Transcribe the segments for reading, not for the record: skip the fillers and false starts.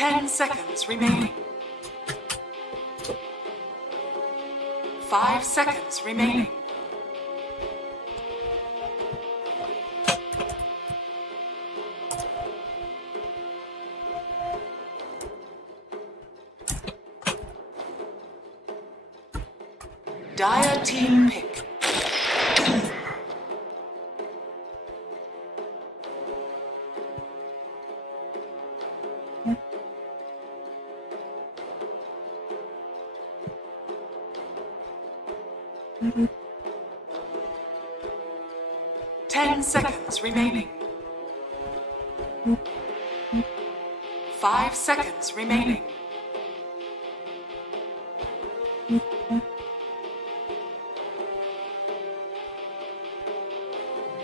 10 seconds remaining. 5 seconds remaining. Dire team pick. Ten seconds remaining. 5 seconds remaining.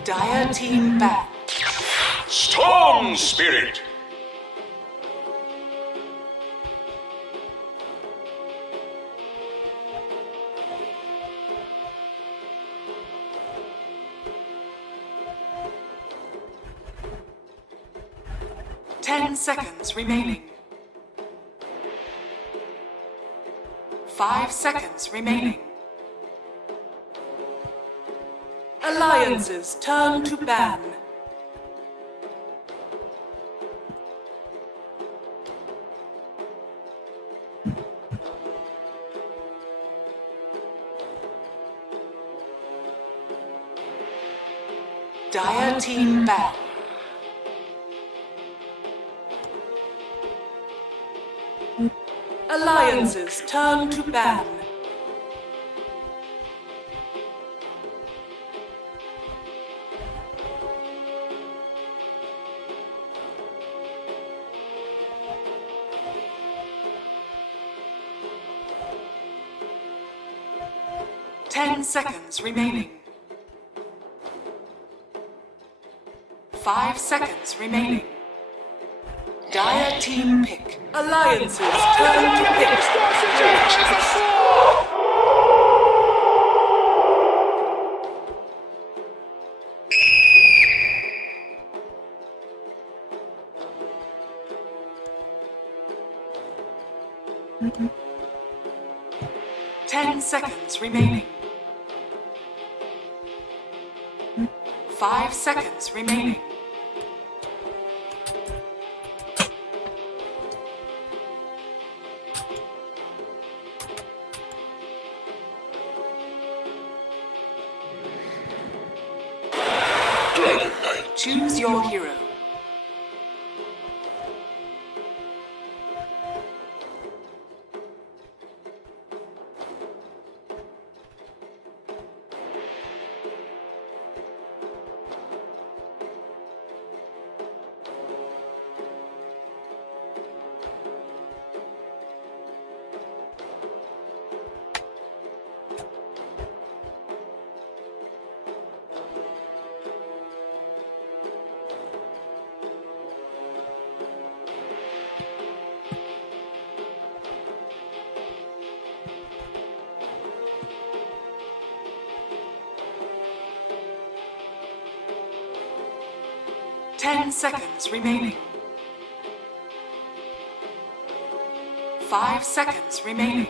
Dire team back. Storm Spirit! Ten seconds remaining. 5 seconds remaining. Alliances turn to ban. Dire team ban. Alliances turn to ban. Ten seconds remaining. 5 seconds remaining. Dire team pick. Alliances turn to pick. 10 seconds remaining. 5 seconds remaining. Choose your hero. Ten seconds remaining. 5 seconds remaining.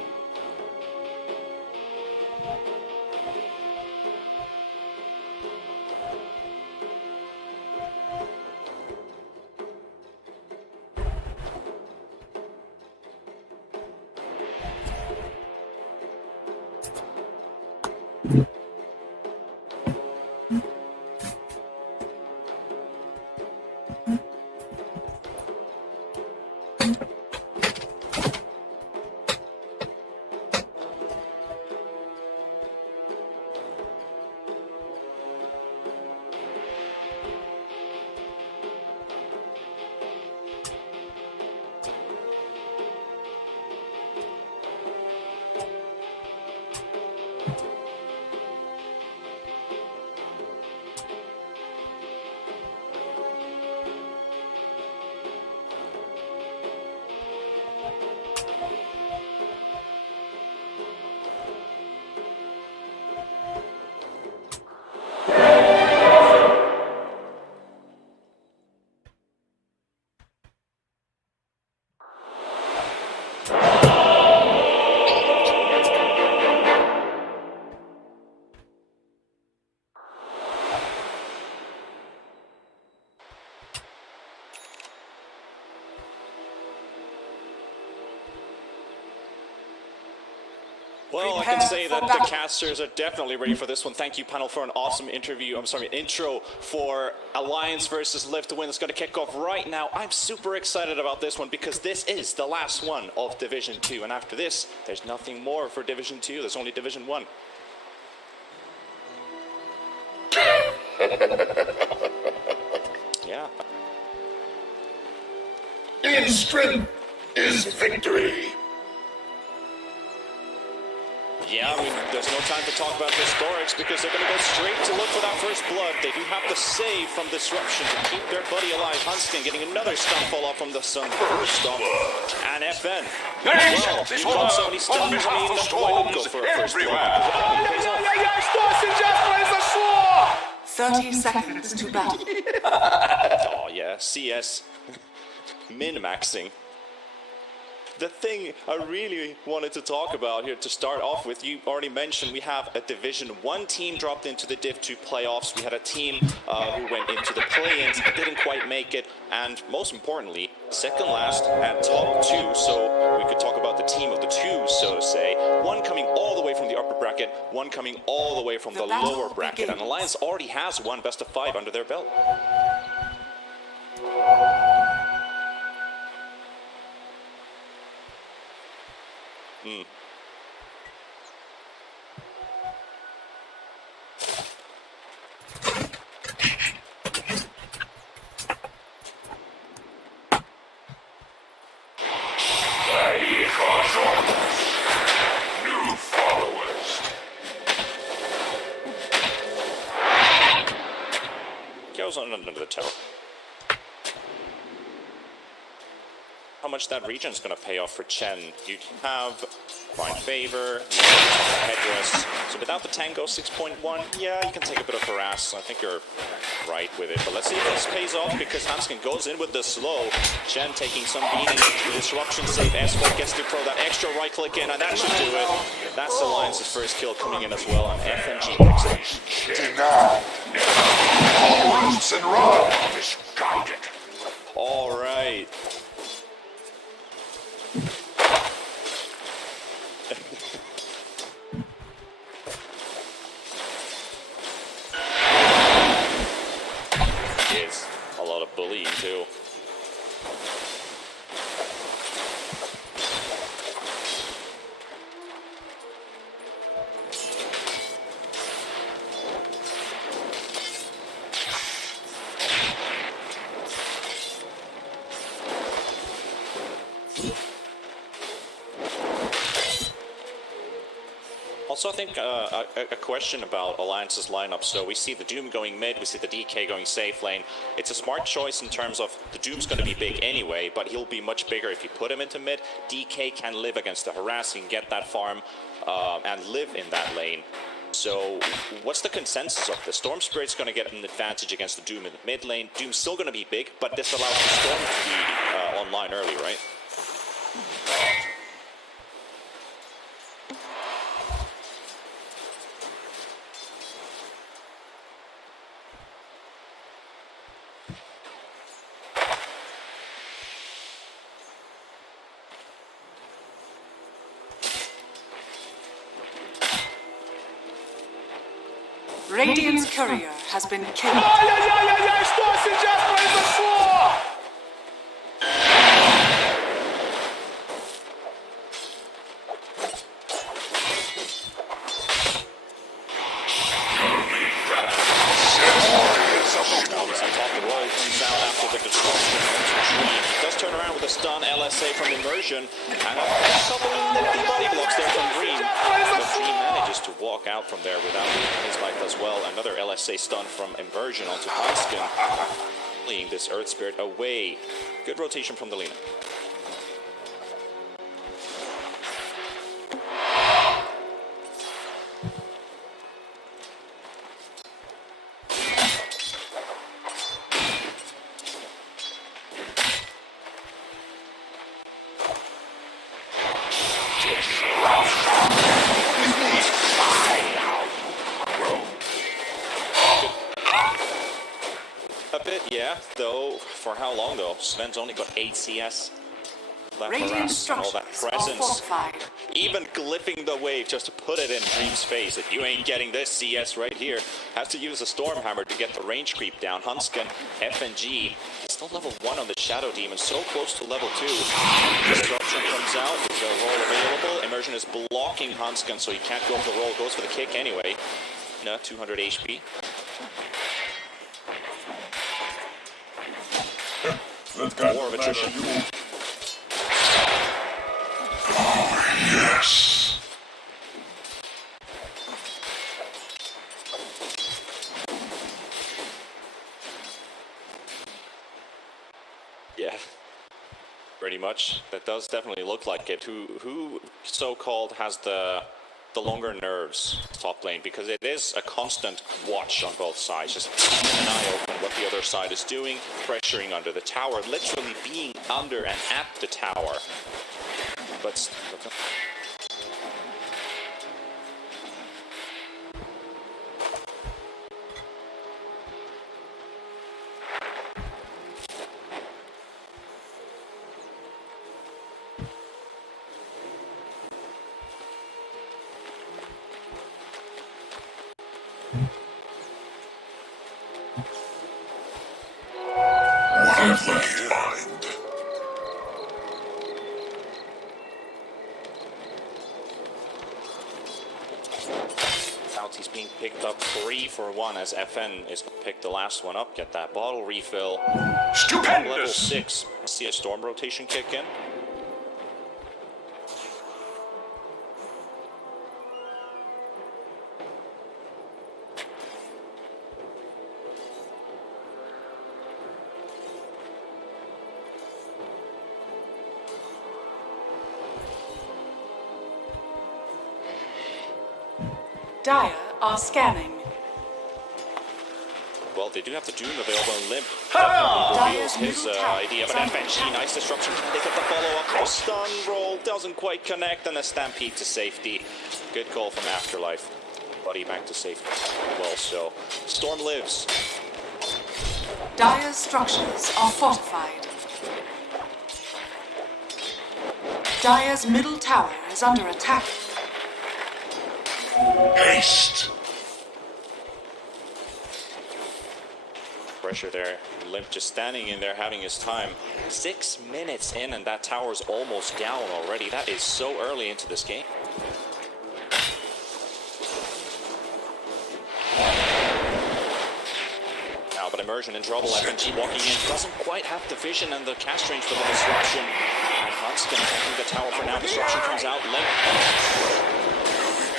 Well, I can say that the casters are definitely ready for this one. Thank you, panel, for an awesome intro for Alliance versus Live to Win. It's going to kick off right now. I'm super excited about this one because this is the last one of Division 2. And after this, there's nothing more for Division 2. There's only Division 1. Yeah. In strength is victory. Yeah, I mean, there's no time to talk about historics because they're going to go straight to look for that first blood. They do have to save from disruption to keep their buddy alive. Hunskin getting another stun fall off from the sun. First off, and FN. Well, This you got so many stuns, I mean, why not go for a first blood? 30 seconds to battle. Oh, yeah, CS. Min-maxing. the thing I really wanted to talk about here to start off with, you already mentioned we have a Division 1 team dropped into the Div 2 playoffs. We had a team who went into the play-ins, didn't quite make it, and most importantly, second last and top 2. So we could talk about the team of the two, so to say. One coming all the way from the upper bracket, one coming all the way from the lower bracket. And Alliance already has one best of 5 under their belt. New followers. Goes on under the tower. How much that region is going to pay off for Chen. You have Fine Favor, you have Headrest. So without the Tango 6.1, yeah, you can take a bit of harass. I think you're right with it. But let's see if this pays off because Hanskin goes in with the slow. Chen taking some beating. The disruption save. S4 gets to throw that extra right click in, and that should do it. That's Alliance's first kill coming in as well, and FNG picks it. Denied. All roots and run. Misguided. All right. Is a lot of bullying too. Also, I think a question about Alliance's lineup. So we see the Doom going mid, we see the DK going safe lane. It's a smart choice in terms of the Doom's going to be big anyway, but he'll be much bigger if you put him into mid. DK can live against the harass, he can get that farm and live in that lane. So what's the consensus of this? Storm Spirit's going to get an advantage against the Doom in the mid lane. Doom's still going to be big, but this allows the Storm to be online early, right? Radiant's courier has been killed. Ай-яй-яй-яй-яй, что сейчас произошло? Does turn around with a stun LSA from Immersion and a couple of nifty body blocks there from Dream. But Dream manages to walk out from there without losing his life as well. Another LSA stun from Immersion onto Hanskin, leading this Earth Spirit away. Good rotation from the Lina. A bit, yeah, though. For how long, though? Sven's only got 8 CS. That Radiant harass and all that structures are presence. fortified. Even glyphing the wave just to put it in Dream's face that you ain't getting this CS right here. Has to use a Stormhammer to get the range creep down. Hunskin, FNG, he's still level 1 on the Shadow Demon, so close to level 2. Disruption comes out, there's a roll available. Immersion is blocking Hunskin, so he can't go for the roll, goes for the kick anyway. 200 HP. More of attrition. Yes. Yeah, pretty much. That does definitely look like it. Who so-called has the longer nerves top lane, because it is a constant watch on both sides, just keeping an eye open what the other side is doing, pressuring under the tower, literally being under and at the tower. but What have we find? Bounty's being picked up 3 for 1 as FN is picked the last one up. Get that bottle refill. Level Stupendous! 6. See a storm rotation kick in. Dire are scanning. Well, they do have the Doom available and Limp reveals his idea, but FNG, nice disruption. They get the follow-up. The stun roll doesn't quite connect, and a stampede to safety. Good call from Afterlife. Buddy back to safety. Well, so Storm lives. Dire's structures are fortified. Dire's middle tower is under attack. Haste! Pressure there. Limp just standing in there having his time. 6 minutes in and that tower's almost down already. That is so early into this game. Now, but Immersion in trouble. FNG walking in. Doesn't quite have the vision and the cast range for the disruption. And Hanskin taking the tower for now. Disruption comes out. Limp.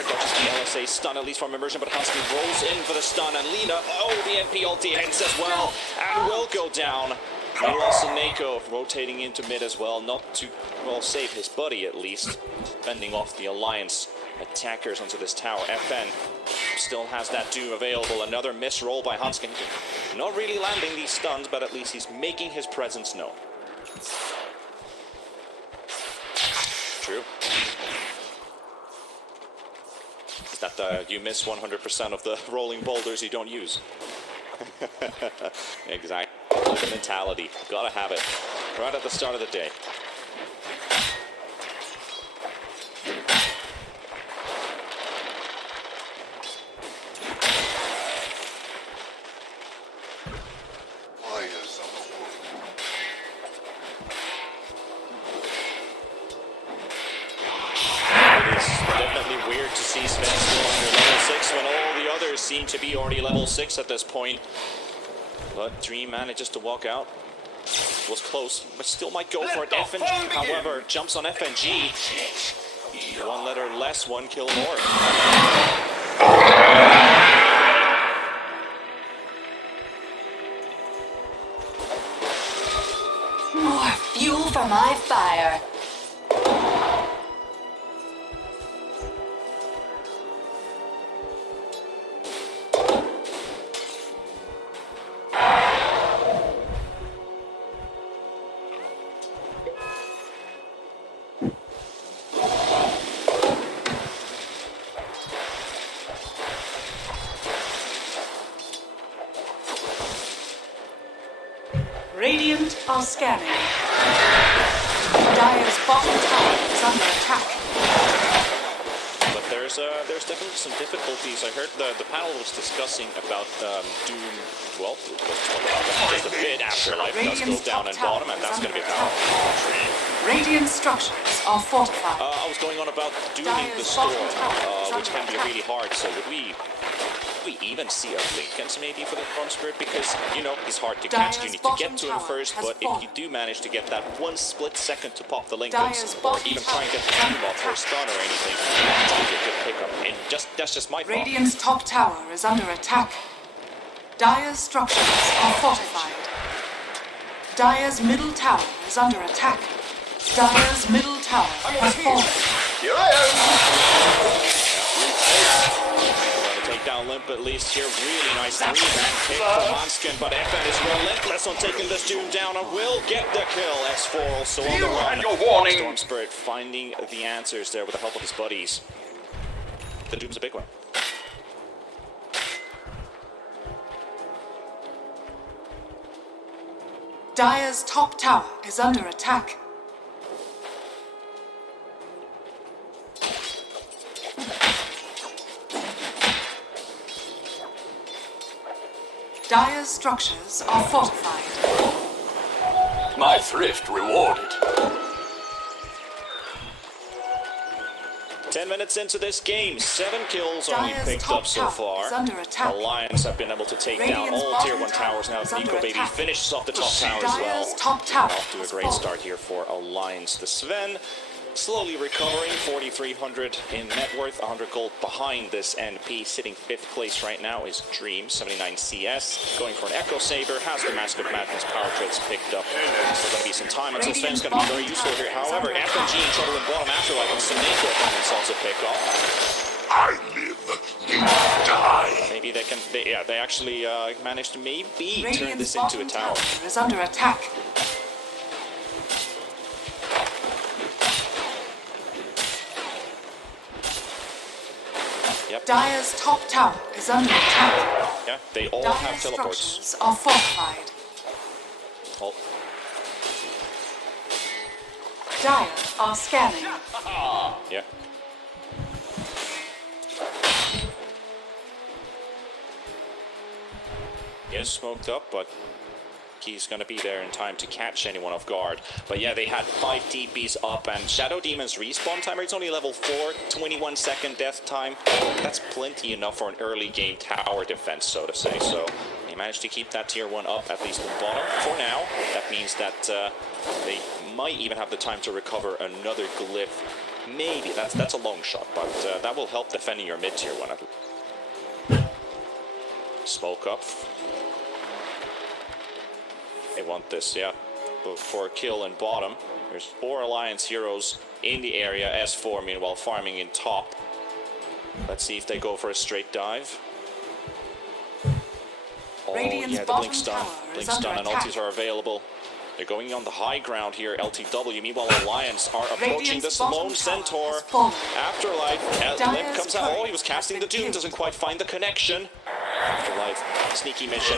Dodges the LSA stun, at least from Immersion, but Hanskin rolls in for the stun, and Lina, the NP ulti hits as well, and will go down. Milos and Nako rotating into mid as well, not to, well, save his buddy at least, fending off the Alliance attackers onto this tower. FN still has that Doom available, another miss roll by Hanskin. Not really landing these stuns, but at least he's making his presence known. True. That you miss 100% of the rolling boulders you don't use. Exactly. The mentality. Gotta have it. Right at the start of the day. Weird to see Sven still under level 6 when all the others seem to be already level 6 at this point. But Dream manages to walk out. Was close, but still might go for it. FNG, however, jumps on FNG. 1 letter less, 1 kill more. More fuel for my fire. Radiant are scanning. Dire's bottom tower is under attack. But there's definitely some difficulties. I heard the panel was discussing about Doom. Well, just a bit Afterlife does go down and bottom, and that's going to be a power. Radiant structures are fortified. I was going on about dooming the storm, which can be really hard. So would we even see a Blinkens maybe for the Storm Spirit? Because, you know, he's hard to catch. You need to get to him first, but if you do manage to get that 1 split second to pop the Blinkens, or even try and get the Doom off for a stun or anything, that's going to be a good pickup. And that's just my thought. Radiant's top tower is under attack. Dire's structures are fortified. Dire's middle tower is under attack. Dire's middle tower has fallen. Here I am. Take down Limp. up at least here. Really nice three-man kick from Hanskin, but FN is relentless on taking this Doom down and will get the kill. S4 also on the run. And your warning. Storm Spirit finding the answers there with the help of his buddies. The Doom's a big one. Dire's top tower is under attack. Dire's structures are fortified. My thrift rewarded. 10 minutes into this game, 7 kills only Dire's picked top up so tower far. is under attack. Alliance have been able to take down Radiant's all bottom tier 1 towers now. tower is Nico under Baby attack. finishes off the top tower as well. Dire's top tower Off to a has great fallen. start here for Alliance. The Sven slowly recovering, 4,300 in net worth, 100 gold behind this NP. Sitting 5th place right now is Dream, 79 CS. Going for an Echo Saber, has the Mask of Madness power trips picked up. Still going to be some time until Sven's going to be very useful here. However, FNG in trouble in bottom afterlife and some Nico opponents also pick up. I live, you die. Maybe they can, they actually managed to maybe turn Radiant's this into a bottom tower. tower is under attack. Yep, Dire's top tower is under attack. yeah, they all have Dire's teleports. structures are fortified. Oh, Dire are scanning. yeah. He is smoked up, but he's going to be there in time to catch anyone off guard. But yeah, they had 5 TPs up, and Shadow Demon's respawn timer, it's only level 4, 21-second death time. That's plenty enough for an early game tower defense, so to say. So they managed to keep that tier 1 up, at least in the bottom for now. That means that they might even have the time to recover another glyph. Maybe, that's a long shot, but that will help defending your mid-tier 1. Smoke up. They want this, yeah. But for a kill in bottom, there's 4 Alliance heroes in the area. S4, meanwhile, farming in top. Let's see if they go for a straight dive. Oh, Radiant's yeah, the bottom blink stun. tower Blink is under stun and attack. ultis are available. They're going on the high ground here, LTW. Meanwhile, Alliance are approaching Radiant's this lone bottom tower Centaur. has fallen. Afterlife, Dire's Limp comes out. Oh, he was turret casting has the been Doom, killed. doesn't quite find the connection. Afterlife, sneaky mission.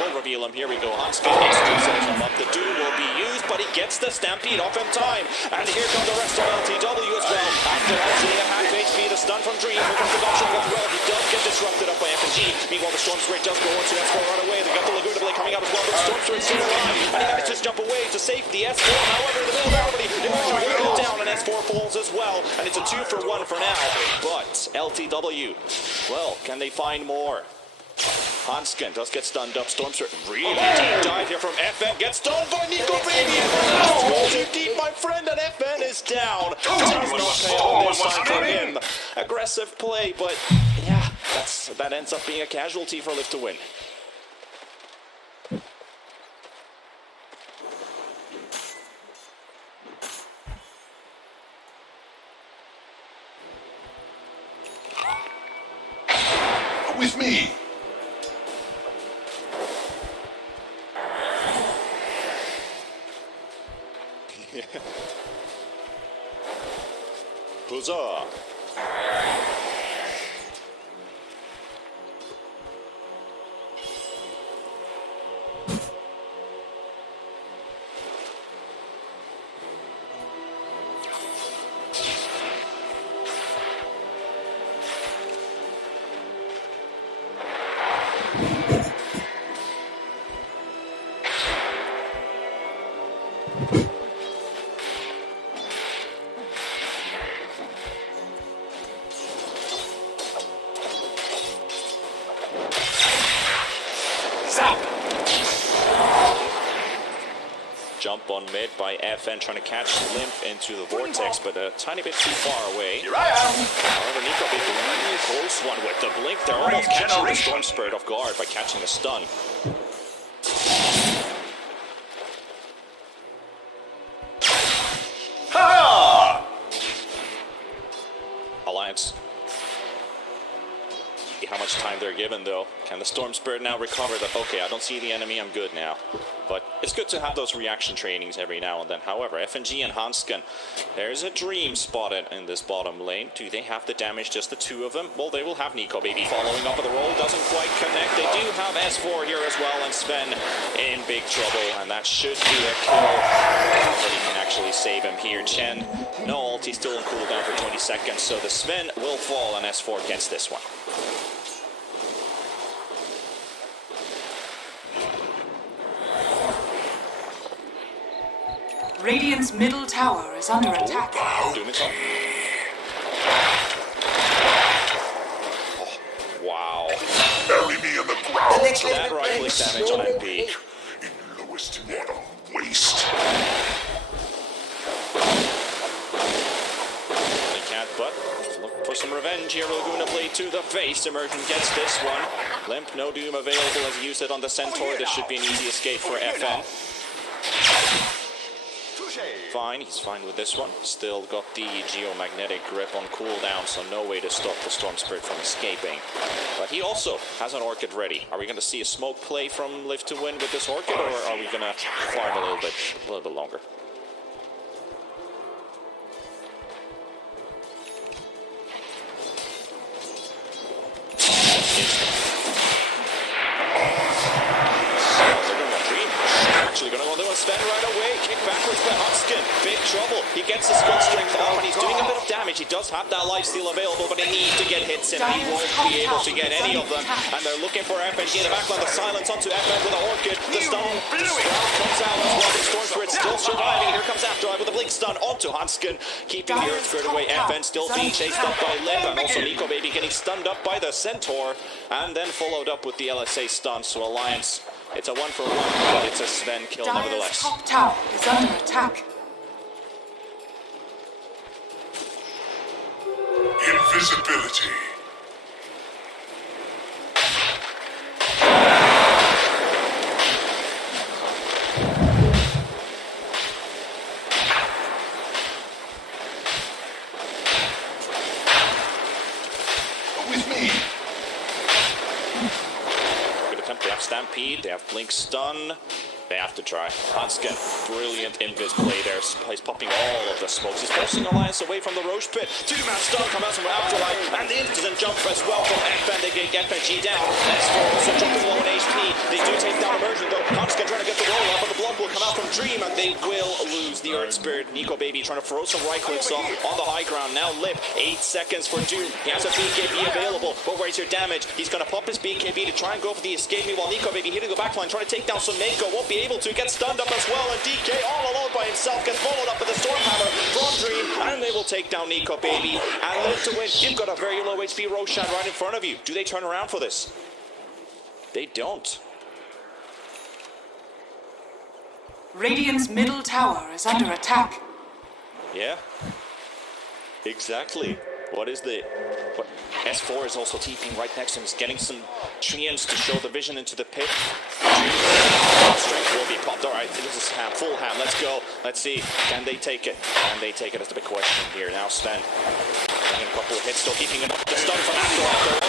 We'll reveal him. Here we go. Hanskin exclusives him up. The Doom will be used, but he gets the Stampede off in time. And here come the rest of LTW as well. Afterlife sitting at half HP, the stun from Dream. Here comes the Gotcha as well. He does get disrupted up by FNG. Meanwhile, the Storm Spirit does go into S4 right away. They got the Laguna Blade coming out as well. But Storm Spirit's still alive. And he manages to jump away to safety. S4, however, in the middle of everybody, they go down, and S4 falls as well. And it's a 2-for-1 for now. But LTW, well, can they find more? Hanskin does get stunned up. Storm Spirit really deep dive here from FN. Gets stunned by Nico Baby. Go too deep, my friend, and FN is down. Does not pay off this time for him. Aggressive play, but yeah, that ends up being a casualty for Live to win. With me. Huzzah! Jump on mid by FN, trying to catch Limp into the vortex, but a tiny bit too far away. Here I am. However, Nico Big, really close one with the blink. They're almost catching the Storm Spirit off guard by catching a stun. Alliance. how much time they're given, though. Can the Storm Spirit now recover that, okay, I don't see the enemy, I'm good now. But it's good to have those reaction trainings every now and then. However, FNG and Hansken, there's a Dream spotted in this bottom lane. Do they have the damage, just the two of them? Well, they will have Nico Baby following up with the roll. Doesn't quite connect. They do have S4 here as well, and Sven in big trouble. And that should be a kill. But he can actually save him here. Chen, no ult, he's still in cooldown for 20 seconds. So the Sven will fall, and S4 gets this one. Radiant's middle tower is under attack. Doom is up. Oh, wow. Bury me in the ground. That right click damage on MP. In lowest water waste. They can't but look for some revenge here. Laguna blade to the face. Immersion gets this one. Limp, no Doom available as he used it on the Centaur. This should be an easy escape for FN. Fine, he's fine with this one. Still got the geomagnetic grip on cooldown, so no way to stop the Storm Spirit from escaping. But he also has an Orchid ready. Are we going to see a smoke play from Live to Win with this Orchid, or are we going to farm a little bit longer? Actually going to go to a Sven right away. Kick backwards by Hansken. Big trouble. He gets his gun strength off and he's doing a bit of damage. He does have that lifesteal available, but he needs to get hits in. He won't be able to get any of them. And they're looking for FNG in the backline. The silence onto FN with a Orchid. The stun comes out as well. The Storm Spirit still surviving. Here comes Afterlife with a blink stun onto Hansken. Keeping the Earth Spirit away. FN still being chased up by Lep, and also Nico Baby getting stunned up by the Centaur. And then followed up with the LSA stun. So Alliance, it's a 1-for-1, but it's a Sven kill nevertheless. Top tower is under attack. Invisibility. With me. Good attempt. They have Stampede, they have Blink Stun. They have to try. Hansken, brilliant invis play there. He's popping all of the smokes. He's forcing Alliance away from the Roche pit. Two-man stun comes out from Afterlife, and the instant jump as well from FN. They get FNG down. S4 also jumping low in HP. They do take down Immersion though. Hansken trying to get the roll up, but the blood will come out from Dream, and they will lose the Earth Spirit. Nico Baby trying to throw some right clicks on the high ground. Now Lip, 8 seconds for Doom. He has a BKB available, but where's your damage? He's going to pop his BKB to try and go for the escape me, while Nico Baby hitting the backline, trying to take down Soneko. Won't be able to get stunned up as well, and DK all alone by himself gets followed up with a Stormhammer from Dream, and they will take down Nico Baby and Live to Win. You've got a very low HP Roshan right in front of you. Do they turn around for this? They don't. Radiant's middle tower is under attack. Yeah, exactly. What is the... What? S4 is also TPing right next to him. He's getting some treants to show the vision into the pit. Strength will be popped. All right, this is ham, full ham. Let's go. Let's see. Can they take it? Can they take it? That's the big question here. Now Sven. Getting a couple of hits, still keeping it up. The stun from Afterlife.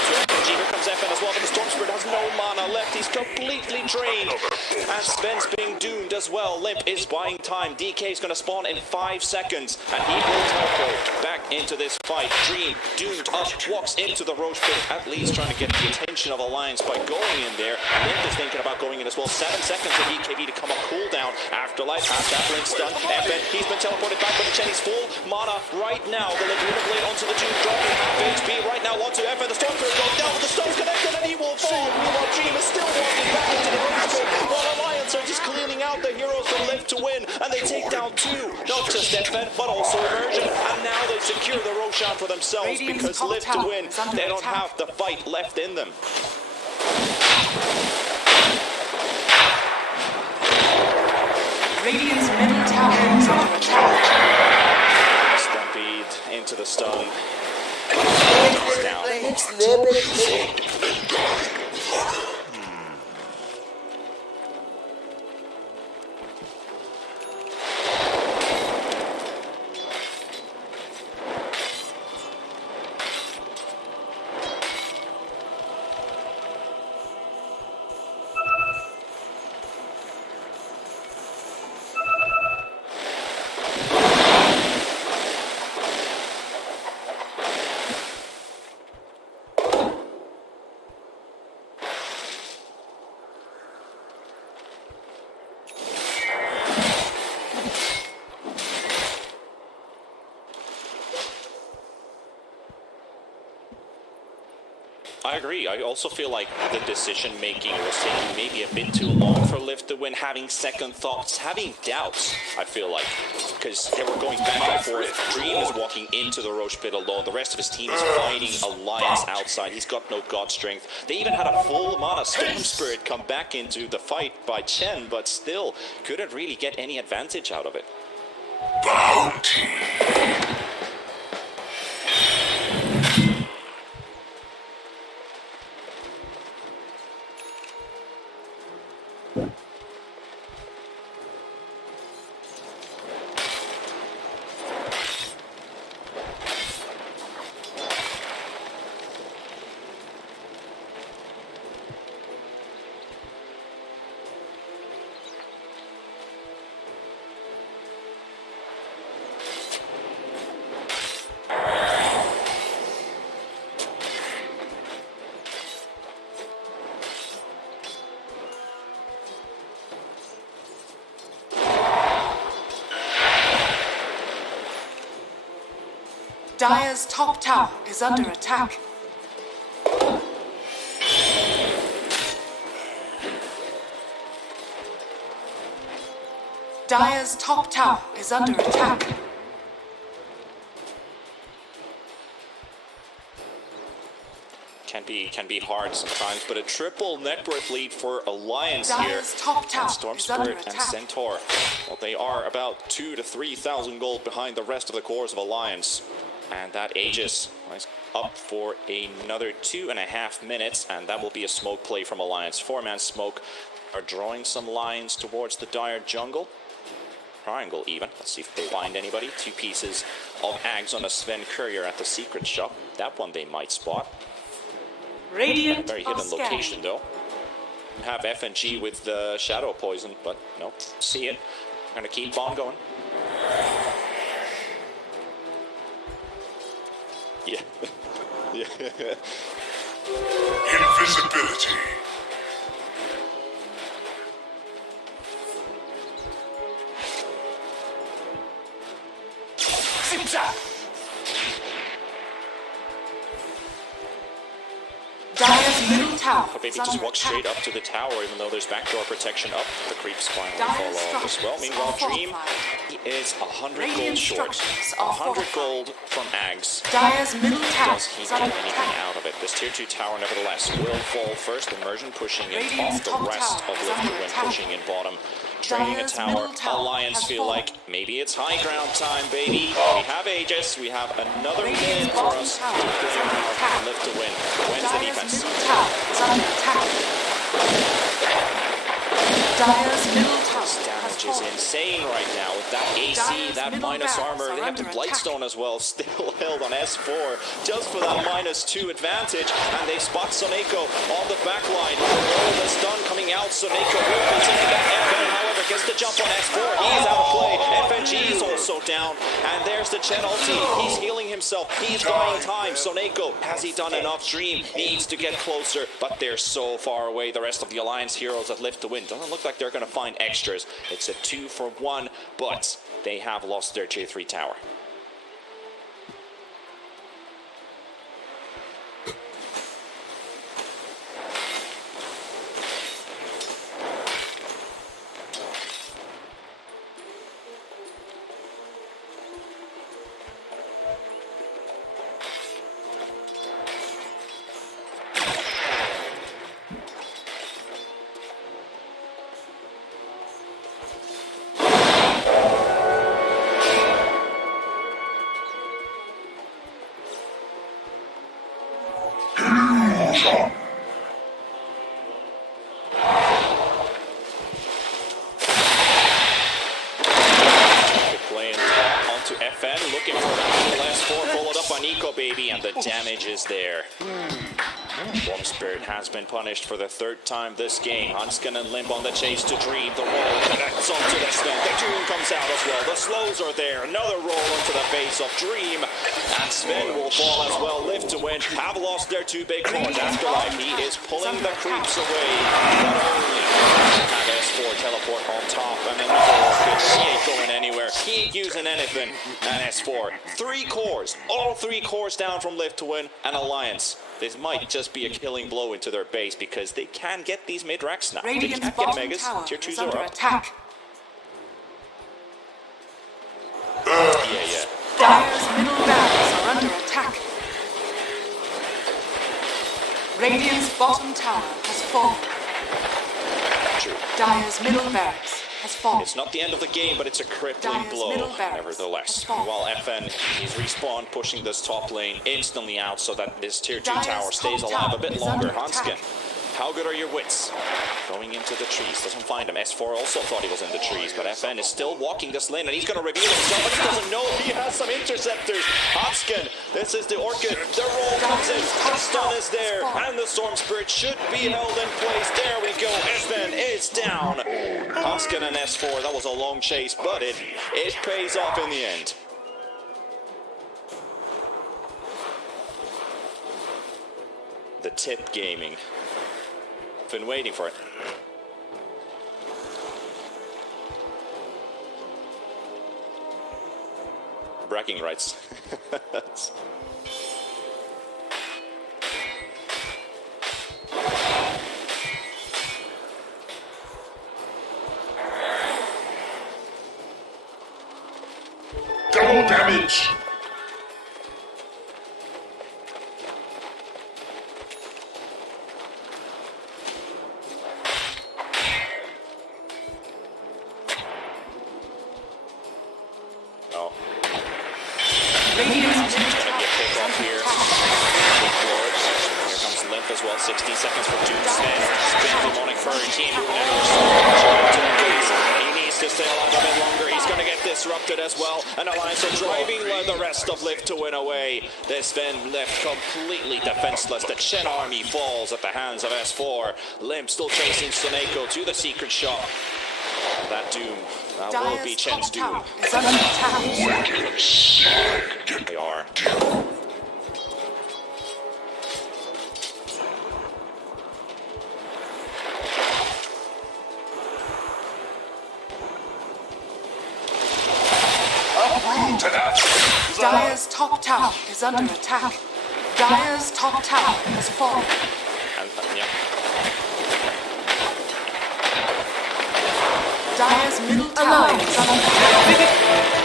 Here comes FN as well, but the Storm Spirit has no mana left. He's completely drained. And Sven's being doomed as well. Limp is buying time. DK is going to spawn in 5 seconds, and he will teleport back into this fight. Dream, doomed up, walks into the Roche pit, at least trying to get the attention of Alliance by going in there. Limp is thinking about going in as well. 7 seconds for BKB to come up cooldown. Afterlife has that blink stun. FN, he's been teleported back, but the Chen is full mana right now. The Laguna Blade onto the Doom, dropping half HP right now onto FN. The Storm Spirit goes down, the Stone's connected, and he will fall. Meanwhile, Dream is still walking back into the Roche pit, while Alliance are just cleaning out the heroes from Live to Win, and they take down 2, not just FN, but also Immersion. And now they secure the Roshan for themselves because Live to Win, they don't have the fight left in them. Radiant's middle tower is under attack. Stampede into the stun. He's down. I agree. I also feel like the decision-making was taking maybe a bit too long for Lift to win, having second thoughts, having doubts, I feel like. Because they were going back and forth. Dream is walking into the Roche pit alone. The rest of his team is fighting Alliance outside. He's got no god strength. They even had a full amount of Storm Spirit come back into the fight by Chen, but still couldn't really get any advantage out of it. Bounty. Dire's top tower is under attack. Dire's top tower is under attack. Can be hard sometimes, but a triple net worth lead for Alliance here. Dire's top tower And Storm is under Spirit and attack. Centaur. Well, they are about 2,000 to 3,000 gold behind the rest of the cores of Alliance. And that Aegis is up for another 2.5 minutes, and that will be a smoke play from Alliance. 4-man smoke are drawing some lines towards the Dire jungle. Triangle even. Let's see if they find anybody. 2 pieces of Ags on a Sven Courier at the secret shop. That one they might spot. Radiant Very are hidden scanning. location though. Have FNG with the Shadow Poison, but no. See it. Gonna keep on going. Yeah. Yeah. Invisibility. Dire's middle tower But maybe is just under walk attack. straight up to the tower, even though there's backdoor protection up. The creeps finally Dire's fall off as well. structures Meanwhile, are Dream fortified. he is 100 gold Radiant short. structures are 100 fortified. gold from Ags. Dire's middle tower Does he is get under anything attack. out of it? This tier 2 tower, nevertheless, will fall first. Immersion pushing in Radiant's top, the top rest tower of is Lift under Wind attack. pushing in bottom. Draining a Dire's tower. middle tower Alliance has feel fallen. like maybe it's high ground time, baby. We have Aegis. We have another Radiant's win for bottom us to tower is play under around attack. and Lift to win. Wins the Dire's defense. middle tower is under attack. Dire's middle tower has Damage is fallen. insane right now with that AC, Dire's that middle minus barracks armor. are They have the under Blightstone as well, still held on S4 just for that -2 advantage. And they spot Soneko on the back line. The roll is done coming out. Soneko will continue that. FN, however, gets the jump on S4. He is out of play. FNG is also down. And there's the Chen ulti. He's healing himself. He's buying time. Soneko, has he done enough? Dream needs to get closer, but they're so far away. The rest of the Alliance heroes that Lift to win. Doesn't look like they're going to find extras. It's a 2-for-1, but they have lost their tier 3 tower. Playing onto FN, looking for that little S4, followed up by Nico, baby, and the damage is there. Storm Spirit has been punished for the 3rd time this game. Hunt's gonna limp on the chase to Dream. The roll connects onto the Sven. The Doom comes out as well. The slows are there. Another roll into the face of Dream. And Sven will fall as well. Lift to win. Have lost their 2 big cores. Afterlife, he is pulling the creeps away. Not only have S4 teleport on top, and then he ain't going anywhere. He ain't using anything. And S4, 3 cores. All 3 cores down from Lift to win. And Alliance This might just be a killing blow into their base because they can get these mid-racks now. They Radiant's can get bottom megas. tower Tier is 2s under are up. attack. Yeah. Dire's middle barracks are under attack. Radiant's bottom tower has fallen. True. Dire's middle barracks has fallen. It's not the end of the game, but it's a crippling Dire's blow, middle barracks nevertheless. has fallen. While FN is respawn, pushing this top lane instantly out so that this tier 2 Dire's tower stays top alive a tower bit is longer. under Hanskin, attack. how good are your wits? Going into the trees, doesn't find him. S4 also thought he was in the trees, but FN is still walking this lane, and he's going to reveal himself, but he doesn't know he has some interceptors. Hanskin, this is the Orchid, the roll comes in, the stun is there, and the Storm Spirit should be held in place. There we go, FN is down. Hanskin and S4, that was a long chase, but it pays off in the end. The tip gaming. Been waiting for it. Bragging rights. Double damage. Oh, Radiant's it's middle gonna tower be a pick is off under here. attack. Big Lord. Here comes Limp as well. 60 seconds for Doomsday. Spin demonic furry team moving into the base. He needs to stay alive a bit longer. He's gonna get disrupted as well. And Alliance are driving the rest of Lift to win away. This then left completely defenseless. The Chen army falls at the hands of S4. Limp still chasing Soneko to the secret shop. And that Doom, that will be Dire's Chen's top Doom. tower is under attack. They are. To that. Dire's top tower is under attack. Dire's top tower has fallen. And, yeah. Dire's middle tower is under attack.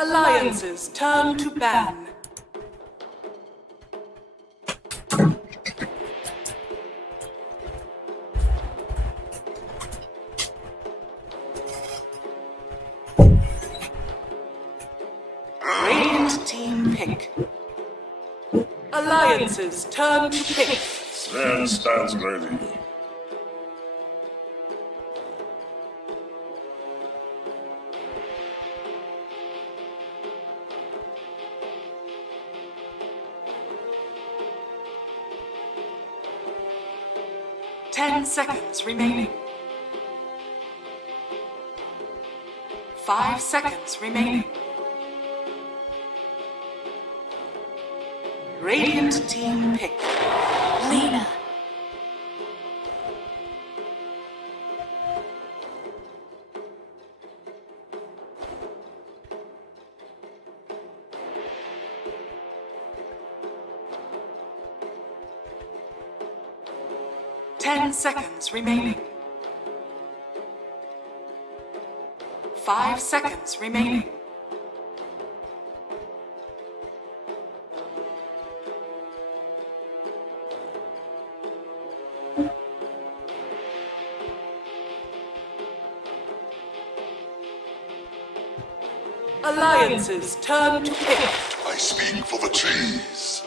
Alliances turn to ban. Radiant team pick. Alliances turn to pick. Sven stands ready. 10 seconds remaining. 5 seconds remaining. Radiant team pick. Lena. Ten seconds remaining. 5 seconds remaining. Alliances turn to pick. I speak for the trees.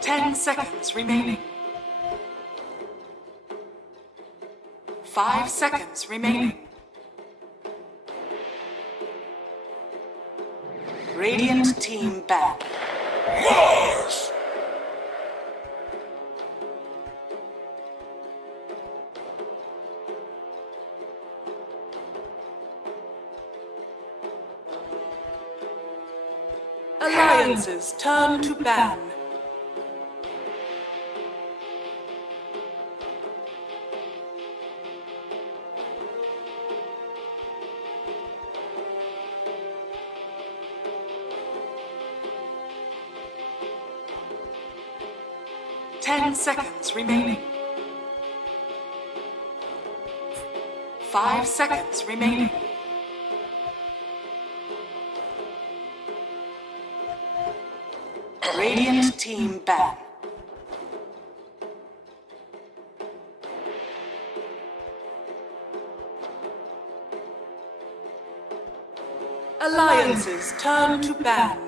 Ten seconds remaining. 5 seconds remaining. Radiant team back. Mars! Alliances turn to ban. Ten seconds remaining. 5 seconds remaining. Radiant team ban. Alliances turn to ban.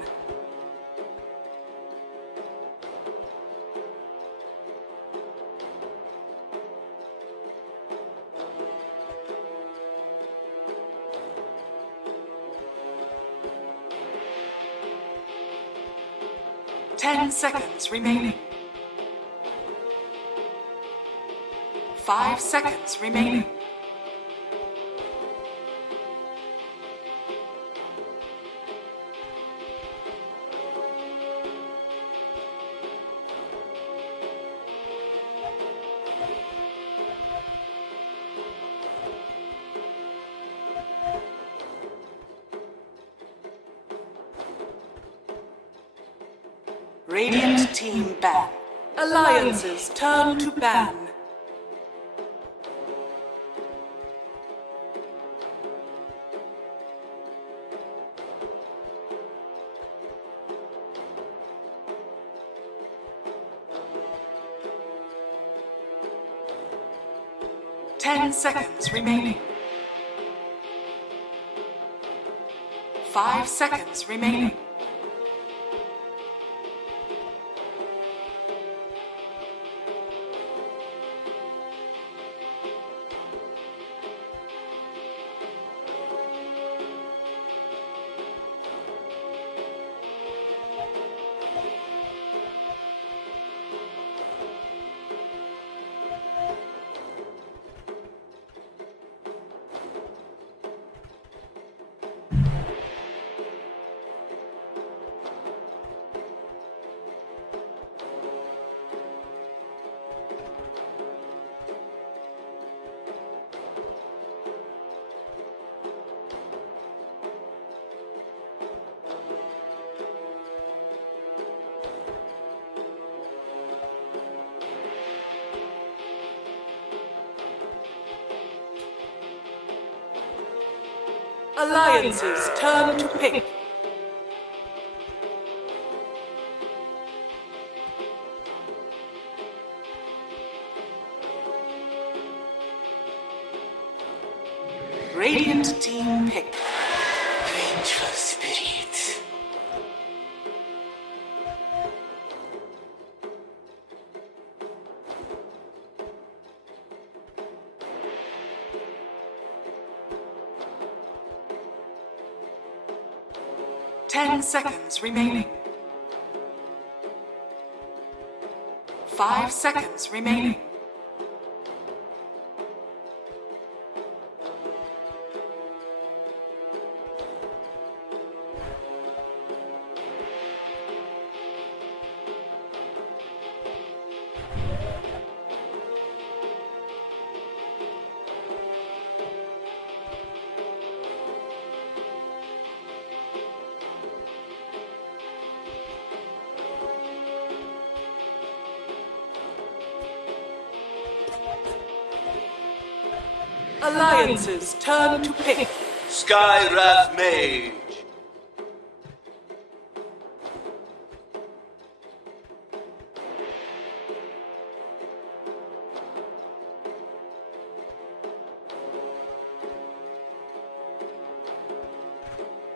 Ten seconds remaining. 5 seconds remaining. Radiant team ban. Alliances turn to ban. Ten seconds remaining. 5 seconds remaining. Alliance's turn to pick. Radiant team pick. Vengeful spirits. Ten seconds remaining. 5 seconds remaining. Alliance's turn to pick. Skywrath Mage.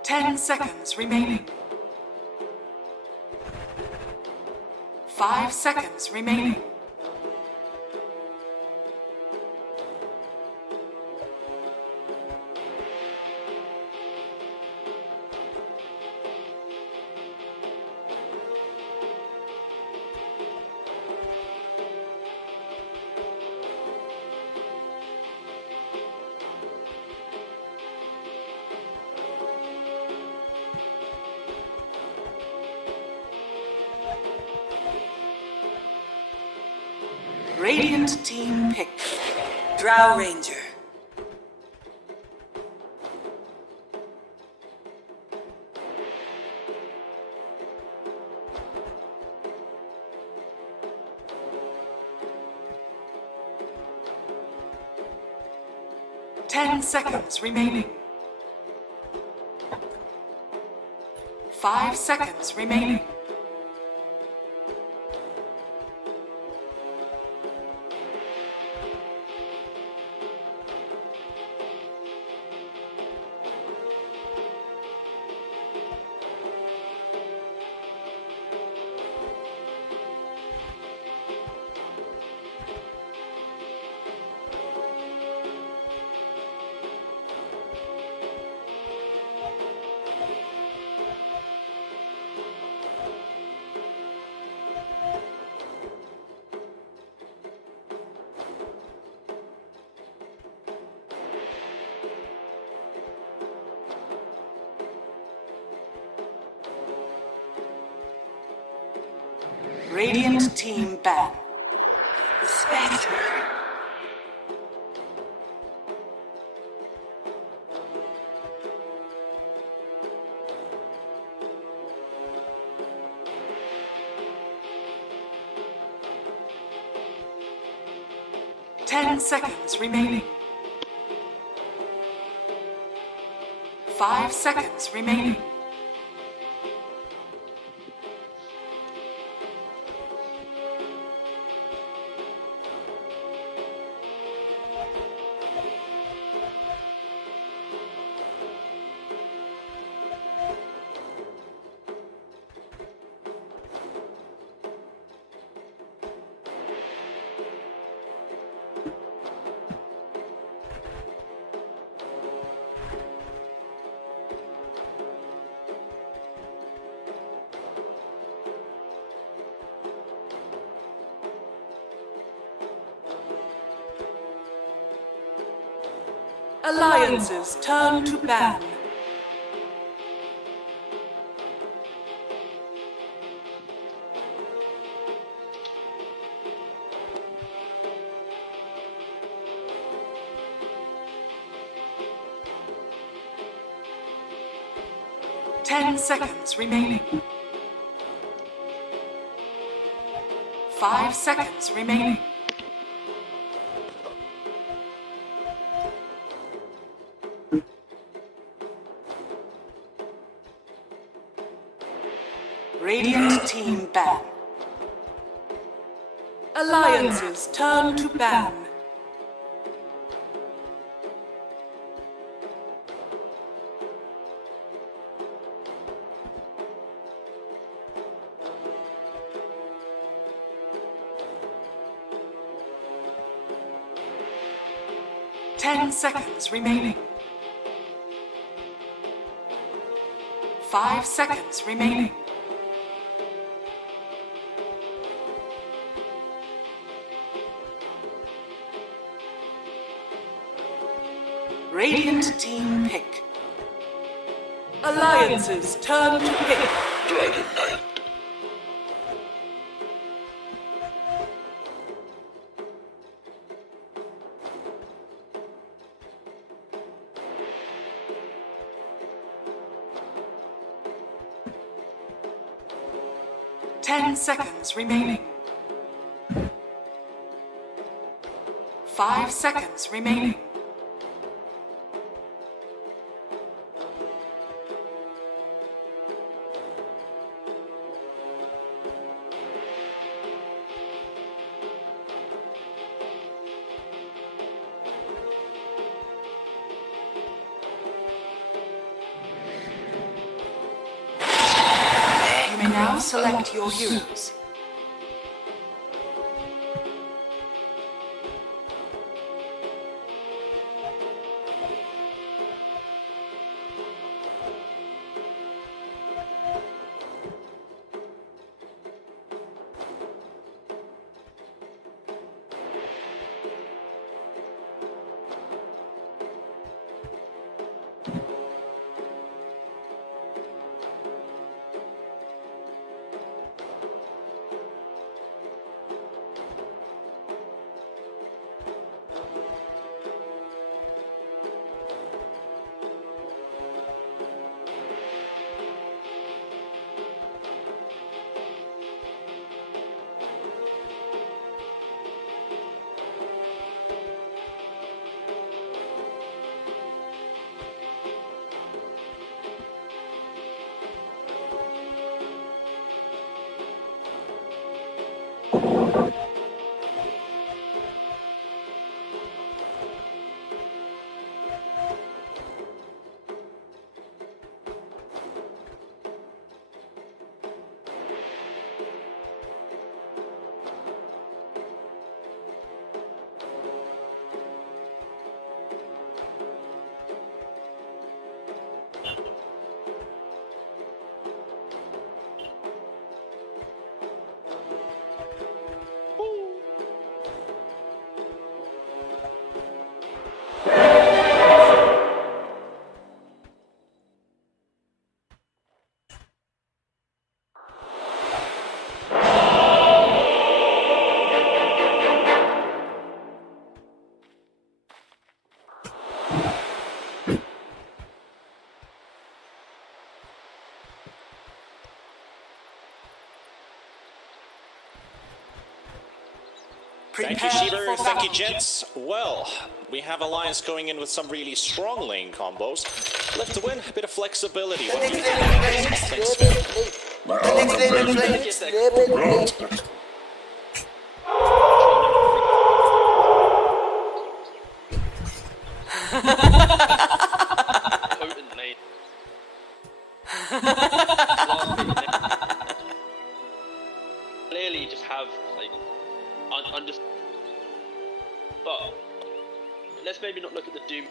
Ten seconds remaining. 5 seconds remaining. Radiant team pick. Drow Ranger. Ten seconds remaining. 5 seconds remaining. Radiant team ban. Spectre. 10 seconds remaining. 5 seconds remaining. Alliances turn to ban. Ten seconds remaining. 5 seconds remaining. ban. Alliances turn to ban. Ten seconds remaining. 5 seconds remaining. Radiant team pick. Alliances turn to pick. Dragon Knight. Ten seconds remaining. 5 seconds remaining. You may now select your heroes. Thank you, Sheever. Thank you, gents. Well, we have Alliance going in with some really strong lane combos. Left to win, a bit of flexibility. What do you think? My armor bears me. Potent lane. Clearly, you just have like but let's maybe not look at the Doom.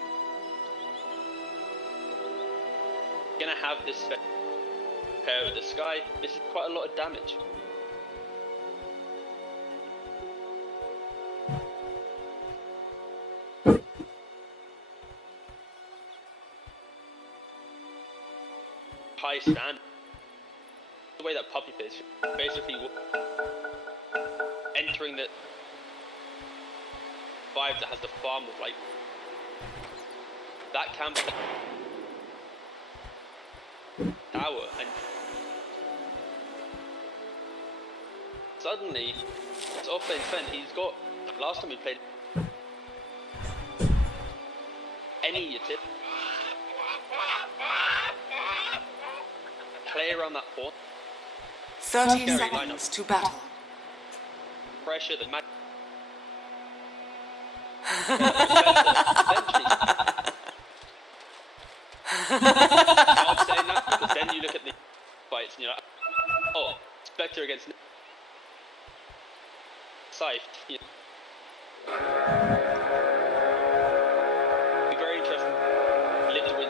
Gonna have this pair with the Sky. This is quite a lot of damage. High stand. The way that puppy plays, basically entering the vibe that has the farm of like that camp tower, and suddenly it's off lane spent. He's got, last time he played any tip play around that port. 30 Scary seconds to battle. Pressure, the match. I'm saying that because then you look at the fights and you're like, oh, Spectre against Scythe. Yeah. Be very interesting. Live to win.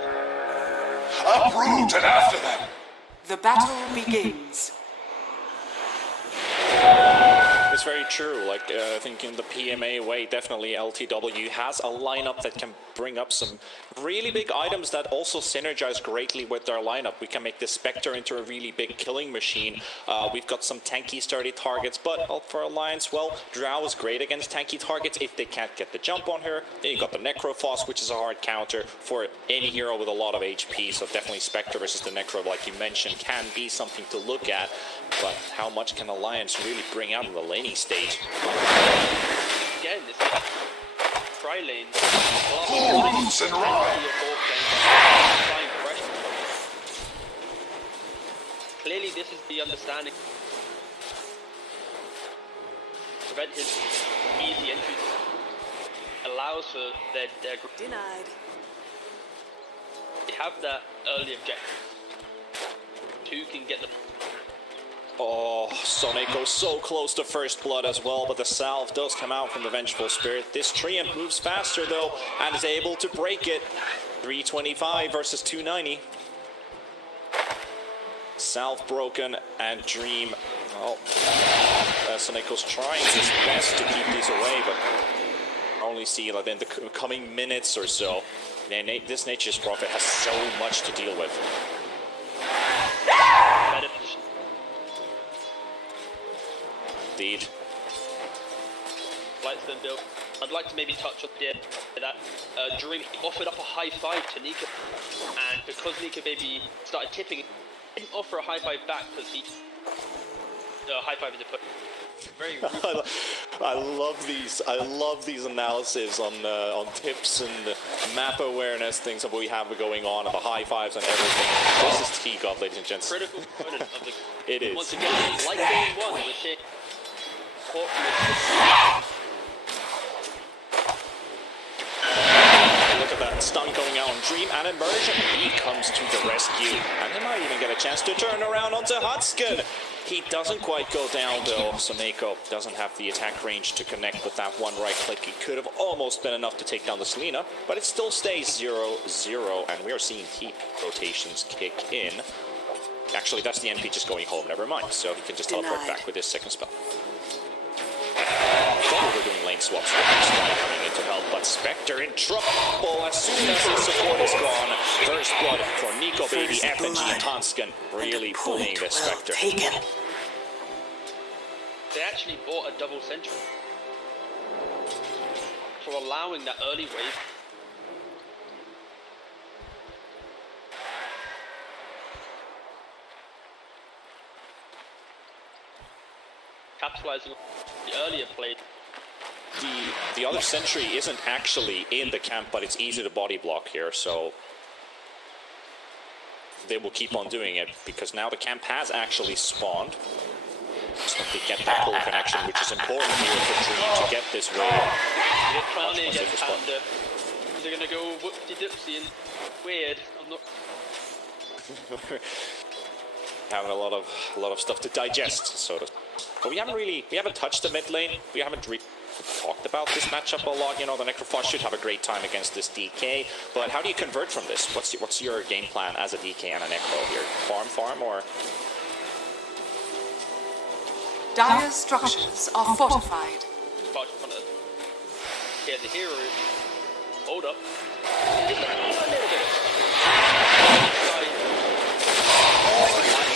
Uproot and after them. The battle begins. It's very true. Like, I think in the PMA way, definitely LTW has a lineup that can bring up some really big items that also synergize greatly with their lineup. We can make the Spectre into a really big killing machine. We've got some tanky, sturdy targets, but for Alliance, well, Drow is great against tanky targets if they can't get the jump on her. Then you got the Necrophos, which is a hard counter for any hero with a lot of HP. So definitely Spectre versus the Necro, like you mentioned, can be something to look at. But how much can Alliance really bring out in the laning stage? Again, this tri-lane. Pull loose and ride. Clearly, this is the understanding. Prevent his easy entry. Allows for their Denied. They have that early objective. Two can get the. Oh, Soneko so close to first blood as well, but the salve does come out from the Vengeful Spirit. This Treant moves faster though, and is able to break it. 325 versus 290. Salve broken, and Dream, well, Soneko's trying his best to keep these away, but only see like in the coming minutes or so. This Nature's Prophet has so much to deal with. Better position. Indeed. Lights then built. I'd like to maybe touch on that Dream offered up a high five to Nika, and because Nika maybe started tipping, he didn't offer a high five back because the high five is a put. Very rude. I love these analyses on tips and map awareness things that we have going on, and the high fives and everything. This is T-God, ladies and gents. Critical component of the. It is. Once again, like game one, the shit. Look at that stun going out on Dream and Immersion. He comes to the rescue, and he might even get a chance to turn around onto Hutskin. He doesn't quite go down though. Soneko doesn't have the attack range to connect with that one right click. It could have almost been enough to take down the Selena, but it still stays 0-0, and we are seeing heat rotations kick in. Actually, that's the NP just going home, never mind. So he can just teleport back with his second spell. I thought we were doing lane swaps with this guy coming in to help, but Spectre in trouble as soon as his support is gone. First blood for Nico Baby, FNG, and Tonskin really bullying this Spectre. They actually bought a double sentry for allowing that early wave. Capitalizing on the earlier play. The other sentry isn't actually in the camp, but it's easy to body block here, so they will keep on doing it because now the camp has actually spawned. So they get that pull connection, which is important here for Dream to get this wave. They're trying to get Panda. They're gonna go whoopty-dipsy and weird. I'm not. Having a lot of stuff to digest, but we haven't touched the mid lane. We haven't talked about this matchup a lot. You know, the Necrophos should have a great time against this DK, but how do you convert from this? What's your game plan as a DK and a Necro here? Farm, or? Dire's structures are fortified. Yeah, the hero. Hold up.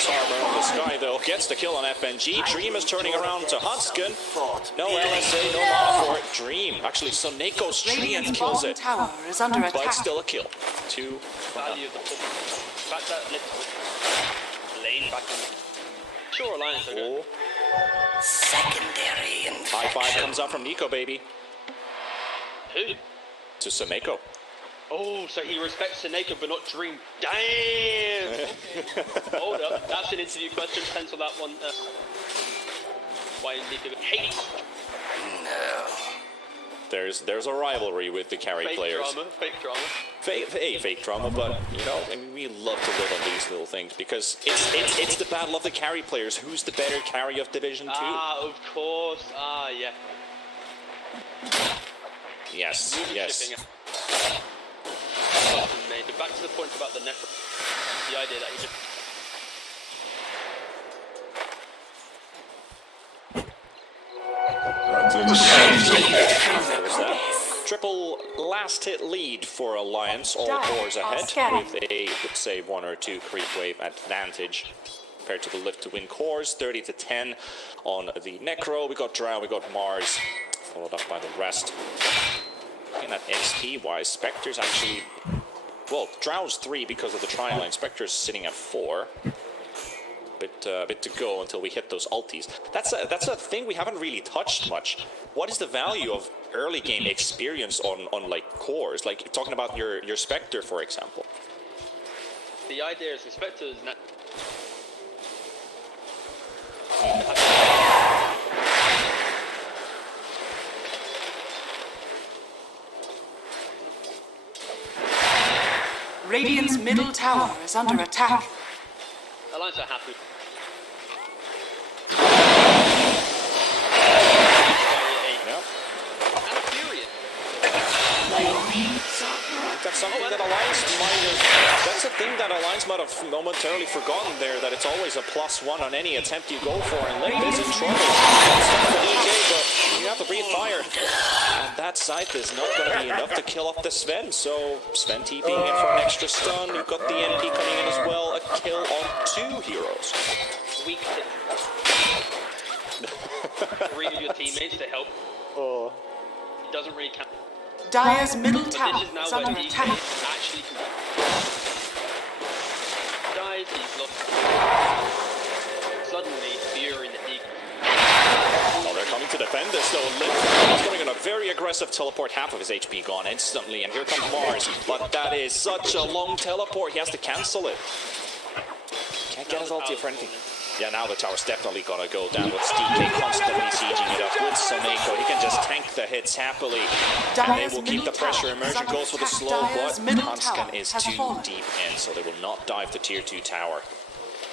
Armor on the sky though gets the kill on FNG. Dream is turning around to Hutskin. No LSA, no mana for it. Dream. Actually, Soneko's Treant kills it. Tower is under But attack. still a kill. Two. Value of the pull. Back that little lane back in. Sure, Alliance are good. Secondary High five comes up from Nico Baby Who? to Soneko. Oh, so he respects Seneko but not Dream. Damn! Okay. Hold up, that's an interview question. Pencil that one. Why Nika hates? No. There's a rivalry with the carry players. Fake drama. Fake drama, but you know, I mean, we love to live on these little things because it's the battle of the carry players. Who's the better carry of Division 2? Ah, of course. Ah, yeah. Yes, yes. But back to the point about the necro. The idea that he just. There's that. Triple last hit lead for Alliance, all cores ahead with a, let's say, 1 or 2 creep wave advantage compared to the lift to win cores. 30-10 on the Necro. We got Drow, we got Mars, followed up by the rest. And that XP wise, Spectre's actually, well, Drow's 3 because of the tri-line. Spectre's sitting at 4. Bit to go until we hit those ultis. That's a thing we haven't really touched much. What is the value of early game experience on like cores? Like talking about your Spectre, for example. The idea is the Spectre is not. Radiant's middle tower is under attack. Alliance are happy. Yeah. And furious. That's something that Alliance might have. That's a thing that Alliance might have momentarily forgotten there. That it's always a +1 on any attempt you go for, and Lift is in trouble. The EJ, but you have to breathe fire, and that scythe is not going to be enough to kill off the Sven. So Sven TPing in for an extra stun. You've got the NP coming in as well. A kill on 2 heroes. Weak hit. 3 of your teammates to help. Oh. It doesn't really count. Dire's middle But tower this is now is where under DK attack. actually dies, he's lost. Suddenly, Fury in the DK. Oh, they're coming to defend this though. Lift is coming on a very aggressive teleport, half of his HP gone instantly, and here comes Mars. But that is such a long teleport, he has to cancel it. Can't get his ulti for anything. Yeah, now the tower's definitely gonna go down with DK constantly sieging it up with Soneko. He can just tank the hits happily, and they will keep the pressure. Immersion goes for the slow, but Hansken is too deep in, so they will not dive the tier 2 tower.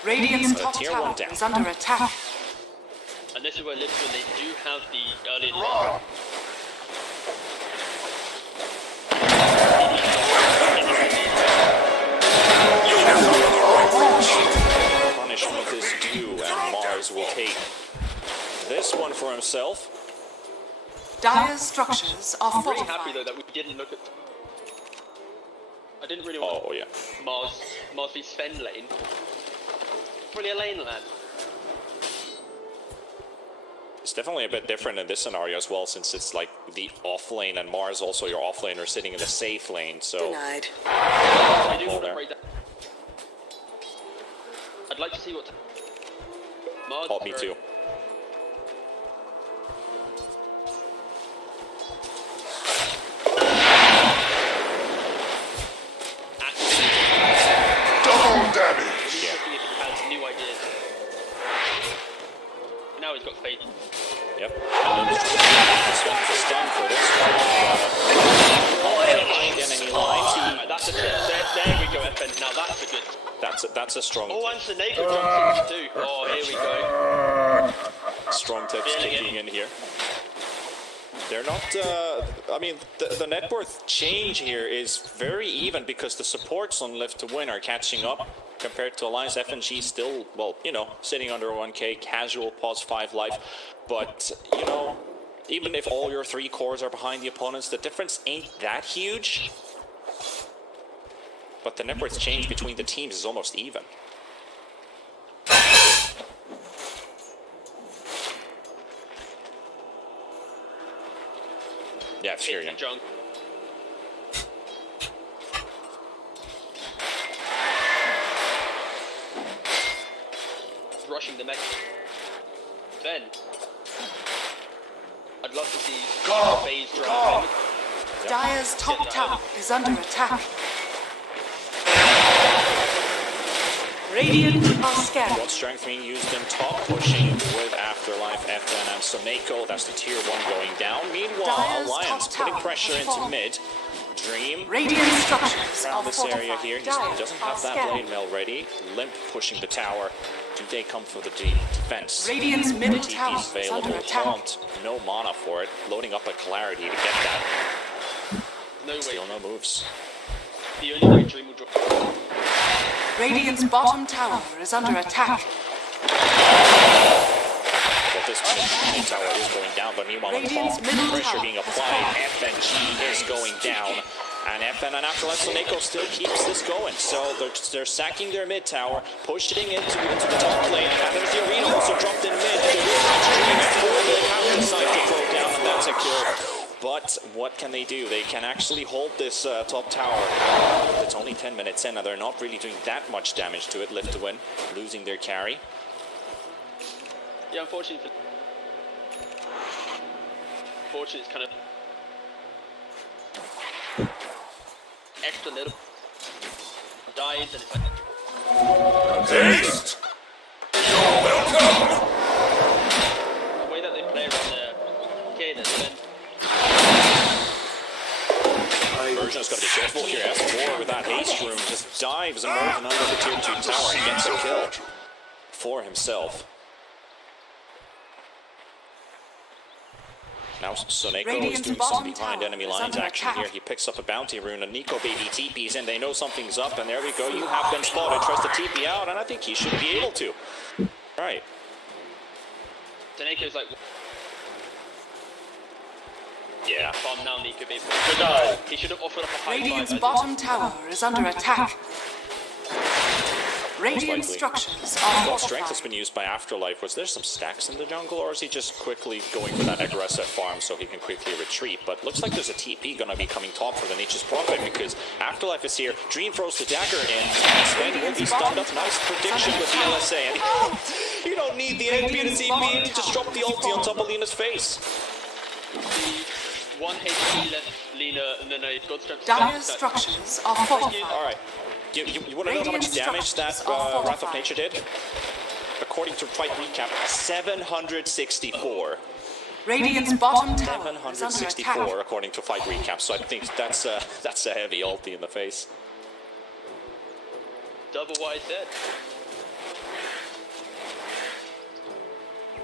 Radiant's top tier tower 1 down. is under attack. And this is where Liverpool, they do have the early advantage. Punishment is due, and Mars will take this one for himself. Dire's structures are I'm really happy fortified. though that we didn't look at. I didn't really want Oh yeah. Mars v Sven lane. Really a lane lad. It's definitely a bit different in this scenario as well, since it's like the off lane, and Mars also your off laner sitting in the safe lane. So Denied. I do Oh, want to there. break that. I'd like to see what Mars. oh, me too. Double damage. If he has new ideas. Now he's got faith. Yep. And then Sven is a stun for this one. Again, any lines? Right, that's a there we go, FN. Now that's a good. That's a strong, Oh, and Seneko jumps in too. Oh, here we go. strong tips Feeling kicking in here. They're not. I mean, the net worth change here is very even because the supports on Lift to Win are catching up compared to Alliance. FNG still, well, you know, sitting under 1k, casual, pause 5 life. But you know, even if all your 3 cores are behind the opponents, the difference ain't that huge. But the net worth change between the teams is almost even. Yeah, Fury. Hit the junk. Rushing the mech. Ben. I'd love to see phase drive. Dire's top tower is under attack. Radiant are scared. What strength being used in top, pushing with Afterlife, FN, and Soneko. That's the tier 1 going down. Meanwhile, Dire's Alliance top putting tower pressure has into fallen. mid. Dream Radiant structures around are this area fortified. here. He Dire doesn't are have that scared. blade mail ready. Limp pushing the tower. Do they come for the defense? Radiant's middle TP's tower is available. under attack. Taunt, no mana for it. Loading up a Clarity to get that. No way. Still no moves. The only way Dream will drop. Radiant's bottom tower is under attack. But this mid tower is going down, but meanwhile on Radiant's top, middle pressure tower being has applied. fallen. FNG is going down. And FN and Afterlife Soneko still keeps this going. So they're sacking their mid tower, pushing into the top lane. And there's the arena also dropped in mid. They will decide to throw down, and that's a kill. But what can they do? They can actually hold this top tower. It's only 10 minutes in, and they're not really doing that much damage to it. Live to win, losing their carry. Yeah, unfortunately. Unfortunately, it's kind of extra little dies, and it's like Taste! You're welcome! the way that they play around the cadence. Then Immersion's got to be careful here. S4 with that haste room just dives Immersion under the tier 2 tower and gets a kill for himself. Now Soneko is Radiant's doing some bottom behind tower enemy is lines under action attack. here. He picks up a bounty rune and Nico baby TP's in. They know something's up, and there we go. You have been spotted. Tries to TP out, and I think he should be able to. Right. Taneko's like, Yeah. bomb now, Nico, baby. He should have offered up a high Radiant's five. bottom tower is under attack. Radiant likely. structures are What strength has fortified. been used by Afterlife? Was there some stacks in the jungle, or is he just quickly going for that aggressive farm so he can quickly retreat? But looks like there's a TP gonna be coming top for the Nature's Prophet, because Afterlife is here. Dream throws the dagger in. Sven will be stunned up. Nice prediction with the LSA. And you don't need the NP to TP. Just drop the ulti on top of Lena's face. One HP left Lena, and then a God Strength. Dire's structures are fortified. All right. You want to know how much damage that Wrath of Nature did? According to Fight Recap, 764. Radiant's bottom tower is under 764 attack. according to Fight Recap, so I think that's a heavy ulti in the face. Double wide dead.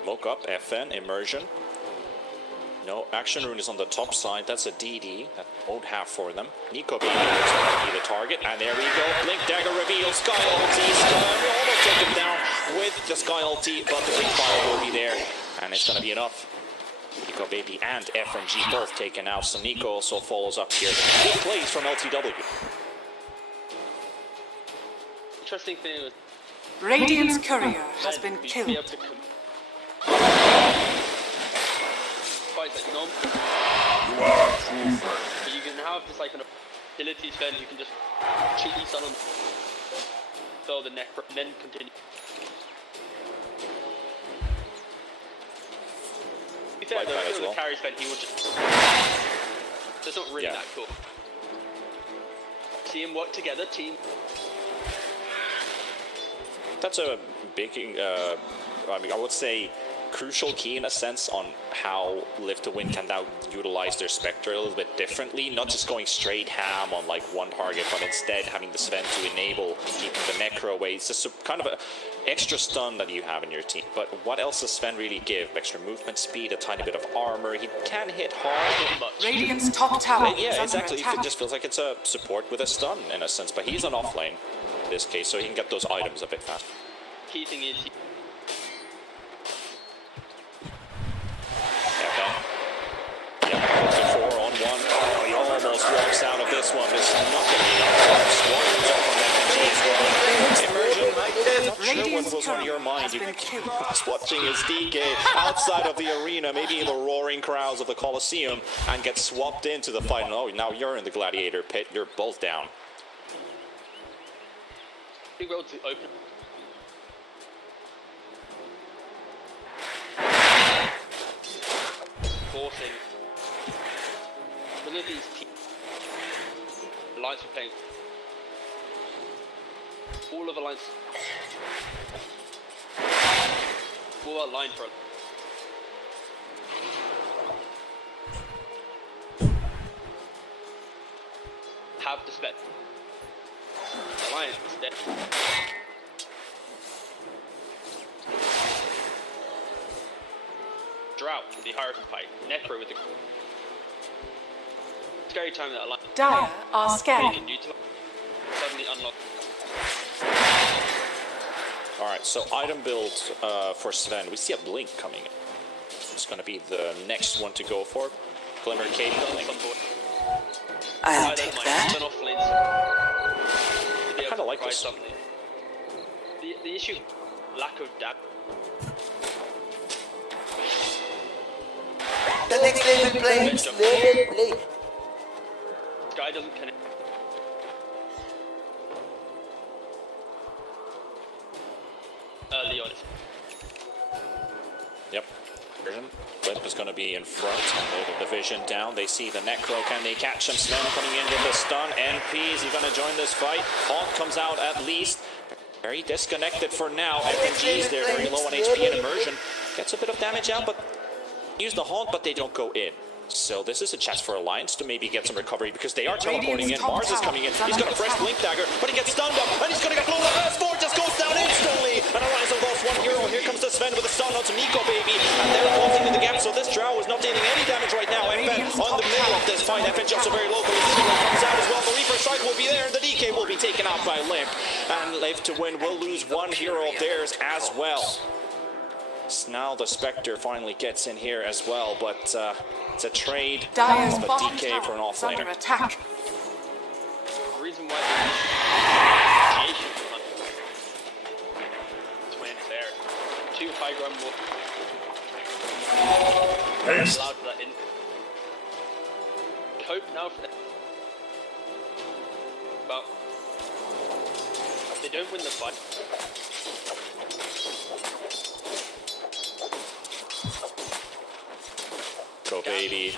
Woke up, FN, Immersion. No, Action Rune is on the top side. That's a DD. That won't have for them. Nico being to be the target. And there we go. Blink Dagger reveal. Sky ulti. We almost took him down with the Sky ulti, but the Blink Fire will be there. And it's going to be enough. Nico Baby and FNG both taken out. So Nico also follows up here. Good plays from LTW. Interesting thing was Radiant's courier has been be killed. able to fight like non. You are proven. But you can have just like an ability spend. You can just cheatly stun on, throw the neck, and then continue. To be fair, Like though, that if as it was well. a carry spend, he would just. That's not really Yeah. that cool. See him work together, team. That's a big, I would say, crucial key in a sense on how Live to Win can now utilize their Spectre a little bit differently. Not just going straight ham on like one target, but instead having the Sven to enable keeping the Necro away. It's just a, kind of a extra stun that you have in your team. But what else does Sven really give? Extra movement speed, a tiny bit of armor. He can hit hard. Not much. Radiant's top tower Yeah, is under exactly. It attack. just feels like it's a support with a stun in a sense. But he's an off lane in this case, so he can get those items a bit faster. Key thing is. Yeah, it's a 4-on-1. Oh, he almost walks out of this one. It's not going to be enough. Swarms up from FNG as well. Immersion, I'm not sure what was on your mind. You was watching his DK outside of the arena, maybe in the roaring crowds of the Colosseum, and get swapped into the fight. And oh, now you're in the gladiator pit. You're both down. Big road to open. Forcing. One of these teams. Alliance are playing. All of Alliance. All aligned for. Have the spec. Alliance is dead. Drought with the Hurricane Pike. Necro with the. Scary time that Alliance. Dire are They scanning. can utilize. Suddenly unlock. Alright, so item build for Sven. We see a blink coming. It's going to be the next one to go for. Glimmer Cape building. I'll I take don't mind. that. Even off lanes. I kinda like this. Something. The issue, lack of damage. The next level plays. Level play. Sky doesn't connect. Leon is. Yep. Limp is going to be in front. The vision down. They see the Necro. Can they catch him? Sven coming in with the stun. NP, is he going to join this fight? Hawk comes out at least. Very disconnected for now. FNGs, they're very low on HP and immersion. Gets a bit of damage out, but use the Haunt, but they don't go in. So this is a chance for Alliance to maybe get some recovery because they are teleporting in. Mars is coming in. He's got a fresh Blink Dagger, but he gets stunned up, and he's going to get blown up. S4 just goes down instantly. And Alliance have lost one hero. Here comes the Sven with a stun onto Nico, baby. And they're closing in the gap, so this Drow is not dealing any damage right now. FN on the middle of this fight. FN also very low, but the Signal comes out as well. The Reaper Strike will be there, and the DK will be taken out by Limp. And Live to Win will lose one hero of theirs as well. Now the Spectre finally gets in here as well, but it's a trade Dire's of a bottom DK for an tower is under offlaner. attack. The reason why the twins there. 2 high ground more. Haste. Allowed for that in. Hope now for that. But if they don't win the fight. Go baby.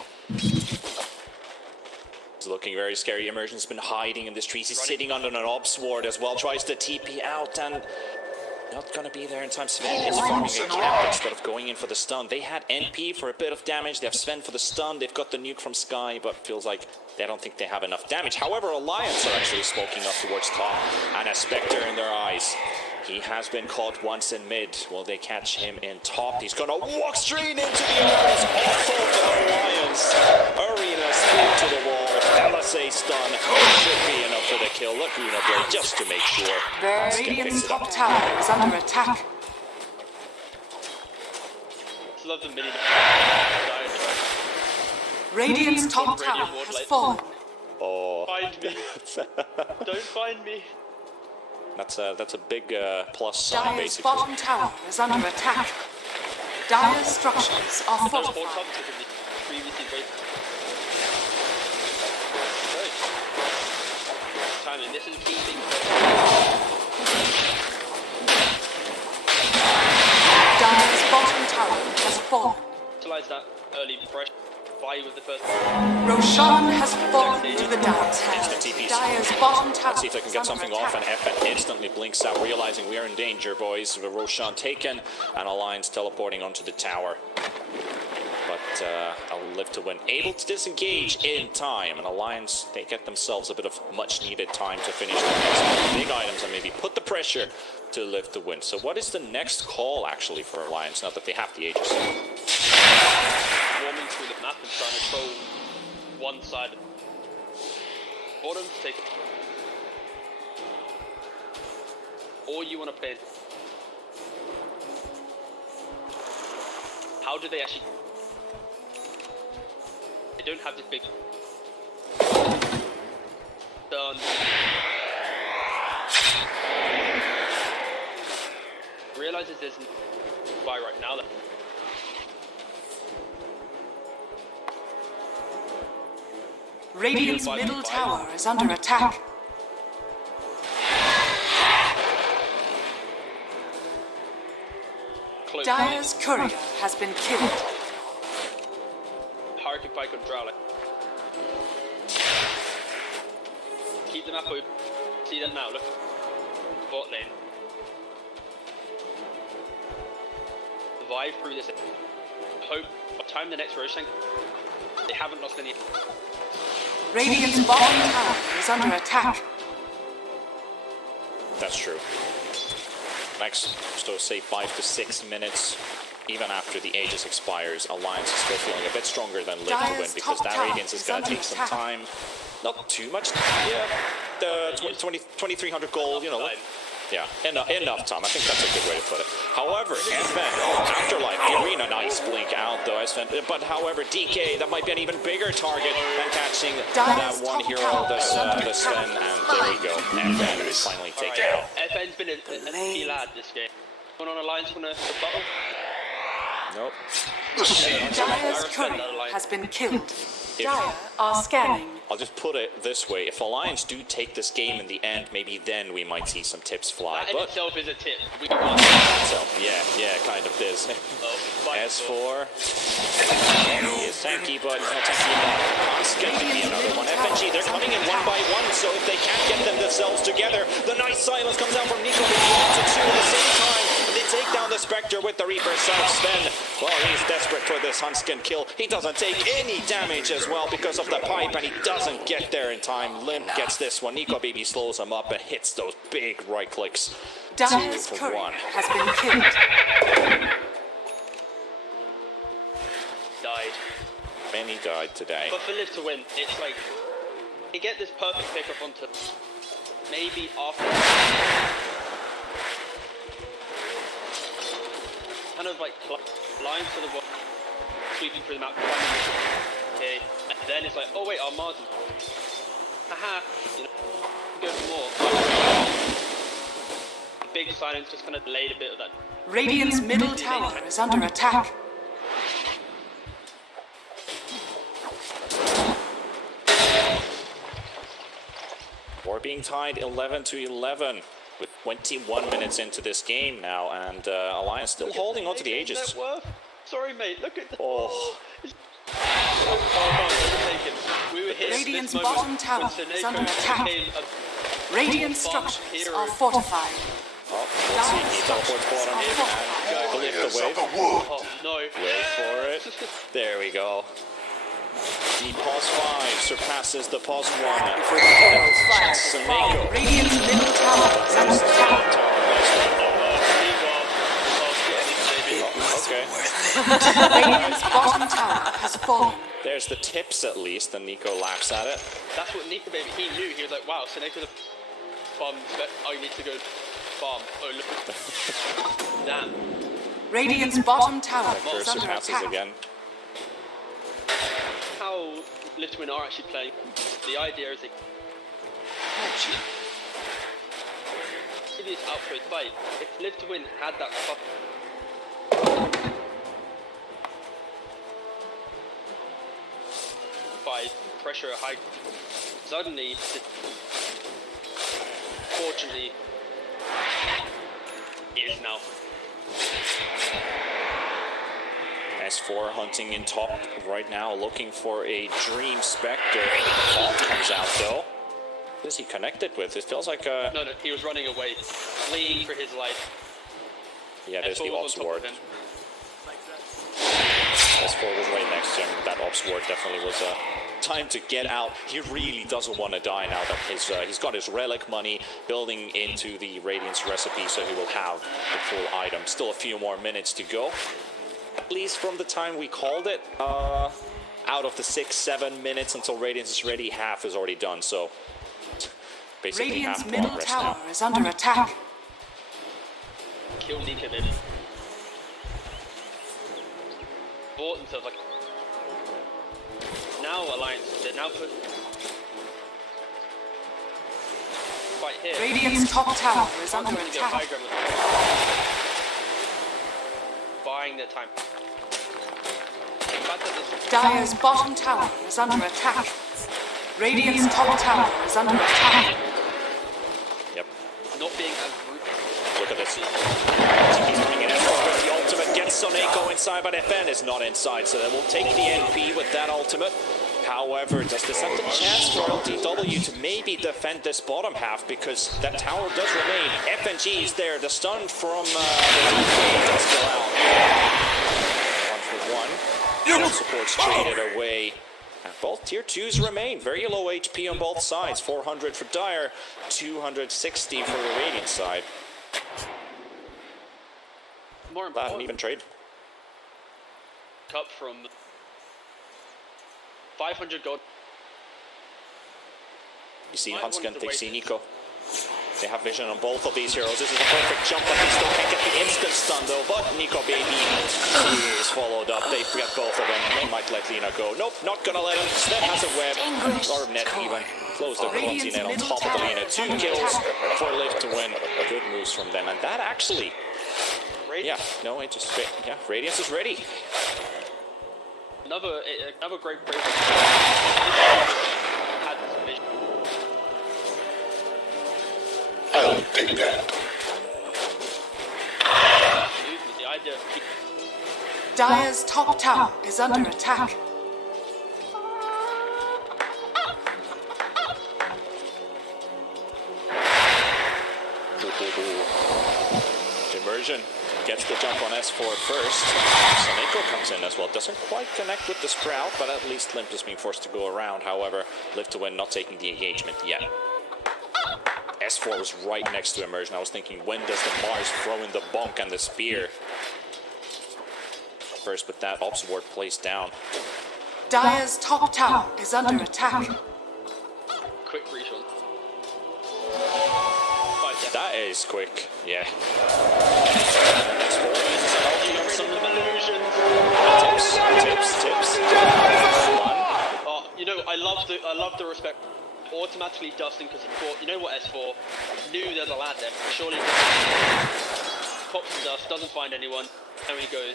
It's looking very scary. Immersion's been hiding in this trees. He's sitting under an Obs ward as well. Tries to TP out and not gonna be there in time. Sven is farming a camp instead of going in for the stun. They had NP for a bit of damage. They have Sven for the stun. They've got the nuke from Sky, but feels like they don't think they have enough damage. However, Alliance are actually smoking up towards top and a Spectre in their eyes. He has been caught once in mid. Will they catch him in top? He's gonna walk straight into the arenas. Also the Alliance. Arena straight to the wall. LSA stun. Should be enough for the kill. Laguna Blade just to make sure. Radiant's top tower is under attack. Just love the mini. Radiant's top tower has fallen. Oh, Find me. Don't find me. that's a big plus sign, Dire's basically. bottom tower is under attack. Dire's structures are Those 4 fortified. tops have been previously great. Timing, this is a key thing. Dire's bottom tower has fallen. Utilize that early pressure. Fire with the first. Roshan has fallen to the Dire's hand. Instant TP. Dire's bottom tower See if they can is get under something off, and attack. FN instantly blinks out, realizing we are in danger, boys. With Roshan taken, and Alliance teleporting onto the tower. But I'll Live to Win able to disengage in time, and Alliance, they get themselves a bit of much-needed time to finish the next big items and maybe put the pressure to Live to Win. So what is the next call, actually, for Alliance, now that they have the Aegis? Warming through the map and trying to troll one side. Bottom, take it. Or you want to play. How do they actually? They don't have this big. Done. Realizes there's by right now that. Radiant's middle tower is under attack. Close. Dire's courier has been killed. Hurricane Pike on Drowler. Keep the map open. See that now, look. Bot lane. Survive through this. Hope by the time the next rotation, they haven't lost any. Radiant's bottom tower is under attack. That's true. Next, so say 5 to 6 minutes. Even after the Aegis expires, Alliance is still feeling a bit stronger than Live to Win Dire's because top that tower Radiance is is going to under take some attack. time. Not too much. Yeah, the 2300 gold, you know. Yeah, enough time. I think that's a good way to put it. However, FN, Afterlife, the arena, nice blink out though, FN. But however, DK, that might be an even bigger target than catching that one hero, the Sven, and there we go. FN is finally taken out. FN's been a key lad this game. Going on Alliance on a battle. Nope. Dire's courier has been killed. Dire are scanning. I'll just put it this way: if Alliance do take this game in the end, maybe then we might see some tips fly. That in But itself is a tip. We can run. so yeah, kind of is. S4. He is tanky, but he's not tanky enough. Hunskin might be another one. FNG, they're coming in one by one, so if they can't get themselves together, the nice silence comes out from Nico. But he wants it two at the same time. They take down the Spectre with the Reaper South. Sven, well, he's desperate for this Hunskin kill. He doesn't take any damage as well because of the pipe, and he doesn't get there in time. Limp gets this one. Nico Baby slows him up and hits those big right clicks. Dire's 2 for courier 1. has been killed. Died. Many died today. But for Live to Win, it's like you get this perfect pickup onto maybe after kind of like lines to the wall, sweeping through the map. Okay, and then it's like, oh wait, our Martin. Haha, you know, go for more. The big silence just kind of delayed a bit of that. Radiant's middle tower is under attack. We're being tied 11 to 11 with 21 minutes into this game now, and Alliance still holding on to the Aegis. Net worth? Sorry, mate. Look at the. Oh, We were here Radiant's this moment bottom tower when is Seneko under attack. became a Radiant bomb structures hero. are fortified. oh, let's see. He teleports bottom Are and fortified. lift Yes, the of wave. the wood. Oh no! Wait for it. There we go. The pause 5 surpasses the pause 1. Seneko. Radiant's middle tower is under attack. Okay, Radiant's bottom tower has fallen. there's the tips at least, and Nico laughs at it. That's what Nico baby. He knew. He was like, wow, Seneca's a farm. I need to go farm. Oh look. Damn. Radiant's bottom tower is Cursor under passes attack. again. How Live to Win are actually playing. The idea is they previous output fight. If Live to Win had that fuck. By pressure at high, suddenly, fortunately, it is now. S4 hunting in top right now, looking for a Dream Spectre. Ball comes out though. What is he connected with? It feels like a... No, he was running away, fleeing for his life. Yeah, there's the S4 Ops was on top ward. of him. S4 was right next to him. That Ops ward definitely was time to get out. He really doesn't want to die now that he's got his relic money building into the Radiance recipe, so he will have the full item. Still a few more minutes to go. At least from the time we called it, out of the 6-7 minutes until Radiance is ready, half is already done. So basically Radiant's half middle progress tower now. is under attack. Kill Nika, baby. Bought themselves like. Now Alliance, they're now put. Right here. Radiant's top tower is I'm under going to get high attack. ground. Buying their time. The fact that this Dire's bottom tower is under attack. Radiant's top tower is under attack. Yep. not being as brutal. Look at this. He's coming in as far as the ultimate gets Soneko inside, but FN is not inside, so they will take the NP with that ultimate. However, does this have the chance for LTW to maybe defend this bottom half, because that tower does remain. FNG is there, the stun from the DK does go out. 1 for 1. Supports traded away. And both tier 2s remain. Very low HP on both sides. 400 for Dire, 260 for the Radiant side. More That important, an even trade. up from 500 gold. You see Might want Huntskin, to they wait see this. Nico. They have vision on both of these heroes. This is a perfect jump, but they still can't get the instant stun though. But Nico Baby is followed up. They got both of them. They might let Lina go. Nope, not gonna let him. Snet has a web. Or net even. Close the clumsy net on top of the Lina. 2 kills for Lift to win. Good moves from them. And that actually... Yeah, no, it just... Yeah, Radiance is ready. Another great break. Had some vision. I'll take that. The idea of Dire's top tower is under attack. Immersion gets the jump on S4 first. Soneko comes in as well. Doesn't quite connect with the Sprout, but at least Limp is being forced to go around. However, Live to Win not taking the engagement yet. S4 was right next to Immersion. I was thinking, when does the Mars throw in the bonk and the spear? First, but that Ops Ward plays down. Dire's top tower is under attack. quick reshot. That is quick, yeah. Some illusions. Tips. Oh, you know, I love the respect. Automatically dusting because he thought, you know what, S4 knew there's a lad there. Surely pops the dust, doesn't find anyone, and he goes.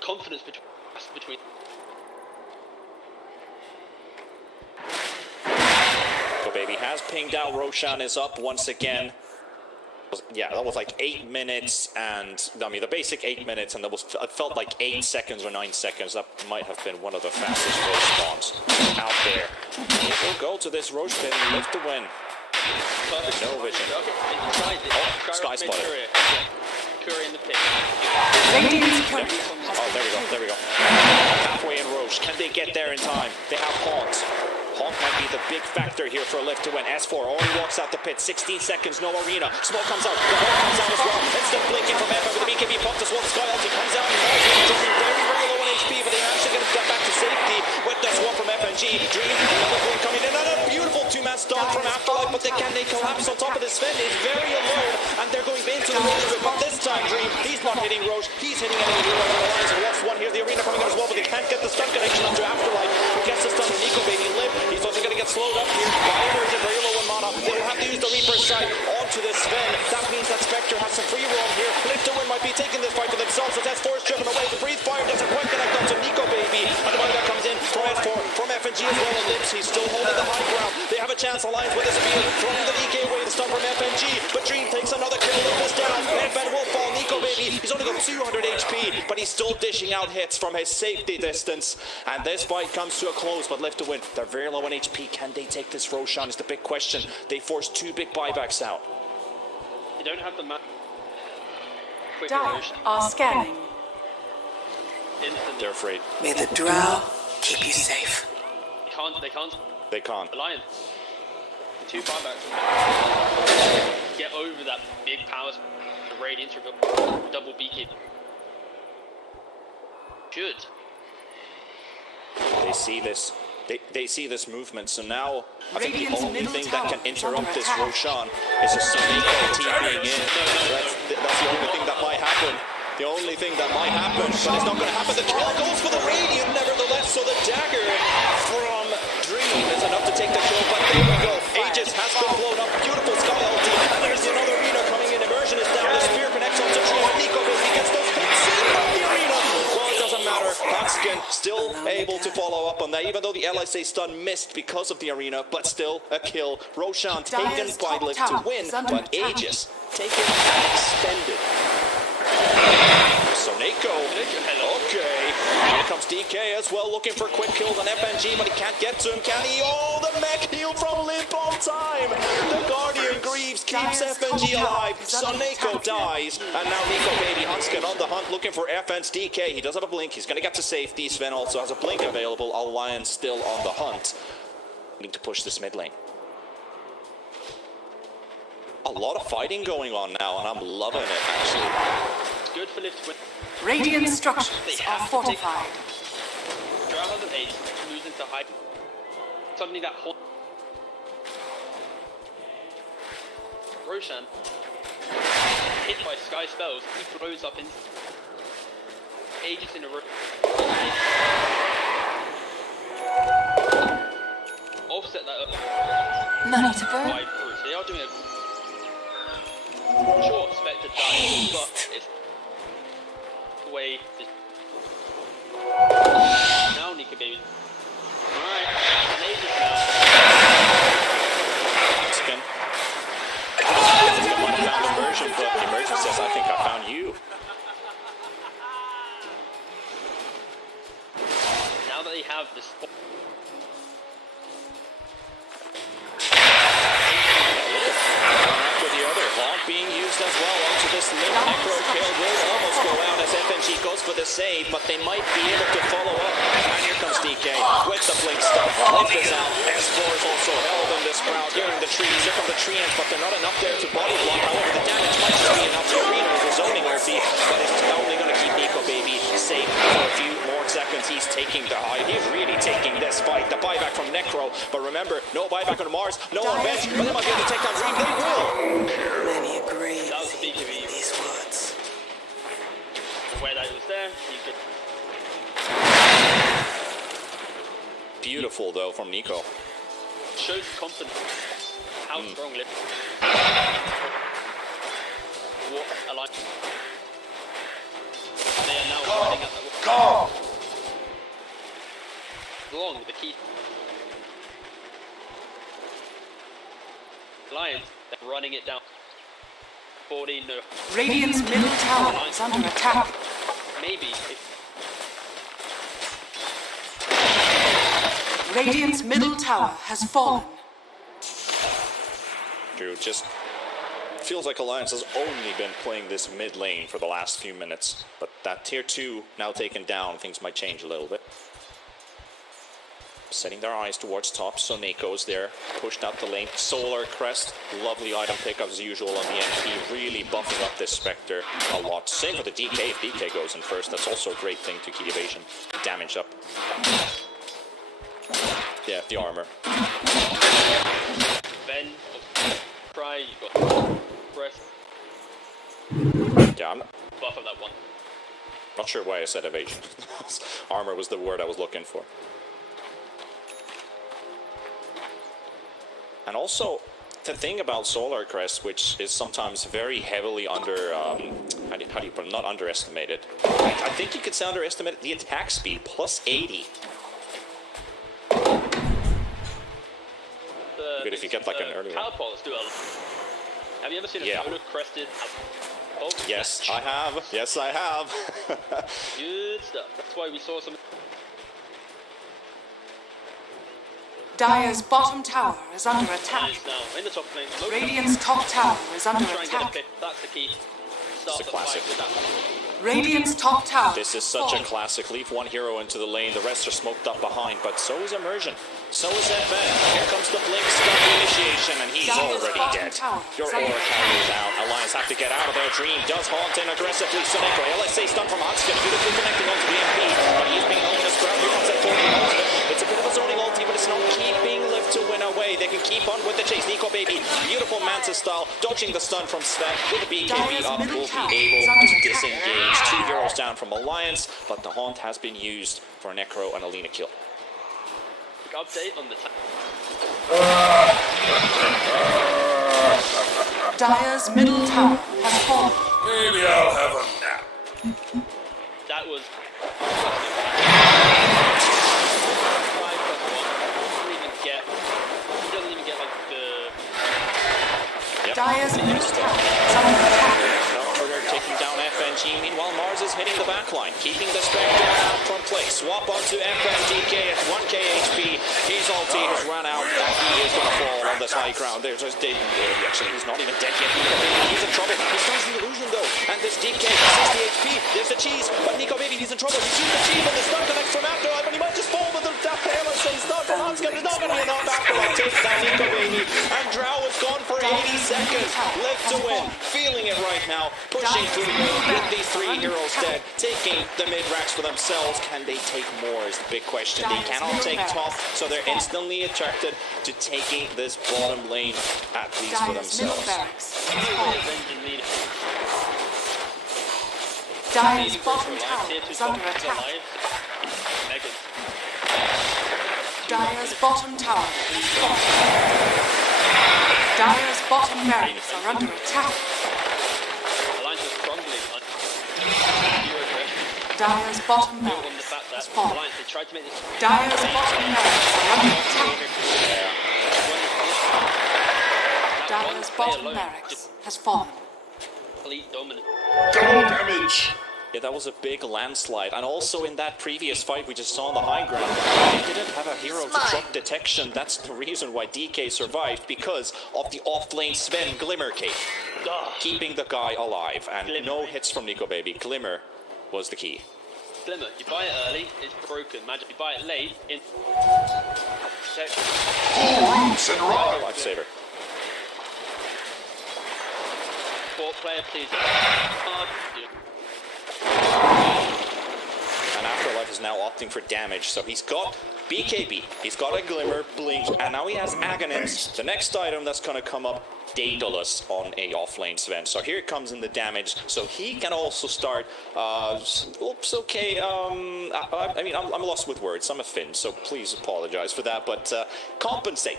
Confidence between. So Baby has pinged out. Roshan is up once again. Yeah, that was like 8 minutes, and I mean the basic 8 minutes, and that was, it felt like 8 seconds or 9 seconds. That might have been one of the fastest road spawns out there. We'll go to this Roche pin, live to win. No vision. Oh, Sky spotted. Curry in the pit. Oh, there we go. Halfway in Roche. Can they get there in time? They have Haunt. Haunt might be the big factor here for Lift to win. S4 already walks out the pit. 16 seconds, no arena. Smoke comes out. The Haunt comes out as well. Instant blinking from Evan with the BKB popped as well. Sky ulti comes out. Dropping very low on HP, but they're actually going to get back to safety with the swap from FNG. Dream, another one coming in. Another beautiful two-man stun from Afterlife, but they collapse on top of this. Sven is very alone, and they're going into the Roche pit. But this time, Dream, he's not hitting Roche. He's hitting enemy heroes on the lines. And lost one here. The arena coming out as well, but they can't get the stun connection onto Afterlife. Who gets the stun from Nico Baby Live. He's also going to get slowed up here. Dyers is very low on mana. They will have to use the Reaper's Sight onto this Sven. That means that Spectre has some free roam here. Live to win might be taking this fight for themselves as S4 is driven away. The Breathe Fire doesn't quite connect onto Nico Baby. And the money that comes in from S4, from FNG as well. And Lips, he's still holding the high ground. They have a chance. Alliance with a spear. Throwing the DK away. The stun from FNG. But Dream takes another kill. Liv is down. FN will fall. Nico Baby, he's only got 200 HP, but he's still dishing out hits from his safety distance. And this fight comes to a close, but Live to win. They're very low on HP. Can they take this Roshan is the big question. They forced 2 big buybacks out. You don't have the map. Quick Dire erosion. are scanning. Instantly. They're afraid. May the drow keep you safe. They can't. Alliance. The 2 buybacks. Get over that big power. The Radiance reveal. Double beacon. Good. They see this. They see this movement, so now I think the Radiant's only middle thing that can tower is interrupt under this attack. Roshan is a Soneko TPing in. That's the only thing that might happen. The only thing that might happen, but it's not going to happen. The kill goes for the Radiant, nevertheless, so the dagger from Dream is enough to take the kill, but there we go. Aegis has been blown up. Beautiful Sky ulti, and there's another arena coming in. Immersion is down. The spear connects onto Dream. Nico basically gets those hits in the arena. Well, it doesn't matter. Hunskin still able to follow up on that, even though the LSA stun missed because of the arena, but still a kill. Roshan taken by Lift to win, but Aegis taken and extended. Soneko, okay, Here comes DK as well, looking for a quick kill on FNG, but he can't get to him, can he? Oh, the mech heal from Limp on time! The Guardian Greaves keeps FNG alive, Soneko dies, and now Nico Baby Hunskin on the hunt, looking for FN's DK. He does have a blink, he's gonna get to safety. Sven also has a blink available, Alliance still on the hunt. Need to push this mid lane. A lot of fighting going on now, and I'm loving it, actually. Good for Lift with Radiant structures are fortified. Drow has an ace, moves into high. Suddenly that whole Roshan hit by sky spells, he throws up in ages in a row. Offset that up. Money to burn. Wide through. They are doing a short Spectre dive, but it's the way this. Now Nika Baby. Alright, Ages now. Skin. I might have found immersion, but immersion says, I think I found you. Now that they have this. With the other, Hawk being used as well onto this limp. Necro kill will almost go out as FNG goes for the save, but they might be able to follow up. And here comes DK with the blink stuff. Limp is out. S4 is also held in this crowd. Hearing the trees. Here come the treants, but they're not enough there to body block. However, the damage might just be enough to Reno with his zoning ulti, but it's only going to keep Nico Baby safe for a few more seconds. He's taking the high. He's really taking this fight. The buyback from Necro, but remember, no buyback on Mars, no on bench, but they might be able to take down Reem. They will! Many agree That was big of you. these words. The way that it was there, you could. Beautiful, though, from Nico. Shows confidence. How strong Lift. What a line. They are now running at the Go! long with the key. Lions, they're running it down. 14, no. Radiant's middle tower is under attack. Maybe. If Radiant's middle tower has fallen. Drew, just feels like Alliance has only been playing this mid lane for the last few minutes. But that tier 2 now taken down, things might change a little bit. Setting their eyes towards top, so Neko's there, pushed out the lane. Solar Crest, lovely item pickup as usual on the MP, really buffing up this Spectre a lot. Same for the DK, if DK goes in first, that's also a great thing to keep evasion damage up. Yeah, the armor. Ben, Cry, you got Breath, Yeah, I'm buff of that one. not sure why I said evasion. Armor was the word I was looking for. And also, the thing about Solar Crest, which is sometimes very heavily under, how do you put it, not underestimated. I think you could say underestimated the attack speed, plus 80. Good if you get like an early one. Catapults do a. Have you ever seen a solar crested? Oh, Yes, I have. Yes, I have. good stuff. That's why we saw some. Dire's bottom tower is under attack. Nice now in the top lane. Radiant's top tower is under Try and get a attack. pick. That's the key. Start a the classic. fight with that. Radiant's top tower. This is such a classic. Leave one hero into the lane, the rest are smoked up behind, but so is Immersion. So is Advent. Here comes the Blink Stun initiation, and he's already dead. Your aura carriers out. Alliance have to get out of their dream. Does haunt in aggressively. Soneko, LSA stun from Hunskin. Beautifully connecting onto the MP, but he's being held in a scrap. Here comes that 40 ultimate. It's a bit of a zoning ulti, but it's not keeping Lift to win away. They can keep on with the chase. Nico Baby, beautiful Mantis style, dodging the stun from Sven. With the BKB up, will be able to disengage. 2 heroes down from Alliance, but the haunt has been used for a Necro and Alina kill. Quick update on the time. Dire's middle tower has fallen. Maybe I'll have a nap. That was. He doesn't even get like the. Dire's middle tower is under attack. Trigger taking down FNG. Meanwhile, Mars is hitting the backline, keeping the Spectre out from play. Swap onto FMDK at 1k HP. His ulti has run out, and he is going to fall on this high ground. There's just actually, he's not even dead yet. He's in trouble. He starts the illusion though, and this DK 60 HP. There's the cheese, but Nico Baby, he's in trouble. He's used the cheese, but the stun connects from Afterlife, and he might just fall with the hammer. So he's not for Hans. There's not going to be enough. Afterlife takes down Nico Baby, and Drow is gone for 80 seconds. Live to win, feeling it right now, pushing through with these three heroes dead, taking the mid racks for themselves. Can they take more is the big question. They cannot take top, so they're instantly attracted to taking this bottom lane at least for themselves. Dire's bottom tower is under attack. Dire's bottom tower is falling. Dire's bottom barracks are under attack. Alliance is crumbling. Dire's bottom barracks has fallen. Alliance, they tried to make this Dire's bottom barracks are under attack. Dire's bottom barracks has fallen. complete dominance. Double damage. Yeah, that was a big landslide. And also in that previous fight we just saw on the high ground, they didn't have a hero to drop detection. That's the reason why DK survived, because of the off-lane Sven Glimmer cape. Keeping the guy alive, and no hits from Nico Baby. Glimmer was the key. Glimmer, you buy it early, it's broken. Magic, you buy it late, in protection. Roots and rod. Lifesaver. Fourth player, please. And Afterlife is now opting for damage, so he's got BKB, he's got a Glimmer, Blink, and now he has Aghanim's. The next item that's going to come up, Daedalus on a offlane Sven. So here it comes in the damage, so he can also start, oops, okay, I mean, I'm lost with words, I'm a Finn, so please apologize for that, but compensate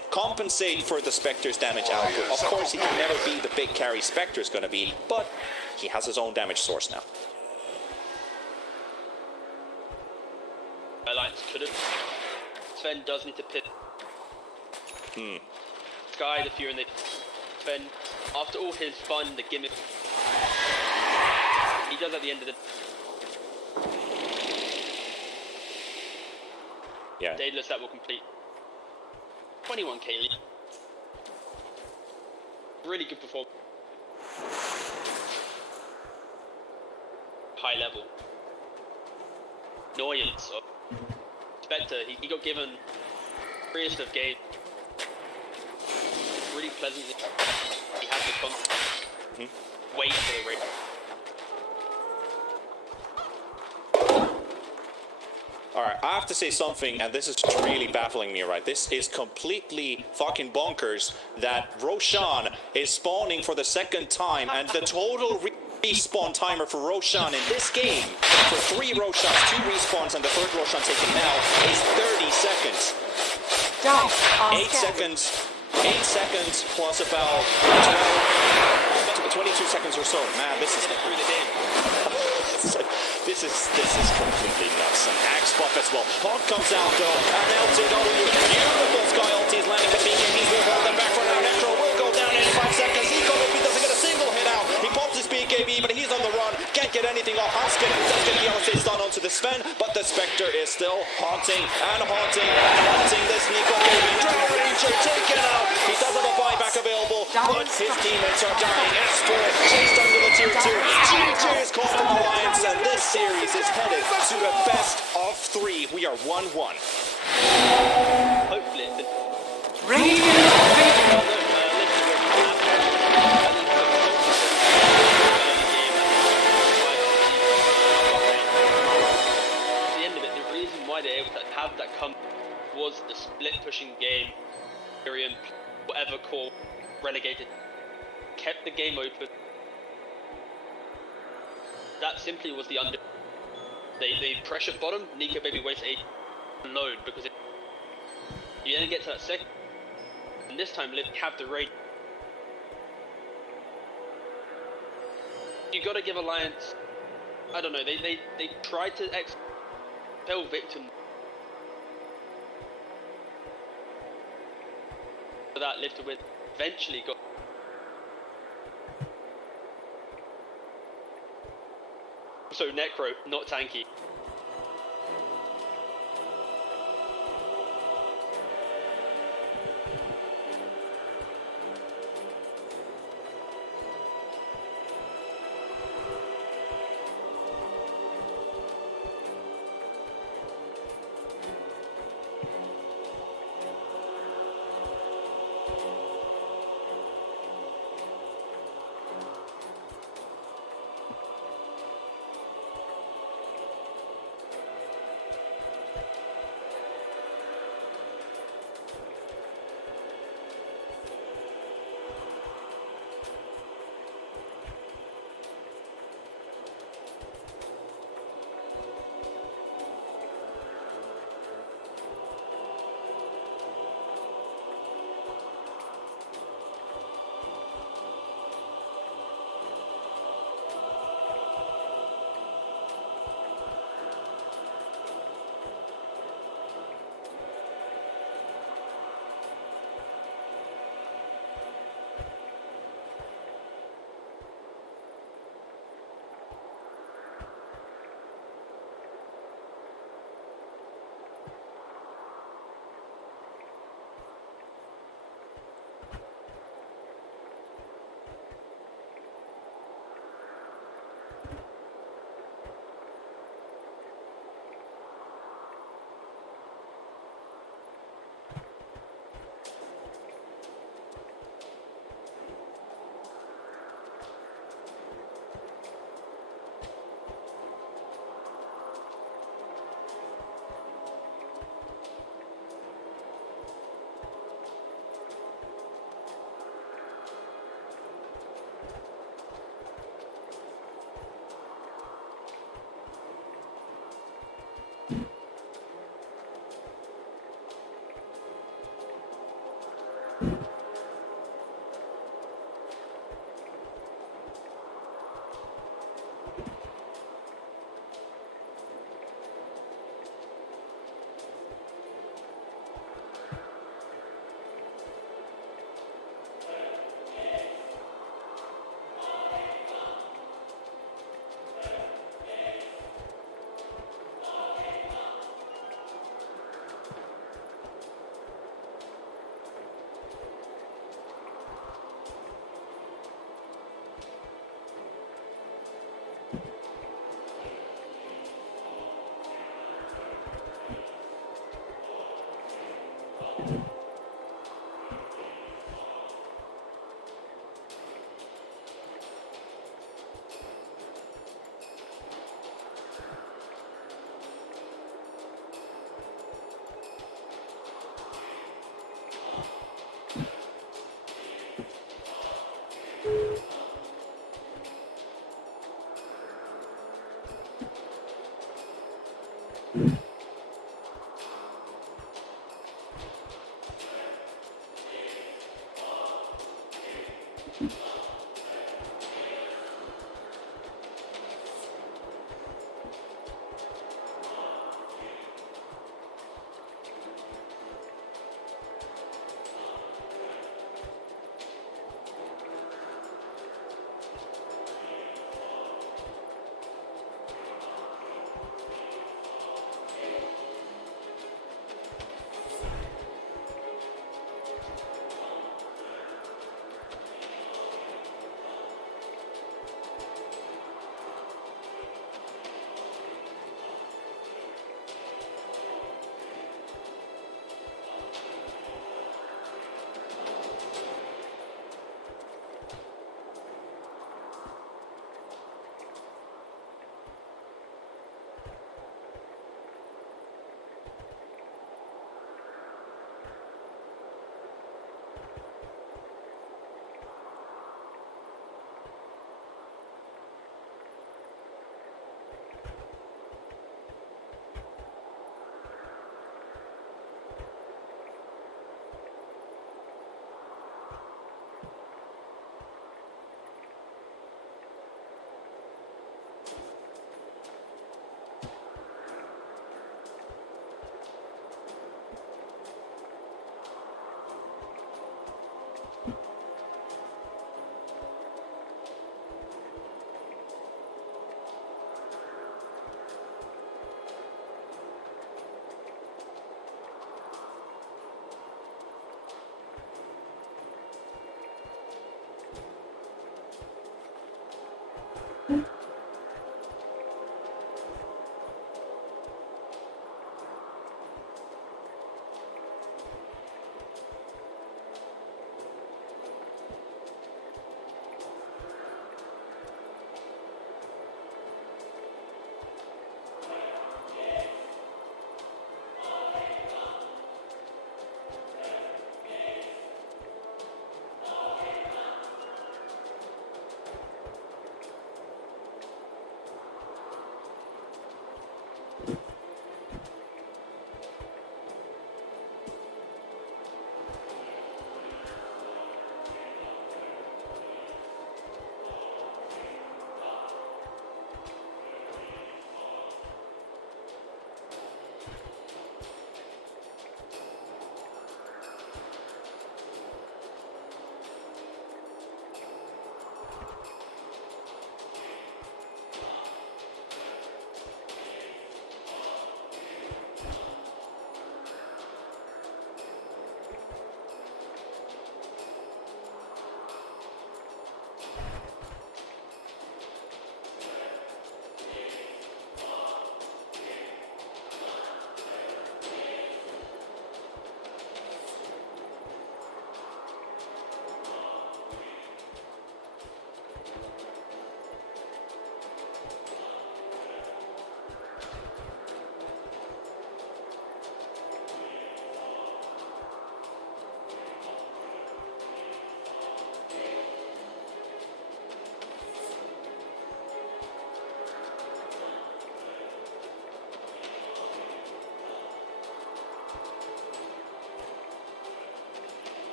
for the Spectre's damage output. Of course, he can never be the big carry Spectre's going to be, but he has his own damage source now. Alliance could have. Sven does need to pit. Sky, the Fury, and the Sven, after all his fun, the gimmick, he does at the end of the. Yeah. Daedalus that will complete 21k lead. Really good performance. High level. Annoyance of Spectre, he got given freest of game. Really pleasantly, he had the confidence. Wait for the race. Alright, I have to say something, and this is really baffling me, right? This is completely fucking bonkers that Roshan is spawning for the second time, and the total respawn timer for Roshan in this game, for 3 Roshans, 2 respawns, and the 3rd Roshan taken now, is 30 seconds. 8 seconds. 8 seconds plus about 22 seconds or so. Man, this is through the game. This is completely nuts. And Axe buff as well. Hawk comes out though, and LTW, beautiful Sky ulti is landing with BKBs. Will hold them back for now. Necro will go down in 5 seconds. He doesn't get a single hit out. He pops his BKB, but he's on the run. Can't get anything off. Hanskin does get the LC stun onto the Sven, but the Spectre is still haunting this Nico Baby. Drow Ranger taken out. He does have a buyback available, but his teammates are dying. S4 chased under the tier 2. GG is called from Alliance, and this series is headed to the best of 3. We are 1-1. Hopefully, they're able to have that come was the split pushing game. Tyrion, whatever core relegated, kept the game open. That simply was the under. They pressured bottom. Nico Baby wastes 8 alone because you then get to that second, and this time Liv have the raid. You gotta give Alliance. I don't know. They tried to expel Victim. For that Liv to win. Eventually got. So Necro, not tanky.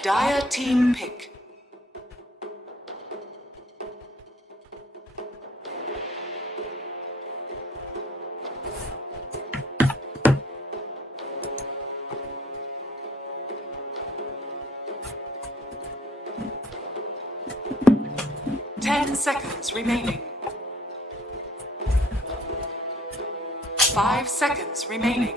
Dire team pick. Ten seconds remaining. 5 seconds remaining.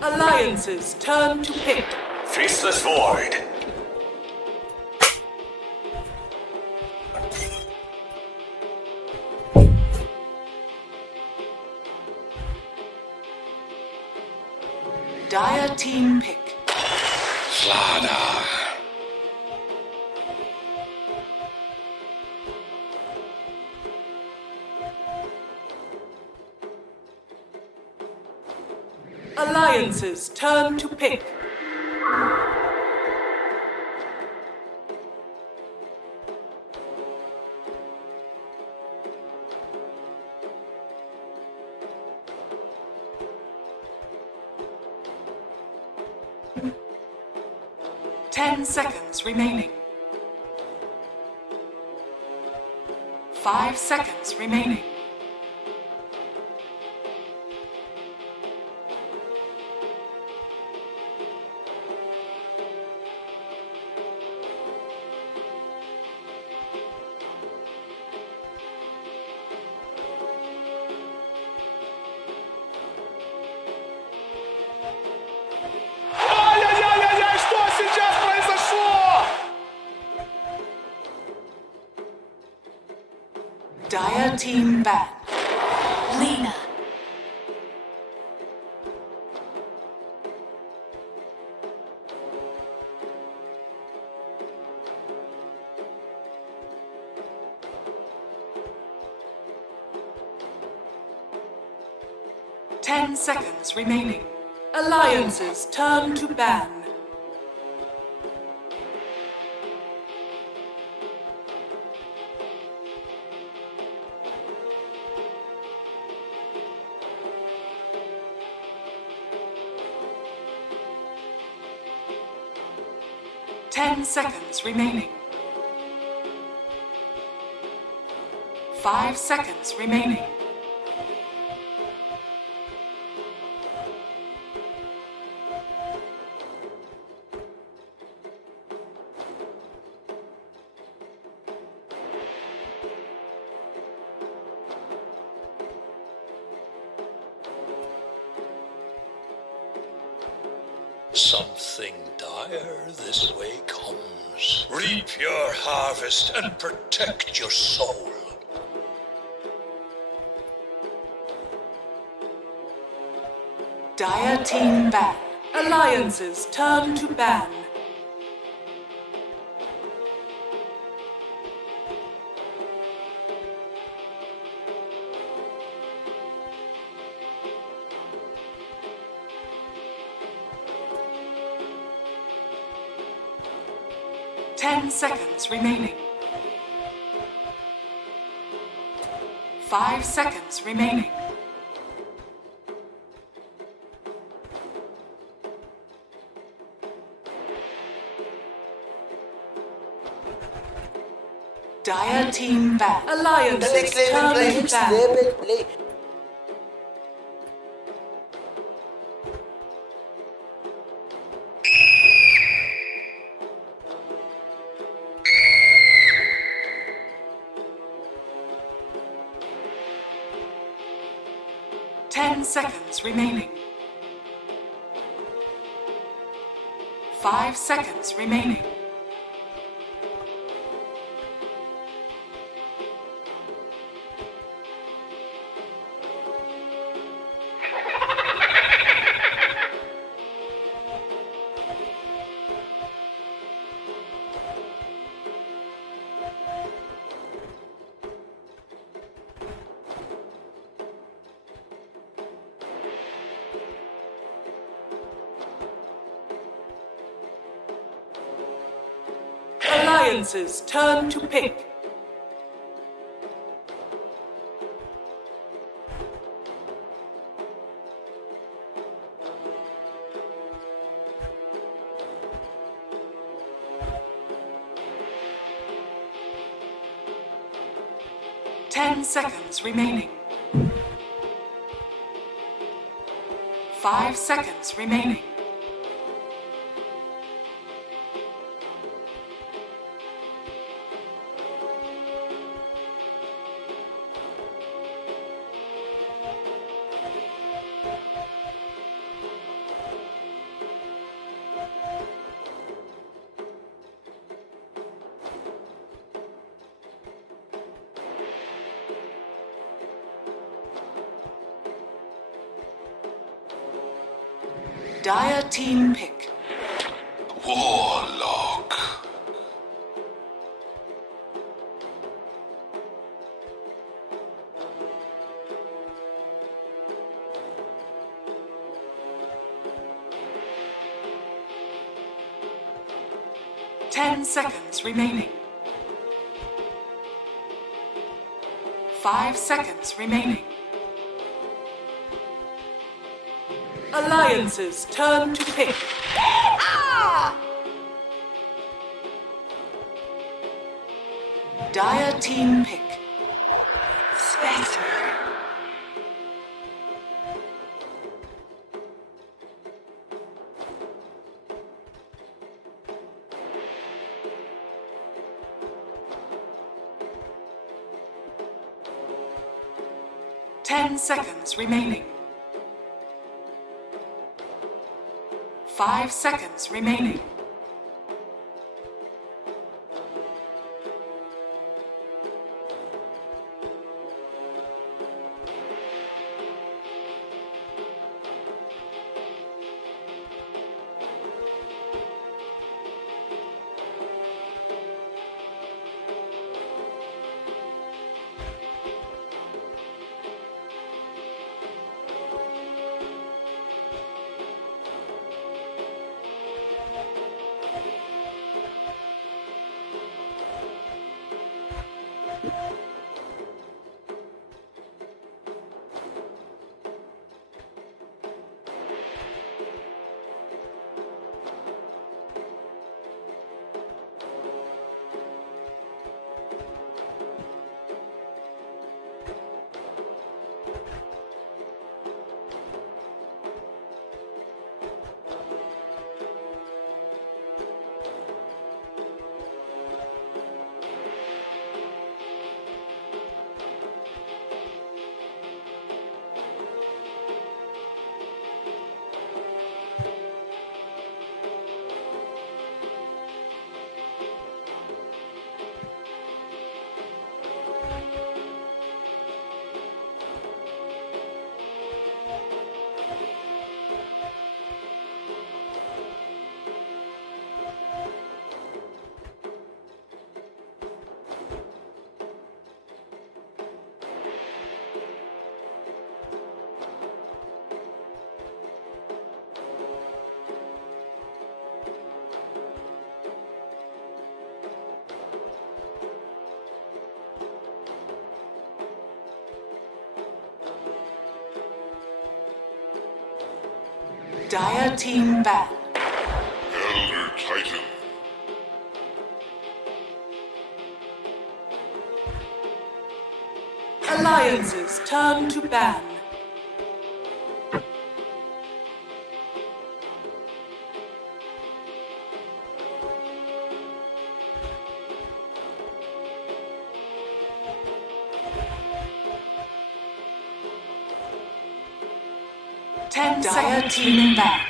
Alliances turn to pick. Faceless Void. Dire team pick. Slada. Alliances turn to pick. Ten seconds remaining. 5 seconds remaining. Ай-яй-яй-яй-яй, что сейчас произошло? Dire team ban. Lena. 10 seconds remaining. Alliances turn to ban. Ten seconds remaining. 5 seconds remaining. Something dire this way comes. Reap your harvest and protect your soul. Dire team ban. Alliances turn to ban. Ten seconds remaining. 5 seconds remaining. Dire team ban. Alliances turn to ban. 10 seconds remaining. 5 seconds remaining. Alliance's turn to pick. Ten seconds remaining. 5 seconds remaining. Dire team pick. Warlock. Ten seconds remaining. 5 seconds remaining. Alliance's turn to pick. Dire team pick. Spectre. Ten seconds remaining. 5 seconds remaining. Dire team ban. Elder Titan. Alliance's turn to ban. Ten Dire team ban.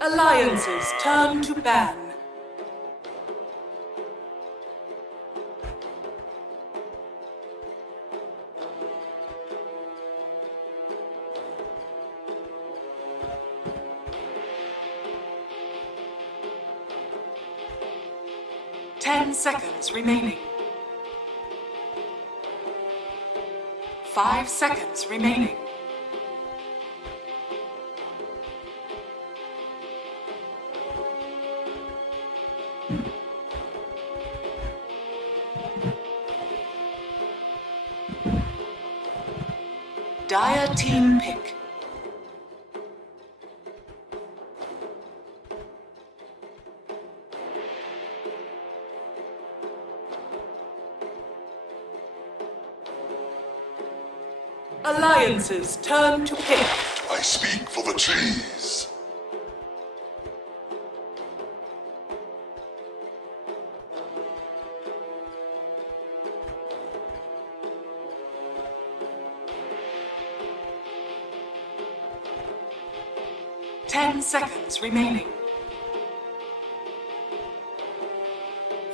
Alliance's turn to ban. Ten seconds remaining. 5 seconds remaining. Dire team pick. Alliance's turn to pick. I speak for the cheese. Ten seconds remaining.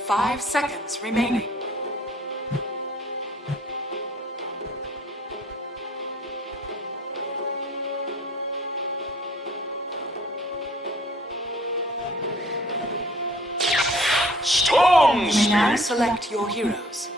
5 seconds remaining. Storm You may now Spirit. select your heroes.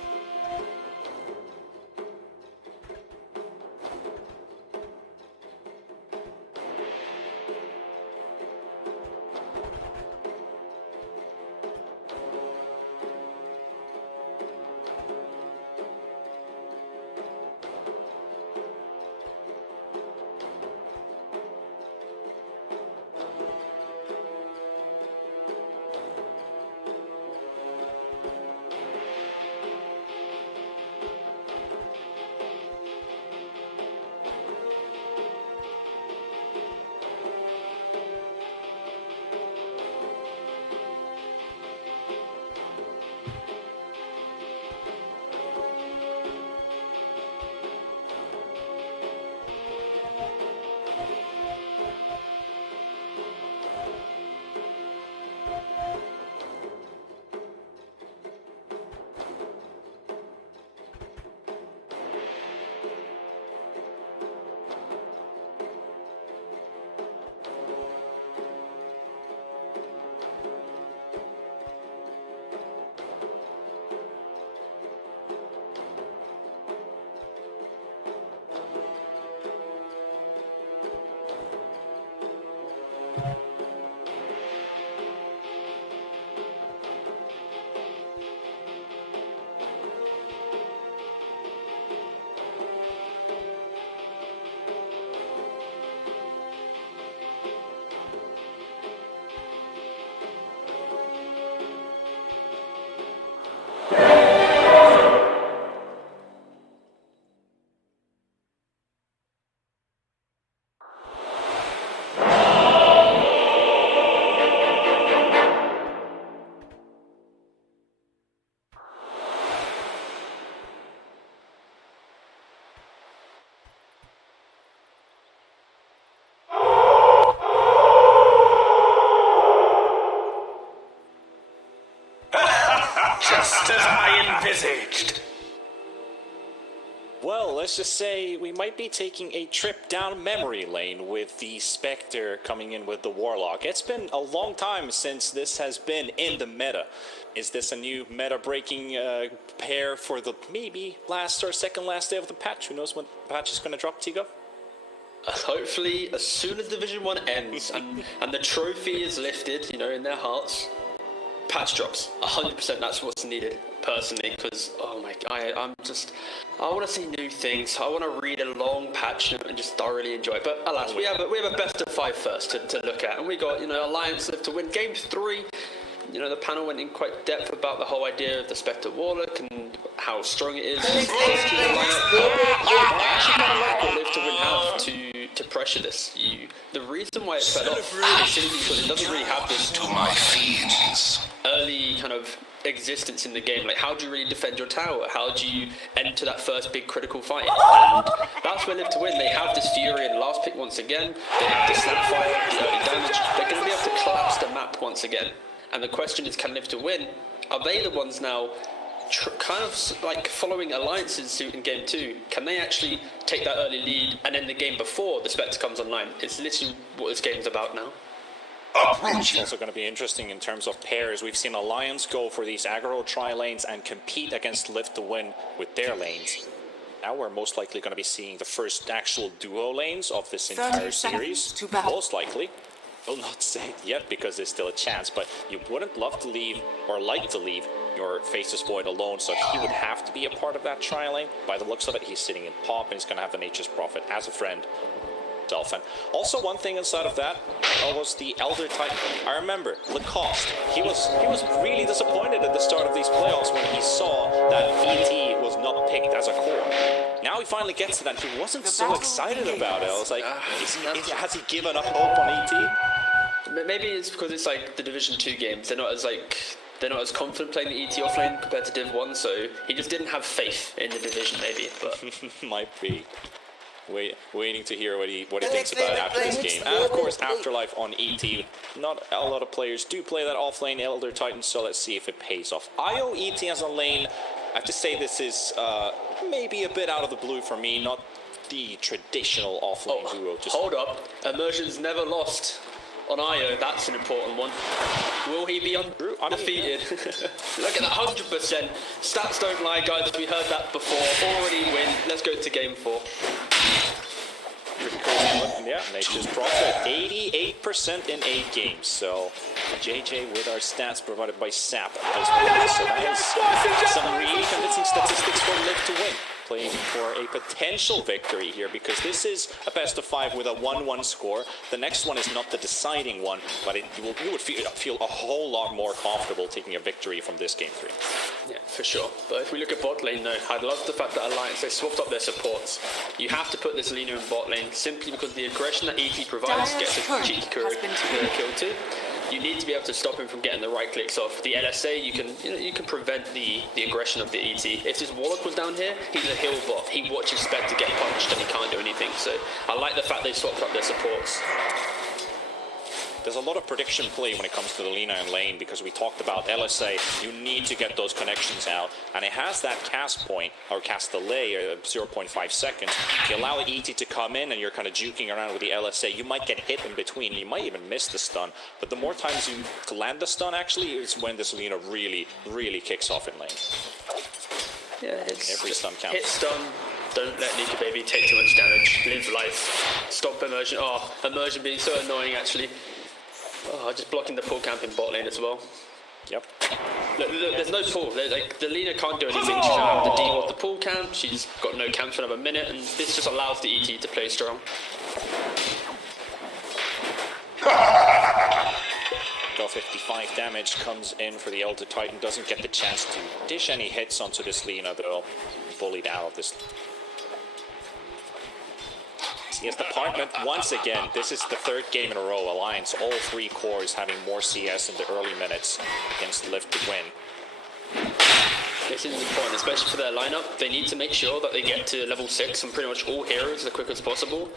Just as I envisaged. Well, let's just say we might be taking a trip down memory lane with the Spectre coming in with the Warlock. It's been a long time since this has been in the meta. Is this a new meta-breaking pair for the maybe last or second last day of the patch? Who knows when the patch is going to drop, Tigo? Hopefully, as soon as Division 1 ends and the trophy is lifted, you know, in their hearts, patch drops. 100% that's what's needed, personally, because, oh my god, I want to see new things. I want to read a long patch note and just thoroughly enjoy it. But alas, we have a best of 5 first to look at, and we got, you know, Alliance live to win Game 3. You know, the panel went in quite depth about the whole idea of the Spectre Warlock and how strong it is. I actually kind of like what Live to Win have to pressure this. The reason why it fell off is simply because it doesn't really have this To my feet. early kind of existence in the game. Like, how do you really defend your tower? How do you enter that first big critical fight? And that's where Live to Win. They have this Fury and last pick once again. They have the Snapfire, the early damage. They're going to be able to collapse the map once again. And the question is, can Live to Win? Are they the ones now kind of like following Alliance's suit in Game 2? Can they actually take that early lead and end the game before the Spectre comes online? It's literally what this game's about now. It's also going to be interesting in terms of pairs. We've seen Alliance go for these aggro tri-lanes and compete against Live to Win with their lanes. now we're most likely going to be seeing the first actual duo lanes of this 30 entire seconds series. to battle. Most likely. Will not say it yet because there's still a chance, but you wouldn't love to leave or like to leave your Faceless Void alone, so he would have to be a part of that trialing. By the looks of it, he's sitting in Pop and he's going to have the Nature's Prophet as a friend. And also one thing inside of that was the Elder Titan. I remember Lacoste. He was really disappointed at the start of these playoffs when he saw that ET was not picked as a core. Now he finally gets it and he wasn't so excited about it. I was like, has he given up hope on ET? Maybe it's because it's like the Division 2 games. They're not as confident playing the ET offlane compared to Div 1, so he just didn't have faith in the division, maybe. But might be. Waiting to hear what he thinks about it after this game. And of course, Afterlife on ET. Not a lot of players do play that offlane Elder Titan, so let's see if it pays off. IO ET as a lane, I have to say this is maybe a bit out of the blue for me, not the traditional offlane duo. Hold up, Immersion's never lost on IO, that's an important one. Will he be undefeated? Look at that, 100%. Stats don't lie, guys, we heard that before. Already win, let's go to game 4. Yeah, Nature's Prophet, 88% in 8 games. So JJ with our stats provided by SAP. So that is some really convincing statistics for Live to win. Playing for a potential victory here because this is a best of 5 with a 1-1 score. The next one is not the deciding one, but you would feel a whole lot more comfortable taking a victory from this game 3. Yeah, for sure. But if we look at bot lane though, I love the fact that Alliance, they swapped up their supports. You have to put this Lina in bot lane simply because the aggression that ET provides gets a cheeky kill too. You need to be able to stop him from getting the right clicks off. The LSA, you can prevent the aggression of the ET. If this Warlock was down here, he's a heal bot. He watches Spec to get punched and he can't do anything. So I like the fact they swapped up their supports. There's a lot of prediction play when it comes to the Lina and lane because we talked about LSA. You need to get those connections out, and it has that cast point or cast delay of 0.5 seconds. If you allow ET to come in and you're kind of juking around with the LSA, you might get hit in between. You might even miss the stun, but the more times you land the stun, actually, is when this Lina really, really kicks off in lane. Yeah, it's every stun counts. Hit stun. Don't let Nika Baby take too much damage. Live life. Stop immersion. Oh, immersion being so annoying actually. Oh, just blocking the pull camp in bot lane as well. Yep. Look, there's no pull. Like, the Lina can't do anything. She's going to have to deal with the pull camp. She's got no camp for another minute, and this just allows the ET to play strong. Well, 55 damage comes in for the Elder Titan. Doesn't get the chance to dish any hits onto this Lina, though. Bullied out of this. CS Department, once again, this is the 3rd game in a row. Alliance, all 3 cores having more CS in the early minutes against Live to win. This is important, especially for their lineup. They need to make sure that they get to level 6 and pretty much all heroes as quick as possible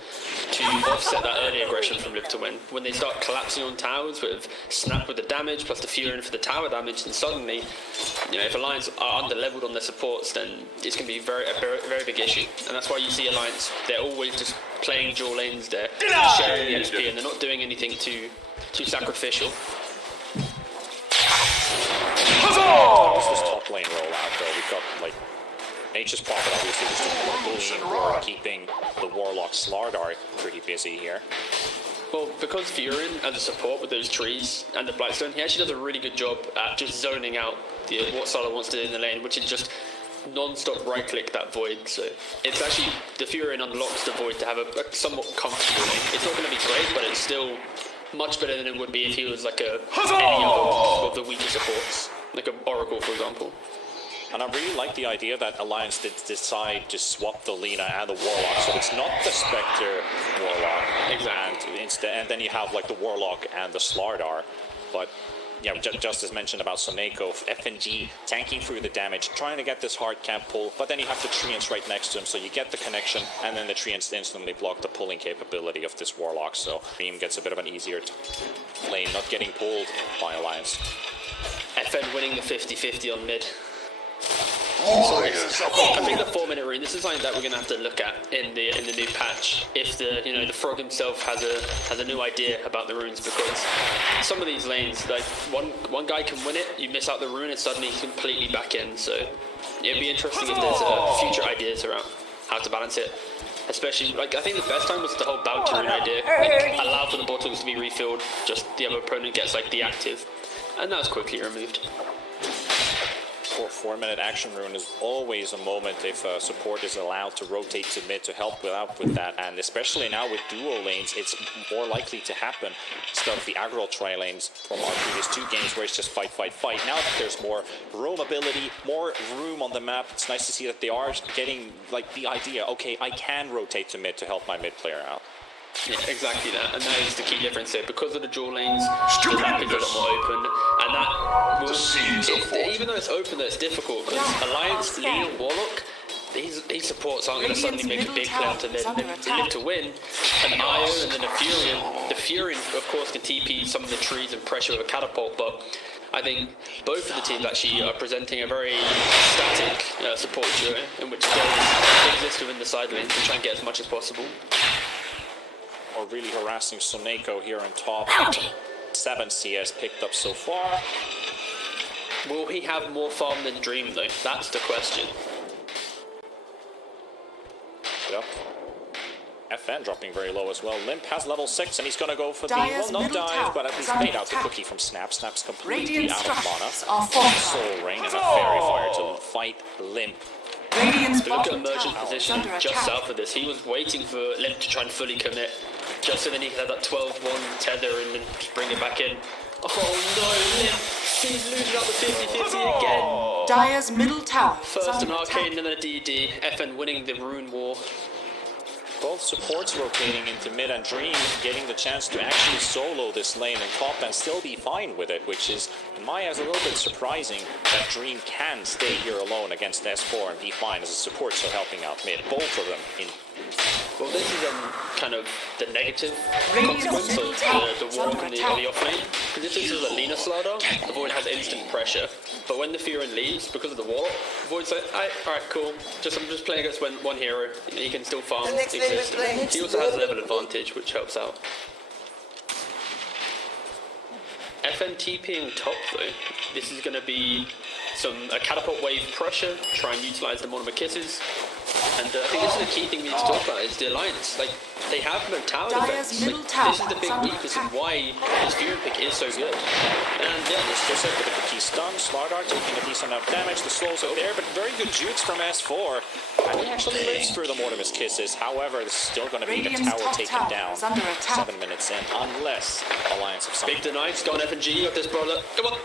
to offset that early aggression from Live to win. When they start collapsing on towers with Snap with the damage plus the Fury for the tower damage, and suddenly, if Alliance are under-leveled on their supports, then it's going to be a very big issue. And that's why you see Alliance, they're always just playing dual lanes, they're sharing the XP, and they're not doing anything too sacrificial. This top lane rollout, though. We've got, Nature's Prophet obviously just doing more bullying, keeping the Warlock Slardar pretty busy here. Well, because Furin as a support with those trees and the Blightstone, he actually does a really good job at just zoning out what Slardar wants to do in the lane, which is just non-stop right-click that Void. So it's actually, the Furin unlocks the Void to have a somewhat comfortable lane. It's not going to be great, but it's still much better than it would be if he was like any other of the weaker supports, like an Oracle, for example. And I really like the idea that Alliance did decide to swap the Lina and the Warlock, so it's not the Spectre Warlock, and then you have the Warlock and the Slardar. But yeah, just as mentioned about Soneko, FNG tanking through the damage, trying to get this hard camp pull, but then you have the Treants right next to him, so you get the connection, and then the Treants instantly block the pulling capability of this Warlock, so Dream gets a bit of an easier lane, not getting pulled by Alliance. FN winning the 50-50 on mid. I think the 4-minute rune, this is something that we're going to have to look at in the new patch. If the Frog himself has a new idea about the runes, because some of these lanes, one guy can win it, you miss out the rune, and suddenly he's completely back in. So it'd be interesting if there's future ideas around. how to balance it. Especially, like, I think the best time was the whole bounty rune idea. Like, allow for the bottles to be refilled, just the other opponent gets, like, deactive. And that was quickly removed. 4-minute action rune is always a moment if support is allowed to rotate to mid to help out with that, and especially now with duo lanes, it's more likely to happen instead of the aggro tri lanes from our previous 2 games where it's just fight, fight, fight. Now that there's more roamability, more room on the map, it's nice to see that they are getting like the idea, okay, I can rotate to mid to help my mid player out. Yeah, exactly that, and that is the key difference here. Because of the dual lanes, the map is a lot more open, and that will, even though it's open, though, it's difficult, because Alliance, Lee, and Warlock, these supports aren't going to suddenly make a big play to mid. They live to win. An Io and then a Furion. The Furion, of course, can TP some of the trees and pressure with a catapult, but I think both of the teams actually are presenting a very static support duo, in which they exist within the side lanes and try and get as much as possible. Or really harassing Soneko here on top. 7 CS picked up so far. Will he have more farm than Dream though? That's the question. Yep. FN dropping very low as well. Limp has level 6 and he's gonna go for the, Dyer's well, no middle dive, tower but at is least under made out the attack. cookie from Snap. Snap's completely Radiant out of mana. structures are fortified. Soul Ring and a Fairy Fire to fight Limp. Radiant's But look at bottom Emergent's tower is position under just attack. south of this. He was waiting for Limp to try and fully commit, just so then he could have that 12-1 tether and then just bring it back in. Oh no, Limp! He's losing out the 50-50 again. Dyer's middle tower is First an under Arcane attack. and then a DD. FN winning the Rune War. Both supports rotating into mid, and Dream getting the chance to actually solo this lane and top and still be fine with it, which is, in my eyes, a little bit surprising that Dream can stay here alone against S4 and be fine as a support, so helping out mid. Both of them in. Well, this is kind of the negative Radiant's consequence middle of tower the is walk under and the attack. offlane. Because if this is a Lina Slardar, the Void has instant pressure. But when the Furin leaves, because of the wall, the Void's like, alright, cool. I'm just playing against one hero. He can still farm. Exist. He also has level advantage, which helps out. FN TPing top though. This is going to be a catapult wave pressure. Try and utilize the Monomer Kisses. And I think this is the key thing we need to talk about is the Alliance. Like, they have no tower Dyer's defense. middle Like, tower this is the is big under weakness and attack. why this Fury pick is so good. And yeah, this just it with the cookie stun. Slardar taking a decent amount of damage. The slows are there, but very good jukes from S4. And he actually lives through the Mortimer's Kisses. However, this is still going to be the Radiant's tower top taken tower down is under attack. 7 minutes in, unless Alliance of some. Big denies, go on FNG, got this brother. Come on.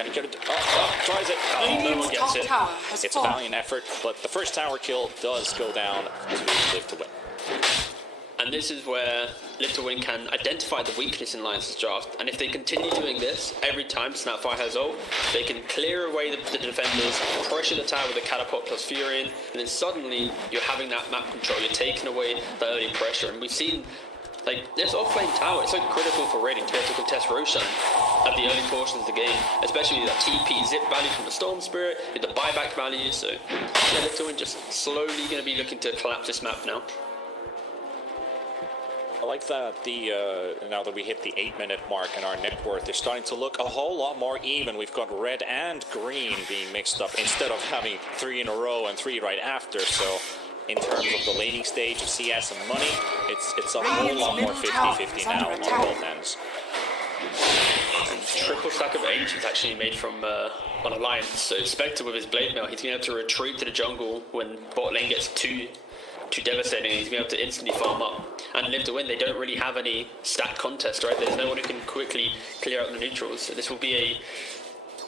Can he get it? Oh, tries it. Oh, no Radiant's one top gets it. tower has It's a fallen. valiant effort, but the first tower kill does go down to Live to Win. And this is where Live to Win can identify the weakness in Alliance's draft. And if they continue doing this every time Snapfire has ult, they can clear away the defenders, pressure the tower with a catapult plus Furion, and then suddenly you're having that map control. You're taking away the early pressure. And we've seen, like, this offlane tower, it's so critical for Raiding to be able to contest Roshan at the early portions of the game, especially with that TP zip value from the Storm Spirit, with the buyback value. So, yeah, Live to Win just slowly going to be looking to collapse this map now. I like that now that we hit the 8-minute mark in our net worth, is starting to look a whole lot more even. We've got red and green being mixed up instead of having 3 in a row and 3 right after. So in terms of the laning stage of CS and money, it's a whole lot more 50-50 now on both ends. Triple stack of ancients actually made from on Alliance. So Spectre with his blade mail, he's going to have to retreat to the jungle when bot lane gets too devastating. He's going to be able to instantly farm up. And Live to Win, they don't really have any stat contest, right? There's no one who can quickly clear out the neutrals. So this will be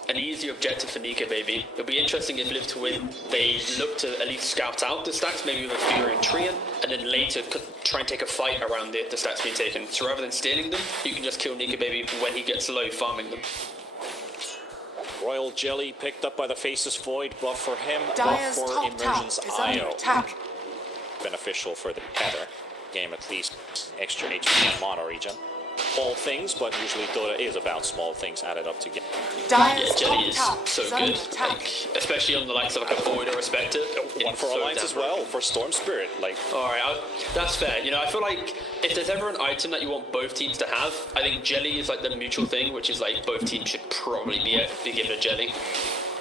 an easy objective for Nika, baby. It'll be interesting if Live to Win, they look to at least scout out the stacks, maybe with a Fury and Treant, and then later try and take a fight around the stacks being taken. So rather than stealing them, you can just kill Nika, baby, when he gets low, farming them. Royal Jelly picked up by the Faceless Void, buff for him, Dyer's buff for top tower Immersion's is under IO. attack. Beneficial for the tether game, at least extra HP and mono region. Small things, but usually Dota is about small things added up together. Dyer's Yeah, Jelly top is tower so is under good, attack. like, especially on the likes of like a Void or a Spectre. One for Alliance as well, for Storm Spirit. Like, Alright, that's fair. You know, I feel like if there's ever an item that you want both teams to have, I think Jelly is like the mutual thing, which is like both teams should probably be given a Jelly.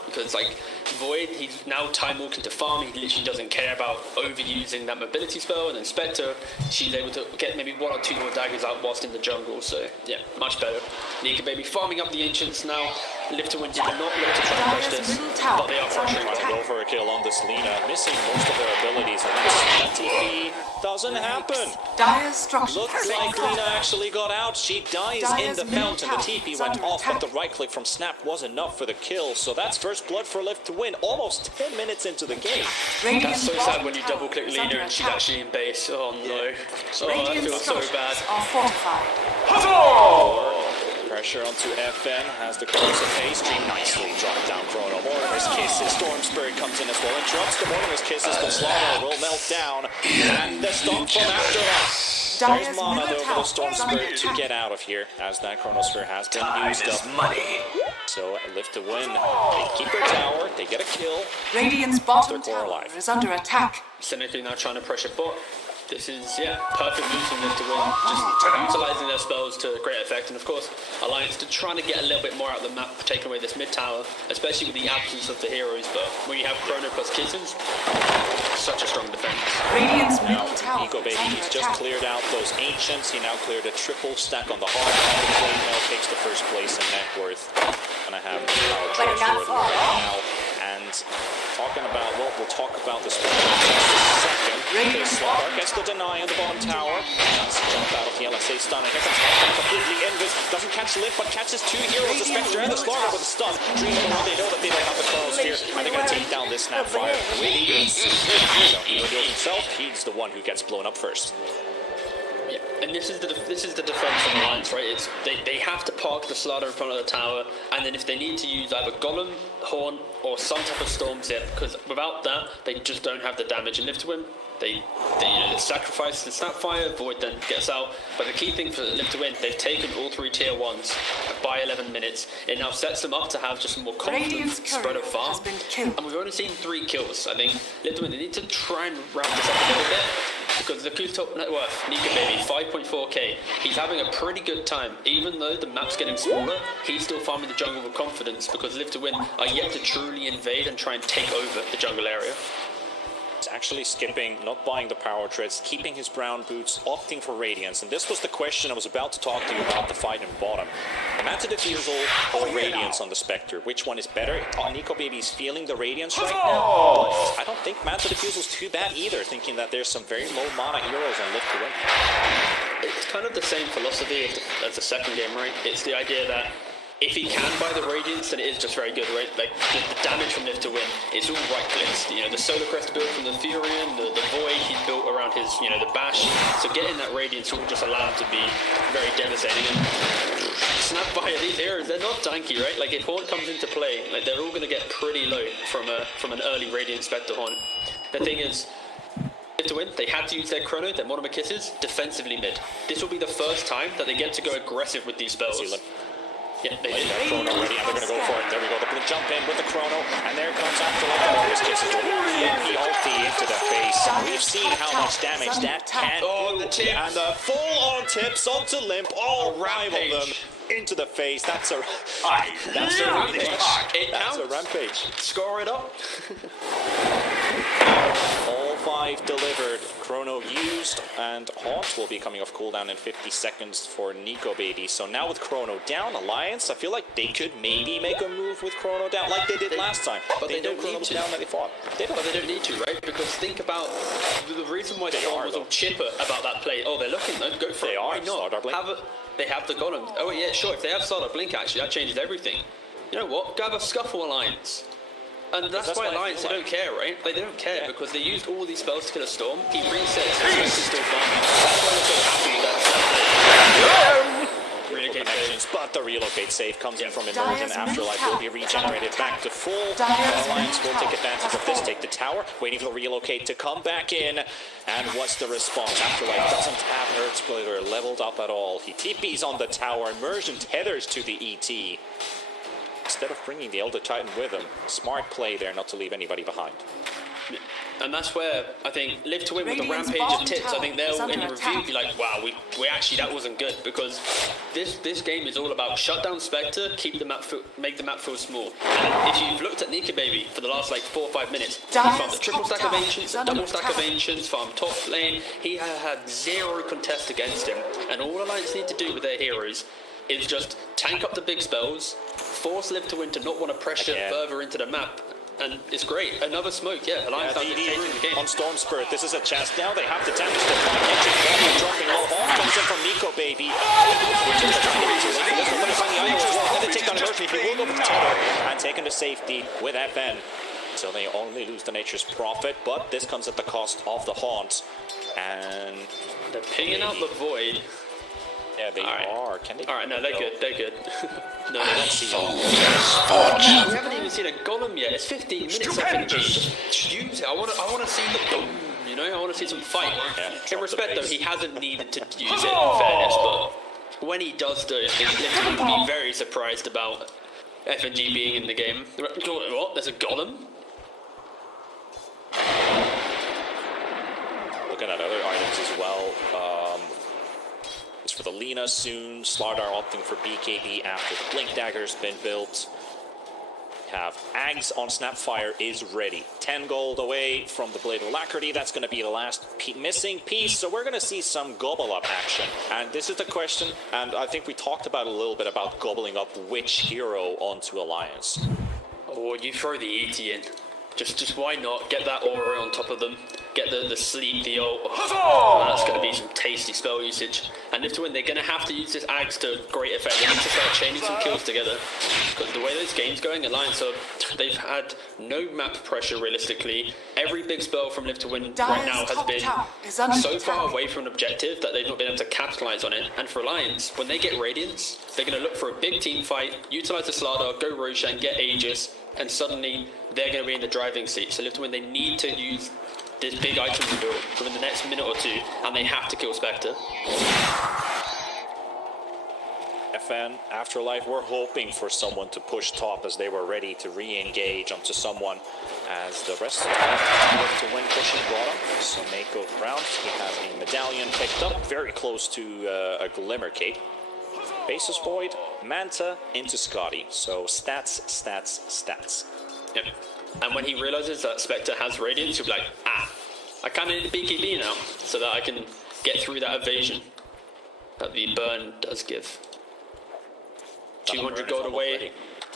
because like Void, he's now time walking to farm. He literally doesn't care about overusing that mobility spell. And then Spectre, she's able to get maybe 1 or 2 more daggers out whilst in the jungle. So yeah, much better. Nika Baby farming up the ancients now. Lifterwind did not look to try and push this, but they are pressuring. Trying to go for a kill on this Lina, missing most of their abilities, and that TP doesn't happen. Dire's structures. Looks like Lina actually got out. She dies in the fountain. The TP went off, but the right click from Snap was enough for the kill. So that's first blood for Lift to win. Almost 10 minutes into the game. That's so sad when you double click Lina and she's actually in base. Oh no. Oh, I feel so bad. Are fortified. Pressure onto FN has the Koloks of haste. Dream nicely dropped down Chrono. Mortimer's Kisses. Storm Spirit comes in as well. Interrupts the Mortimer's Kisses, but Slaughter will melt down. And the stomp from Afterlife. There's Mana though for the Storm Spirit to get out of here, as that Chronosphere has been used up. Money. So Lift to win. They keep their tower, they get a kill. Radiant's bottom Their core tower alive. is under attack. Cynically now trying to pressure bot. This is, perfect move from them to win. Just utilising their spells to great effect. And of course, Alliance to trying to get a little bit more out of the map, taking away this mid tower, especially with the absence of the heroes. But when you have Chrono plus Kittens, such a strong defense. Radiant's Now, middle tower Nico is Baby, under he's just attack. cleared out those Ancients. He now cleared a triple stack on the Hard. Now takes the first place in net worth. Gonna have the power trade for it right now. And talking about, well, we'll talk about this in just a second. Because Slaughter gets the deny on the bottom tower. That's a jump out of the LSA stun. And here comes Hawkeye completely invis. Doesn't catch Lift, but catches 2 heroes. The Spectre and the Slaughter with a stun. Dream of the one, they know that they don't have the Chronosphere. And they're going to take down this Snapfire. So he reveals himself. He's the one who gets blown up first. Yeah, and this is the defense of Alliance, right? It's they have to park the Slaughter in front of the tower, and then if they need to use either Golem, Horn, or some type of Storm Zip, because without that, they just don't have the damage. And Lift to win, they sacrifice the Snapfire, Void then gets out. But the key thing for Lift to win, they've taken all 3 tier 1s by 11 minutes. It now sets them up to have just more confident Radiant's spread of courier farm. has been killed. And we've only seen 3 kills. I think Lift to win, they need to try and ramp this up a little bit. Because the Q's top net worth, Nika Baby, 5.4k. He's having a pretty good time. Even though the map's getting smaller, he's still farming the jungle with confidence because Live to Win are yet to truly invade and try and take over the jungle area. He's actually skipping, not buying the power treads, keeping his brown boots, opting for Radiance. And this was the question I was about to talk to you about the fight in bottom. Manta Diffusal or Radiance on the Spectre? Which one is better? Nico Baby's feeling the Radiance right now, but I don't think Manta Diffusal's too bad either, thinking that there's some very low mana heroes on Lift to Win. It's kind of the same philosophy as the second game, right? It's the idea that if he can buy the Radiance, then it is just very good, right? Like, the damage from Lift to Win, it's all right clicks. You know, the Solar Crest built from the Furion, the Void he's built around his, the Bash. So getting that Radiance will just allow him to be very devastating. And Snapfire, these heroes, they're not tanky, right? Like, if Horn comes into play, like, they're all going to get pretty low from an early Radiant Spectre Horn. The thing is, to win, they had to use their Chrono, their Monomer Kisses, defensively mid. This will be the first time that they get to go aggressive with these spells. Yeah, they did. Chrono ready, and they're going to go for it. There we go. They're going to jump in with the Chrono, and there comes Afterlife. Morris Kisses the ulti into the face. We've seen how much damage that can do. And the full-on tips onto Limp, all rival them into the face. That's a rampage. That's a rampage. Score it up. All 5 delivered. Chrono used, and Haunt will be coming off cooldown in 50 seconds for Nico Baby. So now with Chrono down, Alliance, I feel like they could maybe make a move with Chrono down like they did last time. But they don't Chrono need was to. down that they fought. But they don't need to, right? Because think about the reason why Sean was all chipper about that play. Oh, they're looking, though. Go for it. Why not? They have the Golem. Oh, yeah, sure. If they have Startup Blink, actually, that changes everything. You know what? Go have a Scuffle Alliance. And that's why Alliance, they don't care, right? Like, they don't care because they used all these spells to kill a Storm. He resets, he's still farming. That's why they're so happy with that. Relocate connections, but the relocate save comes in from Immersion. Afterlife will be regenerated back to full. Alliance will take advantage of this, take the tower, waiting for the relocate to come back in. And what's the response? Afterlife doesn't have Earth Splitter leveled up at all. He TPs on the tower. Immersion tethers to the ET. Instead of bringing the Elder Titan with him, smart play there not to leave anybody behind. And that's where I think Live to Win with the Radiant's rampage of bottom tips, I tower think is they'll under in the review attack. be like, wow, we actually, that wasn't good, because this game is all about shut down Spectre, keep the map make the map feel small. And if you've looked at Nika Baby for the last like 4 or 5 minutes, he farmed the triple stack of Ancients, the double stack of Ancients, farmed top lane, he had 0 contest against him, and all Alliance need to do with their heroes is just tank up the big spells, force Live to Win to not want to pressure further into the map, and it's great. Another smoke, Alliance are dictating the game. On Storm Spirit, this is a chance now. They have to damage the point. Engine value dropping low. All comes in from Nico Baby. Then they take down Murphy. He will go for the tower and take him to safety with FN. So they only lose the Nature's Prophet, but this comes at the cost of the Haunt. And they're pinging out the Void. Yeah, they are. Can they? Alright, no, they're good. They're good. No, they don't see Misfortune. We haven't even seen a Golem yet. It's 15 minutes. Just use it. I want to see the boom. You know, I want to see some fight. In respect, though, he hasn't needed to use it. In fairness, but when he does do it, I think will be very surprised about FNG being in the game. What? There's a Golem? Looking at other items as well. It's for the Lina soon. Slardar opting for BKB after the Blink Dagger's been built. Have Ags on Snapfire is ready. 10 gold away from the Blade of Alacrity. That's going to be the last missing piece. So we're going to see some gobble up action. And this is the question, and I think we talked about a little bit about gobbling up which hero onto Alliance. Oh, you throw the ET in. Just why not? Get that aura on top of them. Get the sleep, the ult. Oh, that's going to be some tasty spell usage. And Live to Win, they're going to have to use this Ags to great effect. They need to start chaining some kills together. Because the way this game's going, Alliance they've had no map pressure realistically. Every big spell from Live to Win right now has been so far away from an objective that they've not been able to capitalize on it. And for Alliance, when they get Radiance, they're going to look for a big team fight, utilize the Slardar, go Roshan, get Aegis, and suddenly they're going to be in the driving seat. So Live to Win, they need to use this big item reveal within the next minute or two, and they have to kill Spectre. FN, Afterlife, we're hoping for someone to push top as they were ready to re-engage onto someone as the rest of the time Live to Win pushing bottom. So Mako round, he has a medallion picked up, very close to a Glimmer Cape. Basis Void, Manta into Scotty. So stats, stats, stats. Yep. And when he realizes that Spectre has Radiance, he'll be like, I kind of need a BKB now, so that I can get through that evasion that the burn does give. 200 gold away.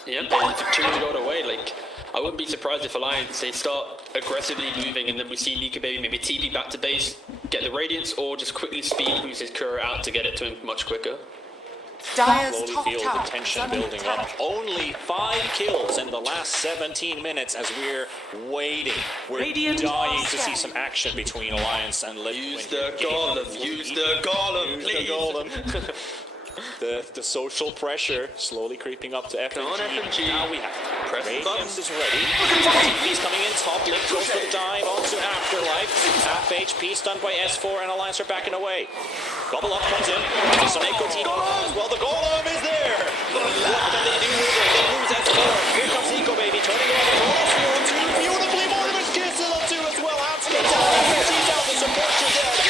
Yeah, 200 gold away. Like, I wouldn't be surprised if Alliance, they start aggressively moving and then we see Nika Baby maybe TP back to base, get the Radiance, or just quickly speed boost his Kura out to get it to him much quicker. Dire's Slowly top feel the tower tension is under building up. attack. Only 5 kills in the last 17 minutes as we're waiting. We're Radiant dying lost to see that. some action between Alliance and Live. Use the Golem, use the Golem, please. Golem. The social pressure slowly creeping up to FNG. Come on, FNG. Now we have Press the Radiance buttons. is ready. He's coming in top. Lip goes for the dive onto Afterlife. Half HP stunned by S4 and Alliance are backing away. Gobble up comes in. Soneko team as well. The Golem is there. What can they do with it? They lose S4. Here comes Eco Baby turning around the Golem. Beautifully Mortimer's kisses up too as well. Outskirts out. FNG's out. The supports are dead.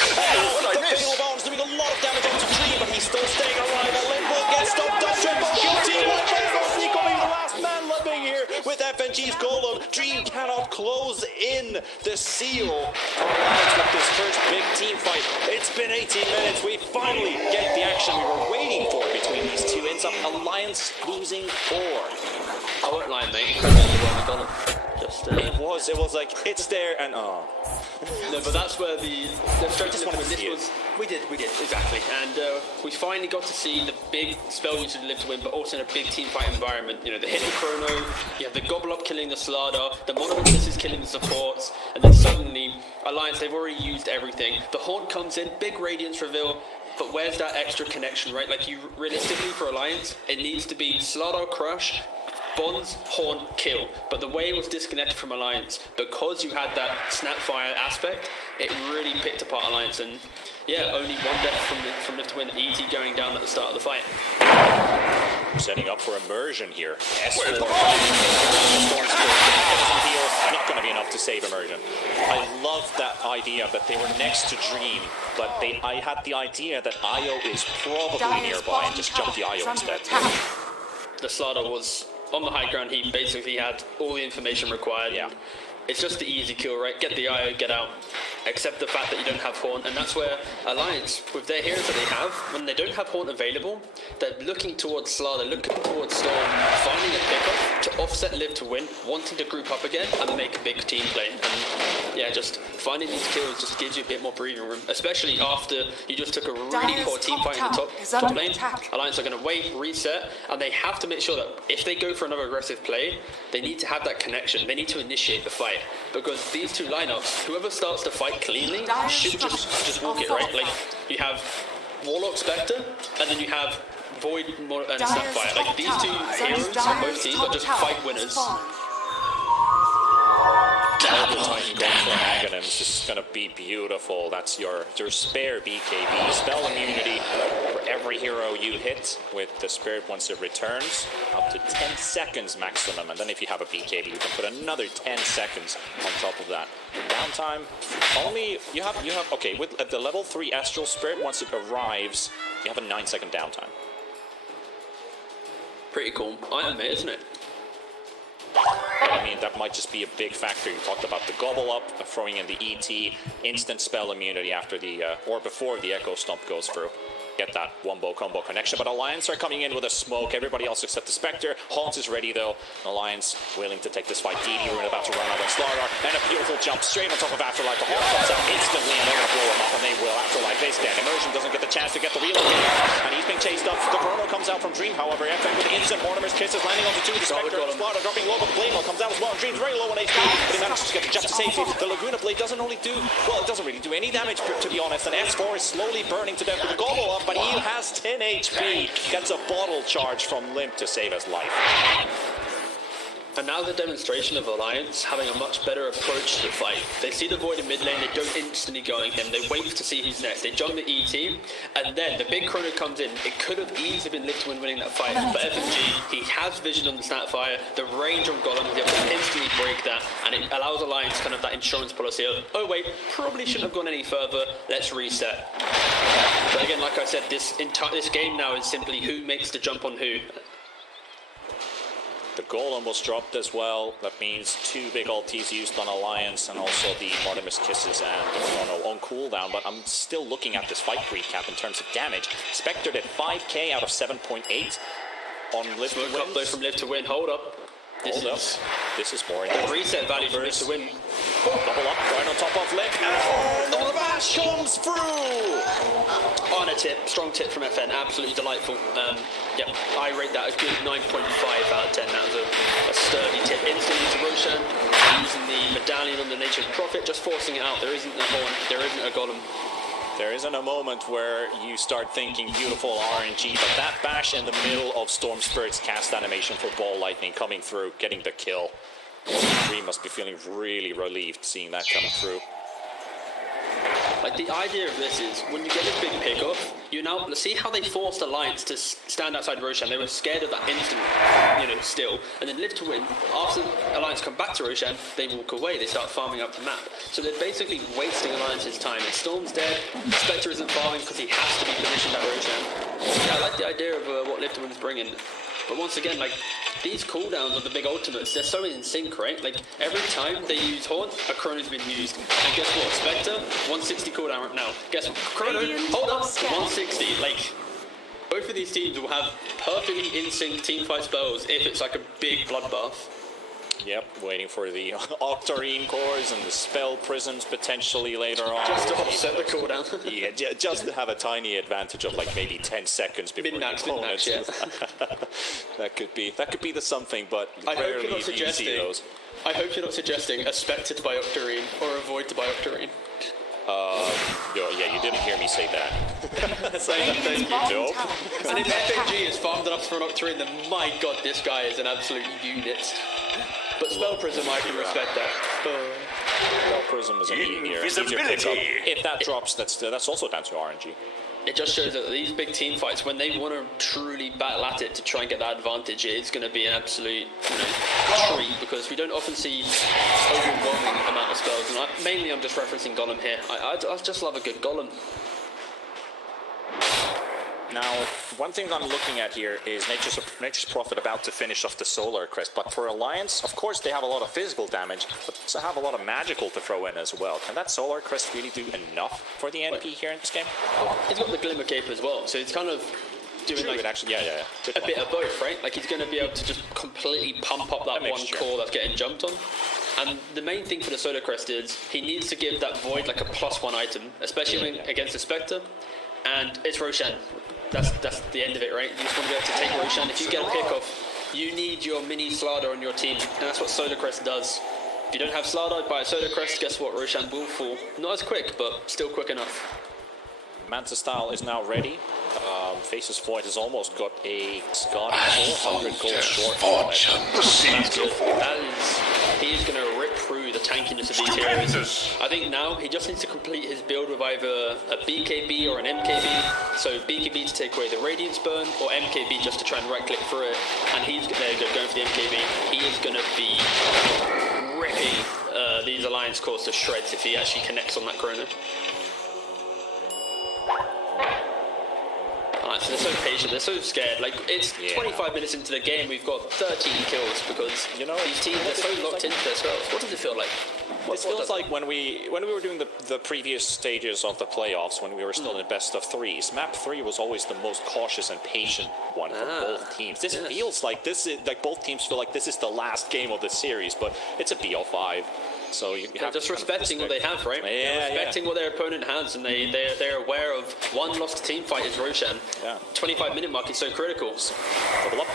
The Fatal Bones doing a lot of damage onto Dream, but he's still staying alive. And Limbo gets stopped up. Triple kill team. Eco Baby the last man living here with FNG's Golem. Dream cannot close in the seal. Alliance with this first big team fight. It's been 18 minutes. We finally get the action we were waiting for between these two. Ends up Alliance losing 4. I won't lie, mate. Just, It was like, it's there and oh. No, but that's where the strength just wanted to see it. We did, exactly. And we finally got to see the big spell usage to Live to Win, but also in a big team fight environment. You know, the hit the chrono, you have the gobble up killing the Slardar, the Monomotus is killing the supports, and then suddenly, Alliance, they've already used everything. The Haunt comes in, big Radiance reveal, but where's that extra connection, right? Like, you realistically, for Alliance, it needs to be Slardar Crush, Bonds, Haunt, kill. But the way it was disconnected from Alliance, because you had that Snapfire aspect, it really picked apart Alliance. And yeah, only one death from Live to Win, easy going down at the start of the fight. Setting up for immersion here. S4. Not going to be enough to save immersion. I love that idea that they were next to Dream, but I had the idea that Io is probably Dire's nearby bottom and just tower jumped the Io is under instead. attack. The Slardar was on the high ground. He basically had all the information required. Yeah. It's just the easy kill, right? Get the IO, get out. Accept the fact that you don't have Haunt, and that's where Alliance, with their heroes that they have, when they don't have Haunt available, they're looking towards Slardar, looking towards Storm, finding a pickup to offset Live to win, wanting to group up again and make a big team play. And yeah, just finding these kills just gives you a bit more breathing room, especially after you just took a really Dire's poor team top fight in the tower top is under lane. attack. Alliance are going to wait, reset, and they have to make sure that if they go for another aggressive play, they need to have that connection. They need to initiate the fight, because these two lineups, whoever starts to fight cleanly should just walk it, right? Like, you have Warlock Spectre, and then you have Void and Snapfire. Like, these two heroes on both teams are just fight winners. Double time going for Aghanim is just going to be beautiful. That's your spare BKB. Spell immunity for every hero you hit with the Spirit once it returns. Up to 10 seconds maximum. And then if you have a BKB, you can put another 10 seconds on top of that. Downtime, only, you have okay, with at the level 3 Astral Spirit, once it arrives, you have a 9-second downtime. Pretty cool item, isn't it? I mean, that might just be a big factor. You talked about the gobble up, throwing in the ET, instant spell immunity after the, or before the Echo Stomp goes through. Get that wombo combo connection. But Alliance are coming in with a smoke. Everybody else except the Spectre. Haunt is ready though. Alliance willing to take this fight. DD Rune about to run out on Slardar. And a beautiful jump straight on top of Afterlife. The Haunt comes out instantly and they're going to blow him up, and they will. Afterlife is dead. Immersion doesn't get the chance to get the relocate. And he's being chased up. The Chrono comes out from Dream, however. FN with the instant Mortimer's Kisses landing onto 2. The Spectre and Slardar dropping low, but Flame comes out as well. Dream's very low on HP, but he manages to get the jump to safety. The Laguna Blade doesn't only do, well, it doesn't really do any damage, to be honest. And S4 is slowly burning to death with the gobble up, but he has 10 HP. Gets a bottle charge from Limp to save his life. And now the demonstration of Alliance having a much better approach to the fight. They see the Void in mid lane, they don't instantly go on him, they wait to see who's next, they jump the ET, and then the big Chrono comes in. It could have easily been Live to win winning that fight, but FNG, he has vision on the Snapfire, the range on Golem, he's able to instantly break that, and it allows Alliance kind of that insurance policy of, oh wait, probably shouldn't have gone any further, let's reset. But again, like I said, this game now is simply who makes the jump on who. The Golem was dropped as well. That means 2 big ultis used on Alliance, and also the Mortimer's Kisses and the Chrono on cooldown. But I'm still looking at this fight recap in terms of damage. Spectre did 5k out of 7.8 on Live to Smoke up though from Live to win. Hold up. This is boring. The reset value for Live to win. Double up right on top of Liv, and the bash comes through! On a tip, strong tip from FN, absolutely delightful. Yep, I rate that a good 9.5 out of 10. That was a sturdy tip. Instantly to Roshan, using the medallion on the Nature's Prophet, just forcing it out. There isn't a horn, there isn't a golem. There isn't a moment where you start thinking beautiful RNG, but that bash in the middle of Storm Spirit's cast animation for Ball Lightning coming through, getting the kill. Dream must be feeling really relieved seeing that coming through. Like, the idea of this is, when you get this big pickoff, you now see how they forced Alliance to stand outside Roshan. They were scared of that instant, still. And then Live to win. After Alliance come back to Roshan, they walk away. They start farming up the map. So they're basically wasting Alliance's time. And Storm's dead. Spectre isn't farming because he has to be positioned at Roshan. Yeah, I like the idea of what Live to win's bringing. But once again, like, these cooldowns of the big ultimates, they're so in sync, right? Like, every time they use Haunt, a Chrono's been used. And guess what? Spectre, 160 cooldown right now. Guess what? Chrono, hold up, 160. Like, both of these teams will have perfectly in sync teamfight spells if it's like a big bloodbath. Yep, waiting for the Octarine cores and the spell prisms potentially later on. Just to offset the cooldown. Yeah, just to have a tiny advantage of like maybe 10 seconds before Min-max, yeah. That could be the something, but I hope rarely you're not do you see those. I hope you're not suggesting a Spectre to buy Octarine or a Void to buy Octarine. Yeah, you didn't hear me say that. Thank you. Nope. And if FNG is farmed enough for an Octarine, then my god, this guy is an absolute unit. But Spell Prism, I can respect that. Spell Prism is an easier pickup. If that drops, that's also down to RNG. it just shows that these big team fights, when they want to truly battle at it to try and get that advantage, it is going to be an absolute treat, because we don't often see overwhelming amount of spells. And mainly I'm just referencing Golem here. I just love a good Golem. Now, one thing I'm looking at here is Nature's Prophet about to finish off the Solar Crest, but for Alliance, of course, they have a lot of physical damage, but also have a lot of magical to throw in as well. Can that Solar Crest really do enough for the NP here in this game? He's got the Glimmer Cape as well, so it's kind of doing like actually, yeah. a bit of both, right? Like he's going to be able to just completely pump up that one core that's getting jumped on. And the main thing for the Solar Crest is he needs to give that Void like a +1 item, especially against the Spectre, and it's Roshan. That's the end of it, right? You just want to be able to take Roshan. If you get a pick off, you need your mini Slardar on your team, and that's what Solar Crest does. If you don't have Slardar, buy a Solar Crest, guess what? Roshan will fall. Not as quick, but still quick enough. Manta Style is now ready. Faces Void has almost got a Scott 400 gold short. Fortune, the seeds of fortune. He's going to rip through the tankiness of these heroes. I think now he just needs to complete his build with either a BKB or an MKB. So BKB to take away the Radiance Burn, or MKB just to try and right click through it. And he's there you go, going for the MKB. He is going to be ripping these Alliance cores to shreds if he actually connects on that Chrono. So they're so patient, they're so scared. Like, it's 25 minutes into the game, we've got 13 kills because, these teams are so locked into their spells. What does it feel like? It feels like when we were doing the previous stages of the playoffs, when we were still in best of threes, map 3 was always the most cautious and patient one for both teams. This feels like both teams feel like this is the last game of the series, but it's a B05. So you have just respecting what they have, right? Respecting what their opponent has, and they're aware of one lost team fight is Roshan. 25-minute mark is so critical. Double up.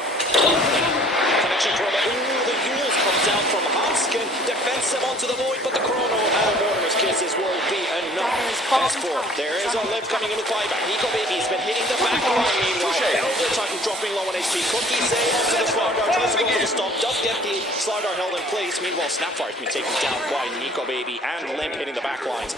Connection from the Yules comes out from Hanskin. Defensive onto the Void, but the Chrono and Mortimer's Kisses will be enough. S4, there is a lift coming in with buyback. Nico Baby's been hitting the back line meanwhile. Elder Titan dropping low on HP. Cookie save onto the Slardar. Tries to go for the stop. Does get the Slardar held in place. Meanwhile, Snapfire's been taken down by Nico Baby and Limp hitting the back lines.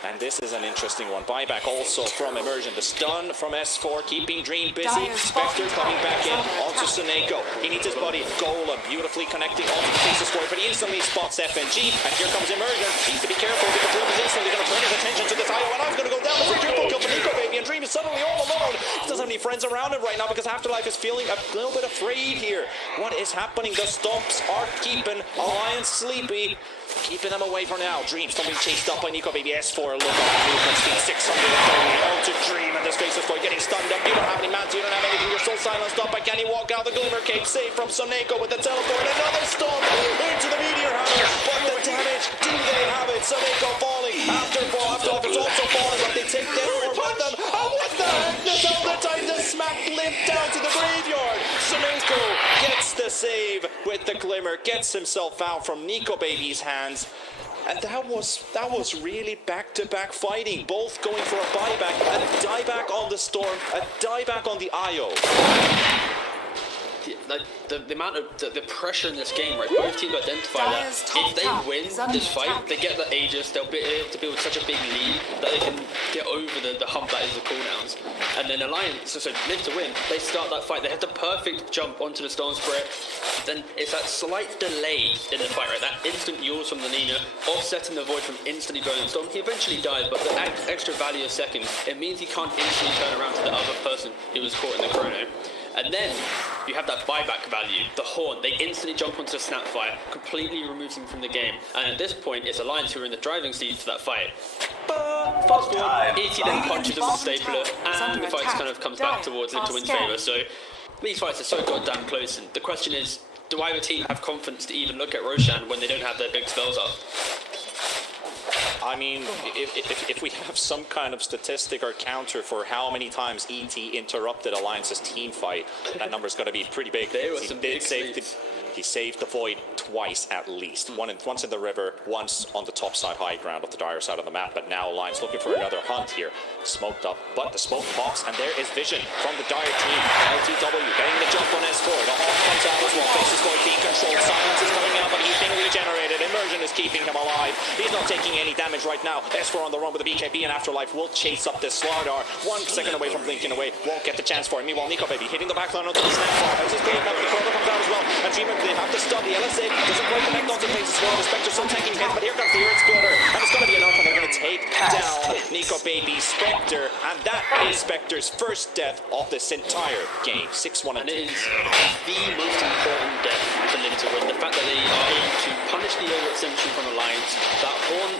And this is an interesting one. Buyback also from Immersion. The stun from S4, keeping Dream busy. Spectre coming back in onto Suneko. He needs his buddy. Golem beautifully connecting onto the Faceless Void, but he instantly spots FNG. And here comes Immersion. Needs to be careful because Dream is instantly going to turn his attention to this IO. And I'm going to go down for a triple kill for Nico Baby. And Dream is suddenly all alone. He doesn't have any friends around him right now because Afterlife is feeling a little bit afraid here. What is happening? The stomps are keeping Alliance sleepy. Keeping them away for now. Dream's still being chased up by Nico Baby. S4 look at movement speed 630 onto Dream, and this Faceless Void getting stunned up. You don't have any mats, you don't have anything. You're so silenced up. But can he walk out? The Glimmer Cape save from Suneko with the teleport. Another stomp into the Meteor Hammer. But the damage, do they have it? Suneko falling. Afterlife is also falling, but they take their orb with them. Oh, what the heck? This Elder Titan just smacked Limp down to the graveyard. Suneko gets the save with the Glimmer, gets himself out from Nico Baby's hands. And that was really back-to-back fighting, both going for a buyback, a dieback on the Storm, a dieback on the IO. The amount of the pressure in this game, right? Both teams identify that if they win this fight, they get the Aegis, they'll be able to build such a big lead that they can get over the hump that is the cooldowns. And then Alliance, so Live to win, they start that fight, they have the perfect jump onto the Storm Spirit, then it's that slight delay in the fight, right? That instant Yules from the Nina, offsetting the Void from instantly going Storm. He eventually dies, but the extra value of seconds, it means he can't instantly turn around to the other person who was caught in the Chrono. And then you have that buyback value, the Haunt. They instantly jump onto the Snapfire, completely removes him from the game. And at this point, it's Alliance who are in the driving seat for that fight. But fast forward, ET then punches him with Stapler, and the fight kind of comes back towards Live to Win's favour. So these fights are so goddamn close. And the question is, do either team have confidence to even look at Roshan when they don't have their big spells up? I mean, if we have some kind of statistic or counter for how many times ET interrupted Alliance's team fight, that number's going to be pretty big. He saved the Void twice at least. Once in the river, once on the top side high ground of the dire side of the map, but now Alliance looking for another hunt here. Smoked up, but the smoke pops, and there is vision from the dire team. LTW getting the jump on S4. The Hawk comes out as well. Faceless Void being controlled. Silence is coming out, but he's being regenerated. Immersion is is keeping him alive. He's not taking any damage right now. S4 on the run with the BKB, and Afterlife will chase up this Slardar. 1 second away from blinking away. Won't get the chance for him. Meanwhile, Nico Baby hitting the backline onto the snap. As he's playing back, the Chrono comes out as well. And Dreamer, they have to stop the LSA. Doesn't quite connect onto the faces for the Spectre, still tanking hits, but here comes the Earth Splitter. And it's going to be enough, and they're going to take down Nico Baby's Spectre. And that is Spectre's first death of this entire game. 6-1 And it is the most important death for Lim to win. The fact that they are able to punish the overextension from Alliance. That horn,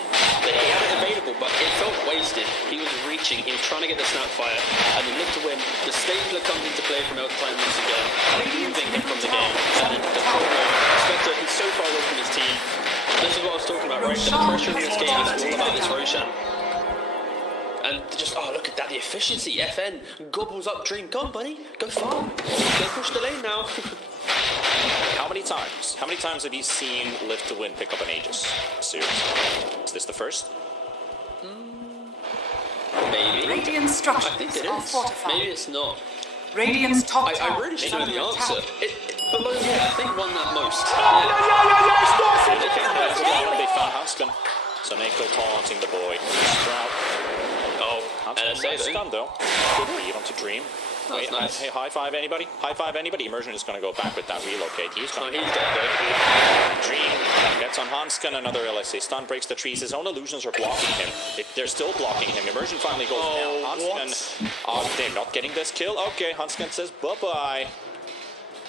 he had it available, but it felt wasted. He was reaching, he was trying to get the Snapfire, and then Lim to win. The Stapler comes into play from Eltime once again, removing him from the game. And then the Chrono, Spectre, he's so far away from his team. This is what I was talking about, right? The pressure in this game is all about this Roshan. And just, oh, look at that, the efficiency. FN gobbles up Dream. Go on, buddy. Go farm. Go push the lane now. How many times have you seen Live to Win pick up an Aegis? Seriously. Is this the first? Maybe. Radiant I structures think it are is. fortified. Maybe it's not. Radiant's top I tower really is should know under the attack. answer. Below here, I think won that most. They found Hanskin. So Nako taunting the boy. Sprout. Oh, Hanskin LSA stun though. Good read onto Dream. Wait, nice. Hey, high five anybody? High five anybody? Immersion is going to go back with that relocate. He's Oh, coming. he's dead though. Dream gets on Hanskin, another LSA stun, breaks the trees. His own illusions are blocking him. They're still blocking him. Immersion finally goes down. Hanskin, they're not getting this kill. Okay, Hanskin says bye-bye.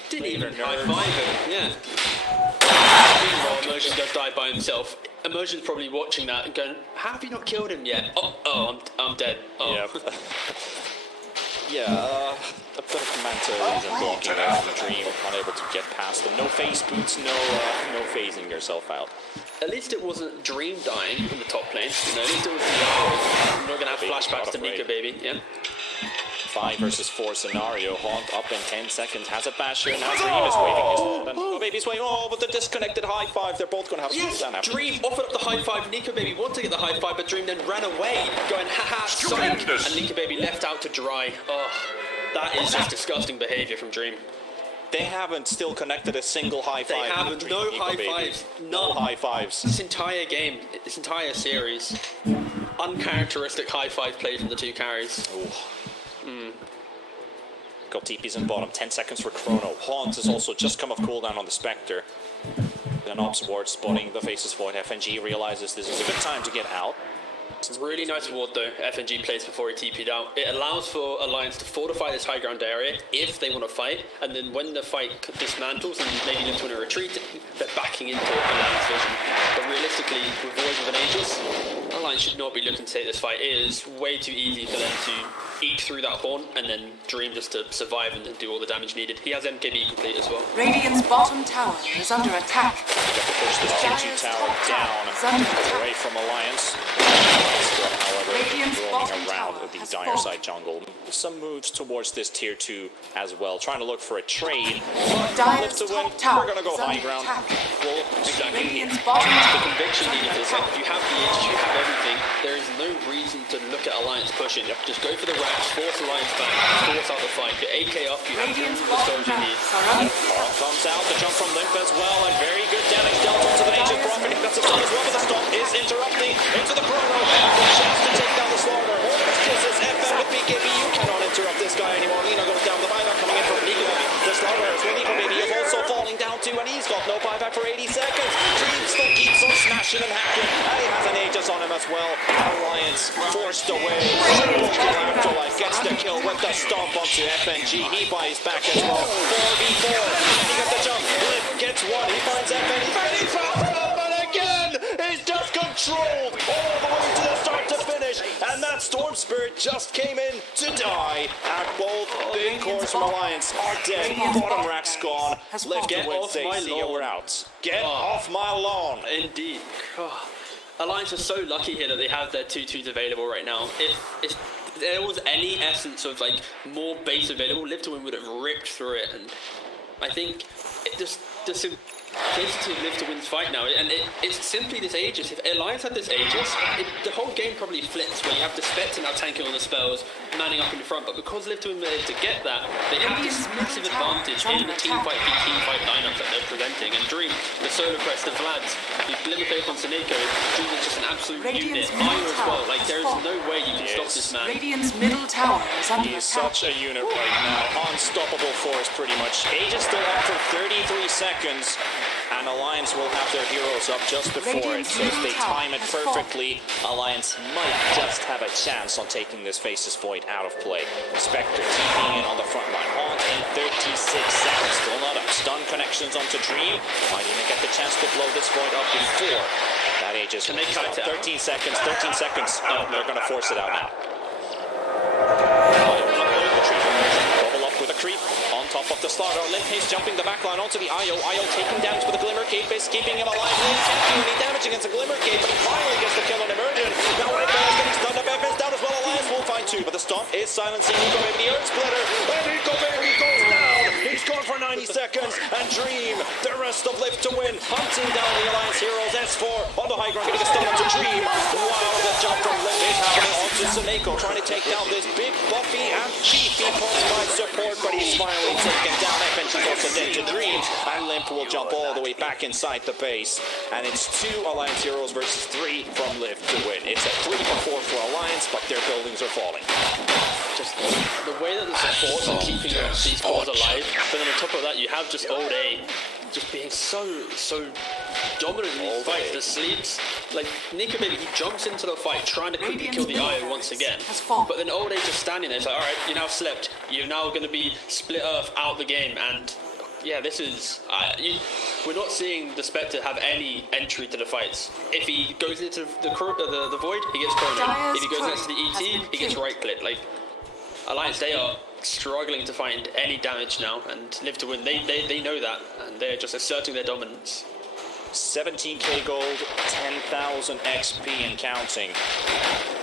Didn't even high-five him, yeah. Meanwhile, Immersion does die by himself. Immersion's probably watching that and going, how have you not killed him yet? I'm dead. Oh. Yep. Yeah, a bit of Manta blocking there from Dream, unable to get past them. No face boots, no phasing yourself out. At least it wasn't Dream dying in the top lane. You know, at least it was We're not going to have flashbacks to Nico Baby, yeah? 5 versus 4 scenario. Haunt up in 10 seconds. Has a basher. Now Dream is waving his hand. And Nico Baby's waving. Oh, but the disconnected high five. They're both going to have some Yes, fun after. Dream offered up the high five. Nico Baby wanted to get the high five, but Dream then ran away, going, haha, psych. And Nico Baby left out to dry. Oh, that is just disgusting behavior from Dream. They haven't still connected a single high five. They haven't. No high fives. No high fives. This entire game, this entire series, uncharacteristic high five play from the two carries. Got TP's in bottom. 10 seconds for Chrono. Haunt has also just come off cooldown on the Spectre. Then Ops Ward spotting the faces void. FNG realizes this is a good time to get out. Really nice ward though, FNG plays before he TP'd out. It allows for Alliance to fortify this high ground area if they want to fight, and then when the fight dismantles and maybe into a retreat, they're backing into Alliance vision. But realistically, with Void with an Aegis, Alliance should not be looking to take this fight. It is way too easy for them to eke through that horn and then Dream just to survive and do all the damage needed. He has MKB complete as well. Radiant's bottom tower is under attack. They have to push this tier 2 tower down away from Alliance. However, roaming around the dire side jungle. Some moves towards this tier 2 as well, trying to look for a trade. Dire's To win, top tower we're going to go is high under ground. attack. Well, Exactly. Radiant's bottom The tower conviction is needed under is like, attack. you have the edge, you have everything. There is no reason to look at Alliance pushing. Just go for the racks, force Alliance back, force out the fight. Get AK up, you have all Radiant's the bottom stones you need. tower are under Paul comes out, the jump from Limp as well, and very good damage dealt onto the Aegis, profiting. That's a stun as well, but the stop is interrupting into the Chrono, and the chance to take down the Slaughter. Horus kisses FM with BKB. You cannot interrupt this guy anymore. Lina goes down, the buyback coming in from Nico. The Slaughter is where Nico Baby is also falling down too, and he's got no buyback for 80 seconds. Dream still keeps on smashing and hacking, and he has an Aegis on him as well. Alliance forced away. Afterlife gets the kill with the stomp onto FNG. He buys back as well. 4v4. He got the jump. Blip gets one. He finds FN. He finds him, and again, he's just controlled all the way to the start to finish. And that Storm Spirit just came in to die. And both big cores from Alliance are dead. Bottom rack's gone. Lift Get to win. off my See ya, lawn. we're out. Get off my lawn. Indeed. Alliance are so lucky here that they have their 2-2s available right now. If there was any essence of like more base available, Live to Win would have ripped through it, and I think it just the simplicity of Live to Win's fight now, and it's simply this Aegis. If Alliance had this Aegis, the whole game probably flips, where you have the Spectre now tanking on the spells, manning up in the front, but because Live to Win were able to get that, they have this massive advantage in the teamfight lineups that they're presenting. And Dream, the Solar Crest, the Vlads, the Glimmer Faith on Seneko, Dream is just an absolute unit. Io as well, like there is no way you can stop this man. Radiant's middle tower is under He is attack. such a unit right now. Unstoppable force, pretty much. Aegis still up for 33 seconds, and Alliance will have their heroes up just before it. So if they time it perfectly, Alliance might just have a chance on taking this Faceless Void out of play. Spectre TPing in on the front line. Haunt in 36 seconds. Still not up. Stun connections onto Dream. Might even get the chance to blow this Void up before that Aegis. Can they cut it out? 13 seconds. 13 seconds. Oh, they're going to force it out now. Bubble up with a creep on top of the slaughter. Limp Haze jumping the backline onto the Io. Io taking damage with the Glimmer Cape base, keeping him alive. Limp can't do any damage against the Glimmer Cape, but he finally gets the kill on Emergent. Now Red Bear is getting stunned up. FS down as well. Alliance will find two, but the stomp is silencing Nico Baby. The Earth Splitter. And Nico Baby goes down. He's gone for 90 seconds. And Dream, the rest of Live to Win, hunting down the Alliance heroes. S4 on the high ground, getting a stun onto Dream. Wow, the jump from Limp is happening onto Seneko, trying to take down this big, buffy, and beefy pulse by support, but he's finally taken down. FNG's also dead to Dream, and Limp will jump all the way back inside the base. And it's 2 Alliance heroes versus 3 from Live to Win. It's a 3-4 for Alliance, but their buildings are falling. Just the way that the supports are keeping these cores alive, but then on top of that, you have just Old A just being so dominant in these fights. The sleeps, like Nico Baby, he jumps into the fight trying to quickly kill the Io once again, but then Old A just standing there. It's like, all right, you now slept. You're now going to be split Earth out the game, and yeah, this is we're not seeing the Spectre have any entry to the fights. If he goes into the void, he gets Chrono. If he goes next to the ET, he gets right click. Like Alliance, they are struggling to find any damage now, and Live to Win, they know that, and they're just asserting their dominance. 17k gold, 10,000 XP and counting.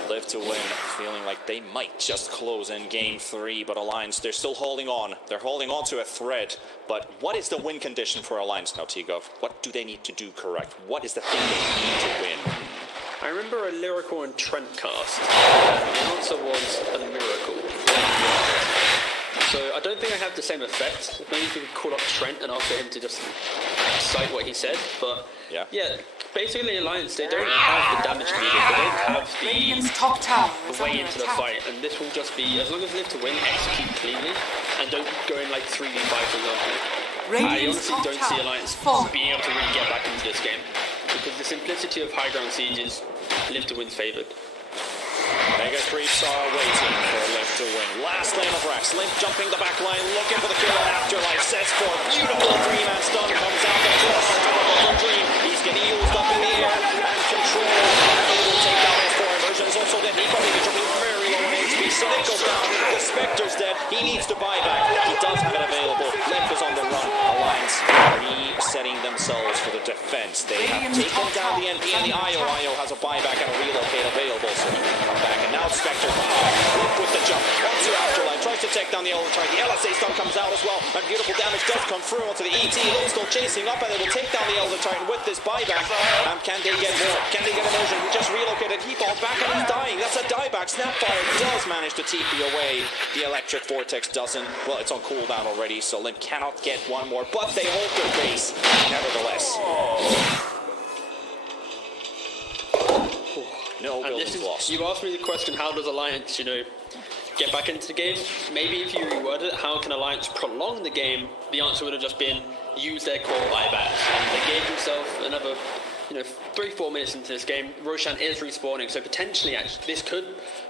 Live to Win, feeling like they might just close in game 3, but Alliance, they're still holding on. They're holding on to a thread, but what is the win condition for Alliance now, Tigov? What do they need to do correct? What is the thing they need to win? I remember a Lyrical and Trent cast. The answer was a miracle. So I don't think I have the same effect. Maybe we could call up Trent and ask him to just cite what he said. But yeah, basically Alliance, they don't have the damage needed. They don't have Radiant's top tower is the way under into the attack. fight. And this will just be, as long as Live to Win, execute cleanly and don't go in like 3v5 for example. I honestly don't see Alliance being able to really get back into this game, because the simplicity of high ground sieges, Live to Win's favoured. Mega creeps are waiting for Live to Win. Last lane of Rex. Limp jumping the back line, looking for the kill on Afterlife. Sets for beautiful Dream, and stun comes out the door from Dream. He's getting used up in the air, and Control able to take down S4. Immersion is also dead. Nico Baby jumping very low on HP. Sonic goes down. The Spectre's dead. He needs to buy back. He does have it available. Limp is on the run. Alliance resetting themselves for the defense. They have taken down the NP and the Io. Io has a buyback and a relocate available, so come back. And now Spectre Limp with the jump onto Afterlife. Tries to take down the Elder Titan. The LSA stun comes out as well, and beautiful damage does come through onto the ET. Limp still chasing up, and they will take down the Elder Titan with this buyback. Can they get more? Can they get Immersion? We just relocated. He falls back and he's dying. That's a dieback. Snapfire does manage to TP away. The Electric Vortex doesn't. Well, it's on cooldown already, so Limp cannot get one more, but they hold their base nevertheless. No buildings lost. You asked me the question, how does Alliance, get back into the game? Maybe if you reword it, how can Alliance prolong the game? The answer would have just been, use their core buybacks. And they gave themselves another, 3-4 minutes into this game. Roshan is respawning, so potentially, actually, this could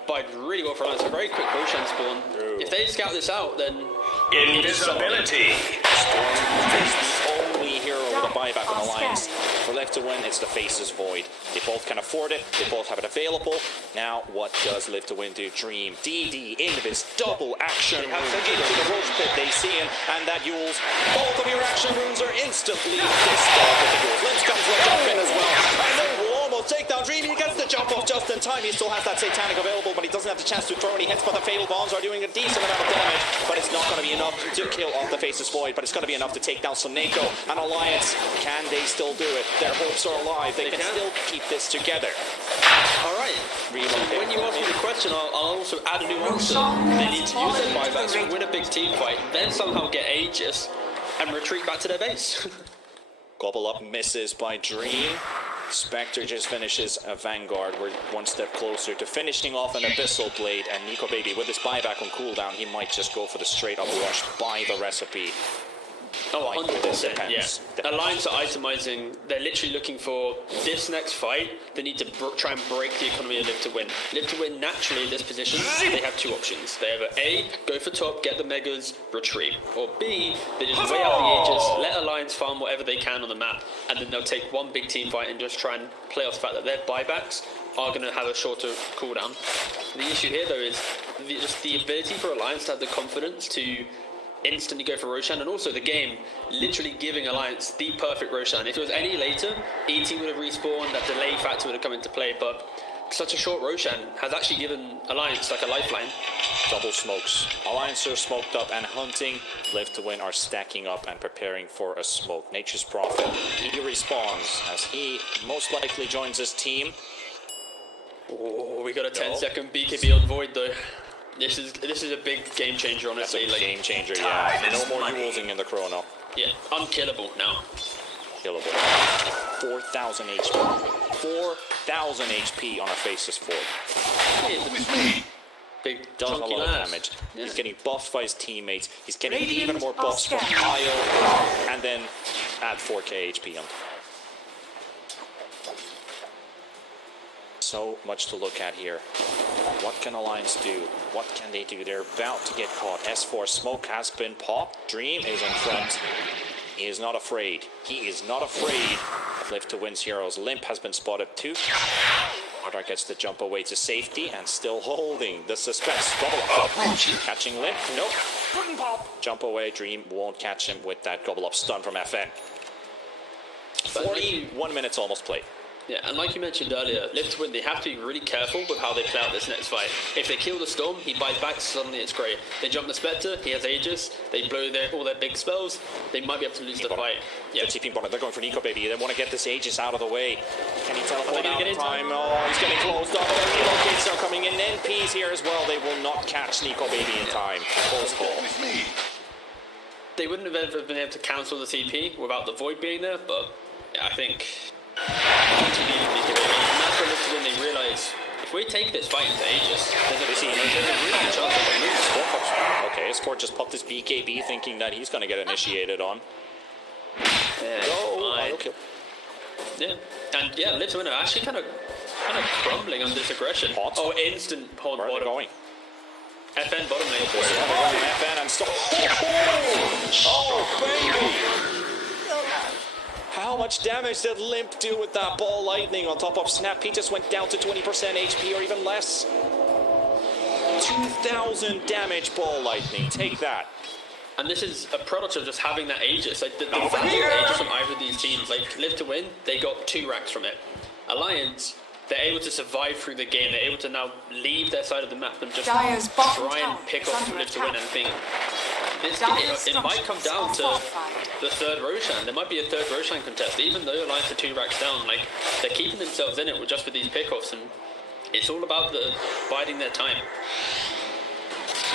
bide really well for Alliance. A very quick Roshan spawn. Ooh. If they scout this out, then... Invisibility. Storm is the only hero with a buyback on Alliance. For Left to Win, it's the Faces Void. They both can afford it. They both have it available. Now, what does Live to Win do? Dream, DD, Invis, double action rune into the Roach Pit. They see him, and that Yules. Both of your action runes are instantly pissed off with the Yules. Lynch comes with jump in as well. And they will almost take down Dream. He gets the jump off just in time. He still has that Satanic available, but he doesn't have the chance to throw any hits. But the Fatal Bombs are doing a decent amount of damage, but it's not going to be enough to kill off the Faces Void. But it's going to be enough to take down Soneko and Alliance. Can they still do it? Their hopes are alive. They can still keep this together. All right. When you ask me the question, I'll also add a new answer. They need to use their buybacks to win a big team fight, then somehow get Aegis and retreat back to their base. Gobble up misses by Dream. Spectre just finishes a Vanguard. We're one step closer to finishing off an Abyssal Blade, and Nico Baby with his buyback on cooldown, he might just go for the straight up rush by the recipe. Oh, 100%, yeah. Alliance are itemizing. They're literally looking for this next fight. They need to try and break the economy of Live to Win. Live to Win, naturally, in this position, they have two options. They either A, go for top, get the Megas, retreat. Or B, they just wait out the Aegis, let Alliance farm whatever they can on the map, and then they'll take one big team fight and just try and play off the fact that their buybacks are going to have a shorter cooldown. The issue here, though, is just the ability for Alliance to have the confidence to instantly go for Roshan, and also the game literally giving Alliance the perfect Roshan. If it was any later, ET would have respawned, that delay factor would have come into play, but such a short Roshan has actually given Alliance like a lifeline. Double smokes. Alliance are smoked up and hunting. Live to Win are stacking up and preparing for a smoke. Nature's Prophet, he respawns as he most likely joins his team. Oh, we got a 10-second BKB on Void though. This is a big game changer, honestly. That's a game changer, yeah. No more using in the chrono. Yeah, unkillable now. Killable. 4,000 HP. 4,000 HP on a Faceless Ford. Yeah, big Does a lot of damage. Yeah. He's getting buffed by his teammates. He's getting even more buffs from Io, and then add 4k HP on. So much to look at here. What can Alliance do? What can they do? They're about to get caught. S4 smoke has been popped. Dream is in front. He is not afraid. He is not afraid of Live to Win's heroes. Limp has been spotted too. Ardar gets the jump away to safety and still holding the suspense. Gobble up. Catching Limp? Nope. Jump away. Dream won't catch him with that gobble up stun from FN. 41 minutes almost played. Yeah, and like you mentioned earlier, Live to Win, they have to be really careful with how they play out this next fight. If they kill the Storm, he buys back, suddenly it's great. They jump the Spectre, he has Aegis, they blow all their big spells, they might be able to lose the fight. Yeah. They're TPing bottom. They're going for Nico Baby. They want to get this Aegis out of the way. Can he teleport out in time? Oh, he's getting closed up. The relocates are coming in. NPs here as well. They will not catch Nico Baby in time. Close call. They wouldn't have ever been able to cancel the TP without the Void being there, but yeah, I think and that's where Live to Win, they realise if we take this fight into Aegis, there's a really good chance that we lose. Okay, S4 just popped his BKB thinking that he's going to get initiated on. Yeah, okay. Yeah, and yeah, Live to Win are actually kind of crumbling under this aggression. Hot. Oh, instant pawn Where are they bottom. going? FN bottom lane. FN and stop. Oh, baby! How much damage did Limp do with that ball lightning on top of Snap? He just went down to 20% HP or even less. 2,000 damage ball lightning. Take that. And this is a product of just having that Aegis. Like the value of Aegis from either of these teams, like Live to Win, they got 2 racks from it. Alliance, they're able to survive through the game. They're able to now leave their side of the map and just try and pick off Live to Win and think. It might come down to the third Roshan. There might be a third Roshan contest, even though Alliance are 2 racks down. Like they're keeping themselves in it just with these pickoffs, and it's all about biding their time.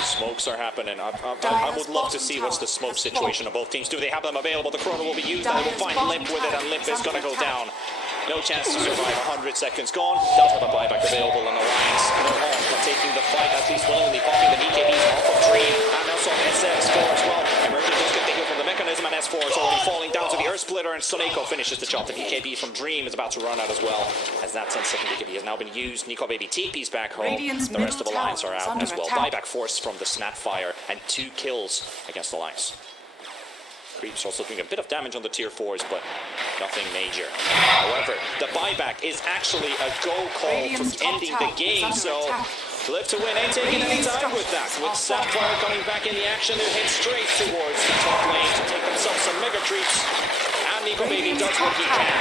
Smokes are happening. I would love to see what's the smoke situation of both teams. Do they have them available? The chrono will be used, and they will find Limp with it, and Limp is going to go down. No chance to survive. 100 seconds gone. Does have a buyback available on Alliance. No harm, but taking the fight at least willingly, popping the BKBs off of Dream, and also SS4 as well. Emerging does get the heal from the mechanism, and S4 is already falling down to the Earth Splitter, and Soneko finishes the job. The BKB from Dream is about to run out as well, as that 10-second BKB has now been used. Nico Baby TP's back home. The rest of Alliance are out as well. Buyback force from the Snapfire, and 2 kills against Alliance. Creeps also doing a bit of damage on the tier 4s, but nothing major. However, the buyback is actually a go call Radiant's from top ending tower the game, is under so attack. Live to Win ain't taking any time with that. With Sapphire coming back in the action, they'll head straight towards the top lane to take themselves some mega creeps. And Nico Baby does what he can.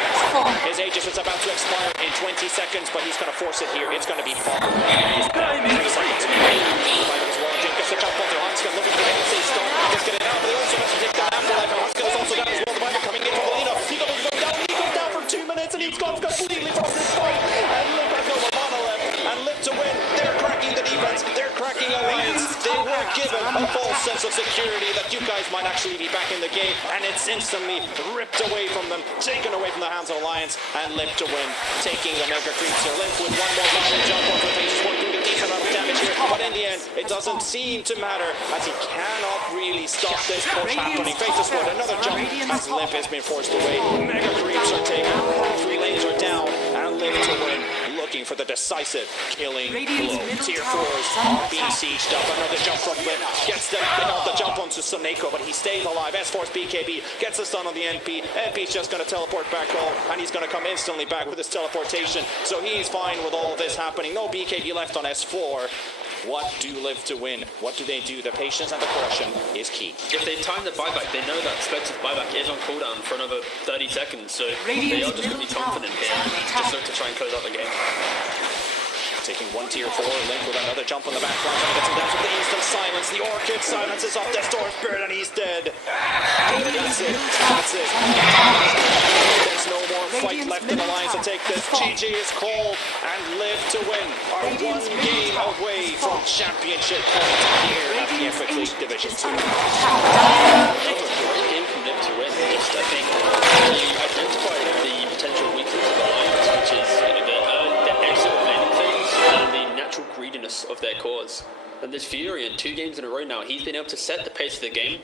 His Aegis is about to expire in 20 seconds, but he's going to force it here. It's going to be Pop. He's down 3 seconds. Gets the jump onto Hanska, looking for the NC stop. Just get it out, but they also have to take the afterlife. And Hanska is also down as well. The Bible coming in from the lead up. Nico Baby's going down. Nico's down for 2 minutes, and he's gone completely from this fight. And Liv has no mana left. And Live to Win. They're cracking the defense. They're cracking Alliance. They were given a false sense of security that you guys might actually be back in the game, and it's instantly ripped away from them, taken away from the hands of Alliance, and Live to Win, taking the mega creeps. They're Live with one more violent jump on the faces, one doing a decent amount of damage here, but in the end, it doesn't seem to matter, as he cannot really stop this push happening. Faces for another jump, as Live has been forced away. Mega creeps are taken, all 3 lanes are down, and Live to Win looking for the decisive killing blow. Tier 4s are being sieged up. Another jump from Liv gets them the jump onto Soneko, but he stays alive. S-Force BKB gets the stun on the NP. NP's just going to teleport back home, and he's going to come instantly back with his teleportation. So he's fine with all this happening. No BKB left on S4. What do Live to Win? What do they do? The patience and the caution is key. If they time the buyback, they know that Spectre's buyback is on cooldown for another 30 seconds, so they are just going to be confident here. Just look to try and close out the game. Taking one tier 4, Link with another jump on the back line, trying to get some damage with the instant silence. The Orchid silences off the Storm Spirit, and he's dead. That's it. That's it. There's no more fight left in Alliance to take this. GG is called, and Live to Win are 1 game away from championship point here at the Epic League Division 2. Another great game from Live to Win. Just, I think, they identified the potential weakness of Alliance, which is the exit of laning things and the natural greediness of their cause. And this Fury, in 2 games in a row now, he's been able to set the pace of the game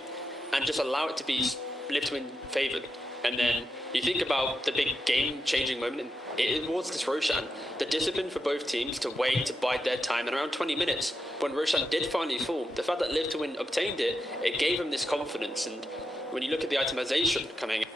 and just allow it to be Live to Win favoured. And then you think about the big game-changing moment, and it was this Roshan. The discipline for both teams to wait, to bide their time, and around 20 minutes, when Roshan did finally fall, the fact that Live to Win obtained it, it gave him this confidence. And when you look at the itemization coming in,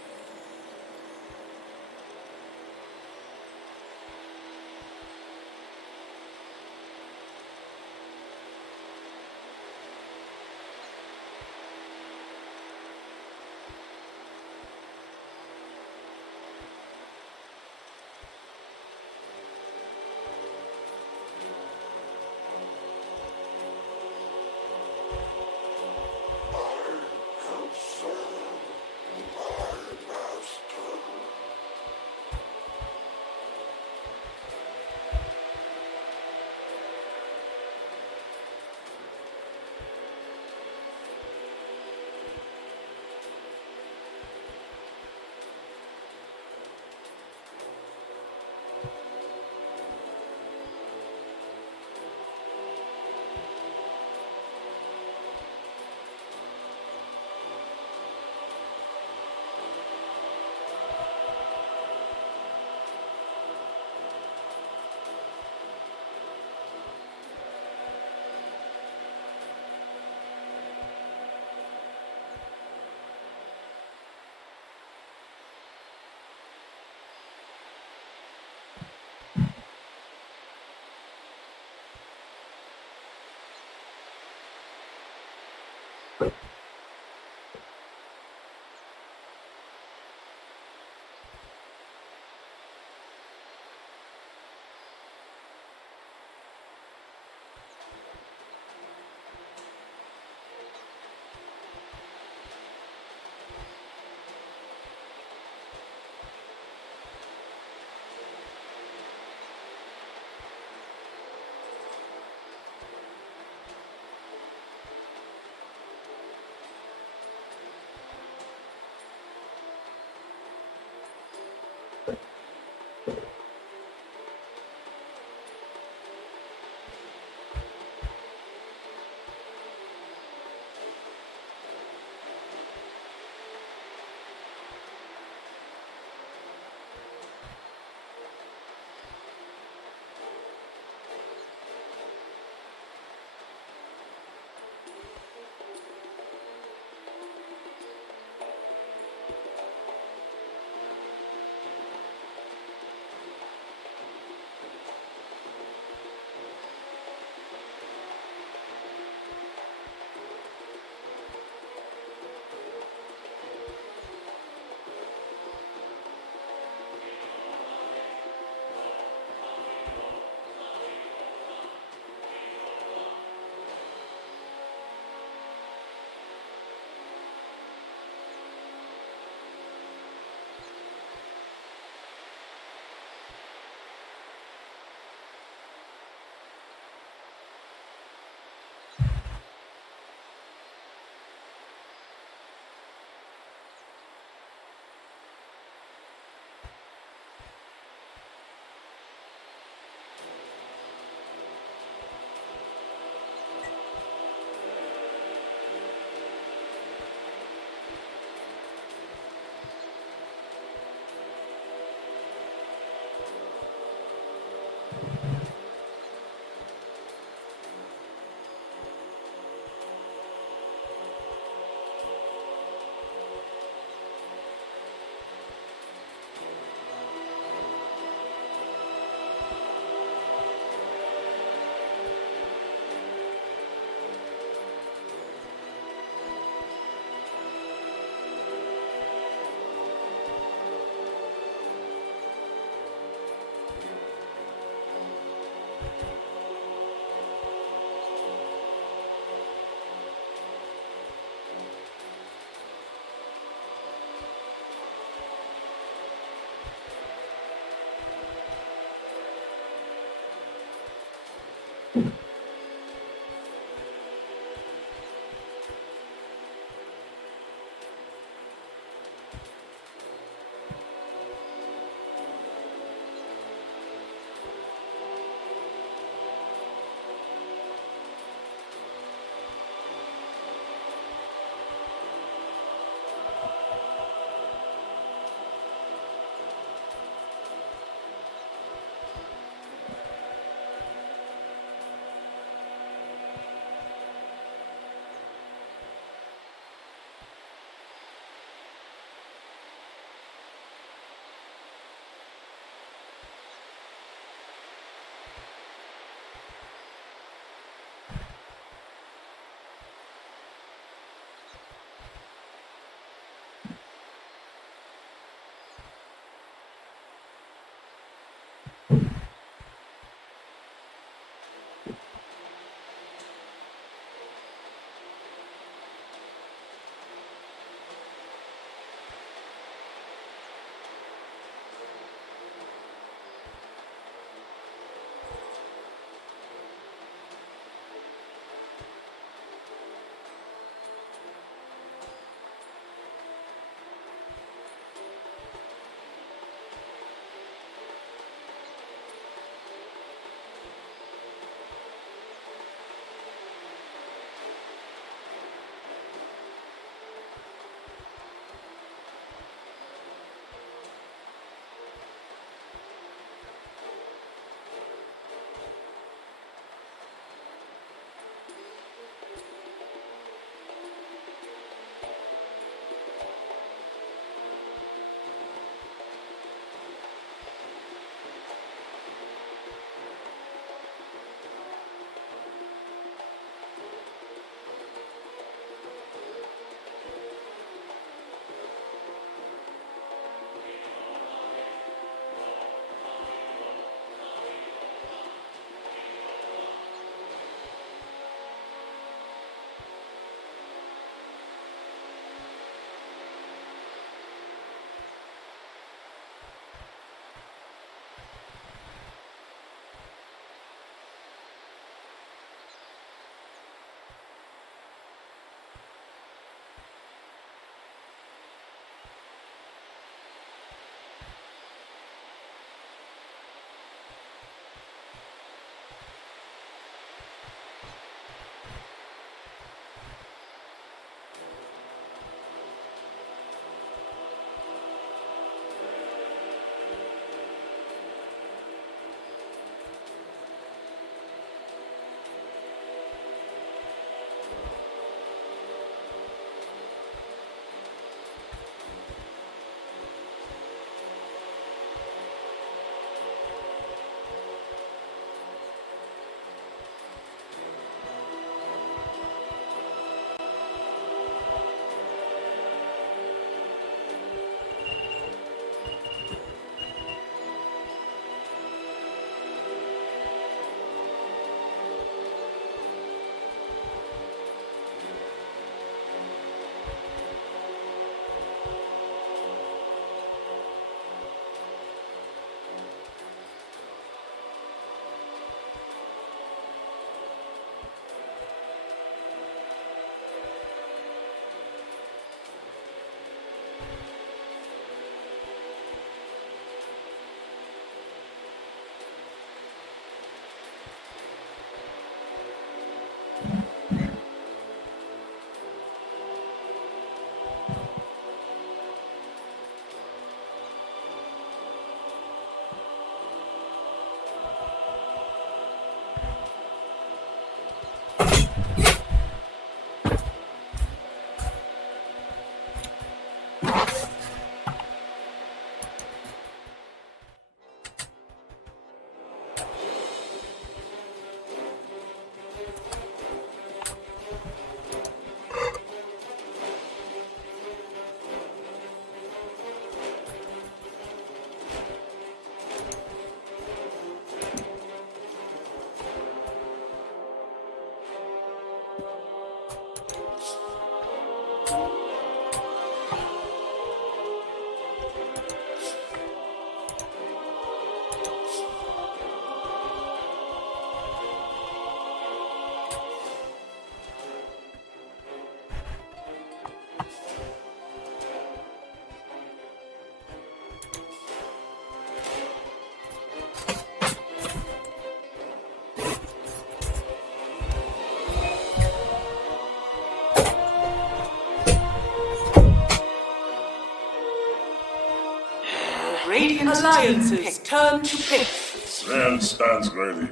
Radiant Alliance's turn to pick. Sven stands ready.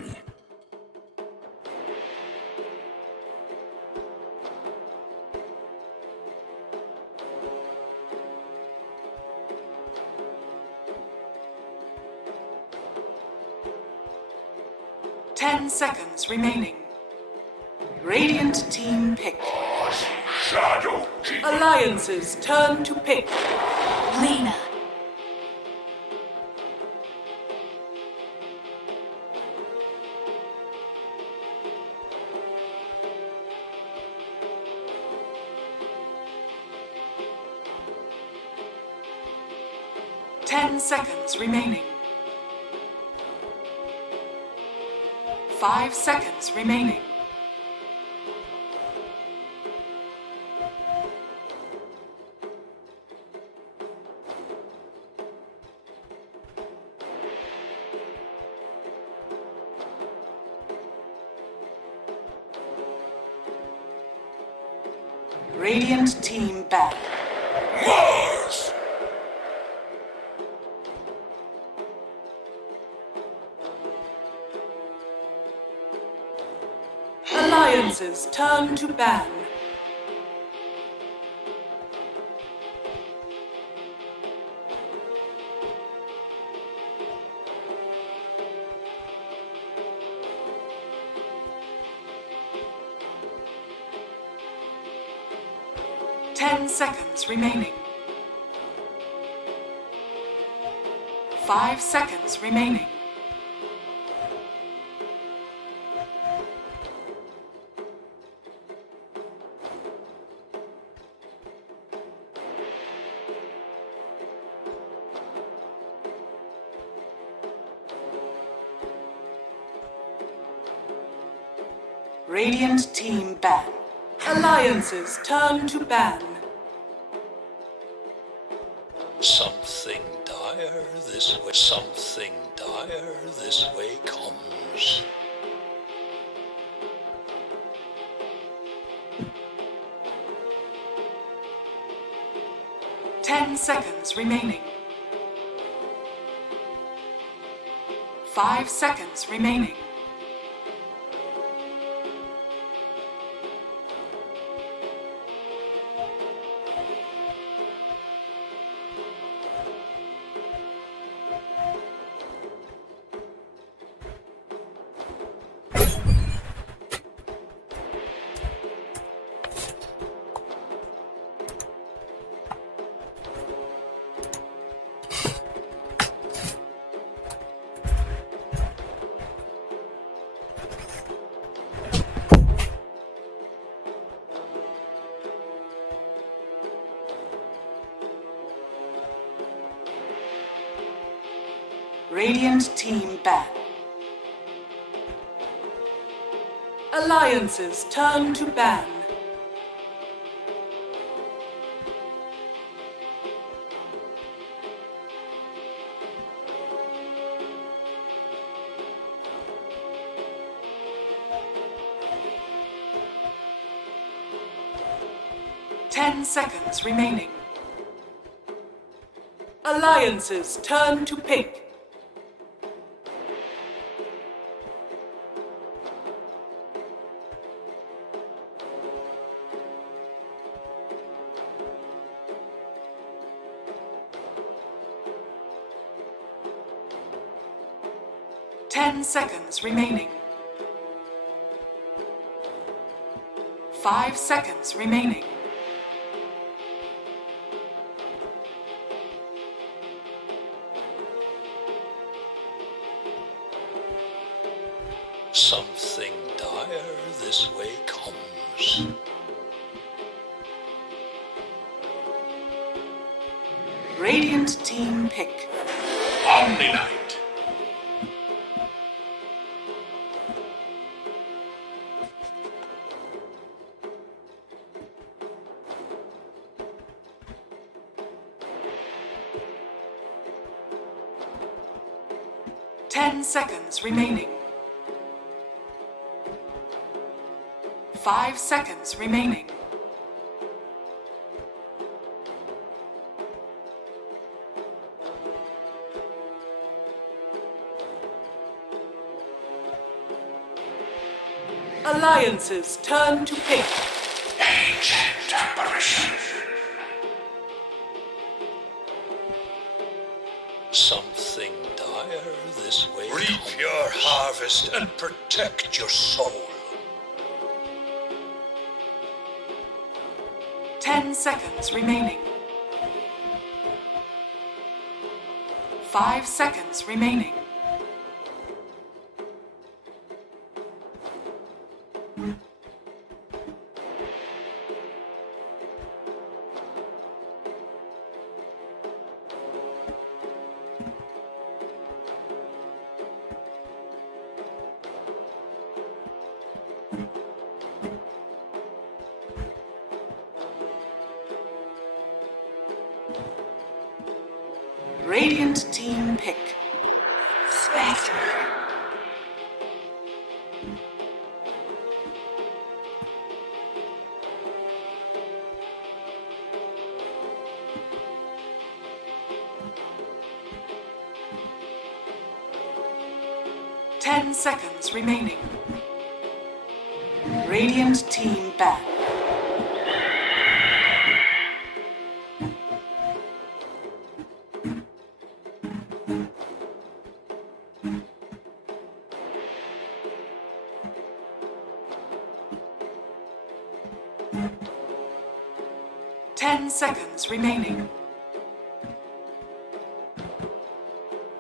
Ten seconds remaining. Radiant team pick. Shadow Keep. Alliance's turn to pick. Lena. 10 seconds remaining. 5 seconds remaining. Radiant team back. Mars! Alliance's turn to ban. Ten seconds remaining. 5 seconds remaining. Radiant team ban. Alliance's turn to ban. Something dire this way, something dire this way comes. Ten seconds remaining. 5 seconds remaining. Radiant team ban. Alliance's turn to ban. Ten seconds remaining. Alliance's turn to pick. 10 seconds remaining. 5 seconds remaining. Something dire this way comes. Radiant team pick. Omni-Knight. 10 seconds remaining. 5 seconds remaining. Alliances turn to pick. Ancient apparition. Something dire this way comes. Reap your harvest and protect your soul. 10 seconds remaining. 5 seconds remaining. Radiant team pick. Spectre. Ten seconds remaining. Radiant team ban. Ten seconds remaining.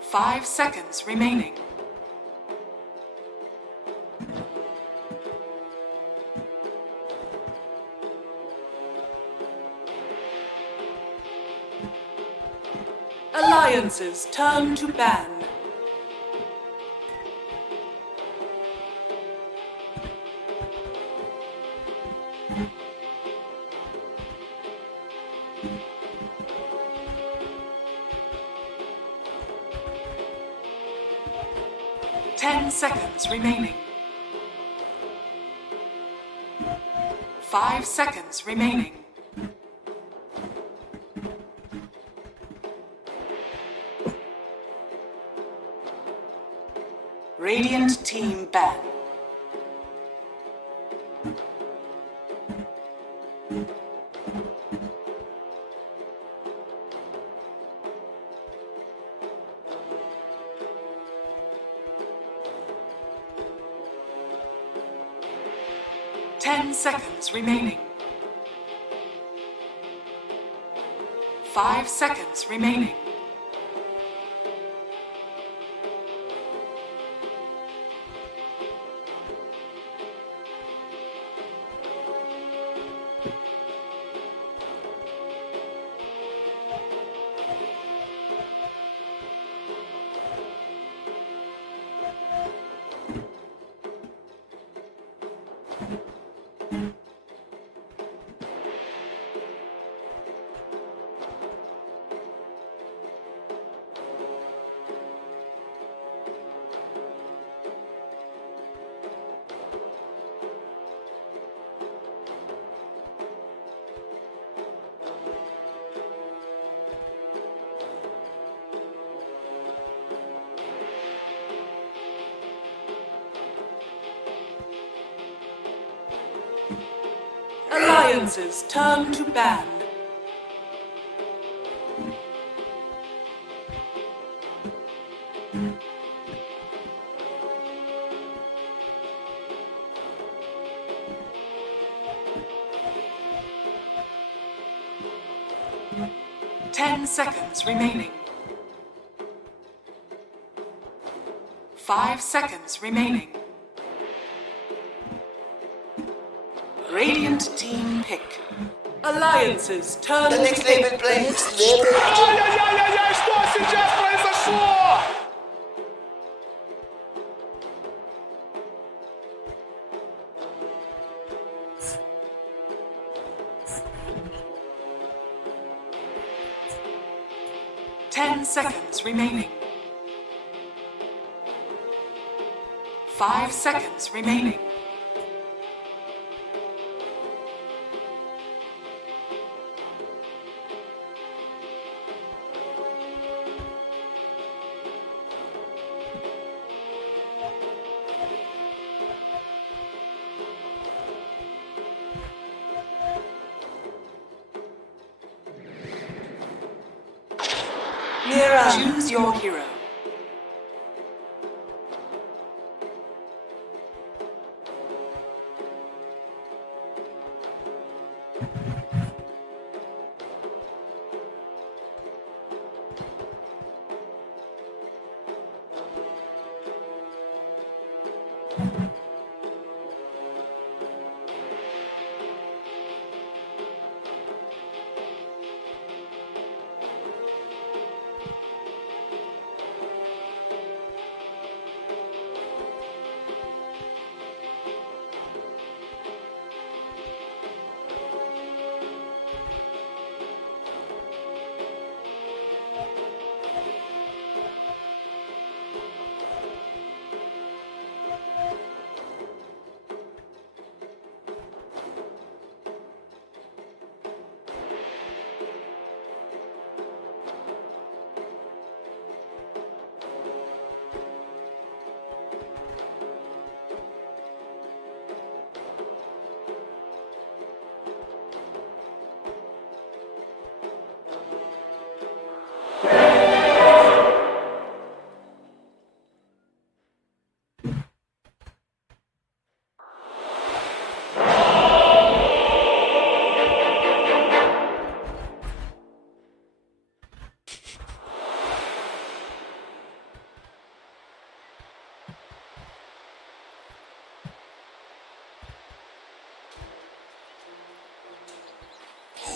5 seconds remaining. Alliances turn to ban. Ten seconds remaining. 5 seconds remaining. Radiant team ban. Ten seconds remaining. 5 seconds remaining. Alliances turn to ban. 10 seconds remaining. 5 seconds remaining. Radiant team pick. Alliances turn The to next pick. level play. Next level. Ай-яй-яй-яй-яй, что сейчас произошло? 10 seconds remaining. 5 seconds remaining. Mira. Choose your hero.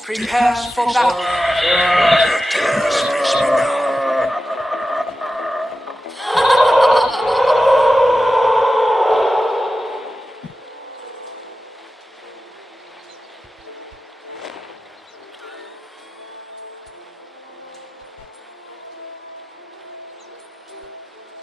Prepare for battle.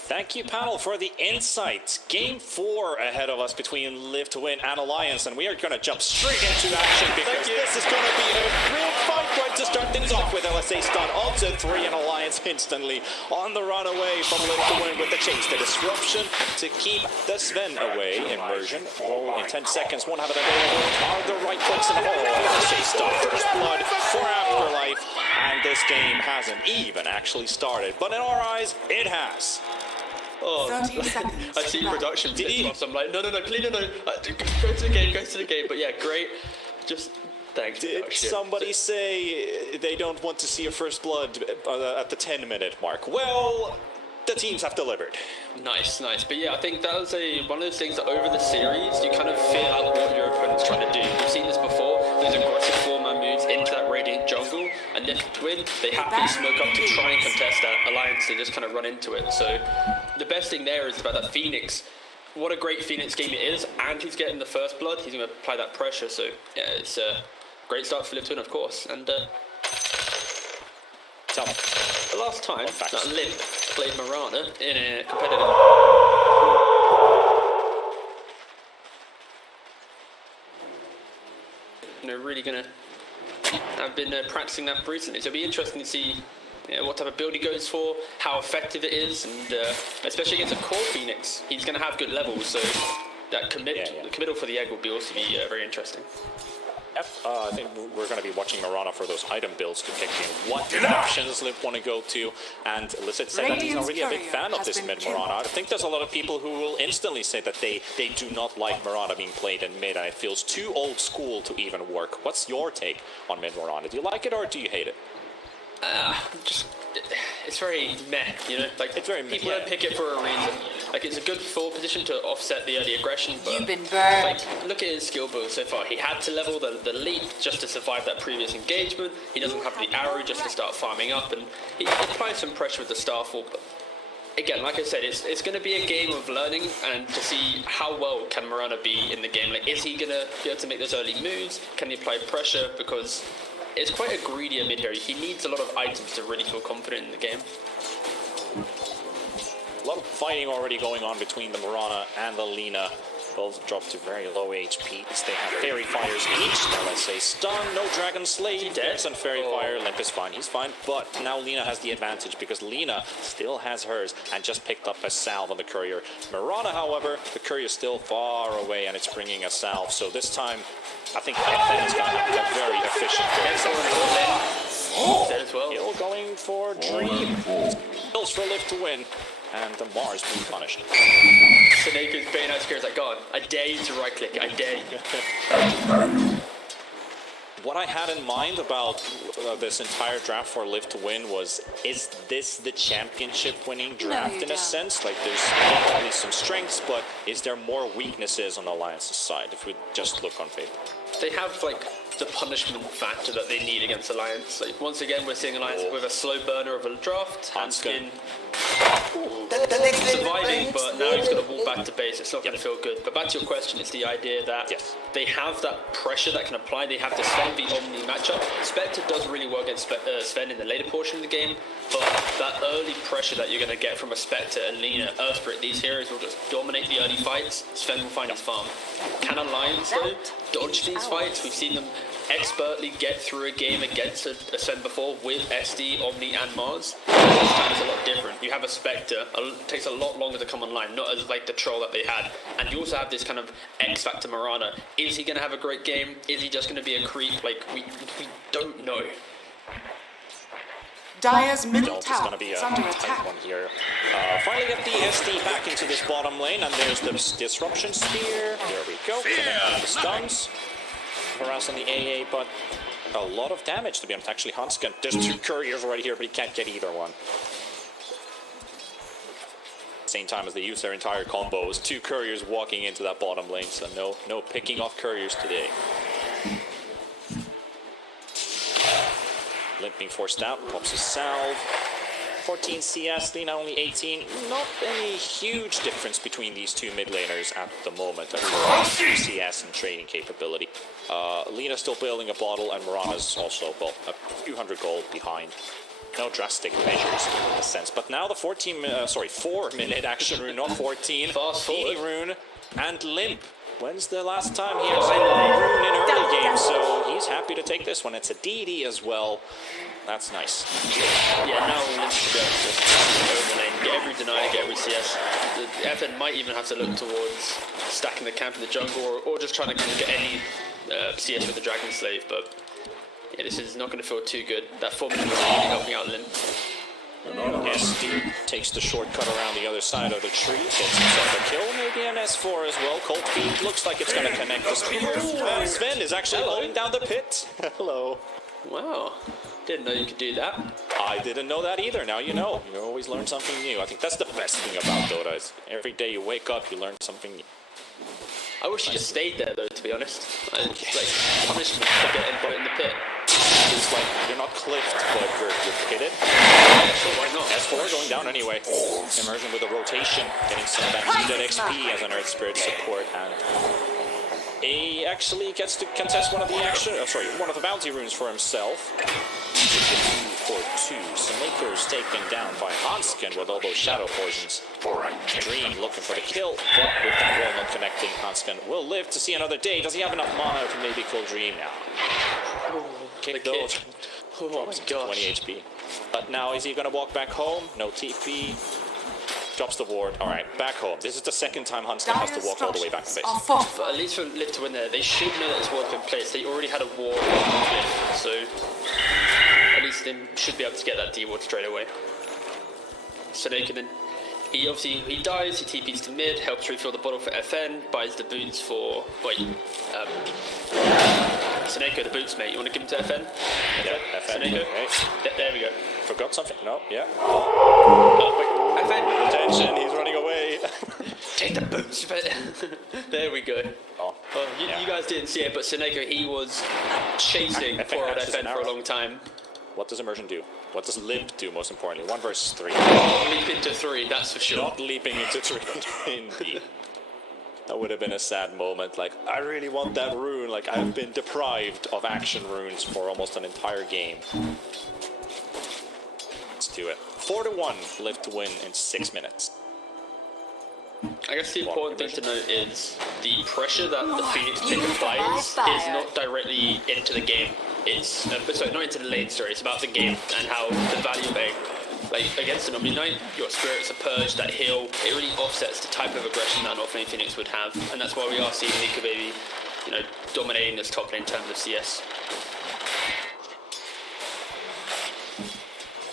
Thank you, panel, for the insights. Game 4 ahead of us between Live to Win and Alliance, and we are going to jump straight into action because this is going to be a real fight right to start things off with. LSA stun onto 3 and Alliance instantly on the run away from Live to Win with the chase. The disruption to keep the Sven away. Immersion roll in 10 seconds. Won't have it available. Are the right clicks in the hole. LSA stun, first blood for Afterlife, and this game hasn't even actually started. But in our eyes, it has. Oh, 30 seconds. I see production Did he- pissed off. I'm like, no, please, no. Go to the game. But yeah, great. Just thanks. Did production. somebody say they don't want to see a first blood at the 10-minute mark? Well, the teams have delivered. Nice. But yeah, I think that was one of those things that over the series, you kind of feel out what your opponent's trying to do. We've seen this before. Those aggressive 4-man moves into that Radiant jungle, and Lift to Win, they happily smoke up to try and contest that Alliance. They just kind of run into it. So the best thing there is about that Phoenix. What a great Phoenix game it is, and he's getting the first blood. He's going to apply that pressure. So yeah, it's a great start for Lift to Win, of course. And Tell me. the last time facts? that Limp played Marana in a competitive... really going to have been practicing that recently. So it'll be interesting to see what type of build he goes for, how effective it is, and especially against a core Phoenix, he's going to have good levels. So that committal for the egg will be also be very interesting. I think we're going to be watching Marana for those item builds to kick in. What options Liv want to go to? And Lizard said that he's not really a big fan of this mid Marana. I think there's a lot of people who will instantly say that they do not like Marana being played in mid, and it feels too old school to even work. What's your take on mid Marana? Do you like it or do you hate it? It's very meh, you know? Like, it's very meh, people don't pick it for a reason. Like, it's a good forward position to offset the early aggression, but... You've been burned. Like, look at his skill build so far. He had to level the leap just to survive that previous engagement. He doesn't have the arrow just to start farming up, and he applies some pressure with the Starfall, but... Again, like I said, it's going to be a game of learning and to see how well can Marana be in the game. Like, is he going to be able to make those early moves? Can he apply pressure? Because it's quite a greedier mid here. He needs a lot of items to really feel confident in the game. A lot of fighting already going on between the Marana and the Lina. Both dropped to very low HPs. They have Fairy Fires each. Now let's say stun, no Dragon Slave. Dead on Fairy Fire. Limp is fine. He's fine. But now Lina has the advantage because Lina still has hers and just picked up a salve on the Courier. Marana, however, the Courier is still far away and it's bringing a salve. So this time, I think FN is going to have a very efficient build. Dead as well. Kill going for Dream. Kills for Liv to win. And the Mars being punished. Seneca's Bayonet Spear is like, God, I dare you to right click, I dare you. What I had in mind about this entire draft for Liv to win was, is this the championship winning draft in a sense? Like there's definitely some strengths, but is there more weaknesses on Alliance's side if we just look on paper? They have like the punishment factor that they need against Alliance. Like once again, we're seeing Alliance with a slow burner of a draft. Hanskin surviving, but now he's going to walk back to base. It's not going to feel good. But back to your question, it's the idea that they have that pressure that can apply. They have the Sven v Omni matchup. Spectre does really well against Sven in the later portion of the game, but that early pressure that you're going to get from a Spectre and Lina, Earthspirit, these heroes will just dominate the early fights. Sven will find his farm. Can Alliance though dodge these fights? We've seen them expertly get through a game against a Sven before with SD, Omni and Mars. This time is a lot different. You have a Spectre, it takes a lot longer to come online, not as like the troll that they had. And you also have this kind of X Factor Marana. Is he going to have a great game? Is he just going to be a creep? Like, we don't know. Dire's middle Is tower going to be is a under tight attack. one here. Finally get the SD back into this bottom lane, and there's the Disruption Spear. There we go. The stuns. Harass on the AA, but a lot of damage to be honest. Actually, Hanskin, there's two Couriers right here, but he can't get either one. Same time as they use their entire combos, two Couriers walking into that bottom lane, so no picking off Couriers today. Limp being forced out, pops his salve. 14 CS, Lina only 18. Not any huge difference between these two mid laners at the moment. CS and trading capability. Lina still building a bottle, and Marana's also, well, a few hundred gold behind. No drastic measures in a sense. But now the 4-minute action rune, not 14. Fast forward. Rune and Limp. When's the last time he has a rune in early game? So he's happy to take this one. It's a DD as well. That's nice. Yeah, now Limp's should be able to overlane, get every deny, get every CS. The FN might even have to look towards stacking the camp in the jungle or just trying to get any CS with the Dragon Slave, but yeah, this is not going to feel too good. That 4 minutes is really helping out Limp. SD takes the shortcut around the other side of the tree, gets himself a kill, maybe an S4 as well. Cold Feet looks like it's going to connect the spear. Sven is actually holding down the pit. Hello. Wow, didn't know you could do that. I didn't know that either. Now you know. You always learn something new. I think that's the best thing about Dota. Is every day you wake up, you learn something new. I wish you just stayed there though, to be honest. Like, punishment to get input in the pit. It's like, you're not cliffed, but you're pitted. Yeah, sure, why not? S4 going down anyway. Immersion with a rotation, getting some of that needed XP as an Earth Spirit support, and he actually gets to contest one of the bounty runes for himself. 2-for-2. Seneco's taken down by Hanskin with all those shadow poisons. Dream looking for the kill, but with that wall not connecting, Hanskin will live to see another day. Does he have enough mana to maybe kill Dream now? Kick those. Oh my gosh. 20 HP. But now is he going to walk back home? No TP. Drops the ward. All right, back home. This is the second time Huntsman has to Dire's walk all the way back to structures base. are But fortified. at least for Live to win there, they should know that this ward's been placed. They already had a ward on the cliff, so at least they should be able to get that D ward straight away. So they can then. He dies, he TPs to mid, helps refill the bottle for FN, buys the boots for. Seneko, the boots, mate. You want to give them to FN? Yeah, FN. Seneko? Okay. There we go. Forgot something? No, yeah. Oh, wait. FN! Attention, he's running away. Take the boots! There we go. Oh, Well, yeah. you guys didn't see it, but Seneko, he was chasing FN poor old catches an FN for a arrow. long time. What does Immersion do? What does Limp do, most importantly? 1 versus 3. Leap into 3, that's for sure. Not leaping into 3 indeed. That would have been a sad moment. Like, I really want that rune. Like, I've been deprived of action runes for almost an entire game. Let's do it. 4-1, Live to win in 6 minutes. I guess the important thing to note is the pressure that the Phoenix pick You applies fire. is not directly into the game. It's sorry, not into the lane. Sorry, it's about the game and how the value of against an Omni Knight, your spirits are purged, that heal. It really offsets the type of aggression that an offlane Phoenix would have, and that's why we are seeing Nika Baby, dominating this top lane in terms of CS.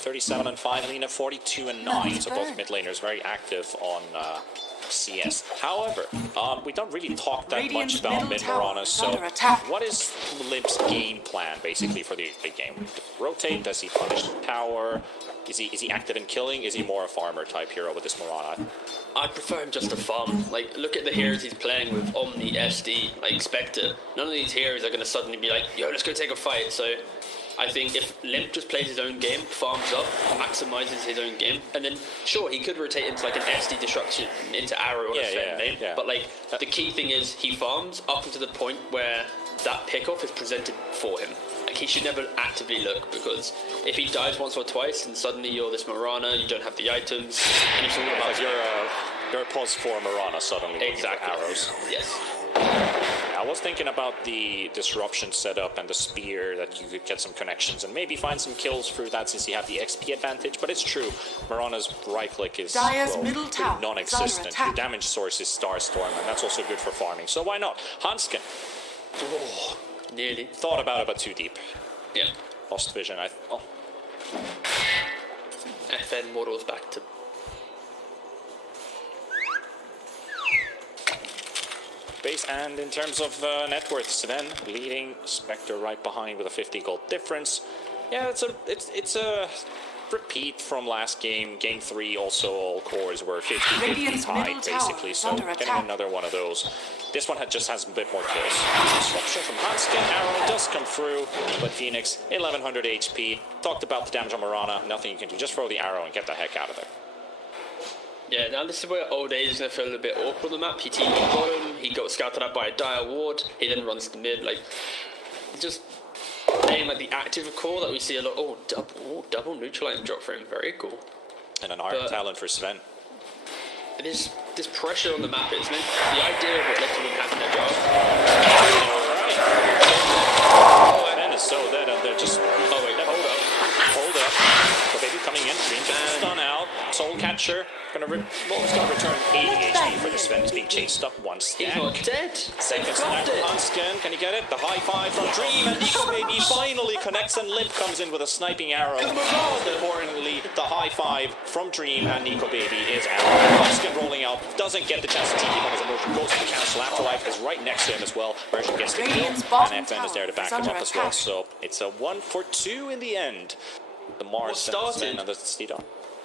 37-5, Lena 42-9. So both mid laners very active on CS. However, we don't really talk that much Radiant's about middle mid tower Mirana. is So, under attack. what is Limp's game plan basically for the big game? Rotate? Does he punish the tower? Is he active in killing? Is he more a farmer type hero with this Mirana? I'd prefer him just to farm. Like, look at the heroes he's playing with: Omni, SD, Spectre. None of these heroes are going to suddenly be like, yo, let's go take a fight. So I think if Limp just plays his own game, farms up, maximizes his own game, and then sure, he could rotate into like an SD disruption into Arrow or a Fen lane. yeah. But like the key thing is he farms up until the point where that pickoff is presented for him. Like he should never actively look, because if he dies once or twice and suddenly you're this Mirana, you don't have the items, and it's all about Like you're a pause for Mirana suddenly. exactly Arrows. Yes. I was thinking about the disruption setup and the spear, that you could get some connections and maybe find some kills through that since you have the XP advantage, but it's true, Mirana's right click is Dire's middle tower is non-existent. under attack. The damage source is Starstorm, and that's also good for farming, so why not? Hanskin. Oh, Nearly. thought about it, but too deep. Yeah. Lost vision. FN models back to. Base, and in terms of net worth, Sven leading, Spectre right behind with a 50 gold difference. Yeah, it's a repeat from last game. Game 3 also all cores were 50-50 Radiant's tied middle tower basically, is so under getting attack. another one of those. This one just has a bit more kills. Disruption from Hanskin, Arrow does come through, but Phoenix 1100 HP. Talked about the damage on Mirana, nothing you can do, just throw the arrow and get the heck out of there. Yeah, now this is where Old Age is going to feel a little bit awkward on the map. He TP'd bottom, he got scouted out by a dire ward, he then runs to mid, just playing like the active core that we see a lot. Oh, double neutral item drop for him, very cool. And an Iron Talent for Sven. This pressure on the map is meant, the idea of what Lecterman has in their job. Alright. Sven is so dead, and they're just... Oh wait, hold up. So baby coming in, Dream gets the stun out, Soul Catcher, gonna return 80 HP for the Sven. He's being chased up one He's stack. not dead. Second Got stack it. from Hanskin, can he get it? The high five from Dream, and Nico Baby finally connects, and Limp comes in with a sniping arrow. Most importantly, the high five from Dream and Nico Baby is out. Hanskin rolling out, doesn't get the chance to TP on his emotion, goes for the cancel. Afterlife is right next to him as well. Version gets the kill, Radiant's and bottom FN is there to tower back is him up under as well. attack. So it's a 1-for-2 in the end. The Mars started- and the Steedon.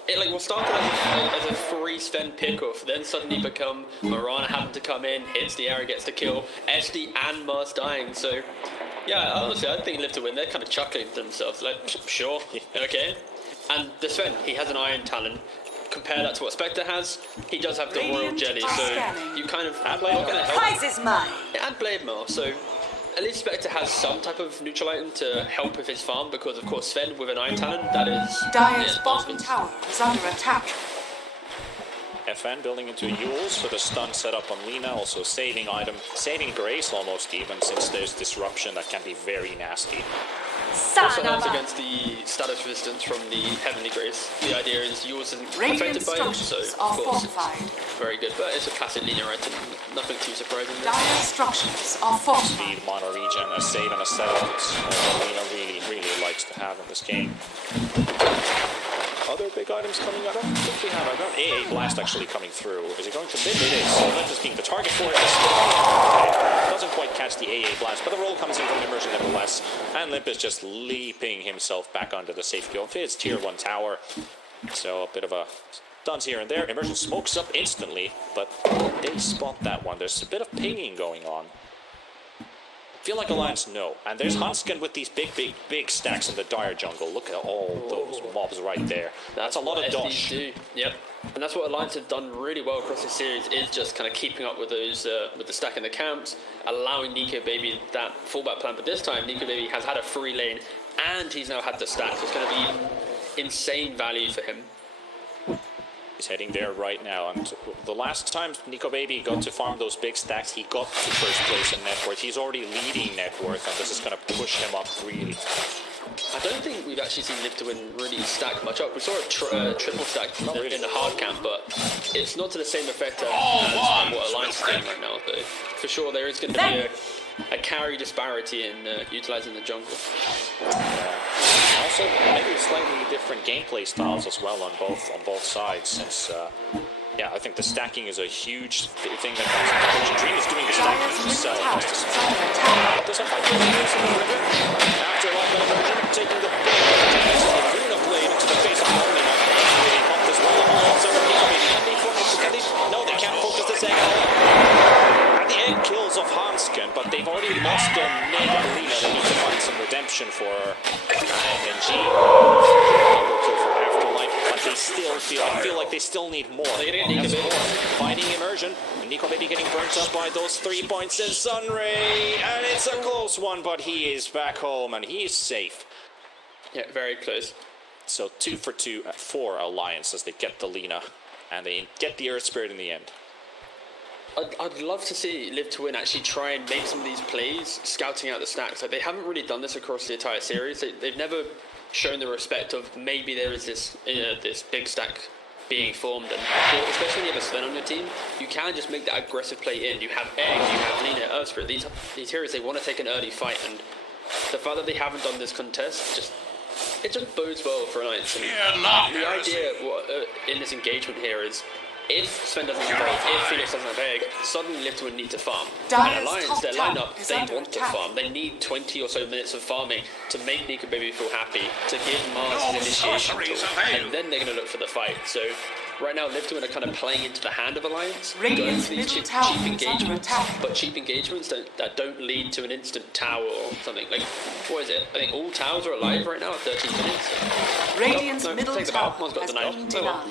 It will start as a free Sven pickoff, then suddenly become Mirana having to come in, hits the arrow, gets the kill, SD and Mars dying. So, yeah, honestly, I think Live to win. They're kind of chuckling to themselves, like, sure, okay. And the Sven, he has an Iron Talent. Compare that to what Spectre has. He does have the Royal Radiant Jelly, are so scanning. you kind of And not going to help. Prize is mine. And Blade Mail, so at least Spectre has some type of neutral item to help with his farm, because of course Sven with an Iron Talent, that is... Dire's yeah, bottom nonsense. tower is under attack. FN building into Yules for the stun setup on Lena, also saving item, saving Grace almost even, since there's disruption that can be very nasty. Also helps against the status resistance from the Heavenly Grace. The idea is yours isn't Radiant affected by it, so structures are of course it's fortified. very good. But it's a classic linear item, nothing too surprising there. Dire structures are fortified. Speed, mono regen, a save and a setup. It's what Lina really likes to have in this game. Other big items coming out. I don't think we have. I've got AA Blast actually coming through. Is it going to mid? It is. So Limp is being the target for it. Okay. Doesn't quite catch the AA Blast, but the roll comes in from Immersion nevertheless. And Limp is just leaping himself back onto the safe kill. It's tier 1 tower. So a bit of a duns here and there. Immersion smokes up instantly, but they spot that one. There's a bit of pinging going on. Feel like Alliance no. And there's Hansken with these big stacks in the Dire jungle. Look at all those mobs right there. That's a lot of dodge. Yep. And that's what Alliance have done really well across this series, is just kind of keeping up with those, with the stack in the camps, allowing Nico Baby that fallback plan. But this time, Nico Baby has had a free lane, and he's now had the stack. So it's going to be insane value for him. He's heading there right now, and the last time Nico Baby got to farm those big stacks, he got to first place in net worth. He's already leading net worth, and this is going to push him up really. I don't think we've actually seen Live to Win really stack much up. We saw a triple stack in the hard camp, but it's not to the same effect as what Alliance is doing right now. But for sure, there is going to be a carry disparity in utilizing the jungle. Also, maybe slightly different gameplay styles as well on both sides, since yeah, I think the stacking is a huge thing that comes into question. Dream is doing the stacking himself. Does have 5 minutes in the river. After a lot of immersion, taking the big Luna blade into the face of Lonely. They pump as well. So no, they can't focus this egg at all. And the egg kills off Hansken, but they've already lost their mid Lina. They need to find some redemption for MNG. They still feel like they still need more. Finding immersion. Nico Baby getting burnt up by those 3 points in Sunray, and it's a close one, but he is back home and he is safe. Yeah, very close. So 2 for 2 for Alliance as they get the Lina and they get the Earth Spirit in the end. I'd love to see Live to Win actually try and make some of these plays, scouting out the stacks. Like, they haven't really done this across the entire series. They've never shown the respect of maybe there is this this big stack being formed, and especially when you have a Sven on your team, you can just make that aggressive play in. You have Egg, you have Lina, Earthspirit. These heroes, they want to take an early fight, and the fact that they haven't done this contest it just bodes well for Alliance. The idea in this engagement here is, if Sven doesn't have Egg, if Phoenix doesn't have Egg, suddenly Live to Win need to farm. And Alliance, their lineup, they want to farm. They need 20 or so minutes of farming to make Nico Baby feel happy, to give Mars his initiation tool, and then they're going to look for the fight. So right now, Live to Win are kind of playing into the hand of Alliance, going for these cheap engagements, but cheap engagements that don't lead to an instant tower or something. Like, what is it? I think all towers are alive right now at 13 minutes. Radiant's middle tower One's got has denied. been denied.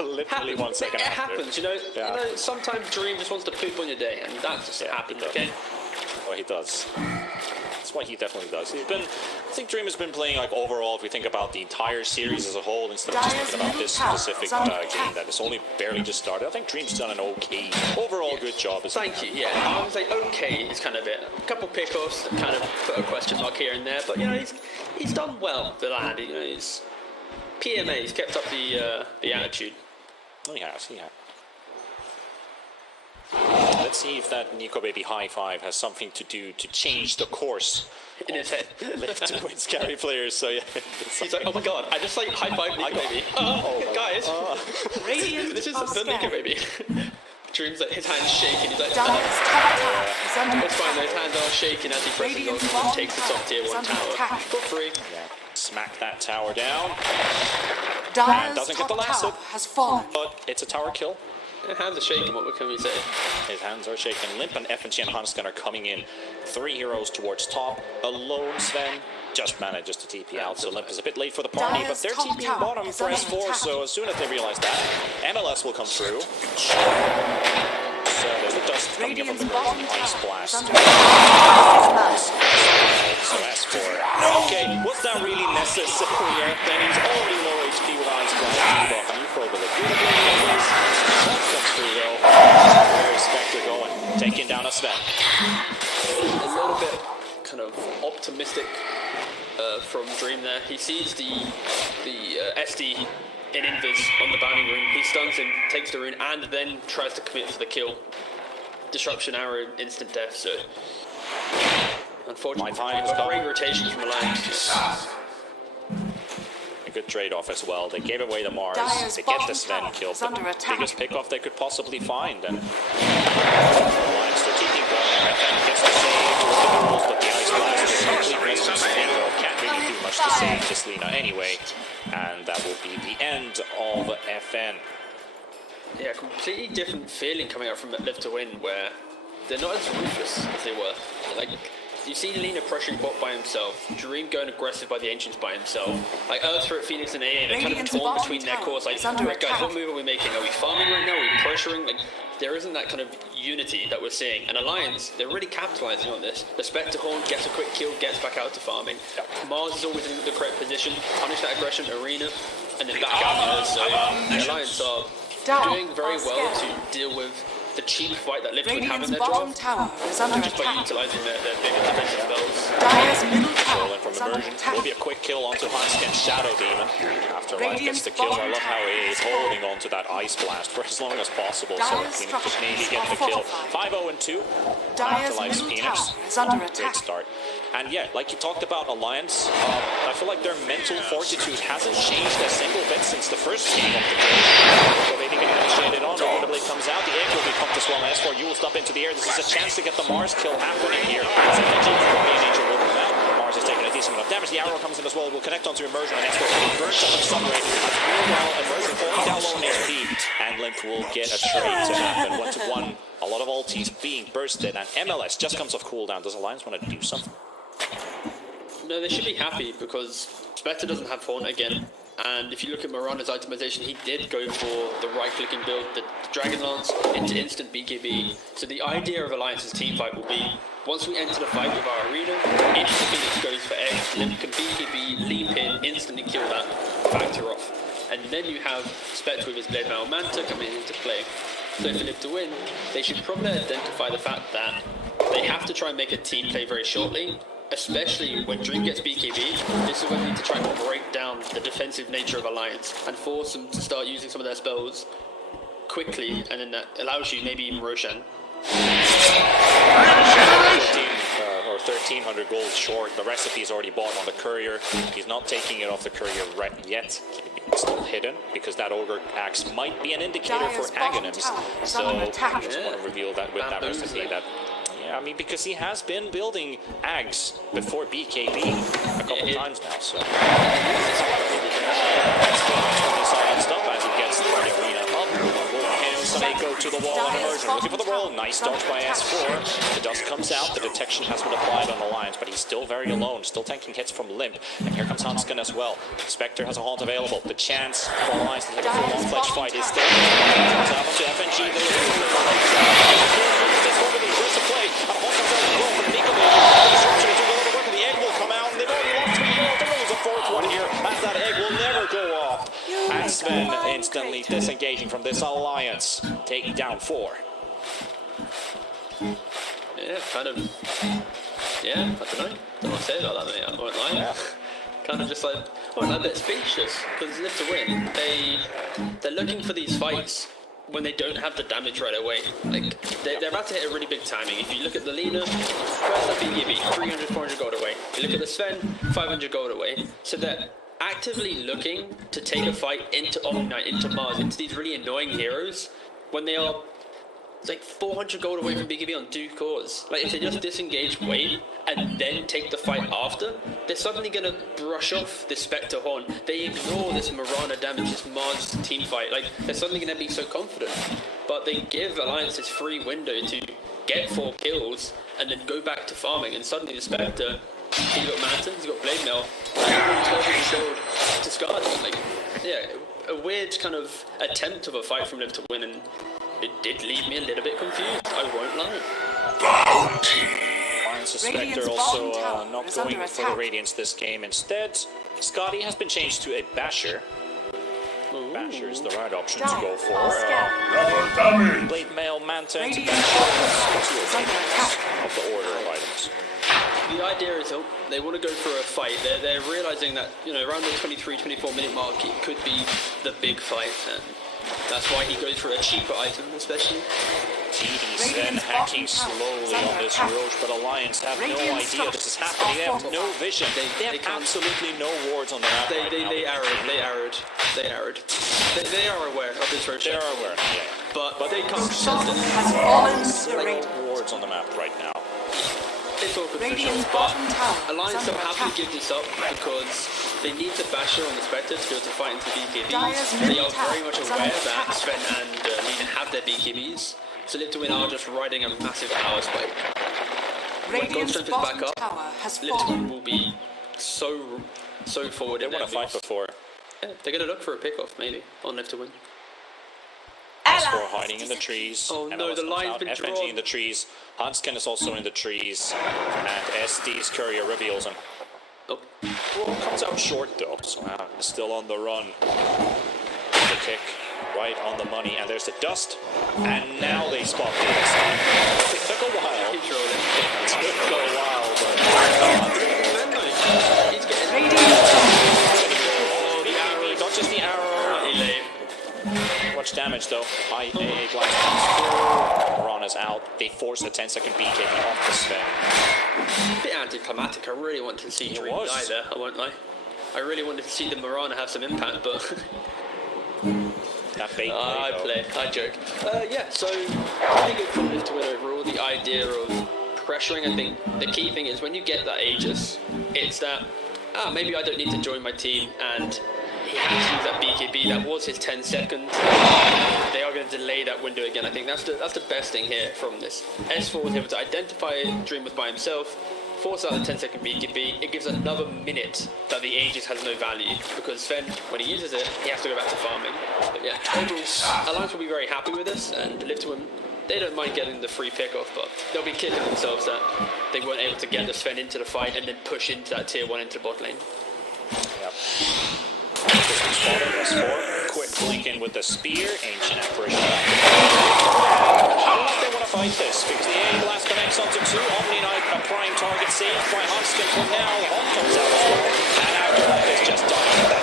Literally 1 second It after. happens, you know. Yeah. You know, sometimes Dream just wants to poop on your day, and that just happens. Okay. Well, he does. That's what he definitely does. I think Dream has been playing, like, overall, if we think about the entire series as a whole, instead of just thinking about this specific game that has only barely just started. I think Dream's done an okay, overall good job. Thank you. Yeah, I would say okay is kind of it. A couple pickoffs that kind of put a question mark here and there, but you know he's done well. The lad, you know, he's PMA. He's kept up the attitude. Oh, he has. Let's see if that Nico Baby high five has something to do to change the course in his head. Live to Win scary players. So yeah, he's like, oh my god, I just like high five Nico Baby. Guys, this is the Nico Baby. Dreams like his hands shaking. He's like, it's fine. His hands are shaking as he presses on and takes the top tier 1 tower for free. Yeah. Smack that tower down. Dire's doesn't get the last hit, has fallen. but it's a tower kill. His hands are shaking, what can we say? His hands are shaking. Limp and FNG and Hansken are coming in. 3 heroes towards top. Alone Sven just manages to TP out, so Limp is a bit late for the party, but they're TPing bottom for S4, so as soon as they realize that, MLS will come through. So there's the dust coming up from the ground, Ice Blast. So S4. Okay, was that really necessary? Then he's already low HP with Ice Blast. And you probably look where's Spectre going? Taking down a Sven. A little bit kind of optimistic there. He sees the SD in Invis on the bounding rune. He stuns him, takes the rune, and then tries to commit for the kill. Disruption arrow, instant death. So unfortunately, great rotation from Alliance. A good trade-off as well. They gave away the Mars. Dyer's They get bottom the Sven tower kill, is but under attack. biggest pick-off they could possibly find. And Alliance, they're keeping going. FN gets the save with the rules, but the Ice Blast is complete resistance. Lino can't really do much to save this Lina anyway. And that will be the end of FN. Yeah, completely different feeling coming out from Live to Win, where they're not as ruthless as they were. Like, you see Lina pressuring bot by himself, Dream going aggressive by the Ancients by himself, like Earththreat, Phoenix and AA, they're kind of Radiant's torn bottom between their tower cores, like, is under right guys, attack. what move are we making? Are we farming right now? Are we pressuring? Like, there isn't that kind of unity that we're seeing. And Alliance, they're really capitalizing on this. The Spectre Horn gets a quick kill, gets back out to farming. Mars is always in the correct position, punish that aggression, Arena, and then back out. So the Alliance are doing very well to deal with the cheap fight that Live to Win have in Radiant's their bottom draft, tower is under just by attack. utilising their bigger defensive spells. Dyer's middle Stolen tower from is under Immersion. attack. Will be a quick kill onto Hans against Shadow Demon. After Life gets the kill, I love how he is holding on to that Ice Blast for as long as possible, so Dyer's Phoenix could maybe structures get are the kill. fortified. 5-0-2. Dyer's Afterlife's middle Phoenix. tower is under Great attack. start. And yeah, like you talked about Alliance, I feel like their mental fortitude hasn't changed a single bit since the first game of the game. So they've even initiated on, the Blade comes out, the egg will be pumped as well, and S4 Yule up into the air. This is a chance to get the Mars kill happening here. As Nature will come out. Mars is taking a decent amount of damage. The arrow comes in as well, will connect onto Immersion, and S4 burns up the sun ray. Meanwhile, Immersion falling down low on HP, and Limp will get a trade to happen. 1-1. A lot of ultis being bursted, and MLS just comes off cooldown. Does Alliance want to do something? No, they should be happy because Spectre doesn't have Horn again. And if you look at Mirana's itemization, he did go for the right-clicking build, the Dragon Lance into instant BKB. So the idea of Alliance's teamfight will be, once we enter the fight with our arena, if Phoenix goes for egg, then you can BKB, leap in, instantly kill that, factor off. And then you have Spectre with his Blade Mail Manta coming into play. So for Live to Win, they should probably identify the fact that they have to try and make a team play very shortly, especially when Dream gets BKB. This is when they need to try and break down the defensive nature of Alliance and force them to start using some of their spells quickly, and then that allows you maybe even Roshan. 1300 gold short. The recipe's already bought on the courier. He's not taking it off the courier right yet. It's still hidden because that ogre axe might be an indicator for Aghanims. So I just want to reveal that with that recipe. That yeah, I mean, because he has been building Ags before BKB a couple times now. So silenced up as he gets the arena up. They go to the wall on Immersion, looking for the roll. Nice dodge by S4. The dust comes out, the detection has been applied on Alliance, but he's still very alone, still tanking hits from Limp. And here comes Hanskin as well. Spectre has a haunt available. The chance for Alliance to take a full-on fledged fight is still there. Comes out to FNG. Over the aggressive play. And a haunt comes out as well from Nico. The disruption is doing a little work, and the egg will come out. And they've already lost 3 heroes. There is a fourth one here, as that egg will never go off. And Sven instantly disengaging from this Alliance, taking down 4. Yeah, kind of. Yeah, I don't know. Don't want to say about that, mate. I won't lie. Yeah. Kind of just like, a bit speechless because Live to Win. They're looking for these fights when they don't have the damage right away. Like they're about to hit a really big timing. If you look at the Lina, where's that BKB? 300, 400 gold away. You look at the Sven, 500 gold away. So they're actively looking to take a fight into Omni-Knight, into Mars, into these really annoying heroes when they are like 400 gold away from BKB on 2 cores. Like if they just disengage, wait, and then take the fight after, they're suddenly gonna brush off this Spectre Horn. They ignore this Mirana damage, this Mars team fight. Like they're suddenly gonna be so confident. But they give Alliance this free window to get 4 kills and then go back to farming, and suddenly the Spectre, he's got Manta, he's got Blade Mail, gold discard. Like, yeah, a weird kind of attempt of a fight from Live to Win, and it did leave me a little bit confused, I won't lie. Bounty. Alliance Spectre also not going for the Radiance this game. Instead, Scotty has been changed to a Basher. Basher is the right option to go for. Double damage. Blade Mail, Manta, and Radiance of the order of items. The idea is they want to go for a fight. They're realizing that, you know, around the 23-24 minute mark, it could be the big fight. And that's why he goes for a cheaper item, especially. TD's then hacking slowly on this Roche, but Alliance have no idea this is happening. They have no vision. They have absolutely no wards on the map right now. They arrowed. They are aware of this Roche. They are aware, yeah. But they can't Shot contest has fallen to the Radiant. No wards on the map right now. It's awkward for sure, Radiant's but bottom tower is Alliance under don't have to attack. give this up because they need the Basher on the Spectre to be able to fight into Dire's BKBs. They middle are very tower much is aware under that attack. Sven and Lina have their BKBs, so Live to Win are just riding a massive power spike. When Radiant's Gold Strength is back bottom up, tower has Live to Win fallen. will be so forward They in won their a fight moves. before. Yeah, they're going to look for a pick-off, maybe, on Live to Win. S4 hiding in the trees. Oh and no, Ellis the comes line's out. been FNG drawn. in the trees. Hanskin is also in the trees. And SD's courier reveals him. Oh. Well, comes out short though, so still on the run. The kick right on the money, and there's the dust. And now they spot the other side. It took a while. Keep rolling. It took a while, but He's getting Radiant's not just the arrow. Much damage though. High AA blind through. Morana's out. They force a 10-second BKB off the Sven. a bit anticlimactic. I really wanted to see Dream was. die there, I won't lie. I really wanted to see the Morana have some impact, but That bait I play, I joke. Yeah, so really good from Live to Win overall. The idea of pressuring, I think the key thing is when you get that Aegis, it's that, maybe I don't need to join my team, and he had to use that BKB. That was his 10 seconds. They are going to delay that window again. I think that's the best thing here from this. S4 was able to identify Dreamers by himself, force out the 10-second BKB. It gives another minute that the Aegis has no value, because Sven, when he uses it, he has to go back to farming. But yeah, overall, Alliance will be very happy with this, and Live to Win, they don't mind getting the free pick-off, but they'll be kicking themselves that they weren't able to get the Sven into the fight and then push into that tier 1 into bot lane. Yep. S4. Quick blink in with the spear. Ancient apparition. I don't know if they want to fight this, because the A blast connects onto 2. Omni Knight, a prime target saved by Hunskin for now. Home comes out as well. And Afterlife is just dying with that.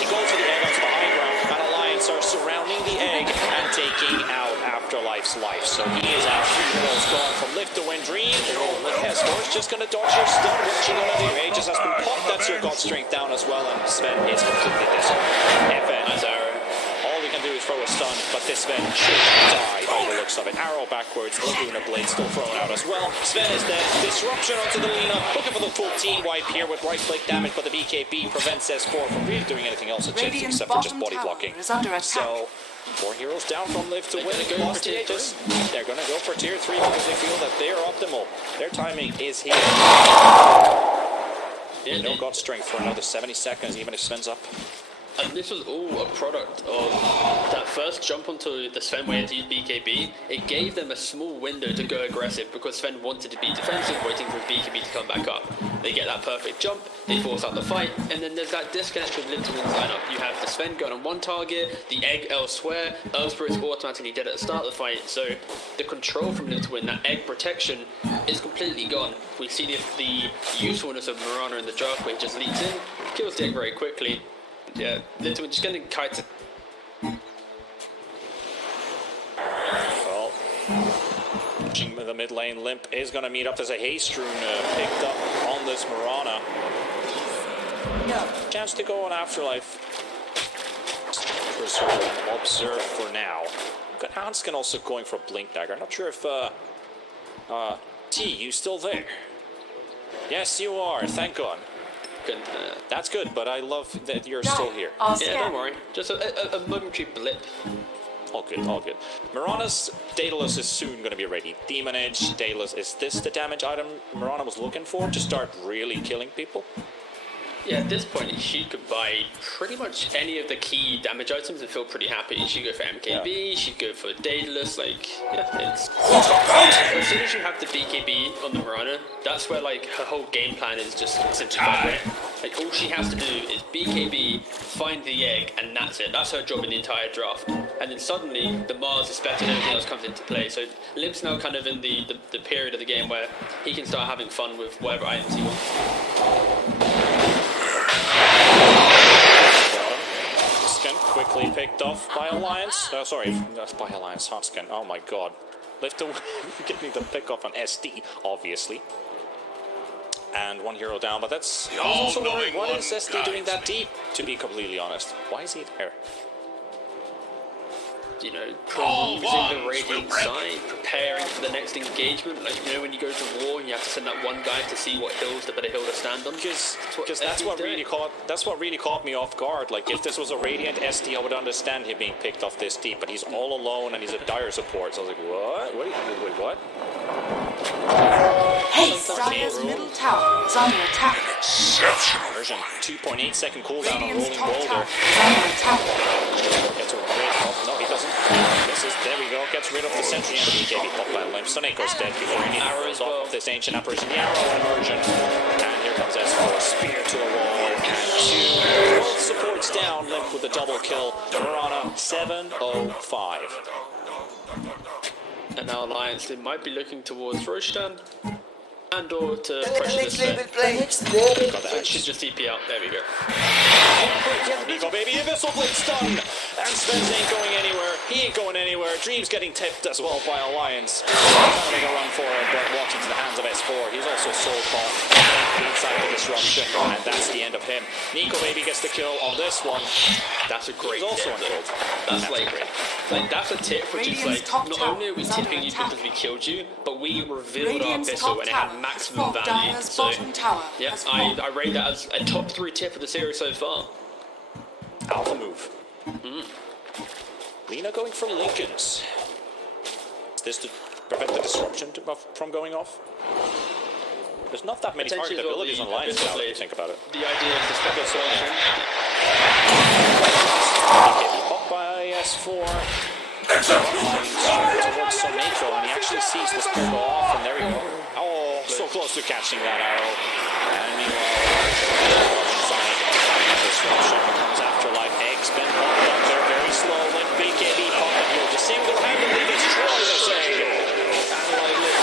He goes for the egg onto the high ground, and Alliance are surrounding the egg and taking out Afterlife's life. So he is out. 3 kills gone from Live to Win Dream. S4's just going to dodge your stun. What's she going to do? Aegis has been popped. That's your God Strength down as well, and Sven is completely disarmed. FN is arrow. All we can do is throw a stun, but this Sven should die by the looks of it. Arrow backwards, Laguna Blade still thrown out as well. Sven is dead. Disruption onto the Lina. Looking for the full team wipe here with right click damage, but the BKB prevents S4 from really doing anything else at Chips Radiant's except for just bottom body tower blocking. is under attack. So, 4 heroes down from Live to Win. gonna go Lost for the tier Aegis. They're going to go for tier 3 because they feel that they are optimal. Their timing is here. No God Strength for another 70 seconds, even if Sven's up. And this was all a product of that first jump onto the Sven way to use BKB. It gave them a small window to go aggressive because Sven wanted to be defensive, waiting for his BKB to come back up. They get that perfect jump, they force out the fight, and then there's that disconnect with Live to Win's lineup. You have the Sven going on one target, the egg elsewhere, Earthspirit's automatically dead at the start of the fight, so the control from Live to Win, that egg protection, is completely gone. We see the usefulness of Morana in the draft where he just leads in, kills the egg very quickly. Yeah, Live to Win just getting kited. Well, pushing the mid lane, Limp is going to meet up. There's a haste rune picked up on this Morana. No. Chance to go on Afterlife. Preserve, observe for now. Got Hanskin also going for a Blink Dagger. Not sure if T, you still there? Yes, you are. Thank God. Good. That's good, but I love that you're still here. Yeah, don't worry. Just a momentary blip. All good, all good. Morana's Daedalus is soon going to be ready. Demon Edge, Daedalus, is this the damage item Morana was looking for to start really killing people? Yeah, at this point, she could buy pretty much any of the key damage items and feel pretty happy. She'd go for MKB, she'd go for Daedalus, like, yeah, it's... As soon as you have the BKB on the Morana, that's where, like, her whole game plan is just simplified, right? Like, all she has to do is BKB, find the egg, and that's it. That's her job in the entire draft. And then suddenly, the Mars is better and everything else comes into play. So Limp's now kind of in the period of the game where he can start having fun with whatever items he wants. Hotskin quickly picked off by Alliance. Oh, sorry, that's by Alliance. Hotskin. Oh my god. Lift away, getting the pick off on SD, obviously. And one hero down, but that's also worried. What is SD doing that deep, to be completely honest? Why is he there? You know, using the Radiant side, preparing for the next engagement. Like, you know, when you go to war and you have to send that one guy to see what hills, the better hill to stand on. Because that's what really caught me off guard. Like, if this was a Radiant SD, I would understand him being picked off this deep, but he's all alone and he's a dire support. So I was like, what? Wait, what? Dire's middle tower is under attack. Version 2.8 second cooldown on Radiant's rolling top boulder. tower is under attack. Gets rid of, no, he doesn't. There we go. Gets rid of the sentry and the BKB pop by Limp. Soneko's dead before any arrows off this ancient apparition. The arrow immersion. And here comes S4. Spear to a wall. And 2 both supports down. Limp with a double kill. Mirana 705. And now Alliance, they might be looking towards Roshan and or to pressure this set. That should just TP out. There we go. Nico baby, Abyssal Blade stun! And Spence ain't going anywhere. He ain't going anywhere. Dream's getting tipped as well by Alliance. Trying to make a run for it, but walks into the hands of S4. He's also soul caught inside the disruption, and that's the end of him. Nico baby gets the kill on this one. That's a great He's also tip, unkilled. That's like that's a tip which is like, not only are we tipping you because we killed you, but we revealed our Abyssal and it had maximum value. So yeah, I rate that as a top 3 tip of the series so far. Alpha move. Lina going for Lincolns. Is this to prevent the disruption from going off? There's not that many target abilities on Alliance now, if you think about it. The idea is to step disruption. Popped by S4. Towards Soneko, and he actually sees the spear go off, and there we go. Oh, so close to catching that arrow. And meanwhile, inside disruption becomes Afterlife. Eggs been popped up there very slow. Limp BKB popped here to single-handedly destroy this egg. And like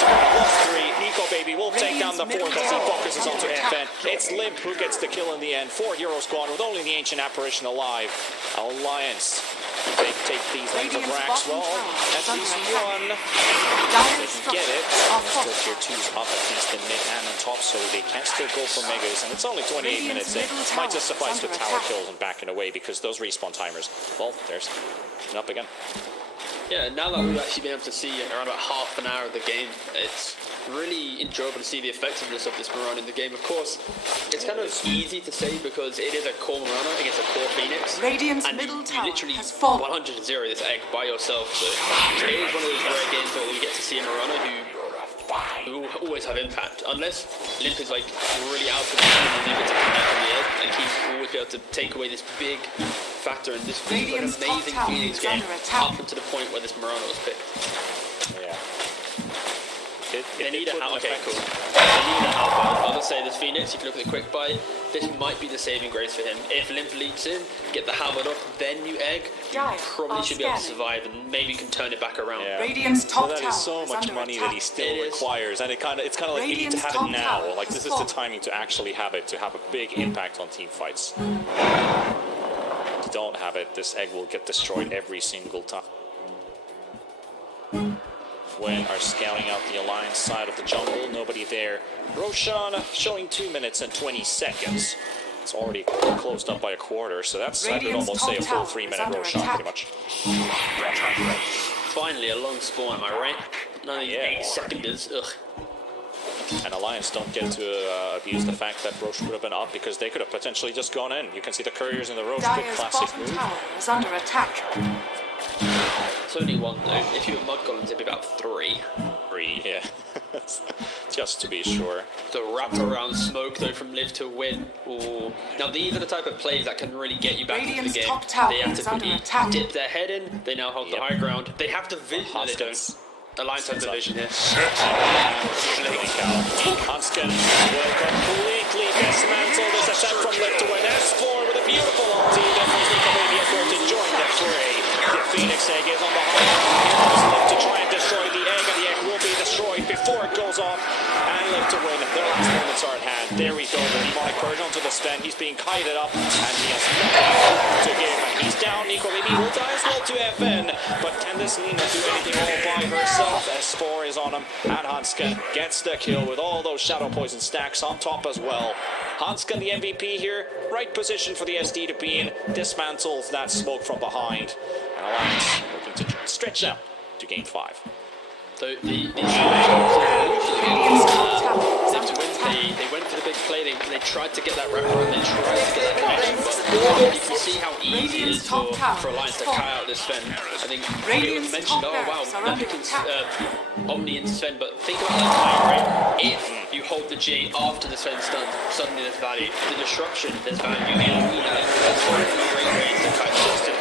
+3. Nico baby will take down the 4th as he focuses onto FN. It's Limp who gets the kill in the end. 4 hero squad with only the ancient apparition alive. Alliance. They take these things of racks. Well, at least one. They can get it. Still tier 2's up at least in mid and on top, so they can still go for megas. And it's only 28 minutes in. It might just suffice with tower kills and backing away because those respawn timers. Well, there's up again. Yeah, now that we've actually been able to see around about half an hour of the game, it's really enjoyable to see the effectiveness of this Mirana in the game. Of course, it's kind of easy to say because it is a core Mirana against a core Phoenix. Radiant's and middle you tower literally has fallen. 100-0 this egg by yourself. So it is one of those rare games where we get to see a Mirana who will always have impact. Unless Limp is like really out of the game and able to connect on the edge, and he will always be able to take away this big factor in this really an amazing Phoenix game up until the point where this Mirana was picked. Yeah. They need a help. Okay, cool. They need a help. I'll just say this Phoenix, if you look at the quick buy, this might be the saving grace for him. If Limp leads in, get the halberd up, then you egg, you probably should be able to survive and maybe can turn it back around. Yeah. Radiant's top that is so much money that he still requires, and it's kind of like you need to have it now. Like this is the timing to actually have it, to have a big impact on team fights. If you don't have it, this egg will get destroyed every single time. When are scouting out the Alliance side of the jungle, nobody there. Roshan showing 2 minutes and 20 seconds. It's already closed up by a quarter, so that's, I would almost say, a full 3-minute Roshan, pretty much. Finally, a long spawn, am I right? None of these 8 seconds, ugh. And Alliance don't get to abuse the fact that Roche would have been up because they could have potentially just gone in. You can see the couriers in the Roche, good classic move. Tower is under attack. It's only 1 though. If you were mud golems, it'd be about 3. 3, yeah. Just to be sure. The wraparound smoke though from live to win. Ooh. Now these are the type of plays that can really get you back into the game. They have to quickly dip their head in. They now hold the high ground. They have to vision. No, they don't. Alliance have the vision here. Hansken will completely dismantle this attempt from left to win. S4 with a beautiful ulti. Definitely Nico Baby as well to join the fray. The Phoenix egg is on the high ground. Heroes look to try and destroy the egg, and the egg will be destroyed before it goes off. And live to win. Their last moments are at hand. There we go. The demonic purge onto the stand. He's being kited up, and he has nothing to give. And he's down. Nico Baby will die as well to FN. But can this Nina do anything all by herself? S4 is on him, and Hansken gets the kill with all those shadow poison stacks on top as well. Hansken, the MVP here, right position for the SD to be in, dismantles that smoke from behind. And Alliance looking to stretch out to game 5. So they went for the big play, they tried to get that wrap and they tried to get that connection, but you can see how easy it is for Alliance to cut out this Sven. I think it was mentioned, oh wow, they're picking Omni into Sven, but think about that time, right? If you hold the J after the Sven stun, suddenly there's value. The disruption, there's value in Arena, there's great ways to cut Justin.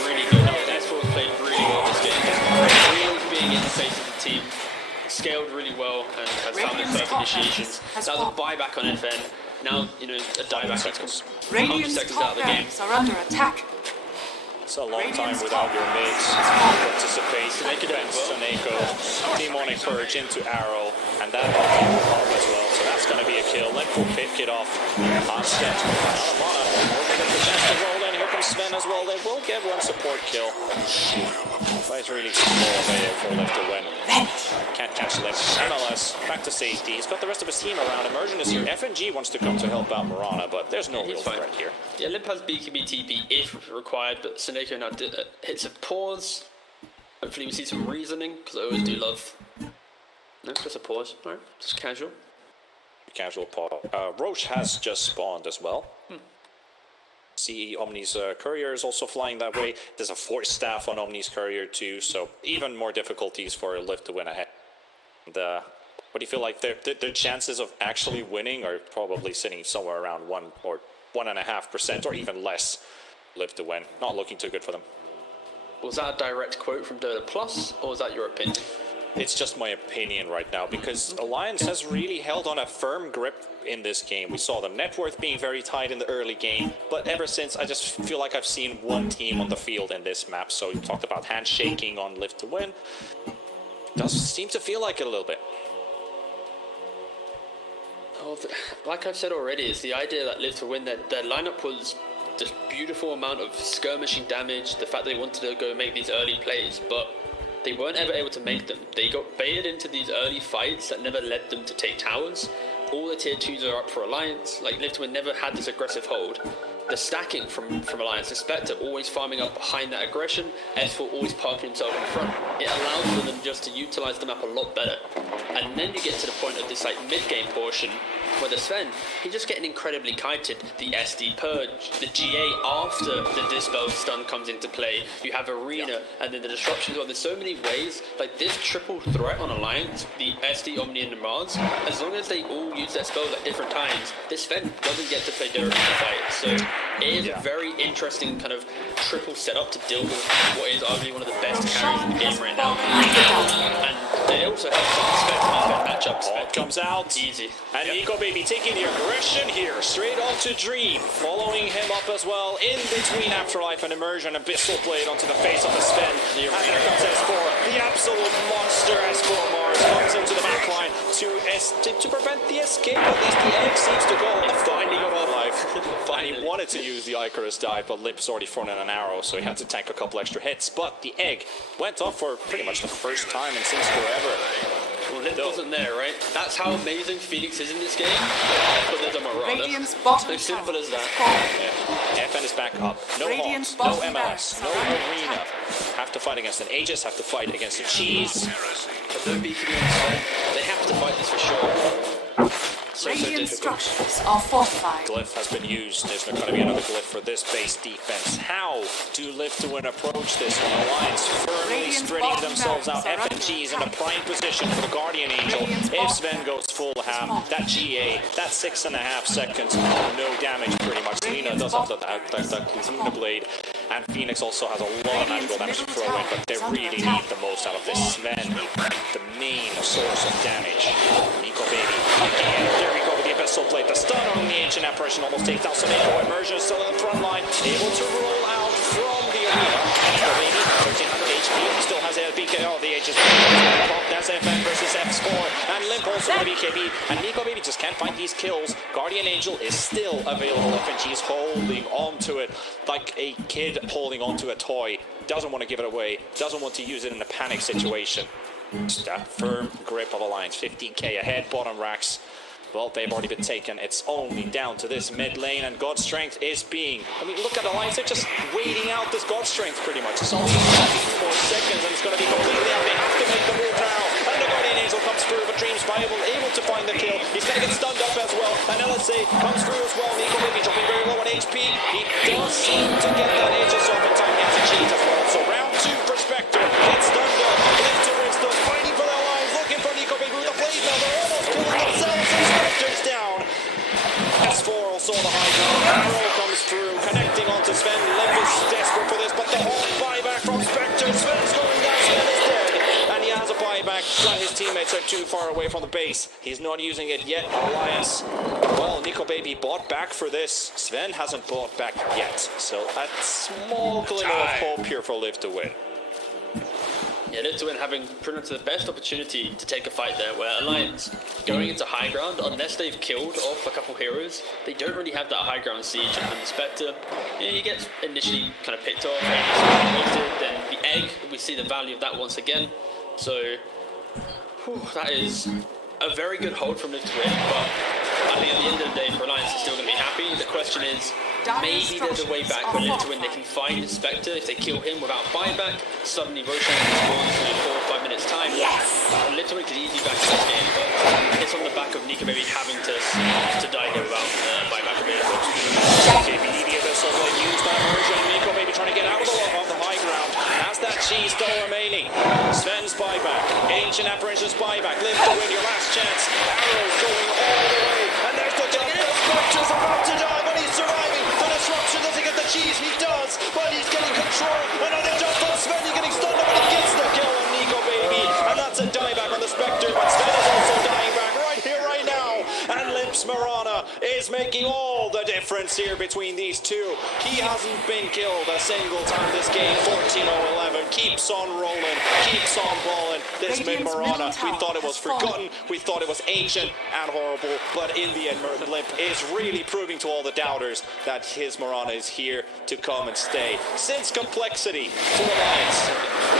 Really good. S4 played really well this game. Really being in the face of the team, scaled really well and has found the perfect initiations. That was a buyback on FN. Now, you know, a dieback that's 100 seconds out of the game. Are under attack. It's a long time without your mates. Participate, defense, Soneko, demonic purge into arrow, and that will help as well. So that's going to be a kill. Let will pick it off. Hansken, out of mana. Will they get the chance to roll in? Here comes Sven as well. They will get one support kill. But it's really small there for Lift to win. Can't catch Limp. Nonetheless, back to safety. He's got the rest of his team around. Immersion is here. FNG wants to come to help out Mirana, but there's no real threat here. Yeah, Limp has BKB TP if required, but Soneko now hits a pause. Hopefully we see some reasoning, because I always do love... No, just a pause. Alright, just casual. Casual pause. Roche has just spawned as well. See Omni's courier is also flying that way. There's a force staff on Omni's courier too, so even more difficulties for Lift to win ahead. And, what do you feel like their chances of actually winning are probably sitting somewhere around 1 or 1.5% or even less. Lift to win. Not looking too good for them. Was that a direct quote from Dota Plus, or was that your opinion? It's just my opinion right now, because Alliance has really held on a firm grip in this game. We saw the net worth being very tight in the early game, but ever since, I just feel like I've seen one team on the field in this map. So you talked about handshaking on Lift to win. Does seem to feel like it a little bit. Oh, like I've said already, it's the idea that Lift to win, their lineup was this beautiful amount of skirmishing damage, the fact they wanted to go make these early plays, but they weren't ever able to make them. They got baited into these early fights that never led them to take towers. All the tier 2s are up for Alliance. Like, Lift to win never had this aggressive hold. The stacking from Alliance, the Spectre always farming up behind that aggression, S4 always parking himself in front. It allows for them just to utilize the map a lot better. And then you get to the point of this like mid-game portion where the Sven, he's just getting incredibly kited. The SD purge, the GA after the Dispel stun comes into play. You have Arena, and then the disruptions. There's so many ways, like this triple threat on Alliance, the SD, Omni, and the Mars, as long as they all use their spells at different times, this Sven doesn't get to play Dota in the fight. So it is a very interesting kind of triple setup to deal with what is arguably one of the best carries in the game right now. And they also have some Spectre matchups. Ball comes out. Easy. And Nico Baby taking the aggression here, straight on to Dream, following him up as well, in between Afterlife and Immersion. Abyssal Blade onto the face of the Sven. And there comes S4, the absolute monster S4 Mars comes into the backline to prevent the escape. At least the egg seems to go. Finally got off life. And he wanted to use the Icarus dive, but Limp's already thrown in an arrow, so he had to tank a couple extra hits. But the egg went off for pretty much the first time and since forever. Well, Limp wasn't there, right? That's how amazing Phoenix is in this game. But there's a Radiant's Marauder. bottom So simple as that. Yeah. FN is back up. No Radiant's Hawks, no bottom MLS, no Arena. Have to fight against an Aegis, have to fight against a Cheese. But no BKB on Sven. They have to fight this for sure. So Radiant difficult. structures are fortified. Glyph has been used. There's not going to be another glyph for this base defense. How do Live to Win approach this when Alliance firmly spreading themselves out? FNG is in a prime position for the Guardian Angel. If Sven goes full ham, that GA, that's 6.5 seconds, no damage pretty much. Selena does have that Luna Blade. And Phoenix also has a lot of magical damage to throw in, but they really need the most out of this. Sven, the main source of damage. Nico Baby, again, there we go with the Abyssal Blade. The stun on the Ancient Apparition almost takes down some Nico. Immersion still in the front line, able to roll out from the arena. Nico Baby, 1300 HP, still has a BKO. The H is that's FN versus F-Score, and Limp also with a BKB, and Nico Baby just can't find these kills. Guardian Angel is still available. FNG is holding on to it like a kid holding onto a toy. Doesn't want to give it away, doesn't want to use it in a panic situation. Just a firm grip of Alliance. 15k ahead, bottom racks. Well, they've already been taken. It's only down to this mid lane, and God Strength is being... I mean, look at Alliance. They're just waiting out this God Strength pretty much. It's only 4 seconds, and it's going to be completely out. They have to make the move now. And the Guardian Angel comes through, but Dream's able to find the kill. He's going to get stunned up as well. And LSA comes through as well. Nico Baby dropping very low on HP. He does seem to get that Angel Soft in time. He has a cheat as well. So round 2 for Spectre. Gets stunned up. Lift is still fighting for their lives. Looking for Nico Baby with a blade now. They're almost killing themselves. And Spectre's down. S4 also the high ground. Arrow comes through, connecting onto Sven. Limp is desperate for this, but the whole buyback from Spectre. Sven's going down. Sven is dead. And he has a buyback, but his teammates are too far away from the base. He's not using it yet. Alliance. Well, Nico Baby bought back for this. Sven hasn't bought back yet. So a small glimmer of hope here for Live to win. Yeah, Live to win having pretty much the best opportunity to take a fight there, where Alliance going into high ground, unless they've killed off a couple heroes, they don't really have that high ground siege. And the Spectre, he gets initially kind of picked off, and then the egg, we see the value of that once again. So, that is a very good hold from Live to win, but I think at the end of the day, Alliance is still going to be happy. The question is, maybe there's a way back where Live to win they can find Spectre. If they kill him without buyback, suddenly Roshan spawns in 4 or 5 minutes time. Yes! Live to win could easily back this game, but it's on the back of Nico Baby having to die here without buyback available. JB, the Abyssal Blade used that version. Nico Baby trying to get out of the high ground. Has that cheese still remaining? Sven's buyback. Ancient Apparition's buyback. Live to win, your last chance. Arrows going all the way. And there's the jump. Spectre's about to die, but he's surviving. The disruption doesn't get the cheese. He does, but he's getting control. Another jump from Sven. He's getting stunned, but he gets the kill on Nico Baby. And that's a dieback on the Spectre, but Sven is also dying back right here, right now. And Limp's Marana is making all the difference here between these two. He hasn't been killed a single time this game. 14-0-11. Keeps on rolling. Keeps on balling. This mid Marana, we thought it was forgotten. We thought it was ancient and horrible. But in the end, Limp is really proving to all the doubters that his Marana is here to come and stay. Since Complexity to Alliance,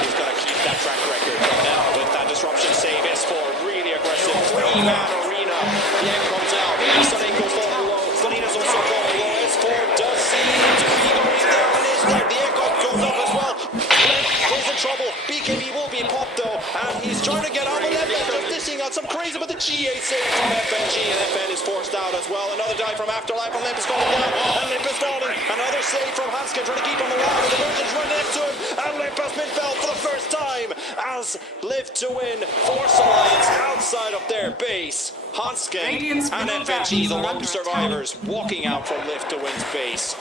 he's going to keep that track record. But now with that disruption save, S4 really aggressive. 3-man arena. The egg comes out. Saneko's falling low. Selina's also falling low. S4 does seem to be going down. And his dead. The egg goes up as well. He's in trouble. BKB will be popped though. And he's trying to get out of the level. Just dishing out some crazy, but the GA save from FNG. And FN is forced out as well. Another dive from Afterlife. And Limp is going down. And Limp is falling. Another save from Hanskin trying to keep on the line. The Virgin's right next to him. And Limp has been felled for the first time. As Live to win force Alliance outside of their base. Hanskin and FNG, the lone survivors, walking out from Live to win's base.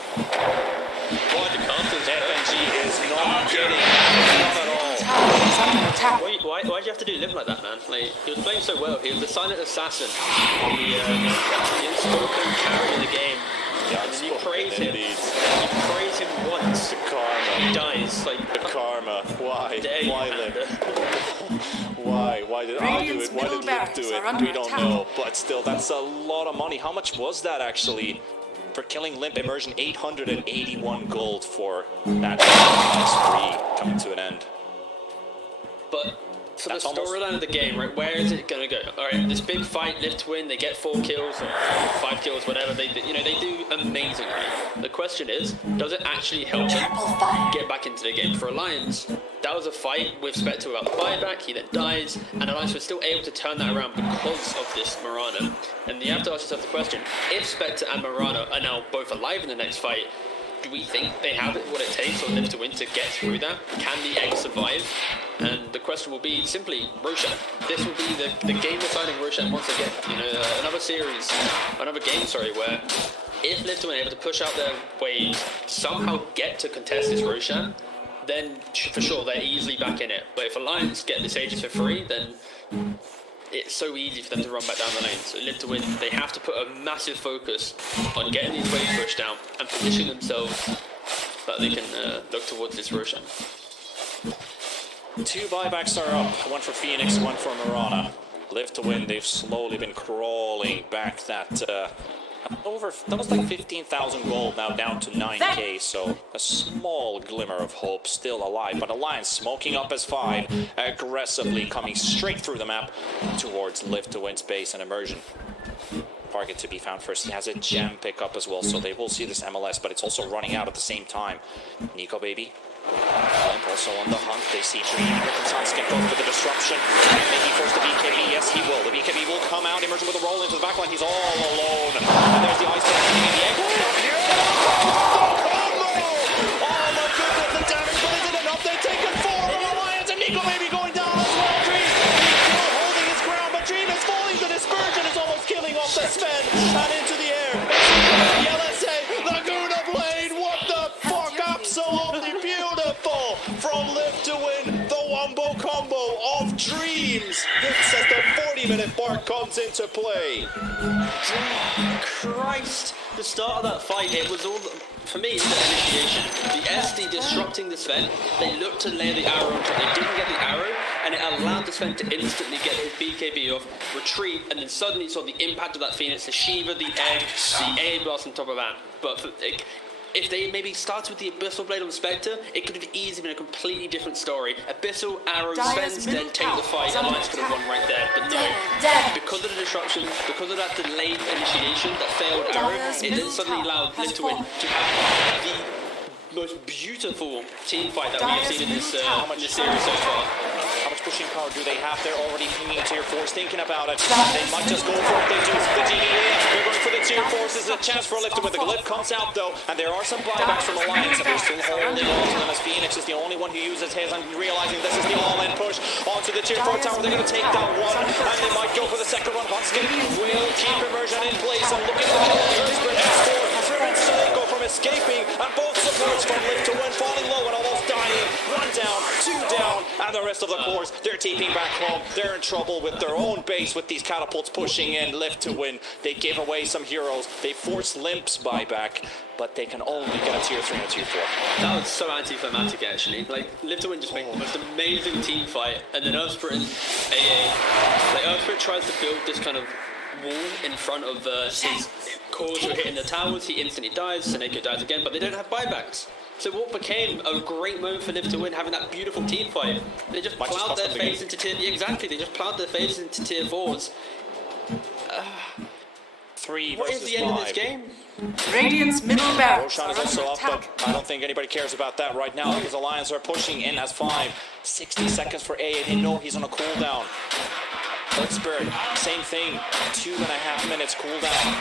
FNG is not getting not at all. Why do you have to do Live like that, man? Like, he was playing so well. He was the silent assassin, the unspoken carry of the game. Yeah, and then you praise him. You praise him once. The karma. He dies. Like the karma. Why? Day, Why Live? Why did I do it? Why did Liv do it? We don't know, but still, that's a lot of money. How much was that actually for killing Limp Immersion? 881 gold for that spree coming to an end. But for the storyline of the game, right, where is it going to go? All right, this big fight, Live to win, they get 4 kills or 5 kills, whatever. They do amazingly. The question is, does it actually help them get back into the game? For Alliance, that was a fight with Spectre without the buyback. He then dies, and Alliance was still able to turn that around because of this Marana. And you have to ask yourself the question: if Spectre and Marana are now both alive in the next fight, do we think they have what it takes for Live to win to get through that? Can the egg survive? And the question will be simply Roshan. This will be the game deciding Roshan once again. Another game, where if Lift are able to push out their waves, somehow get to contest this Roshan, then for sure they're easily back in it. But if Alliance get this Aegis for free, then it's so easy for them to run back down the lane. So Live to Win, they have to put a massive focus on getting these waves pushed out and positioning themselves that they can look towards this Roshan. 2 buybacks are up, one for Phoenix, one for Mirana. Live to Win, they've slowly been crawling back that that was like 15,000 gold, now down to 9k, so a small glimmer of hope still alive. But Alliance smoking up as 5, aggressively coming straight through the map towards Live to Win's base and immersion. Target to be found first. He has a gem pickup as well, so they will see this MLS, but it's also running out at the same time. Nico baby. Limp also on the hunt. They see Dream. Here comes Hanskin, goes for the disruption. And maybe force the BKB. Yes, he will. The BKB will come out. Immersion with a roll into the backline. He's all alone. And there's the ice bomb hitting the egg. Oh my goodness, the damage, but is it enough? They take it 4 from Alliance, and Nico maybe going down as well. Dream still holding his ground, but Dream is falling. The dispersion is almost killing off the Sven and into the air. The LSA, Laguna Blade, what the fuck? Absolutely beautiful from Live to Win. The wombo combo of dreams hits as the 40-minute mark comes into play. Christ, the start of that fight, it was all, for me, it's the initiation. The SD disrupting the Sven, they looked to lay the arrow until they didn't get the arrow, and it allowed the Sven to instantly get his BKB off, retreat, and then suddenly saw the impact of that Phoenix, the Shiva, the egg, the A blast on top of that. But if they maybe started with the Abyssal Blade on Spectre, it could have easily been a completely different story. Abyssal, arrows, Sven's, then take the fight, Alliance could have won right there. But no, because of the disruption, because of that delayed initiation, that failed arrow, it then suddenly allowed Live to Win to have the most beautiful team fight that we have seen in this series so far. How much pushing power do they have? They're already pinging tier 4s, thinking about it. They might just go for it. They do the DDA. They're going for the tier 4s. This is a chance for Live to Win. The glyph comes out though, and there are some buybacks from Alliance, and they're still holding on to them as Phoenix is the only one who uses his, and realizing this is the all-in push onto the tier 4 tower. They're going to take down one, and they might go for the second one. Hunskin will keep immersion in place and looking to kill the Earthspread. Go from escaping, and both supports from Live to Win falling low and almost dying. 1 down, 2 down, and the rest of the cores, they're taking back home. They're in trouble with their own base with these catapults pushing in. Live to Win, they give away some heroes. They force Limp's buyback, but they can only get a tier 3 and a tier 4. That was so anticlimactic actually. Like, Live to Win just made the most amazing team fight, and then Earthspread and AA, like Earthspread tries to build this kind of wall in front of his cores who are hitting the towers. He instantly dies, Seneko dies again, but they don't have buybacks. So what became a great moment for Live to Win, having that beautiful team fight, they just plowed their face into tier... Exactly, they just plowed their face into tier 4s. 3 what versus is the end 5. of this game? Radiant's middle barracks Roshan are is also under up, attack. but I don't think anybody cares about that right now because Alliance are pushing in as 5. 60 seconds for A, and they know he's on a cooldown. Earthspread, same thing. 2.5 minutes cooldown.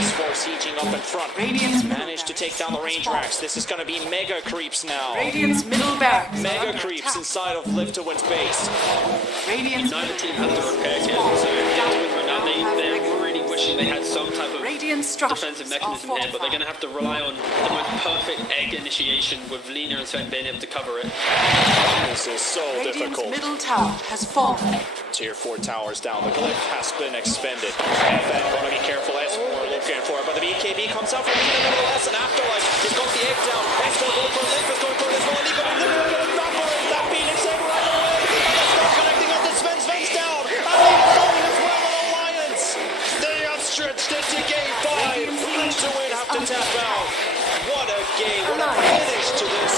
S4 sieging up in front. Radiant's managed to take down the range racks. This is going to be mega creeps now. Radiant's middle barracks are Mega under creeps attack. inside of Live to Win's base. Radiant's Neither team has the repair kit, so right now they're really wishing they had some type of Radiant structures defensive are mechanism there, but they're fortified. going to have to rely on the most perfect egg initiation with Lena and Sven being able to cover it. This is so Radiant's difficult. middle tower has fallen. Tier 4 towers down. The glyph has been expended. FN going to be careful. S4 looking for it, but the BKB comes out from the nevertheless, and Afterlife has got the egg down. S4 going for a link, is going for it as well. And he got a number of that Phoenix egg right away. And it's not connecting on the Sven's face down. And he's going as well on Alliance. They have stretched it to game 5. Live to Win have to tap out. What a game. What a finish to this.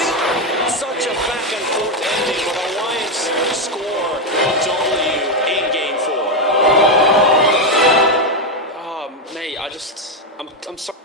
Such a back and forth ending, but Alliance score a W in game 4. Oh, mate, I'm sorry.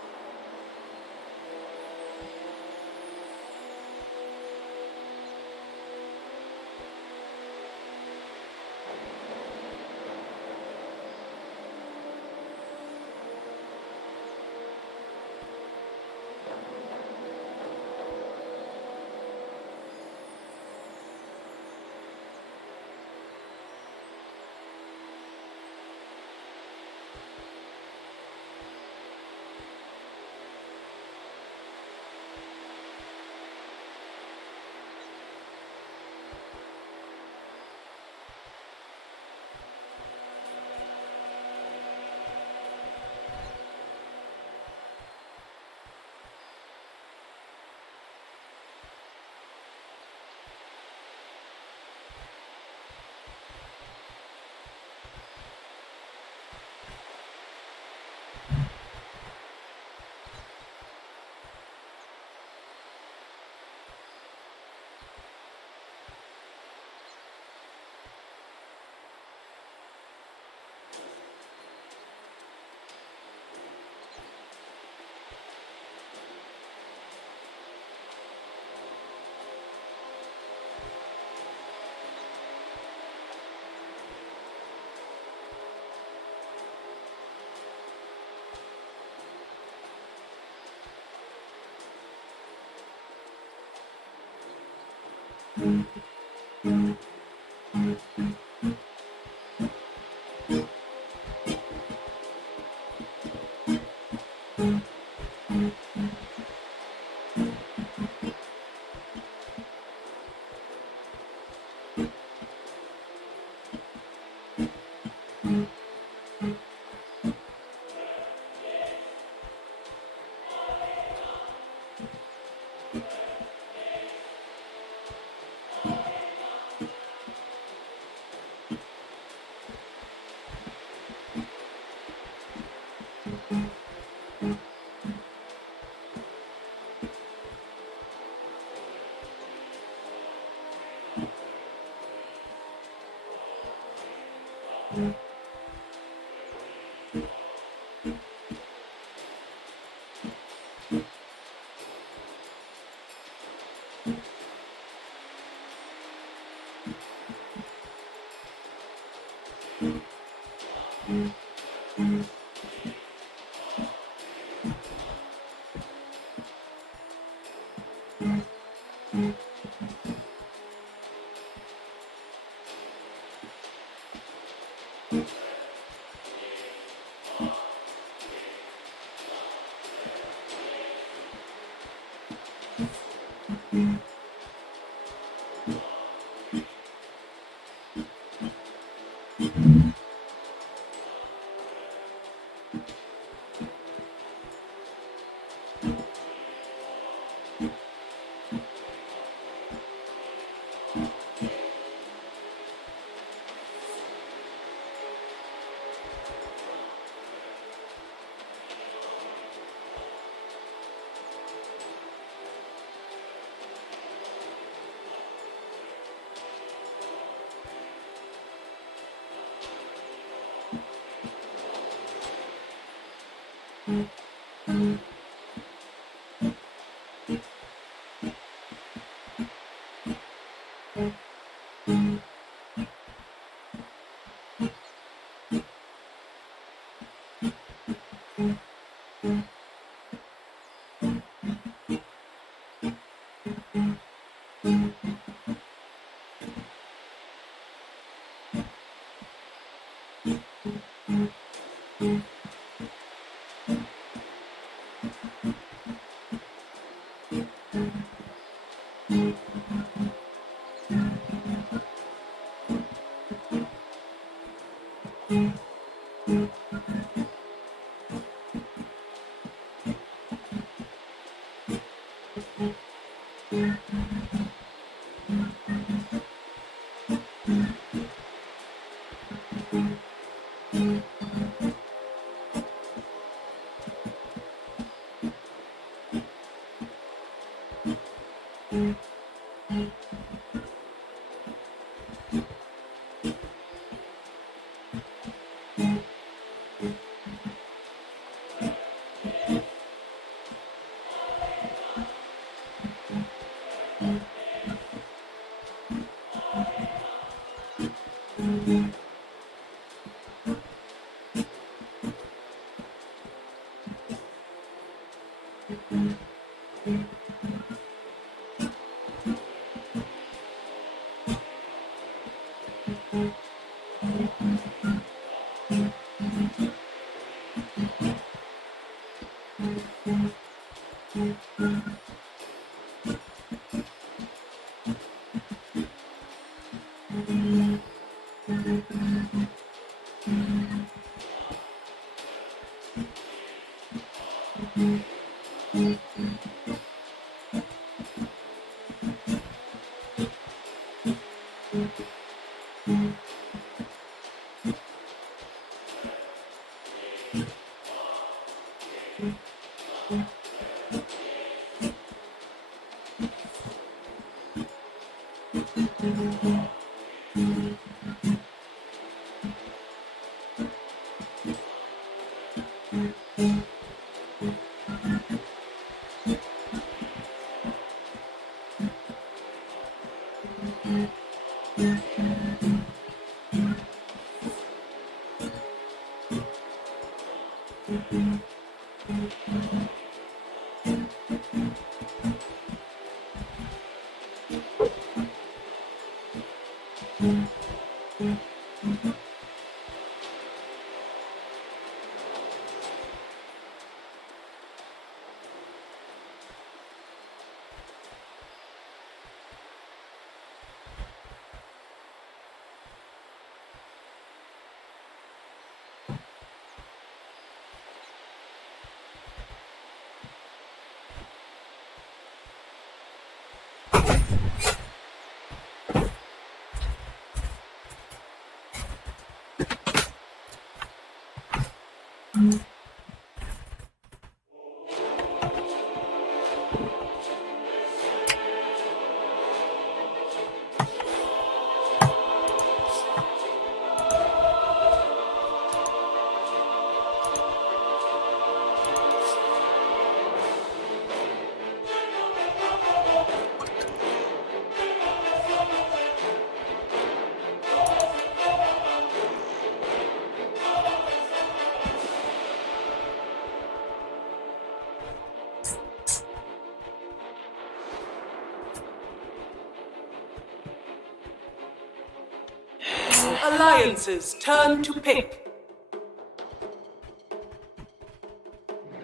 Alliance's turn to pick.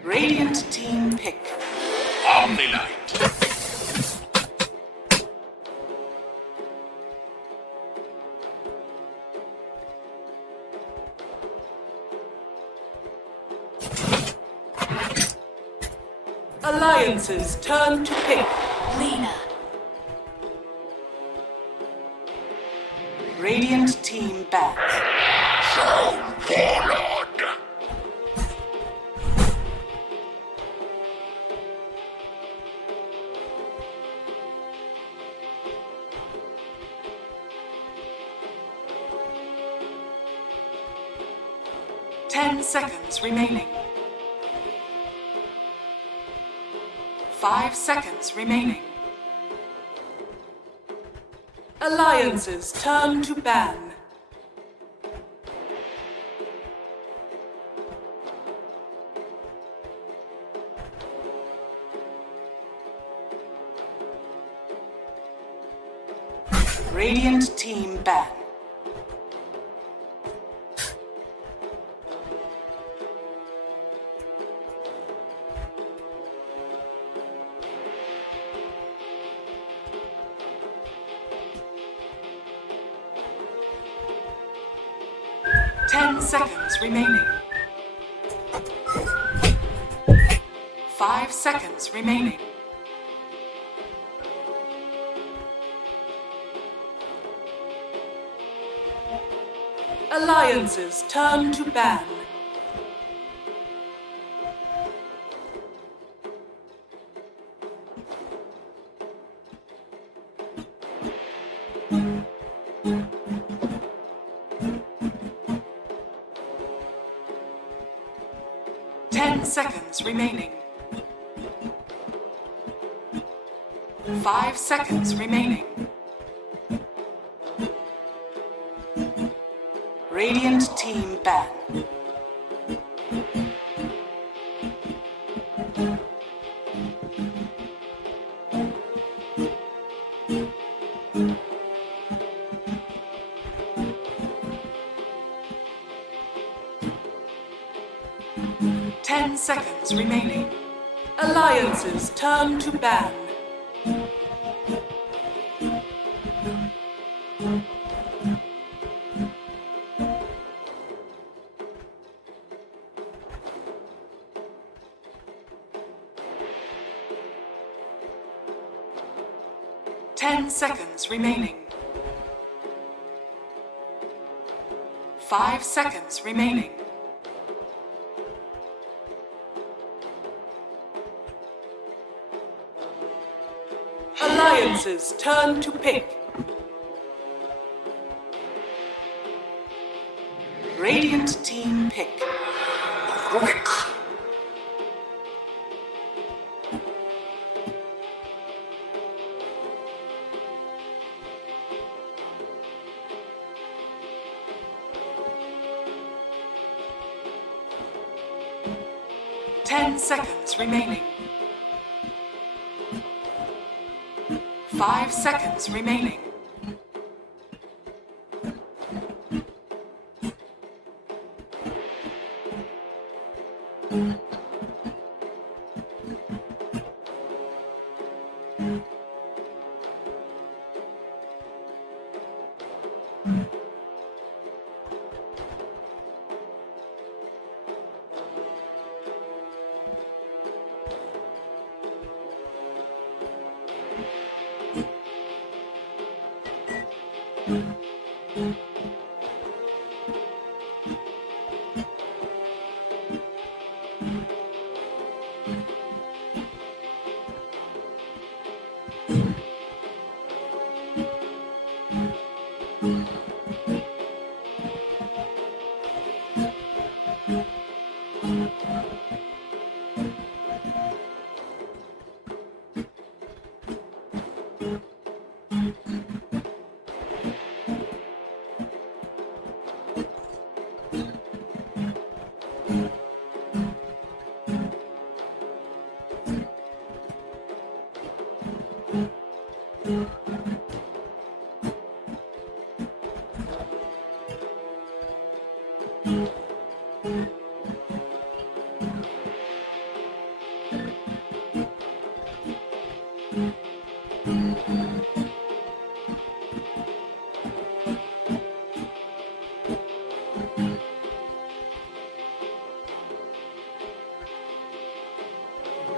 Radiant team pick. Omni-Knight. 'Alliance's turn to pick. Lena. Radiant team back. Warlord. 10 seconds remaining. 5 seconds remaining. Alliance's turn to ban. Radiant team ban. Seconds remaining. 5 seconds remaining. Alliance's turn to ban. Seconds remaining. 5 seconds remaining. Radiant team ban. Seconds remaining. Alliance's turn to ban. Seconds remaining. 5 seconds remaining. Alliance's turn to pick. Radiant team pick. Quick. 10 seconds remaining. 5 seconds remaining.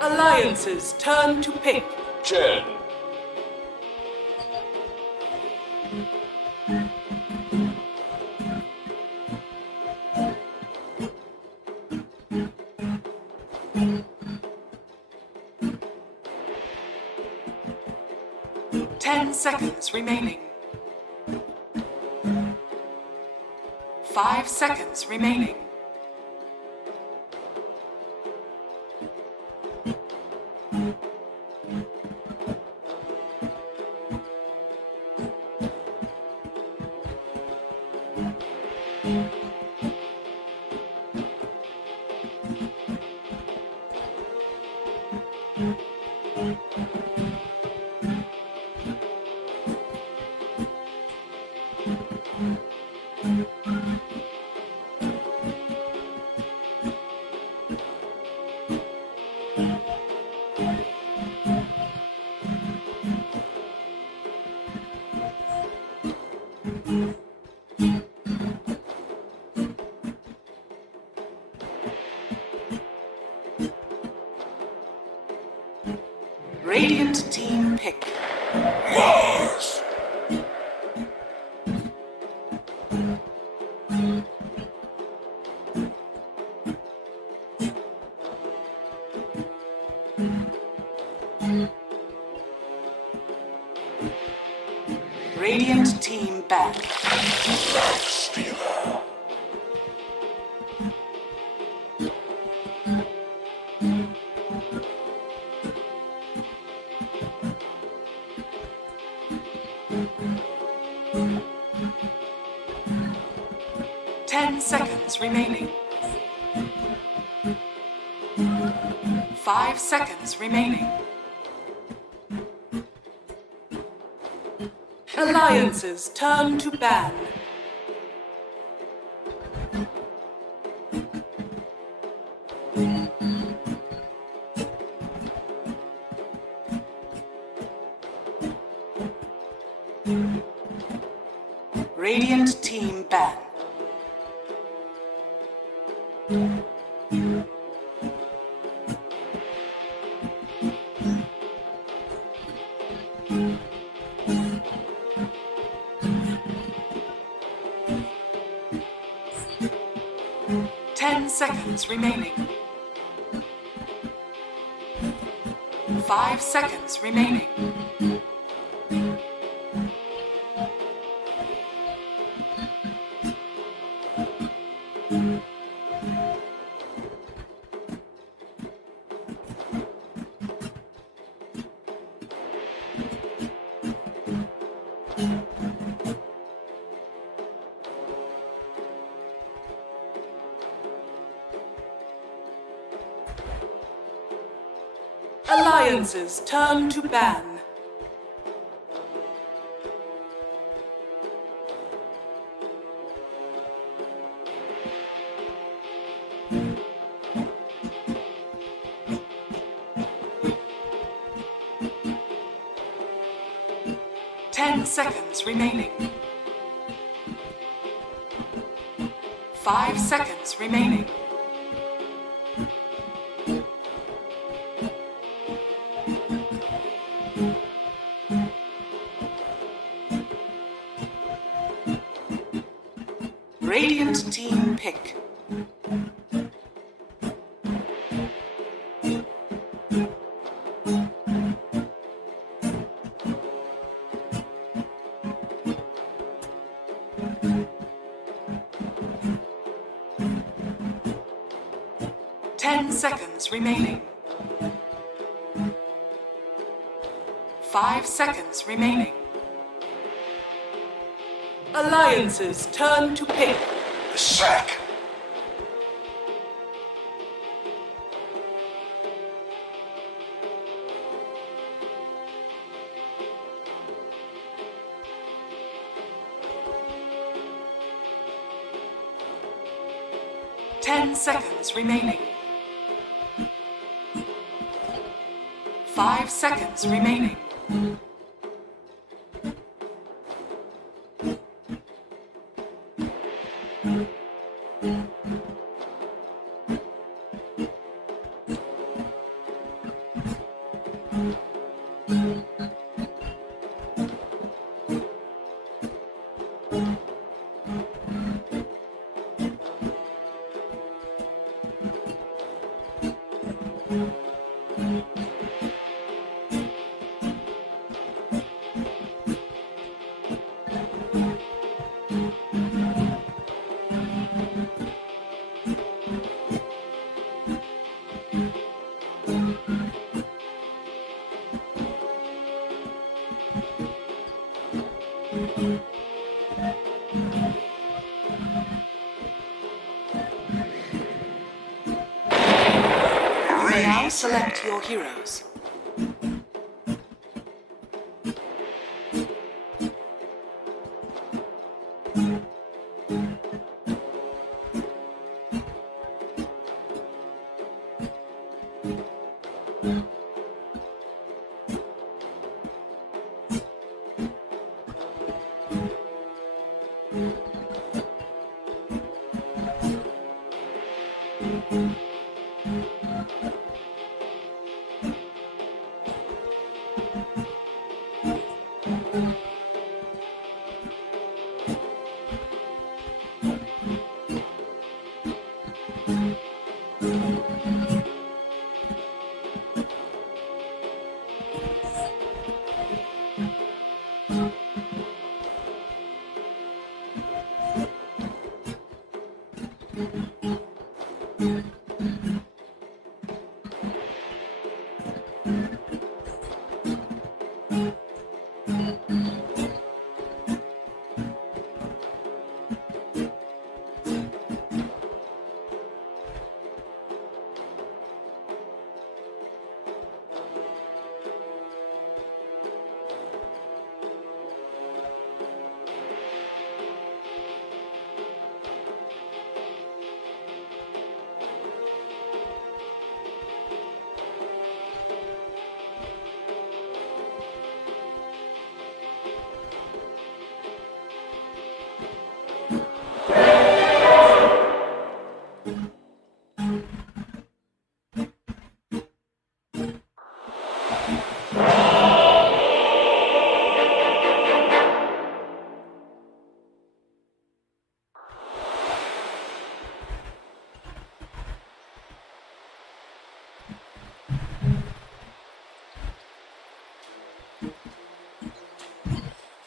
Alliance's turn to pick. Jen. 10 seconds remaining. 5 seconds remaining. Radiant team pick. Mars. 10 seconds remaining. 5 seconds remaining. Alliance's turn to ban. Radiant team ban. Seconds remaining. 5 seconds remaining. Alliance's turn to ban. 10 seconds remaining. 5 seconds remaining. Radiant team pick. Seconds remaining. 5 seconds remaining. Alliances turn to pick. The sack. Ten seconds remaining. 5 seconds remaining. Now select your heroes.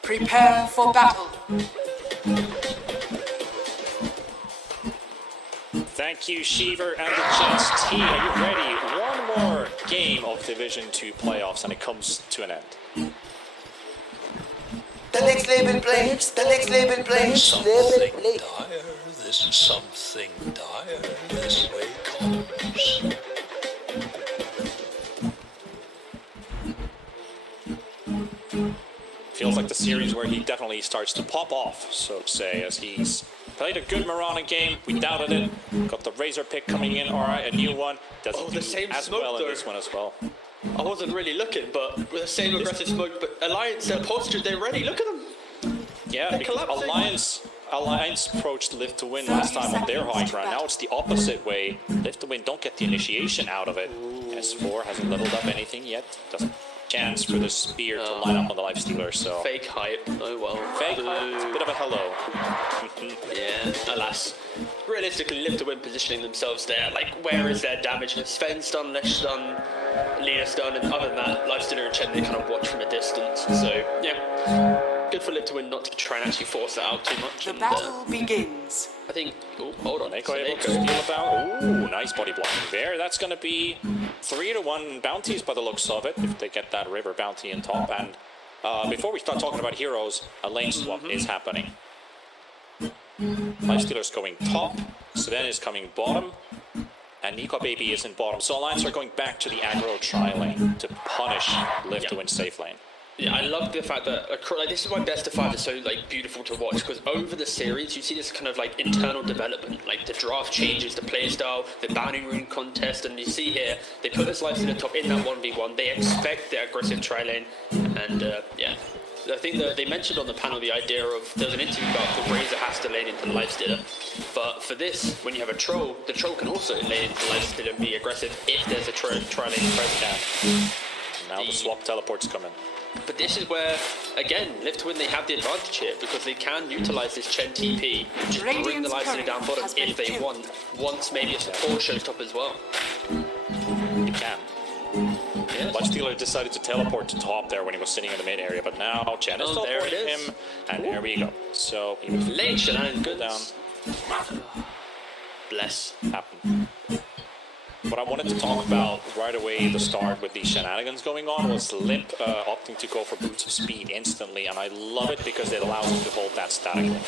Prepare for battle. Thank you, Sheever and the Jets team. Are you ready? One more game of Division 2 playoffs and it comes to an end. The next label plays. The next label plays. Something dire, this something dire, this way comes. Feels like the series where he definitely starts to pop off, so to say, as he's played a good Marana game. We doubted it. Got the Razor pick coming in. All right, a new one. Doesn't Oh, do the same as smoke well in door. this one as well. I wasn't really looking, but with the same aggressive smoke, but Alliance, they're postured, they're ready, look at them! Yeah, because collapsing. Alliance approached Live to Win last time on their high ground. Now it's the opposite way. Live to Win don't get the initiation out of it. S4 hasn't leveled up anything yet. Doesn't chance for the spear to line up on the Lifestealer, so... Fake hype, oh well. Fake hype, it's a bit of a hello. Yeah, alas. Realistically, Live to Win positioning themselves there, like, where is their damage? Sven's done, Lesh done, Lena's done, and other than that, Lifestealer and Chen, they kind of watch from a distance, so, yeah. Good for Live to Win not to try and actually force that out too much. The battle begins. I think, oh, hold on, Neko able to steal about. Ooh, nice body blocking there. That's going to be 3-1 bounties by the looks of it, if they get that river bounty in top. And before we start talking about heroes, a lane swap is happening. Lifestealer's going top, Sven is coming bottom, and Nico Baby is in bottom. So Alliance are going back to the aggro tri-lane to punish Live to Win safe lane. Yeah, I love the fact that like this is why Best of 5 is so like beautiful to watch, because over the series you see this kind of like internal development, like the draft changes, the playstyle, the bounding rune contest, and you see here they put this life to the top in that 1v1. They expect the aggressive tri lane, and yeah. I think that they mentioned on the panel the idea of there's an interview about the Razor has to lane into the Lifestealer, but for this, when you have a troll, the troll can also lane into the Lifestealer and be aggressive if there's a tri lane present. Now the swap teleports come in. But this is where, again, Live to Win, they have the advantage here because they can utilize this Chen TP to bring the Lifestealer down bottom if they want. Once maybe a support shows top as well. You can. Yes. Lifestealer decided to teleport to top there when he was sitting in the mid area, but now Chen is teleporting him, and there we go. So he was late shenanigans down. Bless. Happened. What I wanted to talk about right away at the start with these shenanigans going on was Limp opting to go for Boots of Speed instantly, and I love it because it allows him to hold that static link.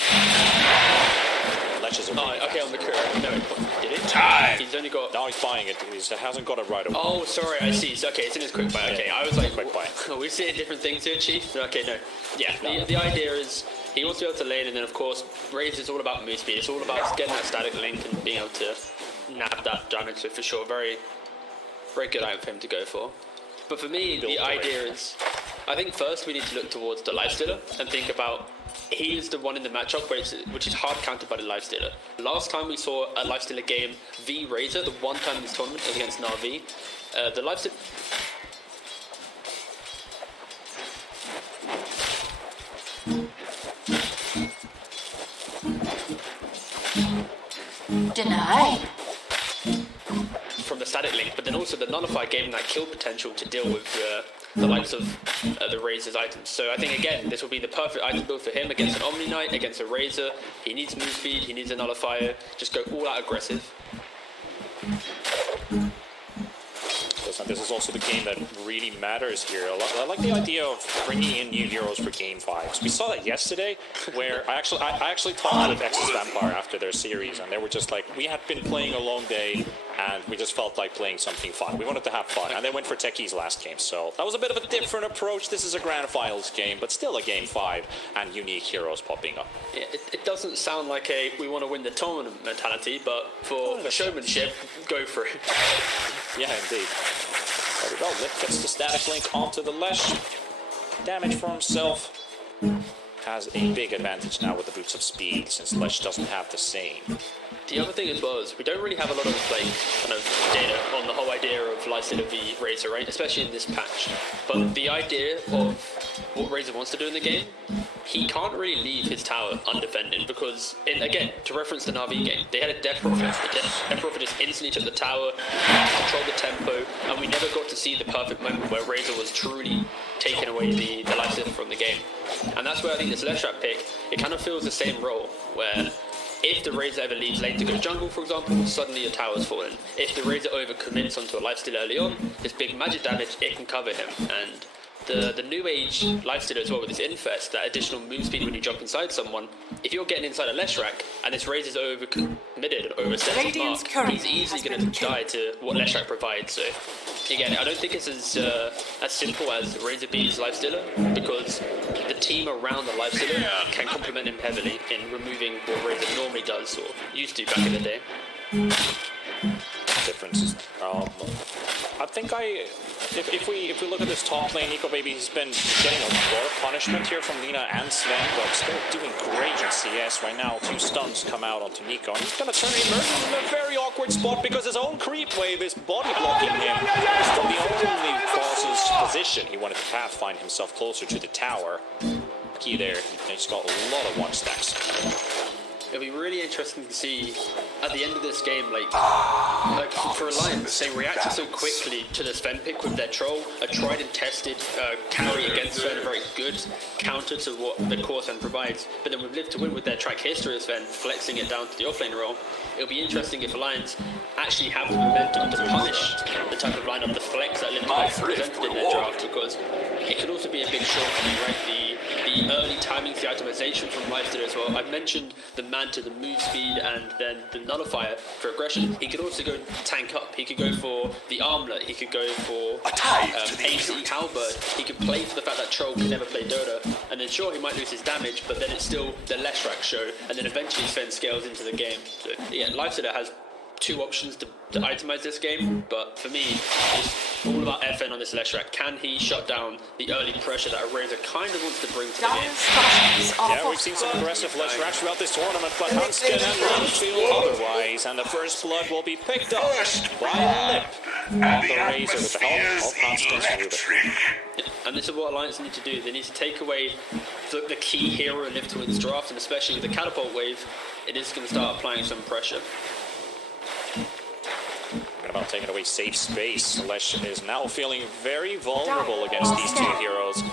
Ledges are really okay, fast. on the curve. No, did it? Time! He's only got... Now he's buying it. He hasn't got it right away. Oh, sorry, I see. So, okay, it's in his quick buy. Okay, I was like, quick buy. Are we seeing different things here, Chief? Okay, no. Yeah, the idea is he wants to be able to lane, and then, of course, Raze is all about move speed. It's all about getting that static link and being able to nab that damage, so for sure, very, very good item for him to go for. But for me, the idea is, I think first we need to look towards the Lifestealer and think about he is the one in the matchup which is hard countered by the Lifestealer. Last time we saw a Lifestealer game v Razor, the one time in this tournament was against Na'Vi. The Lifestealer... Denied. From the static link, but then also the Nullify gave him that kill potential to deal with the likes of the Razor's items. So I think again, this will be the perfect item build for him against an Omni Knight, against a Razor. He needs move speed, he needs a Nullifier, just go all out aggressive. This is also the game that really matters here. I like the idea of bringing in new heroes for Game 5. We saw that yesterday, where I actually talked with Exodus Vampire after their series, and they were just like, we had been playing a long day, and we just felt like playing something fun. We wanted to have fun, and they went for Techies last game, so that was a bit of a different approach. This is a Grand Finals game, but still a Game 5, and unique heroes popping up. Yeah, it doesn't sound like a we want to win the tournament mentality, but for showmanship, go for it. Yeah, indeed. There we go. Lip gets the static link onto the Lesh. Damage for himself. Has a big advantage now with the Boots of Speed, since Lesh doesn't have the same. The other thing as well is we don't really have a lot of like kind of data on the whole idea of Lifestealer v Razor, right? Especially in this patch. But the idea of what Razor wants to do in the game, he can't really leave his tower undefended because, again, to reference the Na'Vi game, they had a Death Prophet. The Death Prophet just instantly took the tower, controlled the tempo, and we never got to see the perfect moment where Razor was truly taking away the Lifestealer from the game. And that's where I think this Leshrac pick, it kind of fills the same role, where if the Razor ever leaves lane to go jungle, for example, suddenly your tower's fallen. If the Razor overcommits onto a Lifestealer early on, this big magic damage, it can cover him. And the new age Lifestealer as well with this Infest, that additional move speed when you jump inside someone, if you're getting inside a Leshrac and this Razor's overcommitted and oversteps his mark, he's easily going to die to what Leshrac provides. So again, I don't think it's as simple as Razor beats Lifestealer, because the team around the Lifestealer can complement him heavily in removing what Razor normally does or used to back in the day. Differences. think if we look at this top lane, Nico Baby's been getting a lot of punishment here from Lina and Sven, but still doing great in CS right now. 2 stuns come out onto Nico, and he's gonna turn Emergence in a very awkward spot because his own creep wave is body blocking him from the only boss's position. He wanted to pathfind himself closer to the tower. Key there, he's got a lot of 1-stacks. It'll be really interesting to see at the end of this game, like for Alliance, they reacted so quickly to the Sven pick with their troll, a tried and tested carry against Sven, a very good counter to what the core Sven provides. But then with Live to Win with their track history of Sven, flexing it down to the offlane role, it'll be interesting if Alliance actually have the momentum to punish the type of lineup, the flex that Live to Win presented in their draft, because it could also be a big shortcoming, right? The early timings, the itemization from Lifesteal as well. I've mentioned the Manta, the move speed, and then the Nullifier for aggression. He could also go tank up. He could go for the Armlet. He could go for AC Halberd. He could play for the fact that Troll can never play Dota. And then sure, he might lose his damage, but then it's still the Leshrac show. And then eventually Sven scales into the game. So yeah, Lifesteal has 2 options to itemize this game, but for me, it's all about FN on this Leshrac. Can he shut down the early pressure that Razor kind of wants to bring to the game? Yeah, we've seen some aggressive Leshrac throughout this tournament, but Hanskin and Ron feel otherwise, and the first blood will be picked up by Lip on the Razor with the help of Hanskin's Rubik. And this is what Alliance need to do. They need to take away the key hero in Live to Win's draft, and especially with the catapult wave, it is going to start applying some pressure. About taking away safe space. Lesh is now feeling very vulnerable against these 2 heroes.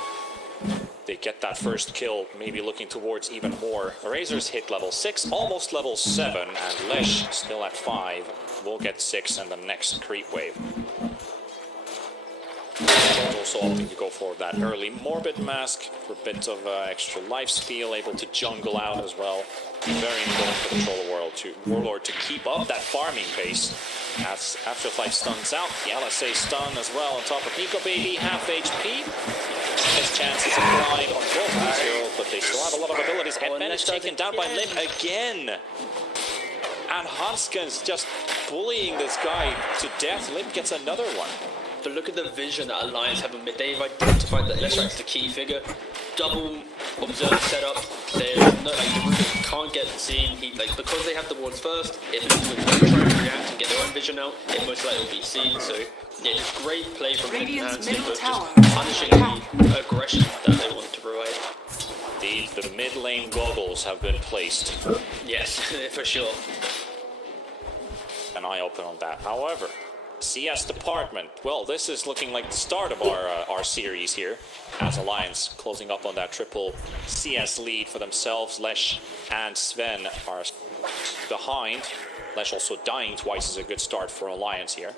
They get that first kill, maybe looking towards even more. Razor's hit level 6, almost level 7, and Lesh still at 5. Will get 6 in the next creep wave. Also opting to go for that early Morbid Mask for a bit of extra lifesteal, able to jungle out as well. Very important for the Warlord to keep up that farming pace. As Afterlife stuns out, the LSA stun as well on top of Nico Baby, half HP. His chances applied on both of these heroes, but they still have a lot of abilities. Headman is taken down by Limp again. And Hanskin's just bullying this guy to death. Limp gets another one. But look at the vision that Alliance have admit. They've identified that Leshrac's the key figure. Double observe setup. There's no, like, the Rubik can't get seen. Because they have the wards first, if they try to react and get their own vision out, it most likely will be seen. So yeah, just great play from Radiant's Hanskin, middle but tower just punishing the aggression that they want to provide. The mid lane goggles have been placed. Yes, for sure. An eye open on that. However, CS department. Well, this is looking like the start of our series here, as Alliance closing up on that triple CS lead for themselves. Lesh and Sven are behind. Lesh also dying twice is a good start for Alliance here.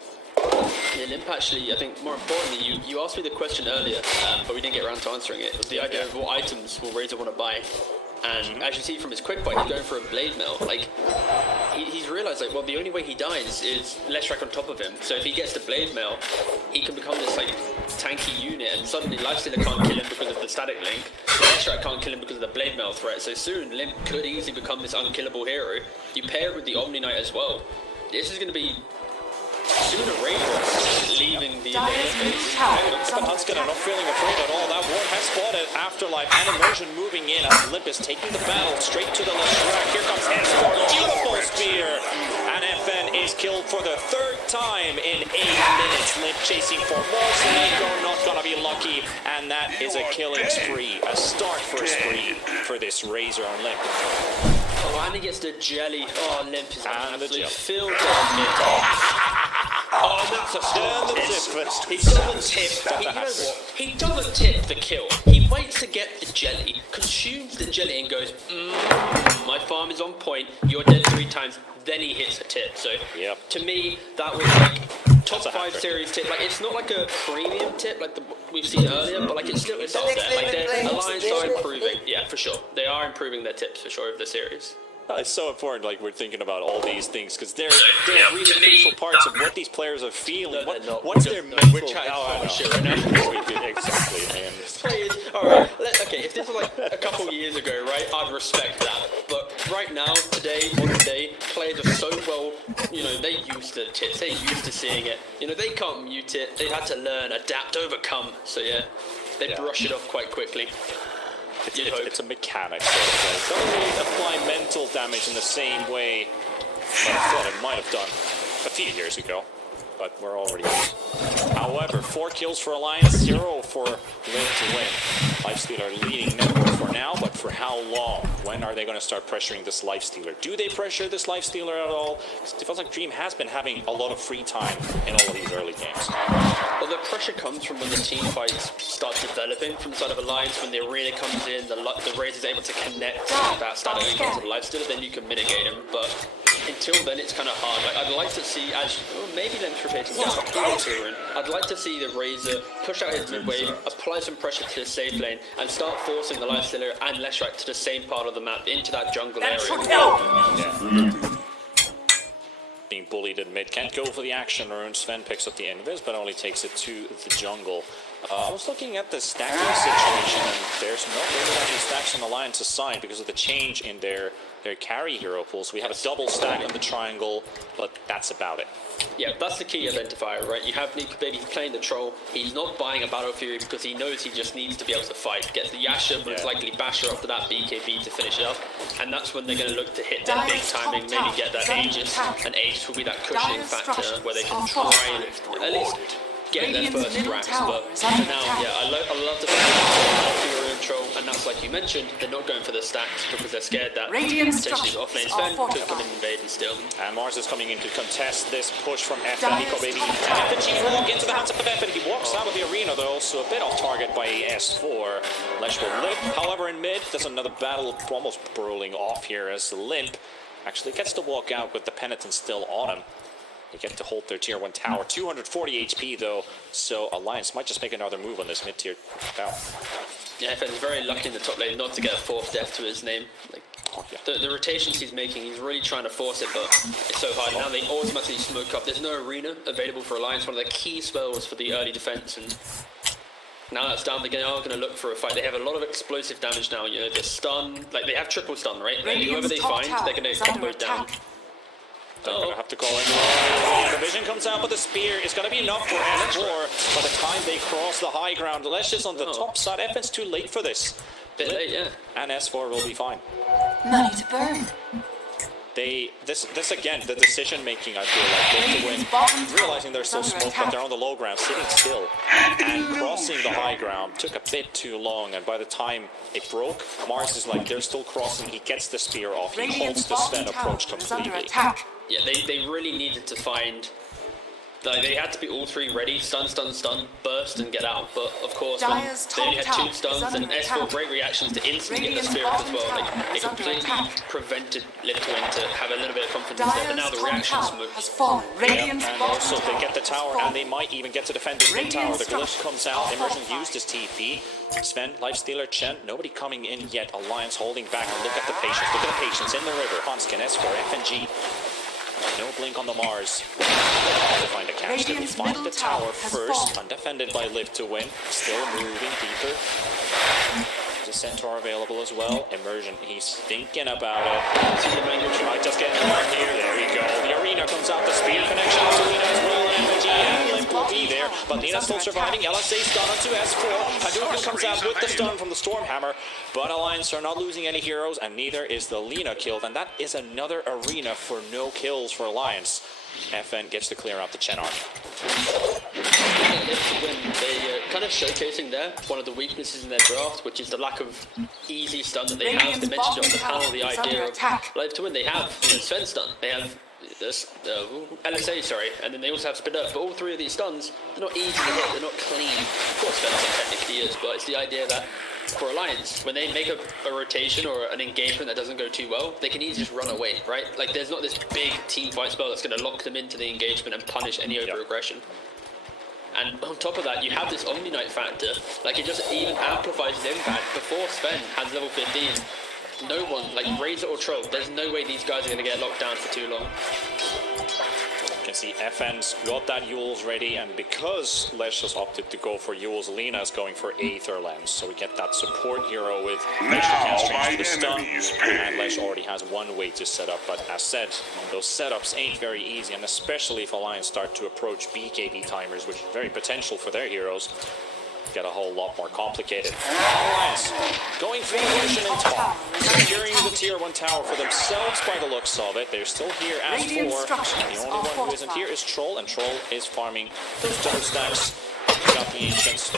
Yeah, Limp actually, I think more importantly, you asked me the question earlier, but we didn't get around to answering it. It was the idea of what items will Razor want to buy. And as you see from his quick buy, he's going for a blade mail. Like, he's realized, like, well, the only way he dies is Leshrac on top of him. So if he gets the blade mail, he can become this, like, tanky unit, and suddenly Lifestealer can't kill him because of the static link. Leshrac can't kill him because of the blade mail threat. So soon, Limp could easily become this unkillable hero. You pair it with the Omni Knight as well. This is going to be sooner Razor leaving the base. Hanskin are not feeling afraid at all. That ward has spotted Afterlife and Immersion moving in as Limp is taking the battle straight to the Leshrac. Here comes Hensport, beautiful spear, and FN is killed for the 3rd time in 8 minutes. Limp chasing for more. Nico not gonna be lucky, and that is a killing spree, a start for a spree for this Razor on Limp. Oh, and he gets the jelly. Oh, Limp is absolutely filled with Oh, that's a stun. He doesn't tip. You know what? He doesn't tip the kill. He waits to get the jelly, consumes the jelly, and goes, my farm is on point. You're dead 3 times. Then he hits a tip. So to me, that was like top 5 series tip. Like, it's not like a premium tip like we've seen earlier, but like it's up there. Like, their Alliance are improving. Yeah, for sure. They are improving their tips for sure of the series. It's so important, like, we're thinking about all these things, because they're really crucial parts of what these players are feeling. What's their mental... We're chatting so much shit right now. Exactly, man. Players, alright, okay, if this was like a couple years ago, right, I'd respect that. But right now, today, modern day, players are so well you know, they used to tips, they used to seeing it. You know, they can't mute it. They've had to learn, adapt, overcome. So yeah, they brush it off quite quickly. It's a mechanic sort of thing. It doesn't really apply mental damage in the same way that I thought it might have done a few years ago. But we're already in. However, 4 kills for Alliance, 0 for Live to Win. Lifestealer leading network for now, but for how long? When are they going to start pressuring this Lifestealer? Do they pressure this Lifestealer at all? It feels like Dream has been having a lot of free time in all of these early games. Well, the pressure comes from when the team fights start developing from the side of Alliance, when the arena comes in, the Raze is able to connect that starting into the Lifestealer, then you can mitigate him. But until then, it's kind of hard. Like, I'd like to see, maybe Lem's rotating down, I'd like to see the Razor push out his mid wave, apply some pressure to the safe lane, and start forcing the Lifestealer and Leshrac to the same part of the map, into that jungle area. Yeah. Being bullied in mid, can't go for the action rune. Sven picks up the invis, but only takes it to the jungle. I was looking at the stacking situation, and there's not really any stacks on Alliance's side because of the change in their carry hero pool. So we have a double stack on the triangle, but that's about it. Yeah, that's the key identifier, right? You have Nico Baby playing the troll. He's not buying a Battle Fury because he knows he just needs to be able to fight. Gets the Yasha, most likely Basher after that BKB to finish it up. And that's when they're going to look to hit their big timing, maybe get that Aegis. And Aegis will be that cushioning factor where they can try and at least get their first ranks. But now, yeah, I love the Fury and troll, and that's like you mentioned, they're not going for the stacks because they're scared that potentially offlane Sven could come and invade and steal them. And Mars is coming in to contest this push from FN. Nico Baby. FNG walk into the hands of FN. He walks out of the arena though, so a bit off target by S4. Lesh will live. However, in mid, there's another battle almost brawling off here as Limp actually gets to walk out with the Penitent still on him. They get to hold their tier 1 tower. 240 HP though, so Alliance might just make another move on this mid-tier battle. Yeah, FN's very lucky in the top lane not to get a 4th death to his name. Like, the rotations he's making, he's really trying to force it, but it's so hard. Now they automatically smoke up. There's no arena available for Alliance, one of the key spells for the early defense, and now that's down, they are going to look for a fight. They have a lot of explosive damage now, you know, the stun, like they have triple stun, right? Like, whoever they find, they're going to combo down. They're going to have to call in. The vision comes out, but the spear is going to be enough for S4. By the time they cross the high ground, Lesh is on the top side. FN's too late for this. Bit late, yeah. And S4 will be fine. Money to burn. This again, the decision making, I feel like, Live to Win, realizing they're still smoked, but they're on the low ground, sitting still, and crossing the high ground took a bit too long, and by the time it broke, Mars is like, they're still crossing, he gets the spear off, he holds the Sven approach completely. Yeah, they really needed to find, like, they had to be all 3 ready, stun, stun, stun, burst and get out, but of course when they only had 2 stuns and S4 great reactions to instantly get the spirit as well, like, it completely prevented Live to Win to have a little bit of confidence there, but now the reactions moved. And also they get the tower, and they might even get to defend this mid tower. The Glyph comes out, Immersion used his TP. Sven, Lifestealer, Chen, nobody coming in yet. Alliance holding back, and look at the patience in the river. Hanskin, S4, FNG. No blink on the Mars. To find a catch. They find the tower first, undefended by Live to Win. Still moving deeper. There's a Centaur available as well. Immersion, he's thinking about it. He might just get more here. There we go. The arena comes out. The speed connection to Lina as well. MG and Limp will be there. But Lina's still surviving. LSA stun onto S4. Hadouken comes out with the stun from the Stormhammer. But Alliance are not losing any heroes, and neither is the Lina killed. And that is another arena for no kills for Alliance. FN gets to clear out the Chen army. They kind of showcasing there one of the weaknesses in their draft, which is the lack of easy stun that they have. They mentioned it on the panel, the idea of Live to Win. They have Sven stun, they have this, LSA, sorry, and then they also have Spin Up. But all 3 of these stuns, they're not easy to hit, they're not clean. Of course, Sven technically is, but it's the idea that for Alliance, when they make a rotation or an engagement that doesn't go too well, they can easily just run away, right? Like, there's not this big team fight spell that's going to lock them into the engagement and punish any over-aggression. And on top of that, you have this Omni Knight factor. Like, it just even amplifies his impact. Before Sven has level 15, no one, like Razor or Troll, there's no way these guys are going to get locked down for too long. can see FN's got that Yule's ready, and because Lesh has opted to go for Yule's, Lena is going for Aether Lens. So we get that support hero with Lesh cast range to the stun, and Lesh already has one way to set up. But as said, those setups ain't very easy, and especially if Alliance start to approach BKB timers, which is very potential for their heroes, get a whole lot more complicated. Alliance going for the version in top, securing the tier 1 tower for themselves by the looks of it. They're still here as 4. The only one who isn't here is Troll, and Troll is farming those double stacks. Got the Ancients,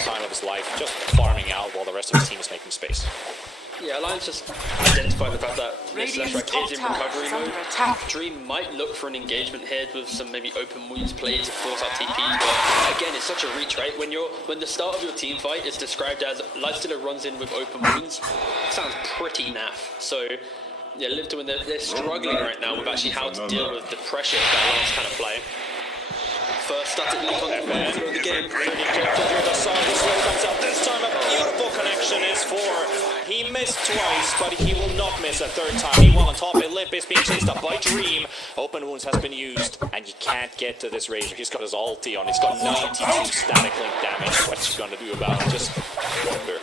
time of his life, just farming out while the rest of his team is making space. Yeah, Alliance just identified the fact that this Leshrac is in recovery mode. Dream might look for an engagement here with some maybe open wounds play to force out TP, but again, it's such a reach, right? When the start of your team fight is described as Lifestealer runs in with open wounds, it sounds pretty naff. So yeah, Live to Win, they're struggling right now with actually how to deal with the pressure that Alliance can apply. First static link on the game. This time a beautiful connection is for. He missed twice, but he will not miss a third time. He won on top. Olymp is being chased up by Dream. Open wounds has been used, and you can't get to this Razor. He's got his ulti on. He's got 92 static link damage. What you gonna do about it? Just wonder.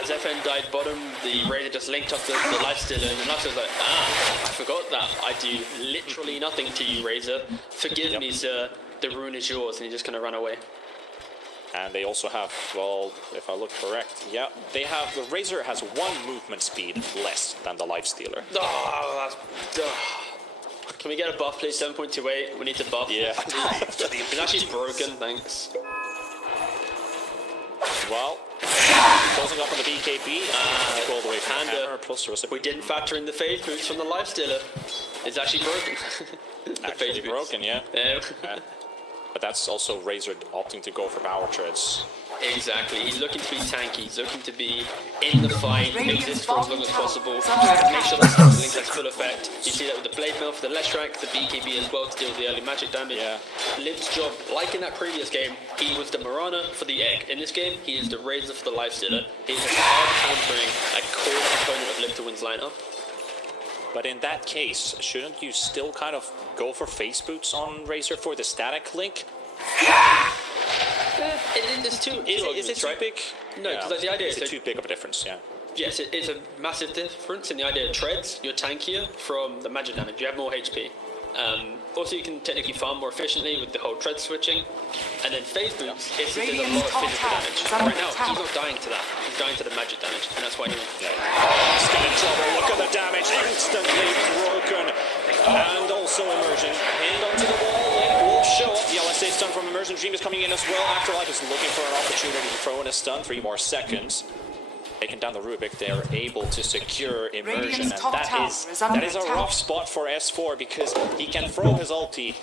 As FN died bottom, the Razor just linked up the Lifestealer, and the Lifestealer's like, I forgot that. I do literally nothing to you, Razor. Forgive me, sir. The rune is yours, and you're just going to run away. And they also have, well, if I look correct, yeah, they have, the Razor has 1 movement speed less than the Lifestealer. Oh, can we get a buff, please? 7.28. We need to buff. Yeah. It's actually broken, thanks. Well, closing up on the BKB, all the way from the hammer, plus we didn't factor in the phase boots from the Lifestealer. It's actually broken. Actually broken, yeah. But that's also Razor opting to go for power treads. Exactly. He's looking to be tanky. He's looking to be in the fight, exist for as long as possible, make sure that Static Link has full effect. You see that with the Blade Mail for the Leshrac, the BKB as well to deal with the early magic damage. Yeah. Liv's job, like in that previous game, he was the Mirana for the egg. In this game, he is the Razor for the Lifestealer. He's hard countering a core component of Live to Win's lineup. But in that case, shouldn't you still kind of go for face boots on Razor for the static link? It's too Is it too big? No, because the idea is it too big of a difference, yeah. Yes, it's a massive difference in the idea of treads. You're tankier from the magic damage. You have more HP. Also, you can technically farm more efficiently with the whole tread switching. And then phase boots, there's a lot of physical damage. Right now, he's not dying to that. He's dying to the magic damage, and that's why he wants to die. Still in trouble. Look at the damage. Instantly broken. And also Immersion. Hand onto the wall. It will show up. The LSA stun from Immersion. Dream is coming in as well. Afterlife is looking for an opportunity to throw in a stun. 3 more seconds. Taking down the Rubik, they're able to secure Immersion, and that is a rough spot for S4 because he can throw his ulti,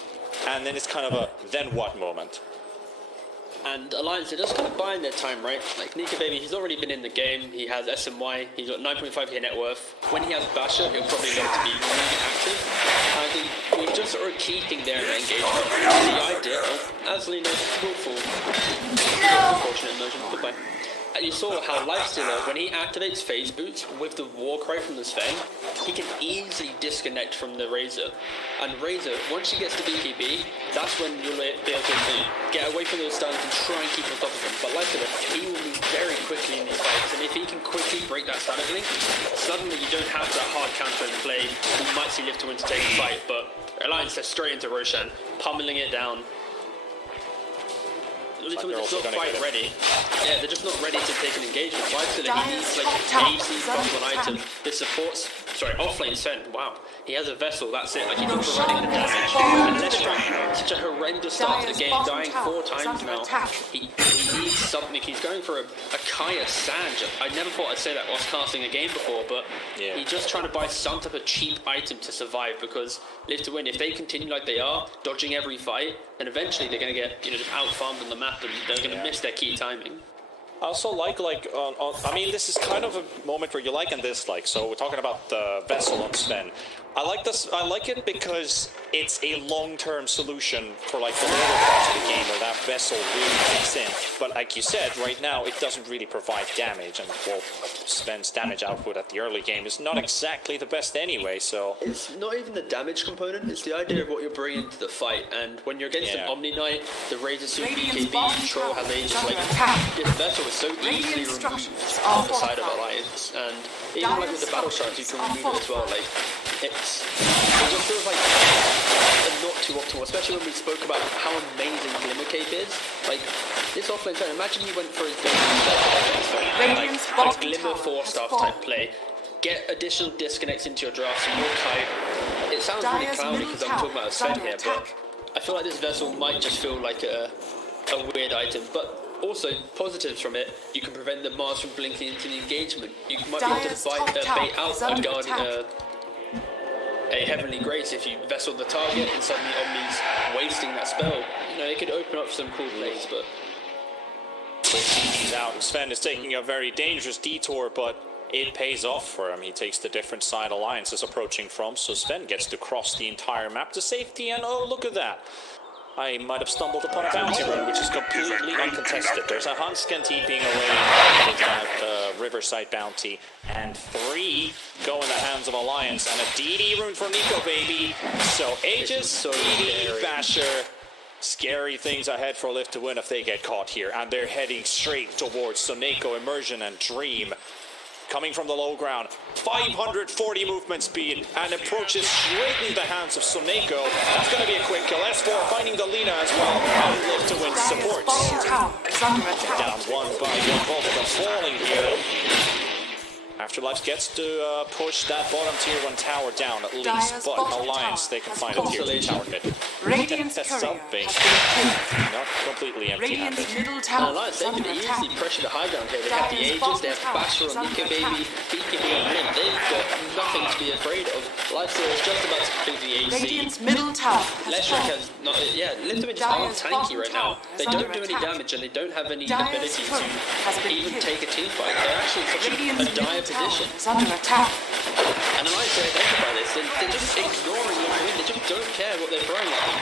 and then it's kind of a then what moment. And Alliance, they're just kind of buying their time, right? Like Nika Baby, he's already been in the game. He has SMY. He's got 9.5k net worth. When he has Basher, he'll probably look to be really active. I think we're just sort of keeping their engagement. The idea, as Lena will fall. Unfortunate Immersion. Goodbye. And you saw how Lifestealer, when he activates phase boots with the Warcry from the Sven, he can easily disconnect from the Razor. And Razor, once she gets to BKB, that's when you'll be able to get away from those stuns and try and keep on top of him. But Lifestealer, he will move very quickly in these fights, and if he can quickly break that static link, suddenly you don't have that hard counter in play. You might see Live to Win to take the fight, but Alliance is straight into Roshan, pummeling it down. Live to Win is not quite ready. Yeah, they're just not ready to take an engagement. Lifestealer, he needs like an AC plus 1 item. This supports, offlane Sven, wow. He has a vessel, that's it, like he's not providing the damage. And Leshrac, such a horrendous start to the game, dying 4 times now. He needs something, he's going for a Kaya Sanj. I never thought I'd say that whilst casting a game before, but he's just trying to buy some type of cheap item to survive, because Live to Win, if they continue like they are, dodging every fight, then eventually they're going to get just out-farmed on the map, and they're going to miss their key timing. I also like I mean, this is kind of a moment where you like and dislike. So we're talking about the Vessel on Sven. I like this. I like it because it's a long-term solution for like the later parts of the game where that vessel really kicks in. But like you said, right now it doesn't really provide damage, and well, Sven's damage output at the early game is not exactly the best anyway. So It's not even the damage component, it's the idea of what you're bringing to the fight. And when you're against an Omni Knight, the Razor Suit Radiant's BKB, bottom Troll tower has is just like under attack. this vessel is so easily Radiant removed structures on are the side of fortified. Alliance. And even like with the battle shards, you can remove it as well. Like it just feels like not too optimal, especially when we spoke about how amazing Glimmer Cape is. Like this offlane turn, imagine you went for his Radiant's like bottom Glimmer tower 4 staff has type fallen. play. Get additional disconnects into your draft, some more kite. It sounds really Dire's clowny middle because I'm talking tower about a is Sven under here, but attack. I feel like this vessel might just feel like a weird item. But also, positives from it, you can prevent the Mars from blinking into the engagement. You might be able to Dire's top bait tower out is a under Guardian, attack. a Heavenly Grace if you vessel the target and suddenly Omni's wasting that spell. You know, it could open up some cool plays, but he's out. Sven is taking a very dangerous detour, but it pays off for him. He takes the different side Alliance is approaching from, so Sven gets to cross the entire map to safety, and oh, look at that. I might have stumbled upon a bounty rune, which is completely uncontested. There's a Hansken TPing away with that Riverside bounty, and 3 go in the hands of Alliance, and a DD rune for Nico, baby. So Aegis, DD, Basher, scary things ahead for Lift to win if they get caught here, and they're heading straight towards Soneko, Immersion, and Dream. Coming from the low ground, 540 movement speed, and approaches straight in the hands of Soneko. That's going to be a quick kill. S4 finding the Lina as well, and Lift to win Dire's supports. bottom tower is under attack. Down 1 by 1, both of them falling here. Afterlife gets to push that bottom tier 1 tower down at least, Dire's but bottom Alliance, tower they can has find a tier 2 fallen. tower mid. Radiant's That's courier something. has been Not completely empty. Radiant's middle And tower Alliance, is they under can attack. easily pressure the high ground here. They have the Dire's Aegis, they bottom have Basher tower on is Nika under Baby, BKB on Lim. They've got nothing to be afraid of. Lifesteal is just about to complete the AC. Radiant's middle tower has Leshrac fallen. has not, Liftman just aren't Dire's tanky bottom right now. tower They is don't under do any attack. damage and they don't have any Dire's ability turret has to been even killed. take a team fight. They're actually in such Radiant's a dire middle tower position. is under attack. And Alliance are identify this. They're just ignoring the win. They just don't care what they're throwing at them.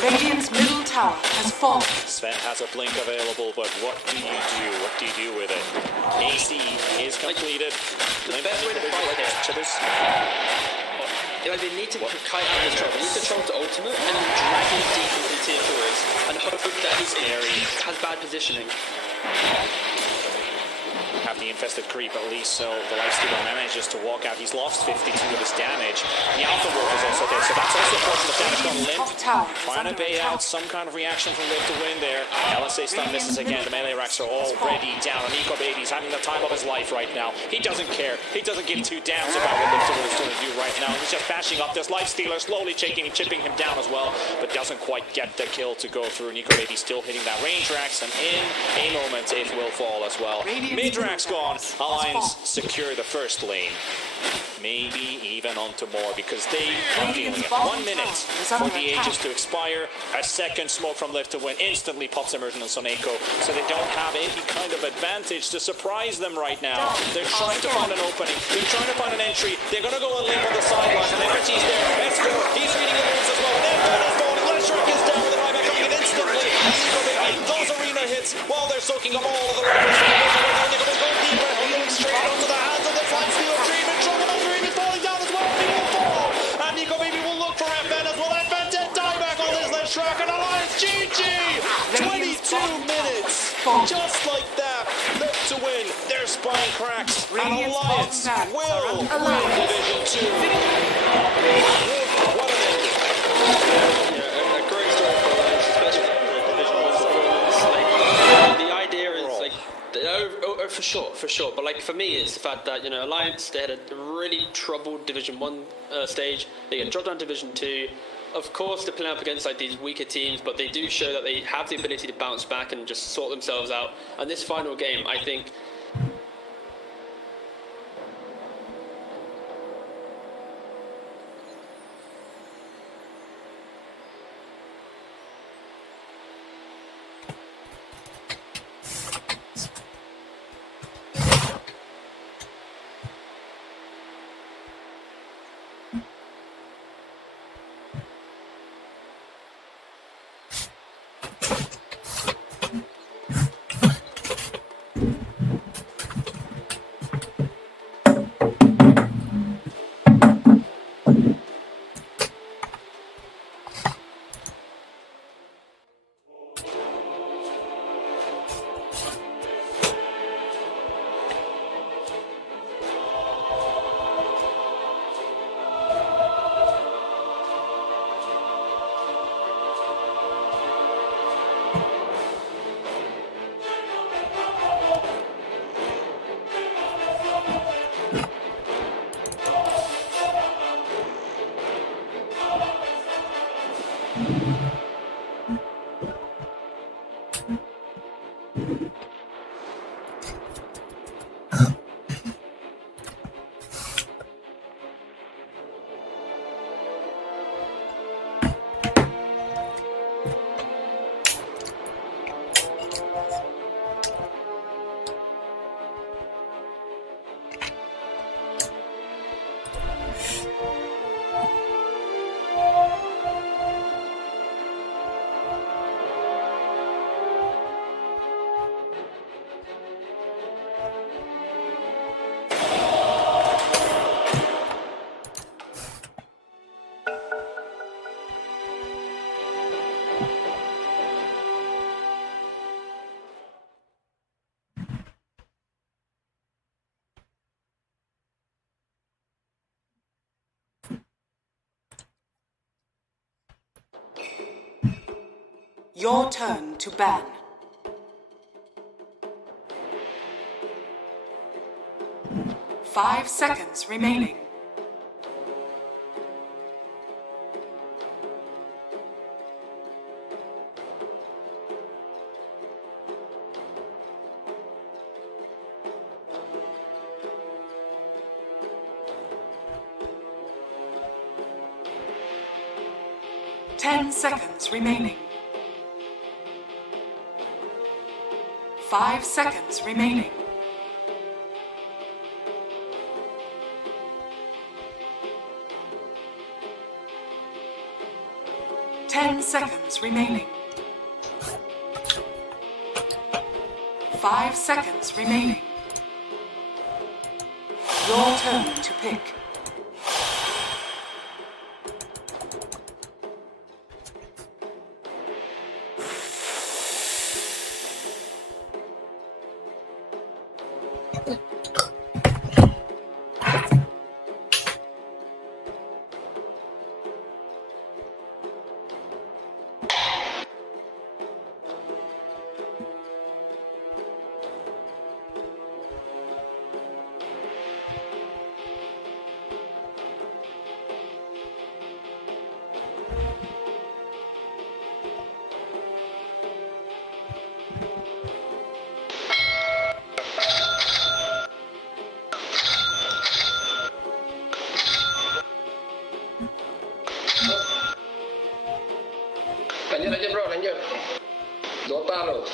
Radiant's middle tower has fallen. Sven has a blink available, but what do you do? What do you do with it? AC is completed. The best way to fight this. They need to kite out this troll. They need to troll to ultimate and then drag him deep into the tier 4s and hope that he's has bad positioning. Have the infested creep at least, so the Lifestealer manages to walk out. He's lost 52 of his damage. The Alpha Wolf is also there, so that's also a portion of damage on Limp. Top tower is Trying to under bait attack. out some kind of reaction from Limp to win there. LSA stun misses again. The melee racks are already down. Nico Baby's having the time of his life right now. He doesn't care. He doesn't give 2 damns about what Limp to win is going to do right now. He's just bashing up this Lifestealer, slowly chipping him down as well, but doesn't quite get the kill to go through. Nico Baby still hitting that range racks, and in a moment it will fall as well. Mid-rack's gone. Alliance secure the first lane. Maybe even onto more, because they are feeling it. 1 minute for the Aegis to expire. A second smoke from Lift to win instantly pops Immersion and Soneko, so they don't have any kind of advantage to surprise them right now. They're trying to find an opening. They're trying to find an entry. They're going to go and limp on the sidelines, and Energy's there. S4, he's reading the moves as well. And Edmund is falling. Leshrac is down with the buyback coming in instantly. And Nico Baby, those arena hits while they're soaking up all of the rifles from the Nico Baby going deeper. Going straight onto the hands of the Lifesteal Dream, and trouble as Dream is falling down as well. He will fall. And Nico Baby will look for FN as well. FN dead dieback on this Leshrac, and Alliance GG! 22 minutes! Just like that. Left to win. Their spine cracks. And Alliance will win Division 2. What a day. A great story for Alliance, especially for Division 1 performance. Like, the idea is like, for sure. But like for me, it's the fact that Alliance, they had a really troubled Division 1 stage. They get dropped down to Division 2. Of course, they're playing up against like these weaker teams, but they do show that they have the ability to bounce back and just sort themselves out. And this final game, I think. Your turn to ban. Five seconds remaining. Ten seconds remaining. 5 seconds remaining. Ten seconds remaining. 5 seconds remaining. Your turn to pick. Lanjut aja bro, lanjut. Dota lo.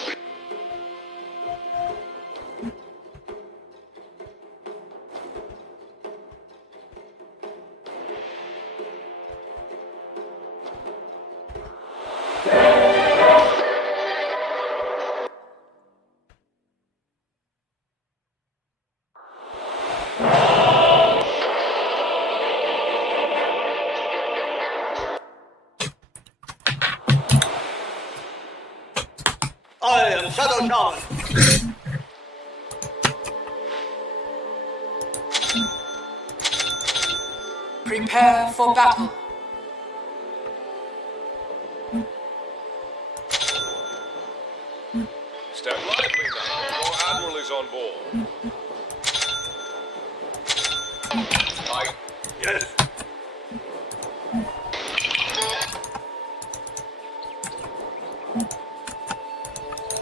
I am Shadow Shaman. Prepare for battle. Step lively now. Your admiral is on board. Yes.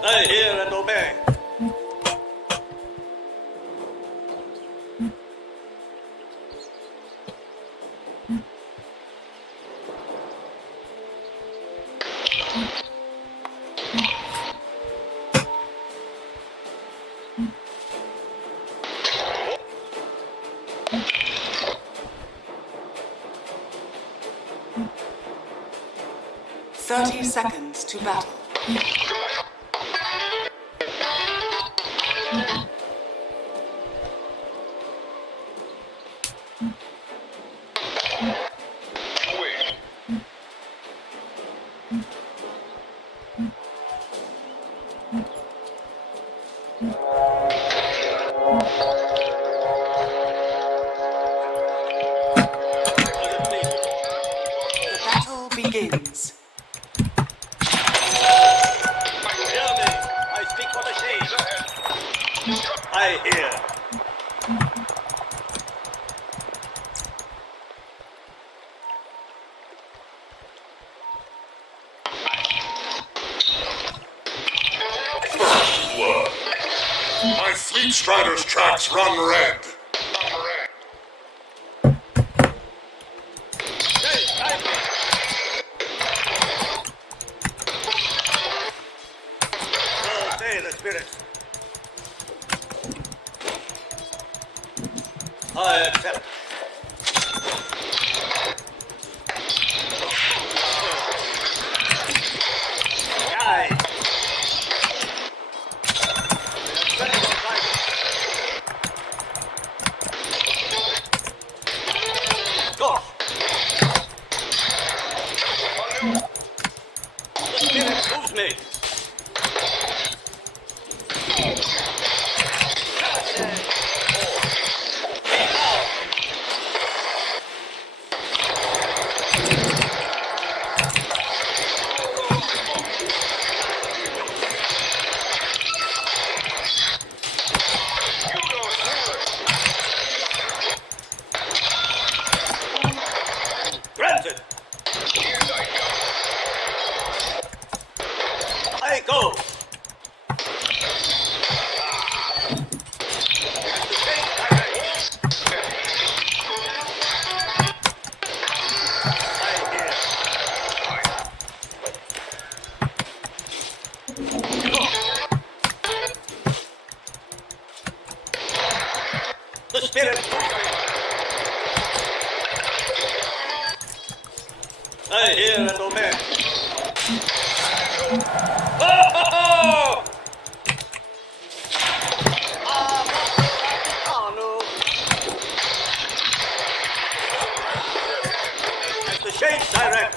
I hear and obey. Thirty seconds to battle. The battle begins. Hear me. I speak for the shades. I hear. Blood. My fleet strider's tracks run red. So say the spirits. I accept. Aye. Go. The spirit moves me. The spirit. I hear and obey. Oh, no. As the shades direct.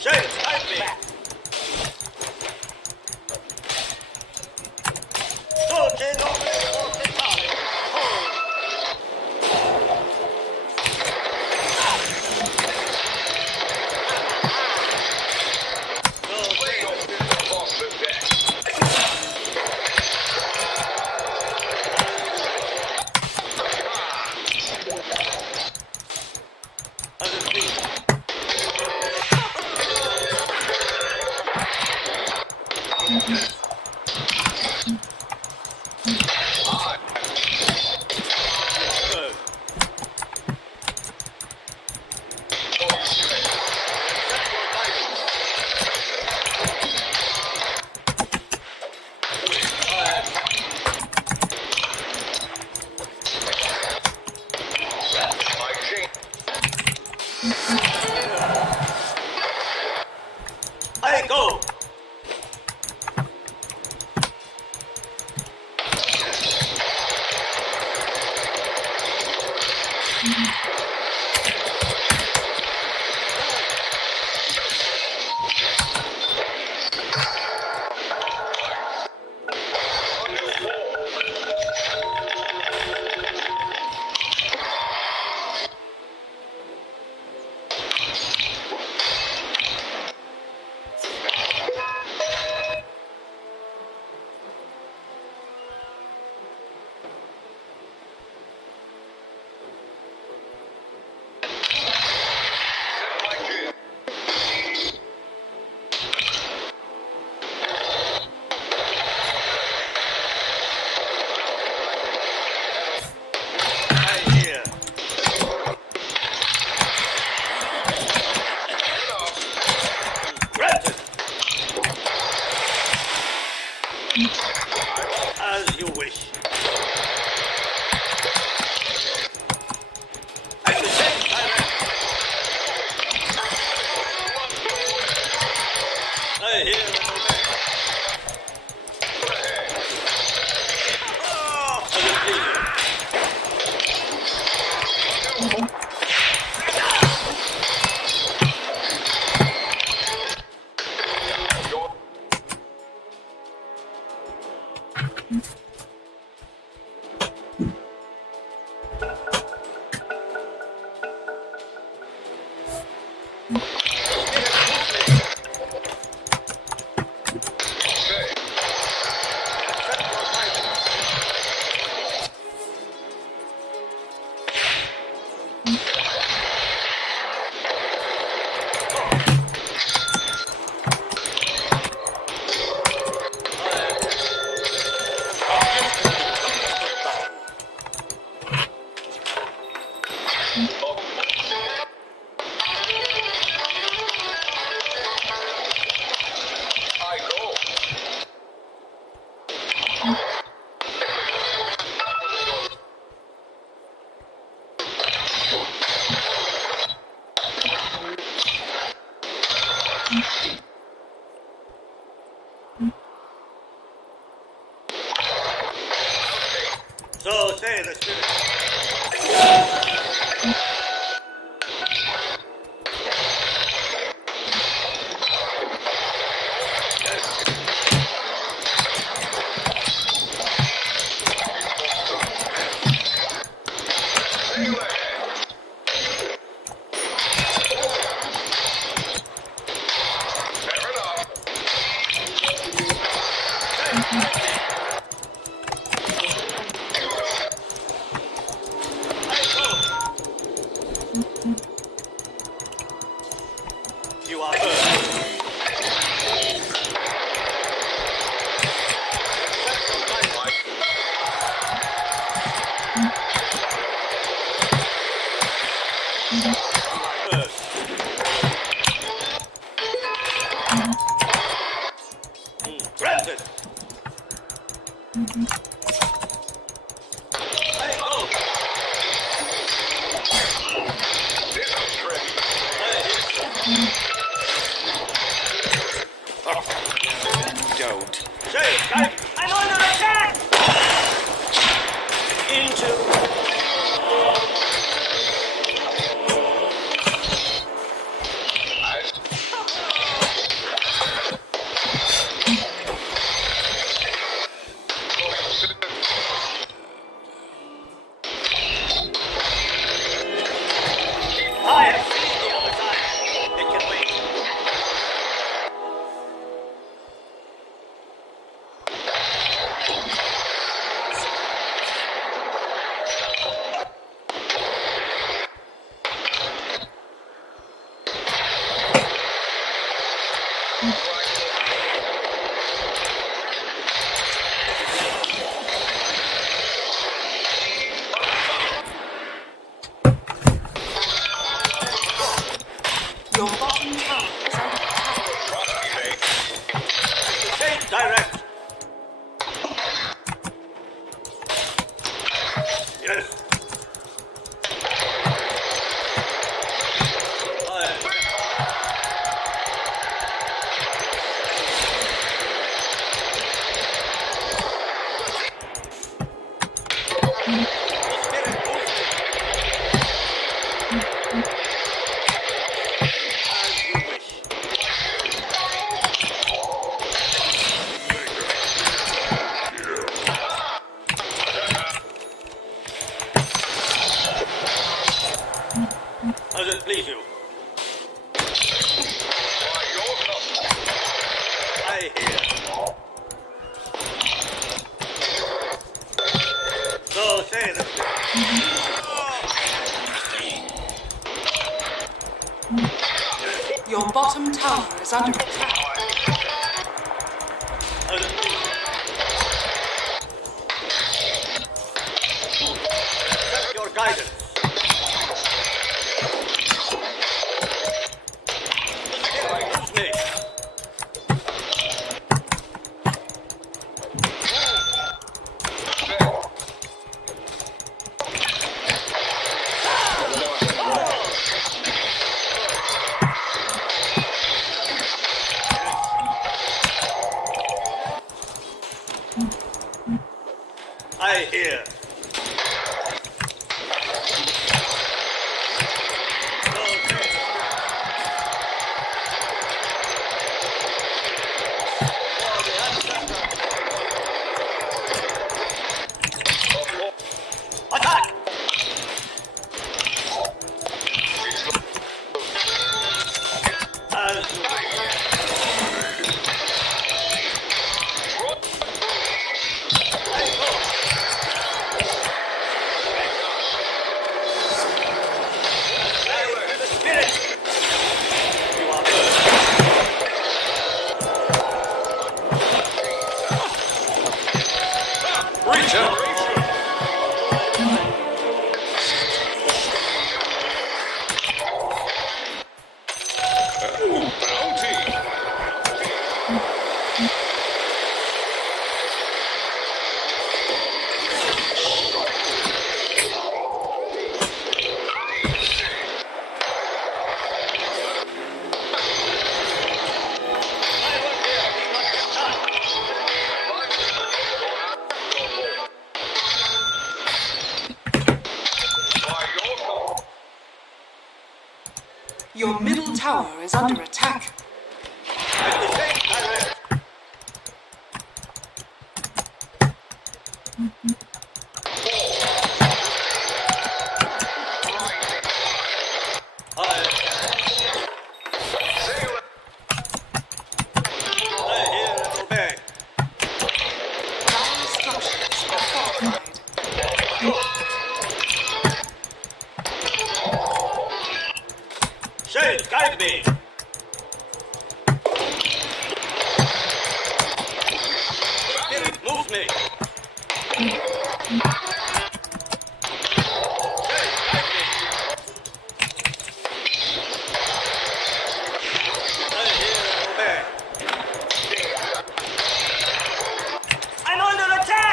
Shades, guide me. Dolce, dolce, dolce, I go. As you wish. At the same time. I hear and obey. Oh, as it pleases. So say the spirit. You are granted. Don't. Shade, I'm under attack! Into... I have seen the other side. It can wait. Your bottom tower is under attack. Shade direct. Yes. How does it please you? I hear. So say the Your bottom tower is under attack. How does it please you? Accept your guidance. Use me. I hear. Attack! As you the spirit! You are Reach out. Bounty. Your middle tower is under attack. at the same direct. I hear and obey. Dire structures are fortified. Shade, guide me. Spirit, move me. Shade, guide me. I hear and obey. I'm under attack!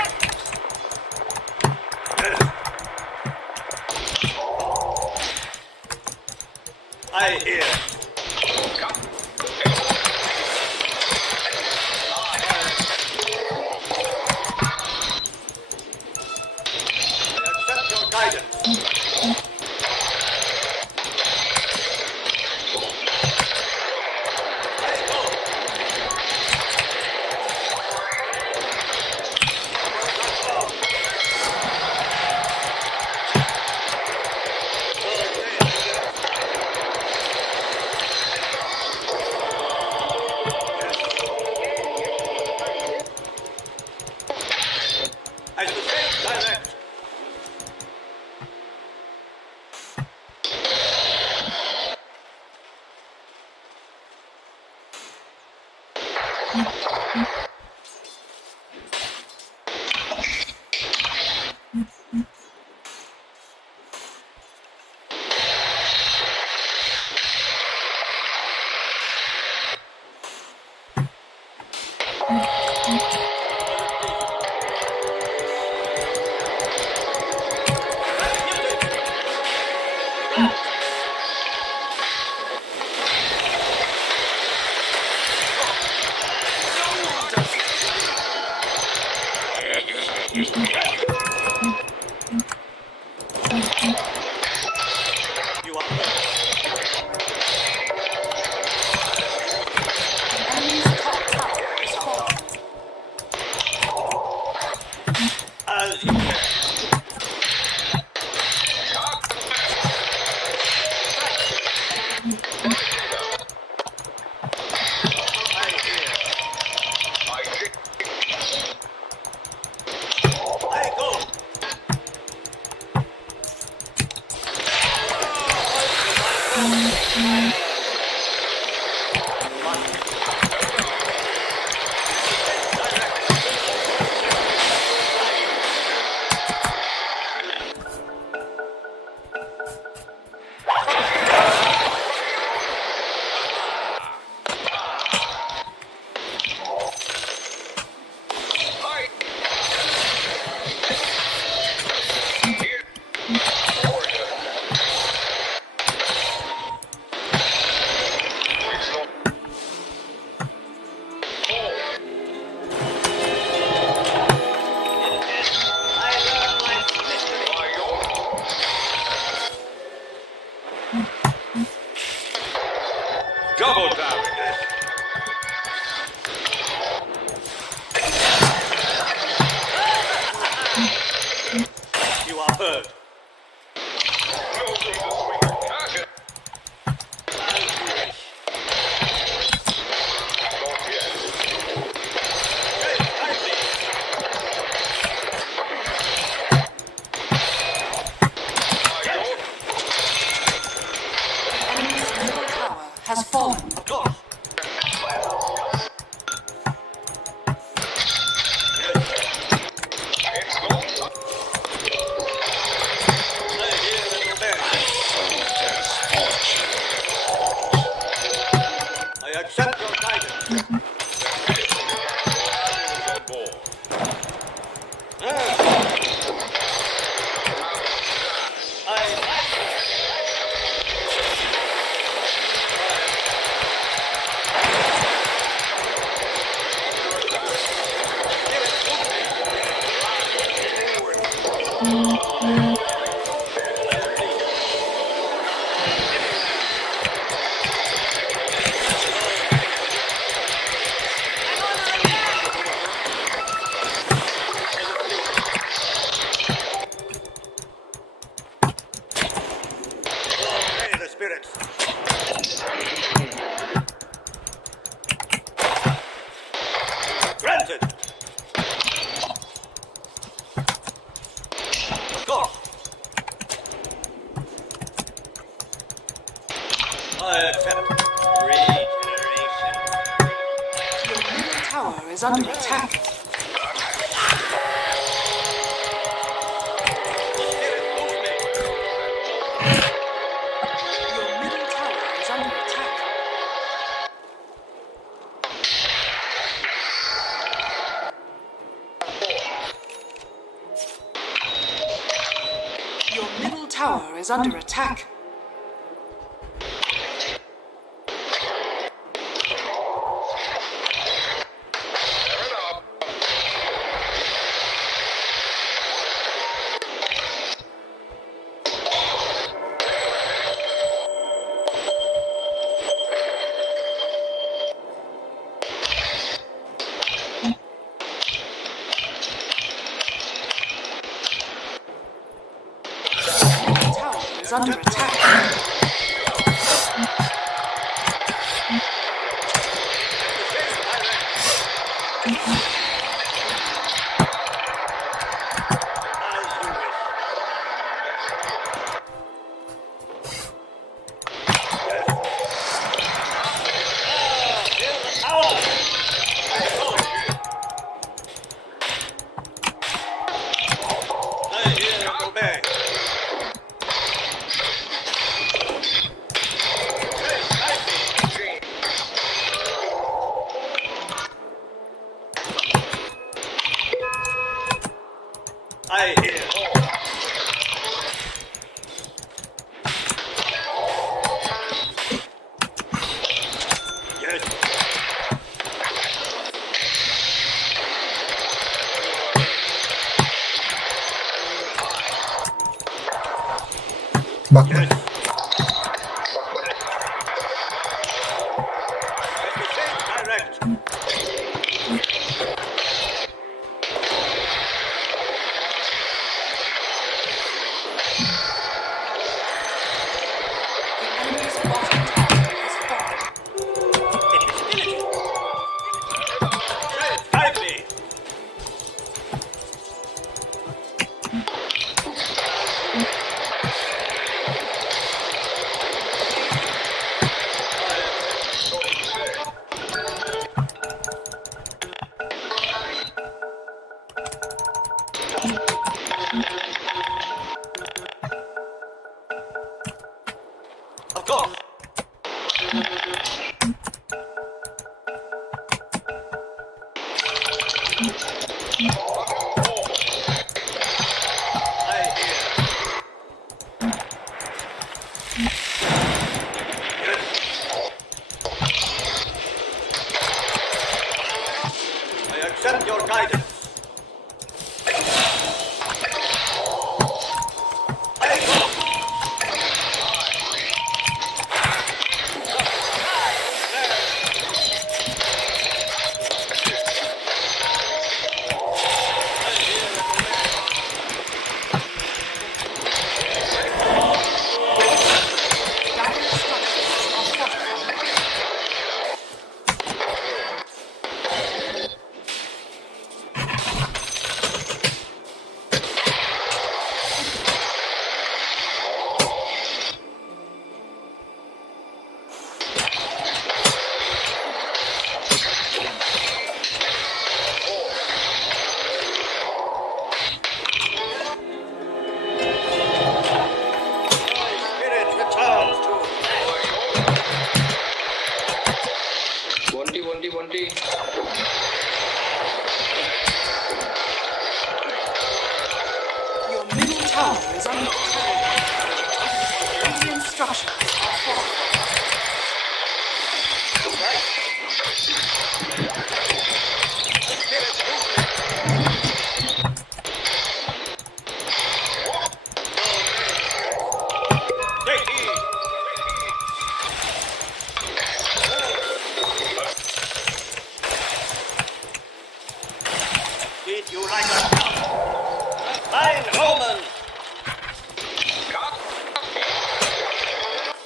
You are Enemy's top tower is falling. as you can. I go. Double damage. You are heard. Enemy's middle tower has fallen. Of course. I hear little man. I accept your guidance. On board. Obey the spirits. Granted. Of course. I accept. Regeneration. Your middle tower is under attack. Spirit move me. Your middle tower is under attack. Your middle tower is under attack. Your middle tower is under attack. As you wish. I hear and obey. I hear. Yes. บัก Yes. Direct. The enemy's bottom tower has fallen. Invisibility. Guide me. Of course. I hear. I accept your guidance. I go. Dire structures are fortified. Spirit returns to 1D. Your middle tower is under attack. Radiant structures are fortified. take heed. Did you like a fine Roman?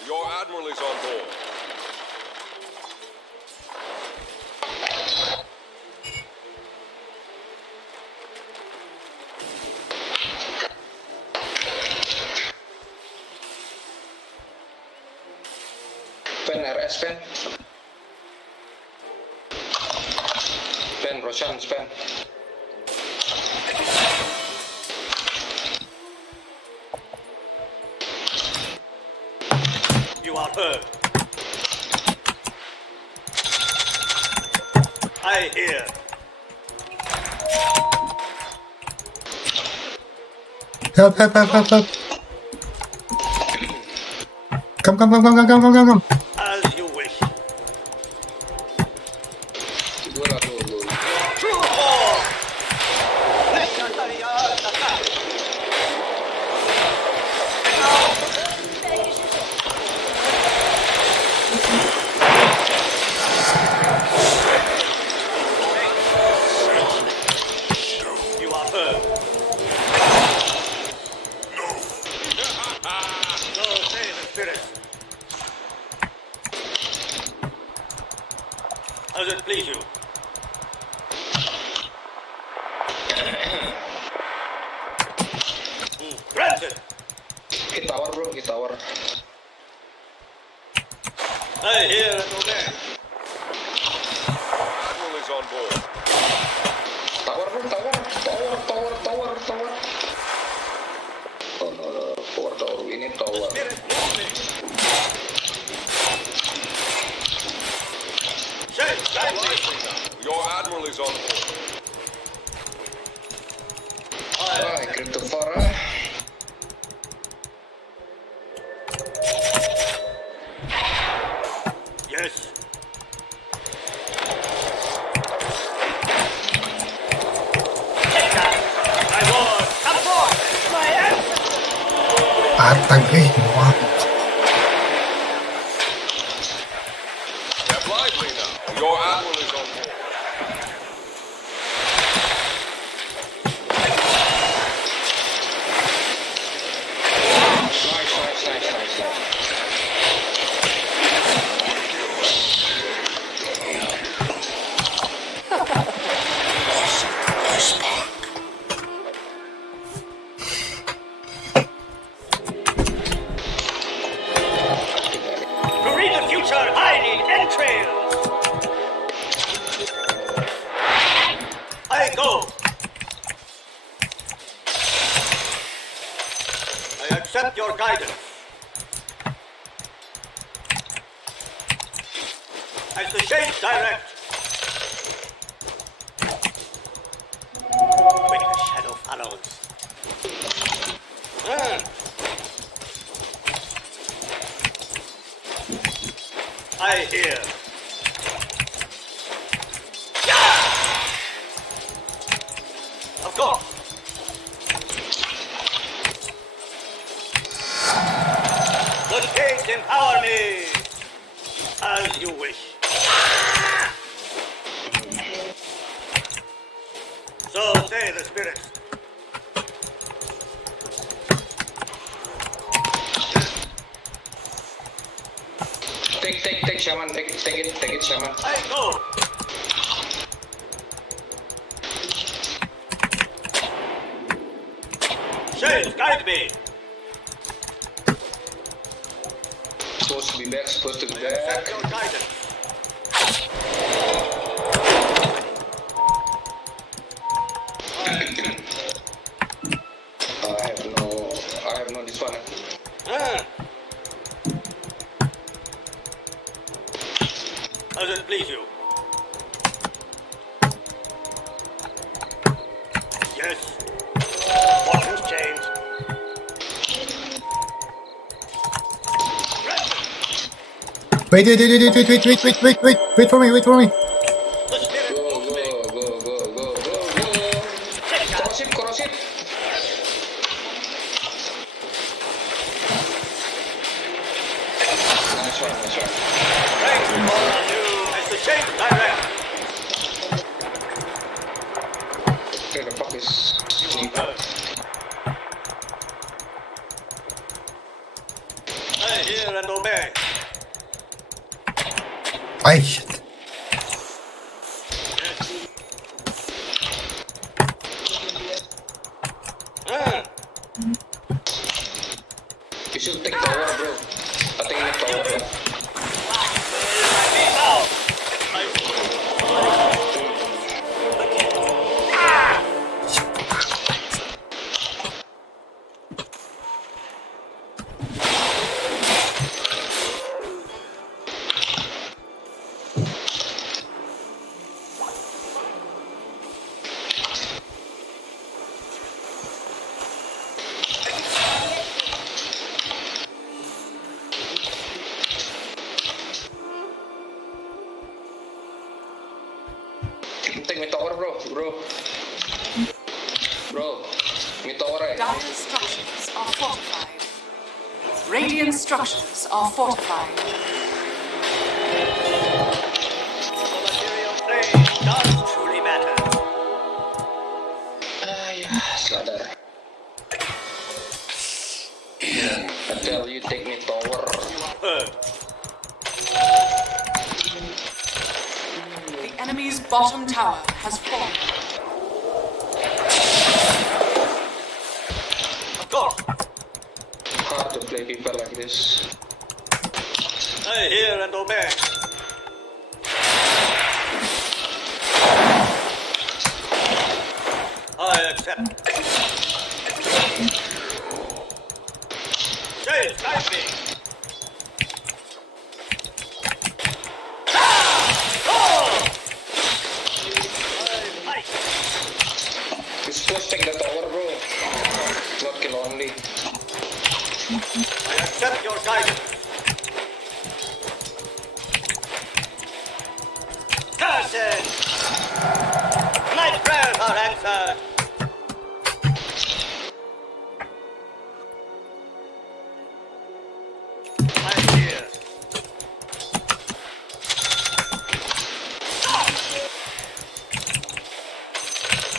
Your admiral is on board. Pen RS pen. Pen Roshan pen. You are heard. I hear. help. Come. As you wish. Gol. True war! Legendary attack! You are heard. So say the spirit. As it please you. Granted. Hit tower bro, hit tower. I hear and obey. Admiral is on board. Tower bro, tower. Oh no, power tower, we need tower. Spirit move me. Shake, guide me. Your admiral is on board. Ah, Christopher. Yes. My word, come forth! My answer! ตึงหัว Step lively now. Your admiral is on board. Nice. To read the future, I need entrails. I go. I accept your guidance. As the shades direct. When the shadow follows. I hear. Of course. The shades empower me. As you wish. So say the spirits. Take shaman, take it, shaman. I go. Shades, guide me. Supposed to be back. Accept your guidance. I have no this one. Does it please you? Yes. Fortunes change. Wait for me. The spirit Go. Corrosive. Nice one. strength upon you as the shades direct. Okay, the fuck is sleep. I hear and obey. Ay, shit. You should take tower, bro. I think the tower, bro. Take me tower, bro. Me tower, eh? Dire structures are fortified. Radiant structures are fortified. The material plane does truly matter. Sadar. I tell you, take me tower. The enemy's bottom tower has fallen. Of course. Hard to play people like this. I hear and obey. I accept. Shades, guide me. You're supposed to take the tower, bro. Not kill only. I accept your guidance. Curses! My prayers are answered.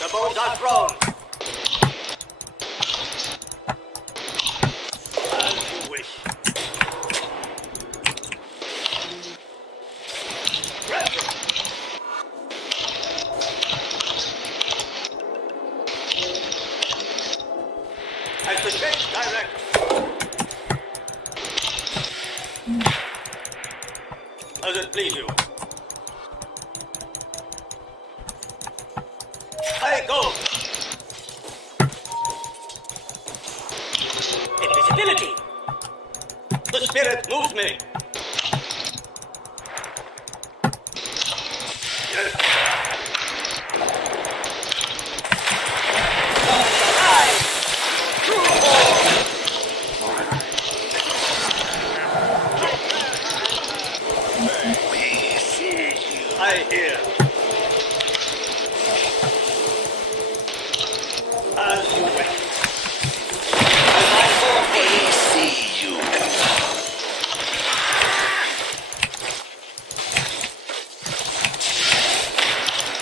The bones are thrown. As you wish. Ready. As the change direct. As it please you. I go. Invisibility. The spirit moves me. Yes. I hear. As you wish. We see you.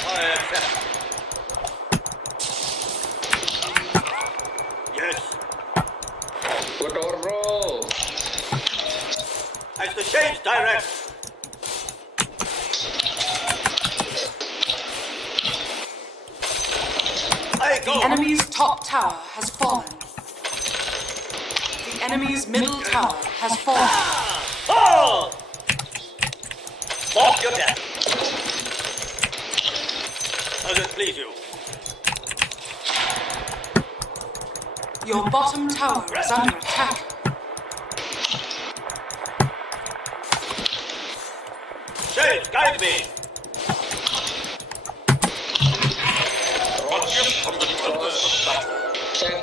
I accept. Yes. Good or roll. As the shades direct. I go. The enemy's top tower has fallen. The enemy's middle tower has fallen. Fall! Walk your death. As it please you. Your bottom tower is under attack. Shades, guide me. From the purpose of battle. Check.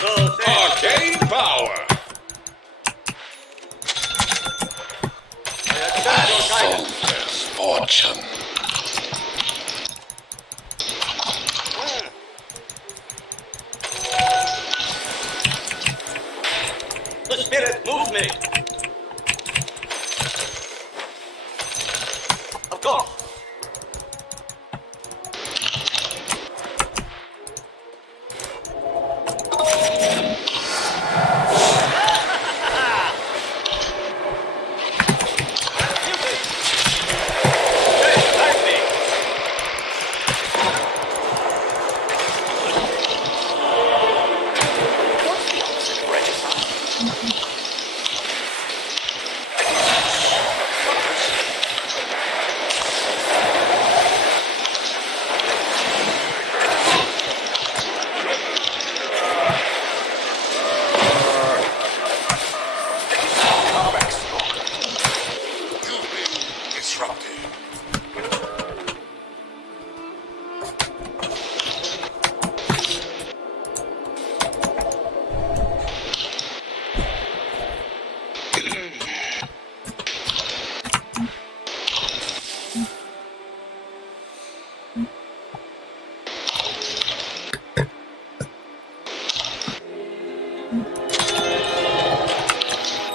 So say. Arcane power. I accept your guidance. Faultless fortune. The spirit moves me. Of course.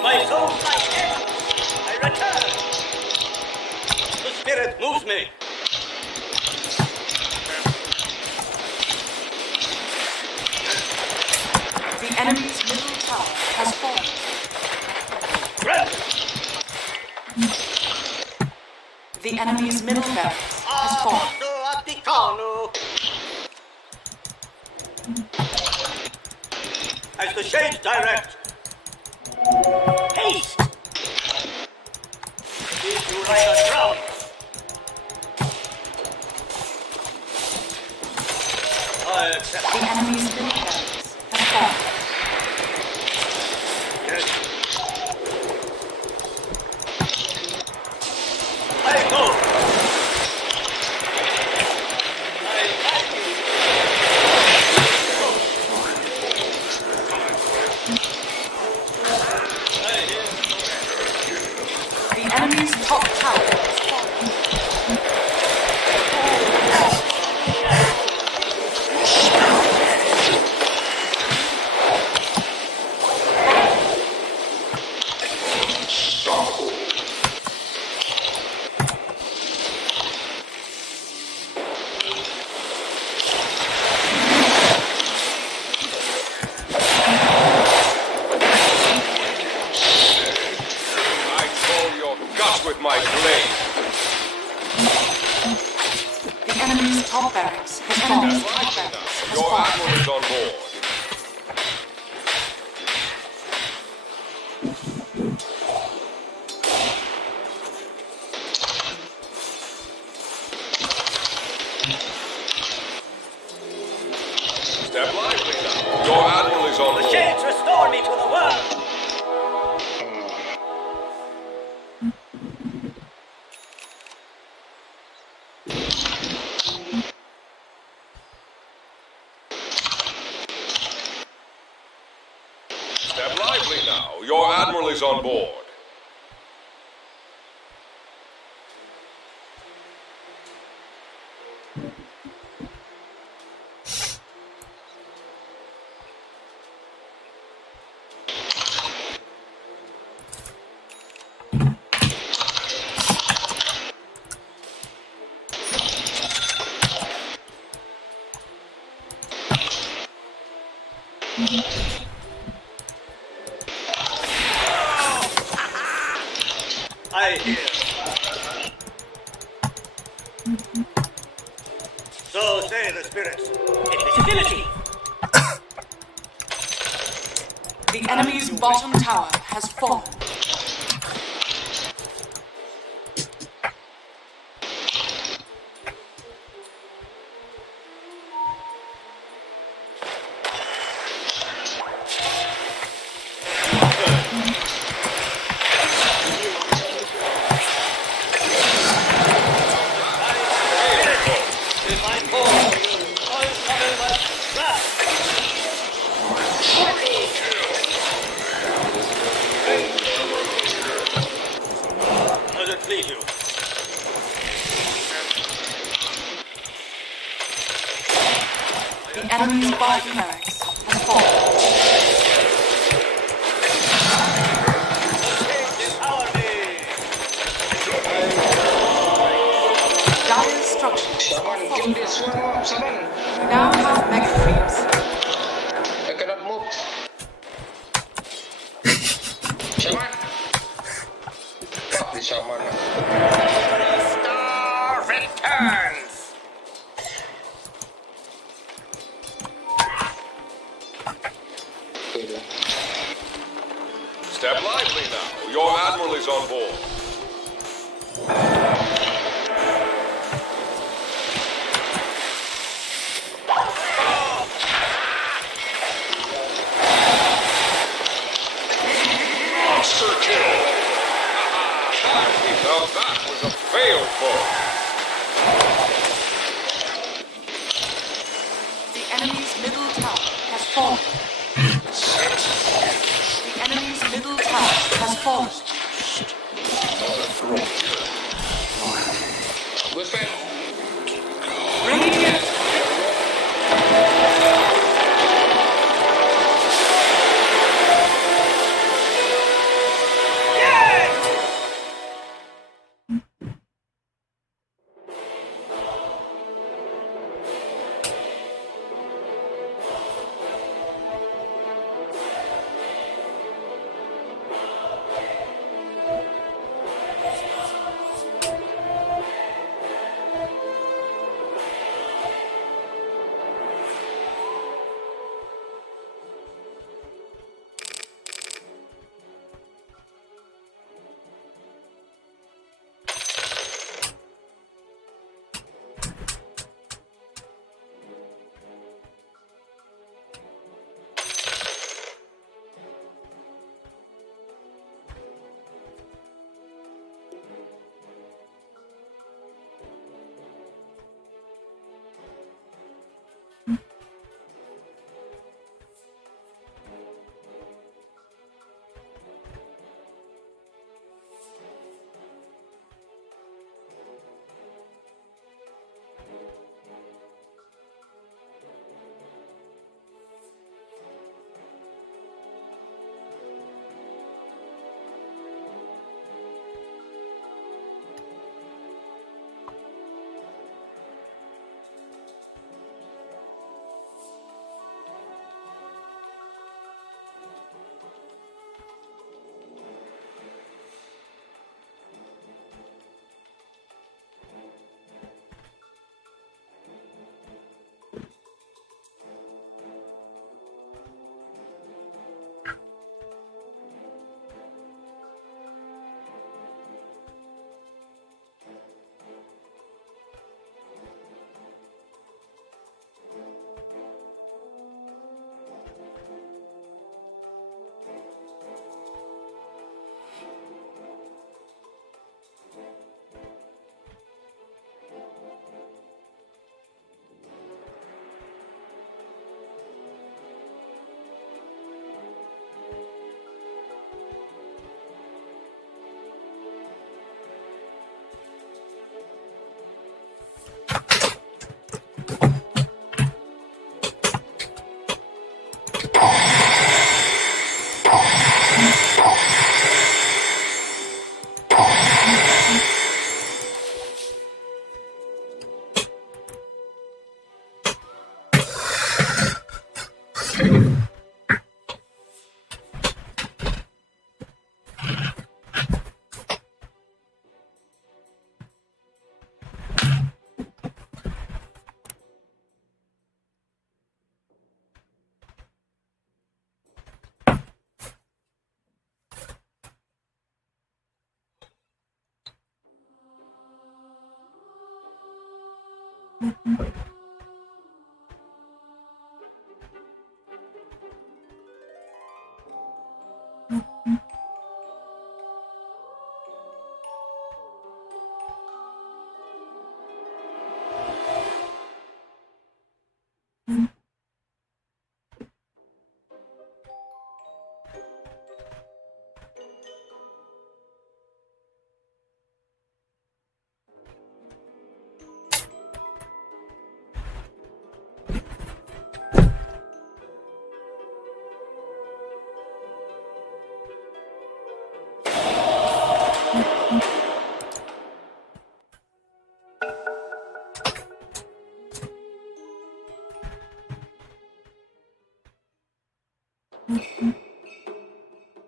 My soul like it. I return. The spirit moves me. The enemy's middle tower has fallen. Ready. The enemy's middle barracks has fallen. Atticano. As the shades direct. Haste! Did you like a drum? I accept. The enemy's middle barracks has fallen. Yes. I go. I like you. I hear. The enemy's top tower has fallen. with my blade. The enemy's top barracks has fallen. Your admiral is on board. Step lively now. Your admiral is on The board. shades restore me to the world. Step lively now. Your admiral is on board. I hear. So say the spirits. Invisibility. The enemy's bottom tower has fallen. If I fall for you, I'll cover my trap. Does it please you? The enemy's bottom barracks has fallen. Empower me. Dire structures Someone are kill this one up, someone. We now have mega creeps. I cannot move. Shaman. Fuck this shaman. Star returns. Good lah. Step lively now. Your admiral is on board. Monster kill! Now that was a failed foe. The enemy's middle tower has fallen. The enemy's middle tower has fallen. Good friend. Radiant.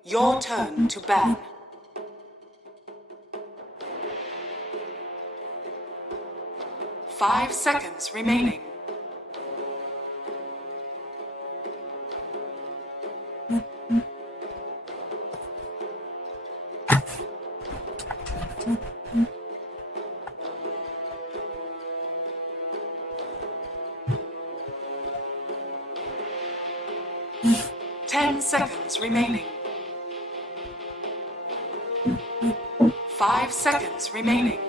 Your turn to ban. Five seconds remaining. Ten seconds remaining. 5 seconds remaining.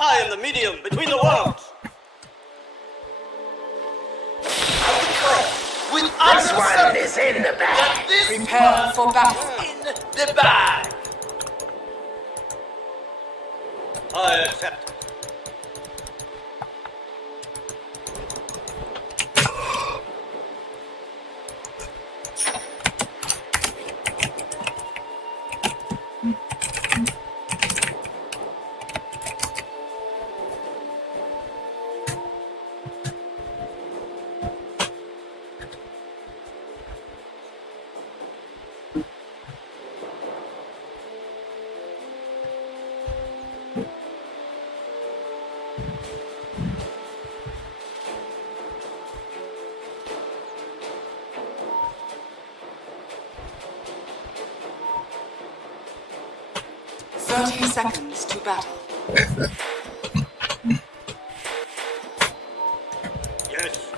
I am the medium between the worlds. This one is in the bag. Prepare for battle. In the bag. I accept. Seconds to battle. Yes.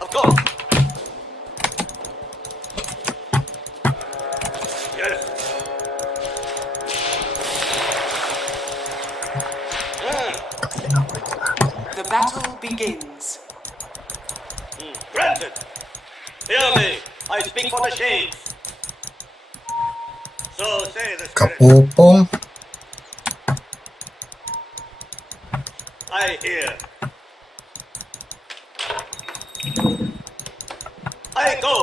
Of course. Yes. The battle begins. Granted. Hear me. I speak for the shades. So say the กระ spirit. ปูโป้ง I hear. I go.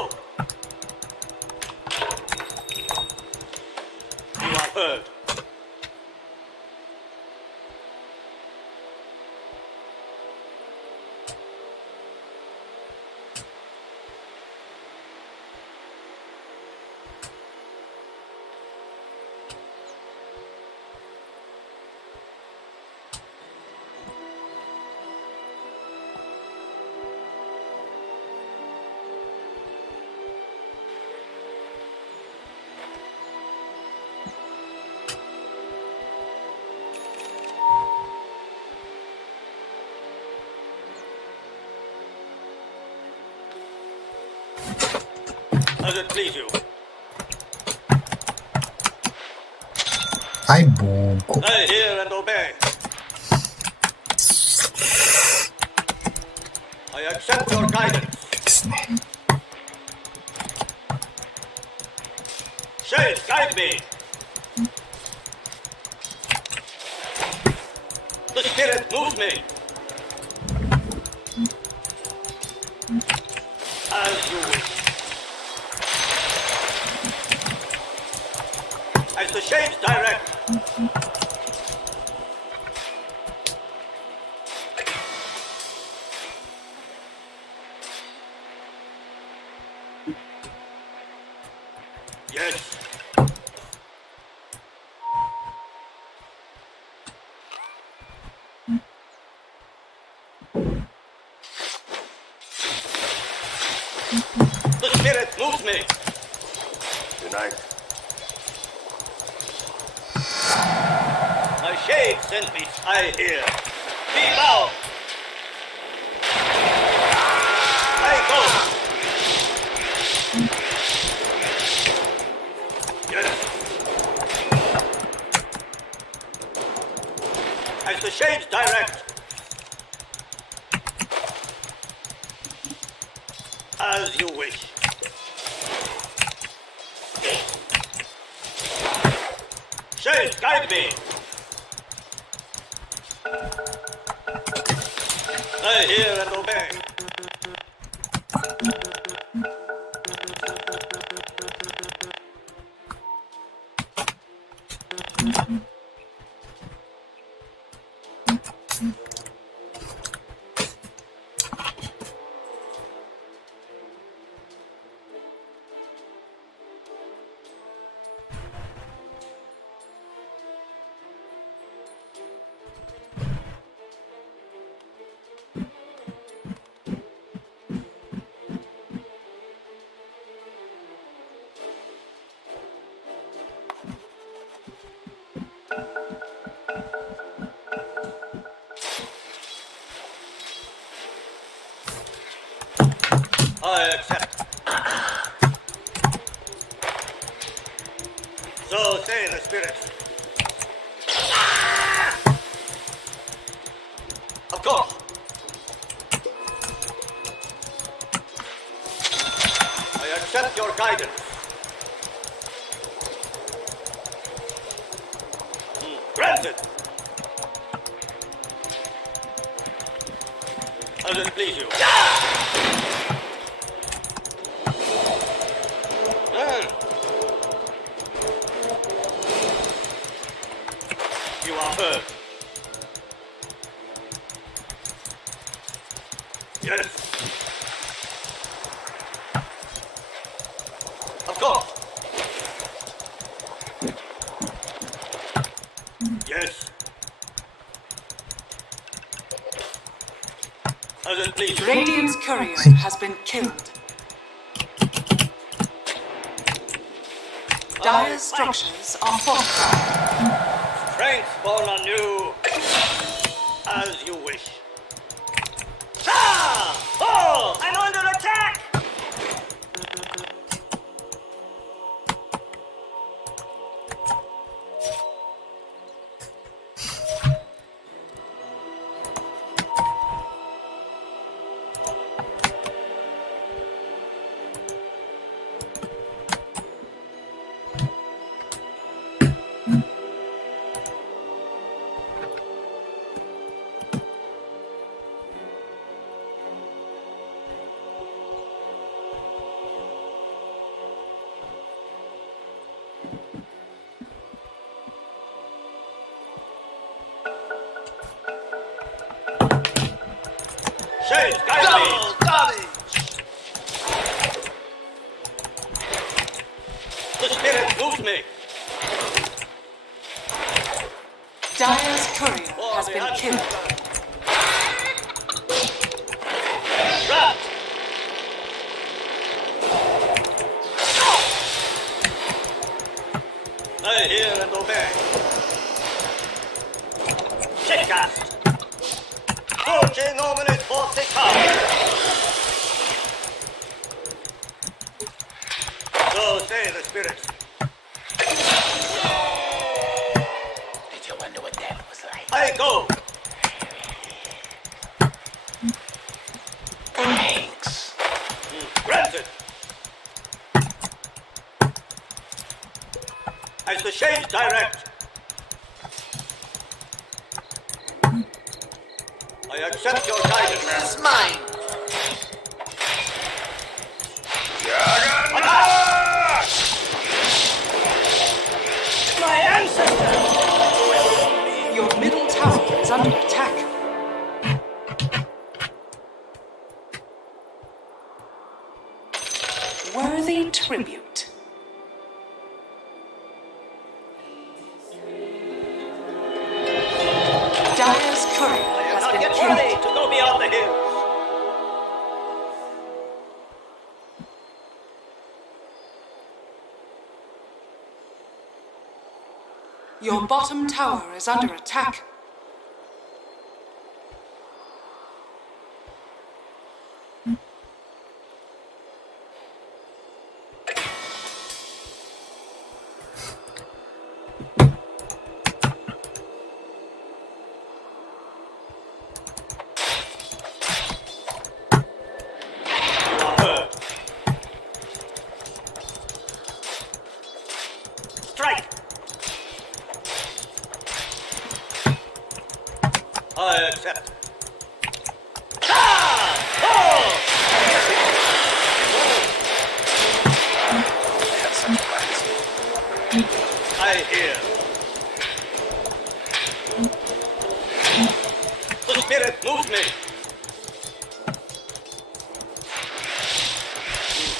You are heard. Does it please you? Ai, bugo. I hear and obey. I accept your guidance. Fix ne. Shades, guide me. The spirit moves me. As you wish. As the shades direct. Yes. The spirit moves me. Good night. My shade sent me. I hear. Be bound. I go. Yes. As the shades direct. As you wish. Shades, guide me. I hear and obey. I accept. So say the spirits. Of course. I accept your guidance. Granted. As it please you. You are heard. Yes. Of course. Yes. As it please you. Radiant's courier has been killed. Dire structures are fortified. Strength born anew. As you wish. Ah! Oh! I'm under attack! Shades, guide me! The spirit moves me. Dire's courier has been killed. Trapped! I hear and obey. Checkcast! Voce nominis forte I accept your guidance. It's mine. My ancestors! Your middle tower is under attack. Worthy tribute. Dire's courier has Not been yet killed. worthy to go beyond the hills. Your bottom tower is under attack. Strike! I accept. I hear. The spirit moves me.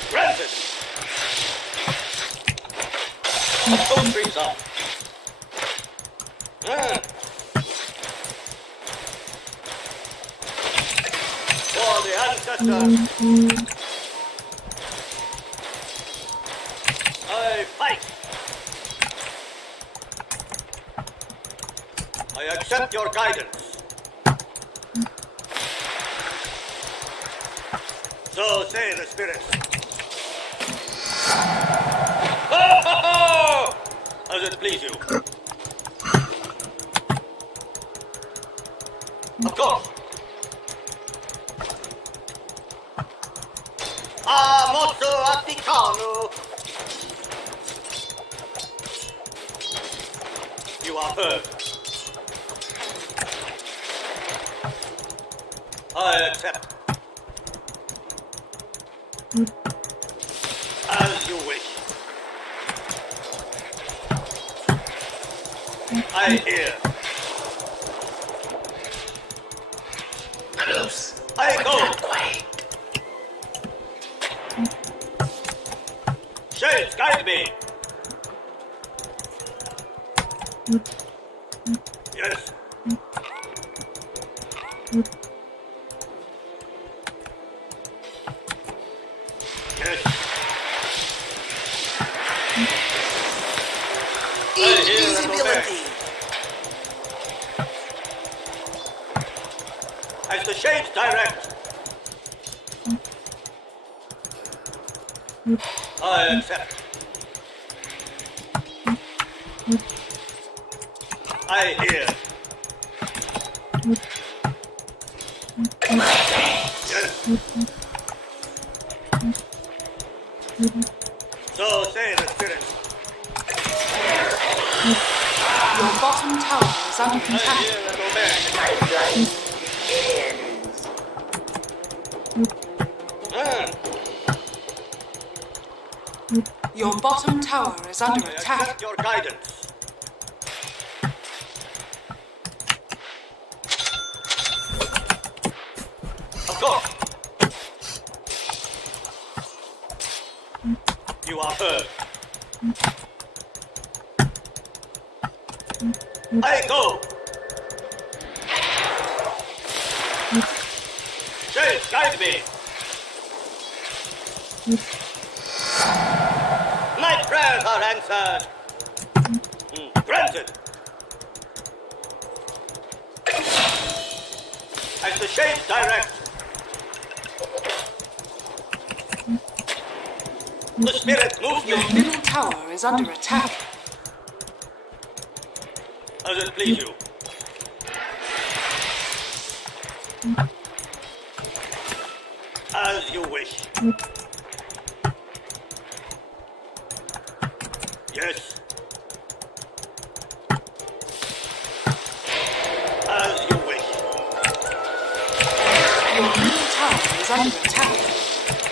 Granted. Those trees up. For the ancestors. I fight. I accept your guidance. So say the spirits. Ho, ho, ho! As it please you. Of course. Mozzo Atticano. You are heard. I accept. As you wish. I hear. Close. I but go. not quite. Shades, guide me. Yes. Yes. Invisibility. As the shades direct. I accept. I hear. Yes. So say the spirits. Your bottom tower is under I attack. hear and obey. My life ends. Your bottom tower is under I attack. accept your guidance. Of course. You are heard. I go. Shades, guide me. My prayers are answered. Granted. As the shades direct. The spirit moves Your me. middle tower is under attack. As it please you. As you wish. Yes. As you wish. is under attack.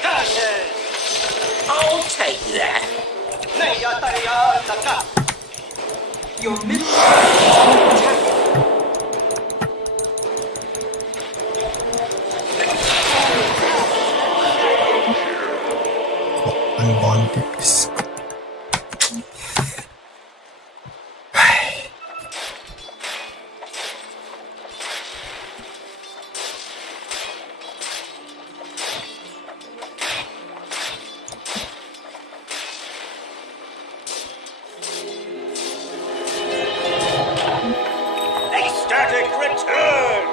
Curses! I'll take that. Your middle tower is under attack. Unwanted risk. Ecstatic return!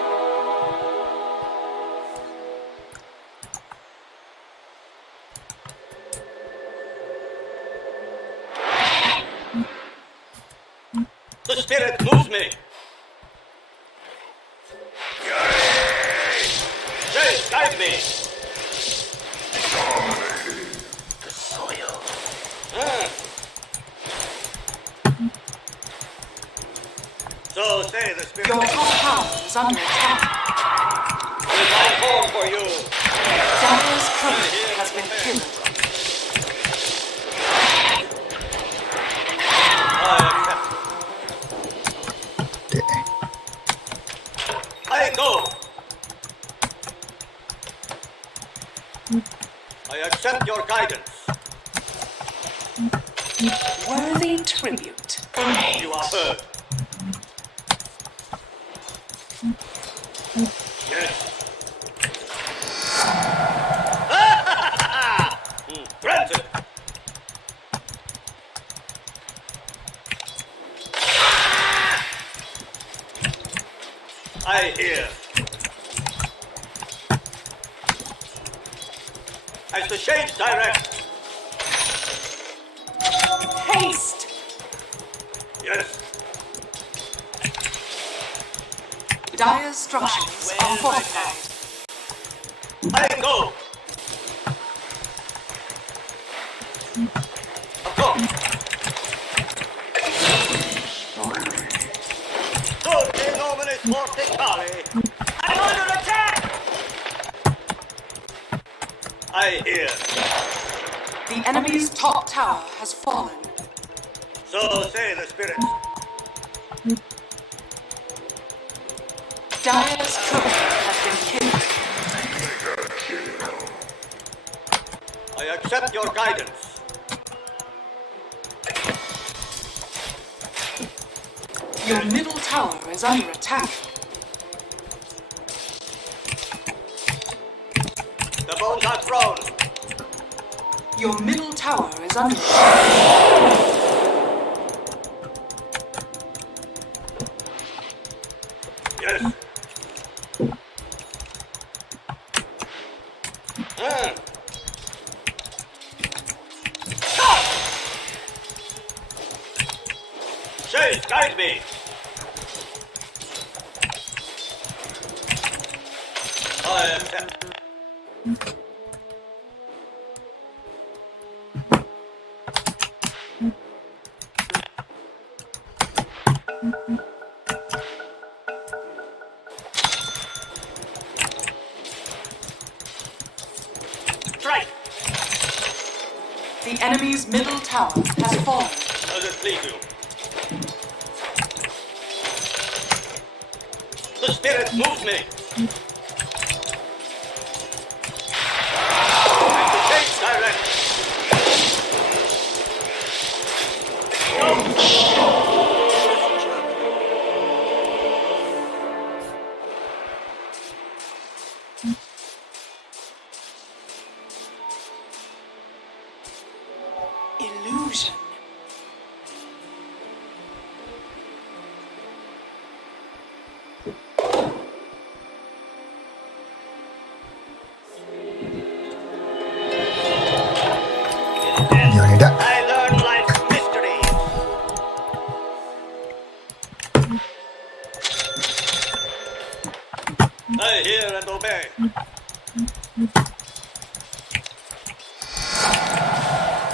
The spirit moves me! Jay, guide me! The soil. So say the spirit. Your top tower is under attack. I call for you! Dire's turret has been killed. I go! I accept your guidance. Worthy tribute. You are heard. Yes. Granted. I hear. As the shades direct. Haste! Yes. Dire's structures are fortified. I go. Of course. Tutti nominis morticali. I'm under attack. I hear. The enemy's top tower has fallen. So say the spirits. Dire's turret has been killed. I accept your guidance. Your middle tower is under attack. The bones are thrown. Your middle tower is under attack. Yes. Chase, guide me. I accept. Strike. The enemy's middle tower has fallen. Does it please you? The spirit moves me. And the change direct. Illusion. Yaudah. I learn life's mysteries. I hear and obey.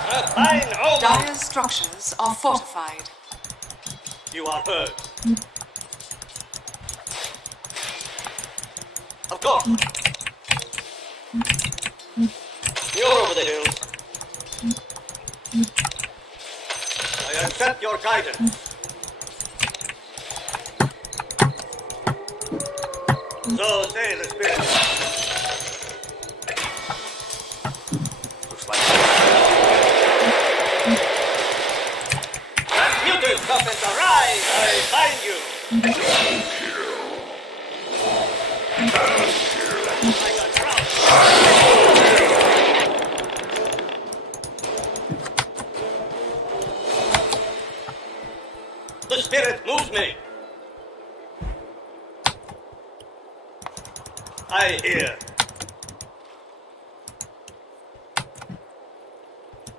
A fine omen. Dire's structures are fortified. You are heard. Of course. your guidance. So say the spirit. Looks like transmuted serpent, arise! I find you. Like a drought. The spirit moves me. I hear.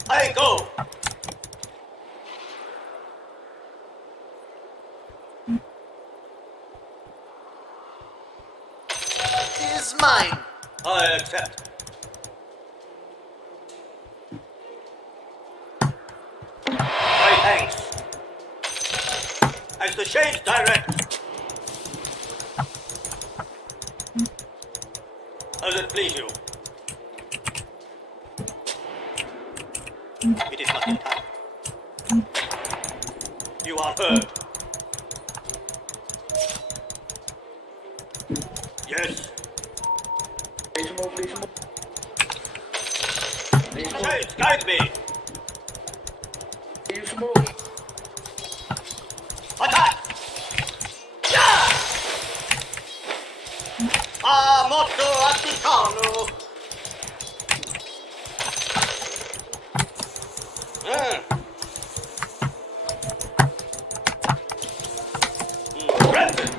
I go. Is mine. I accept. My thanks. As the shades direct. Does it please you? It is not in time. You are heard. Yes. Please move, please move. Please move. Shades, guide me. Please move. Attack! Yeah! Molto atticano. Granted.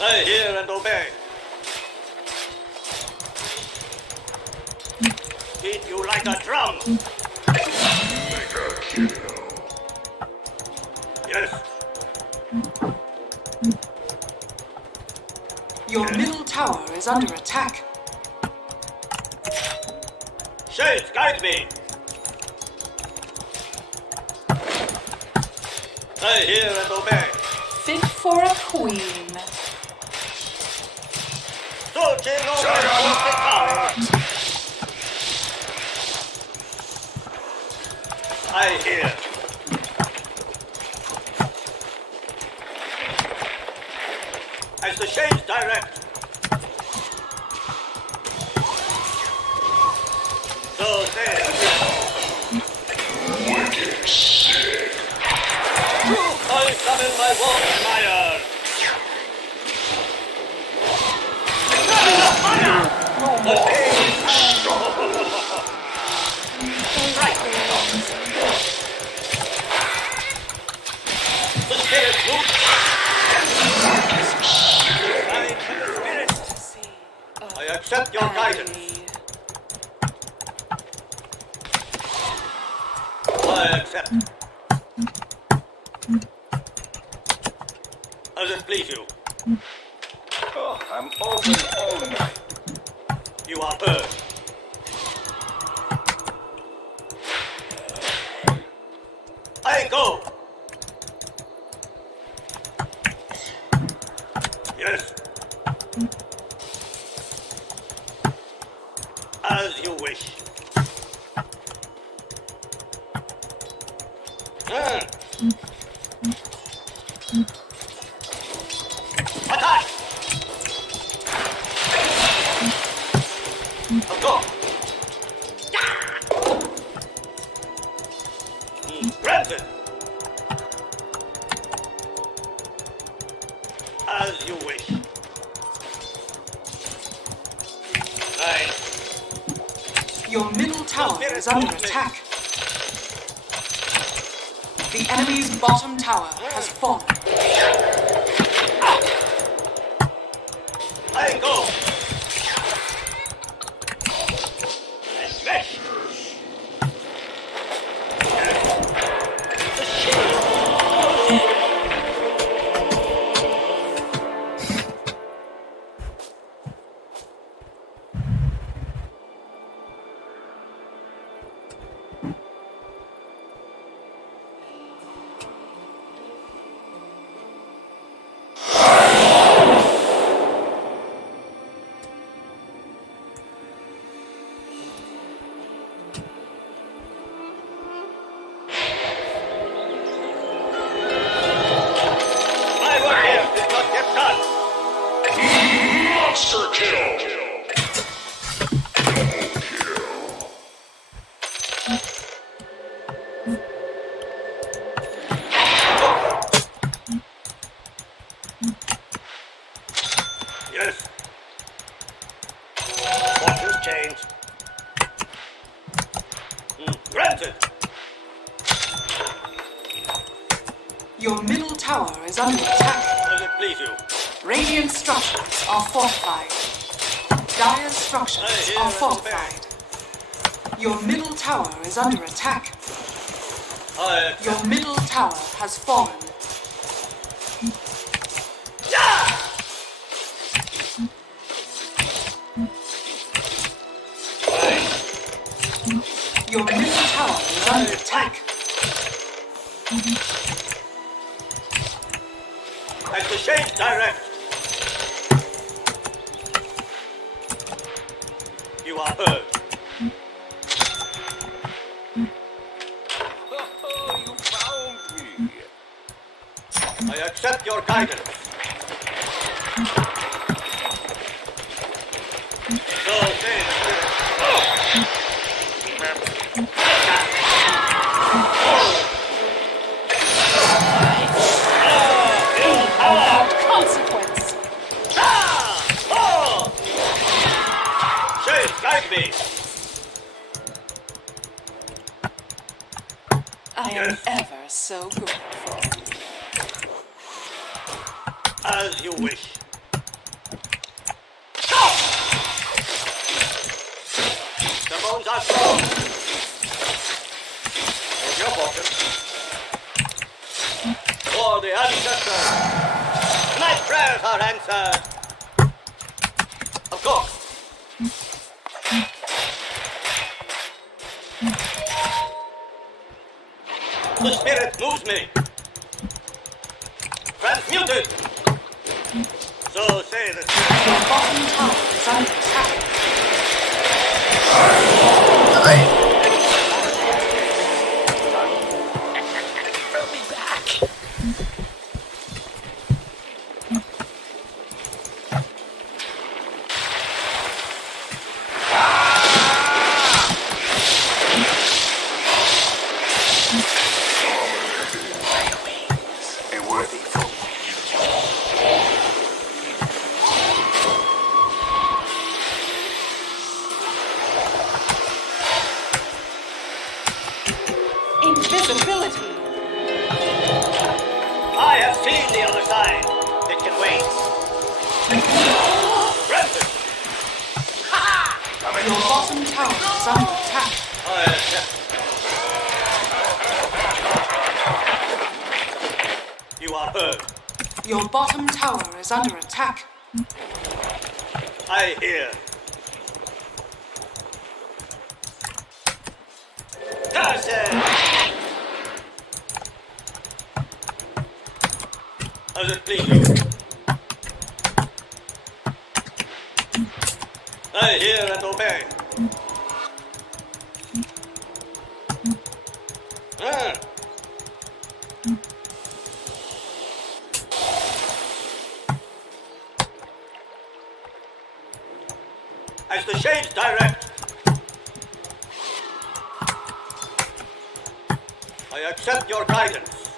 I hear and obey. Beat you like a drum. Yes. Your middle tower is under attack. Shades, guide me. I hear and obey. Fit for a queen. Dolce non I hear. As the shades direct. So say wicked sick. I summon my wolf fire. The spirit moves. I accept your guidance. I accept. Does it please you? Oh, I'm open all night. You are heard. I go. Yes. As you wish. Attack! Go! Granted! As you wish. Aye. Your middle tower is under attack. The enemy's bottom tower has fallen. I go! I smash! Monster kill! Yes. Fortune's changed. Granted. Your middle tower is under attack. Does it please you? Radiant structures are fortified. Dire structures are fortified. Your middle tower is under attack. Your middle tower has fallen. Your middle tower is under attack. And the change direct. You are heard. Oh, you found me! I accept your guidance. So say the spirit. Without consequence. Say, guide me. I am ever so grateful. As you wish. The bones are strong. It's your fortune. For the ancestors. My prayers are answered. Of course. The spirit moves me. Transmuted. So say the spirit. Your bottom tower is under attack. Throw me back. A worthy foe. Invisibility. I have seen the other side. It can wait. Granted. Your bottom tower is under attack. I accept. You are heard. Your bottom tower is under attack. I hear. Carson! As it please you. I hear and obey. As the shades direct, I accept your guidance.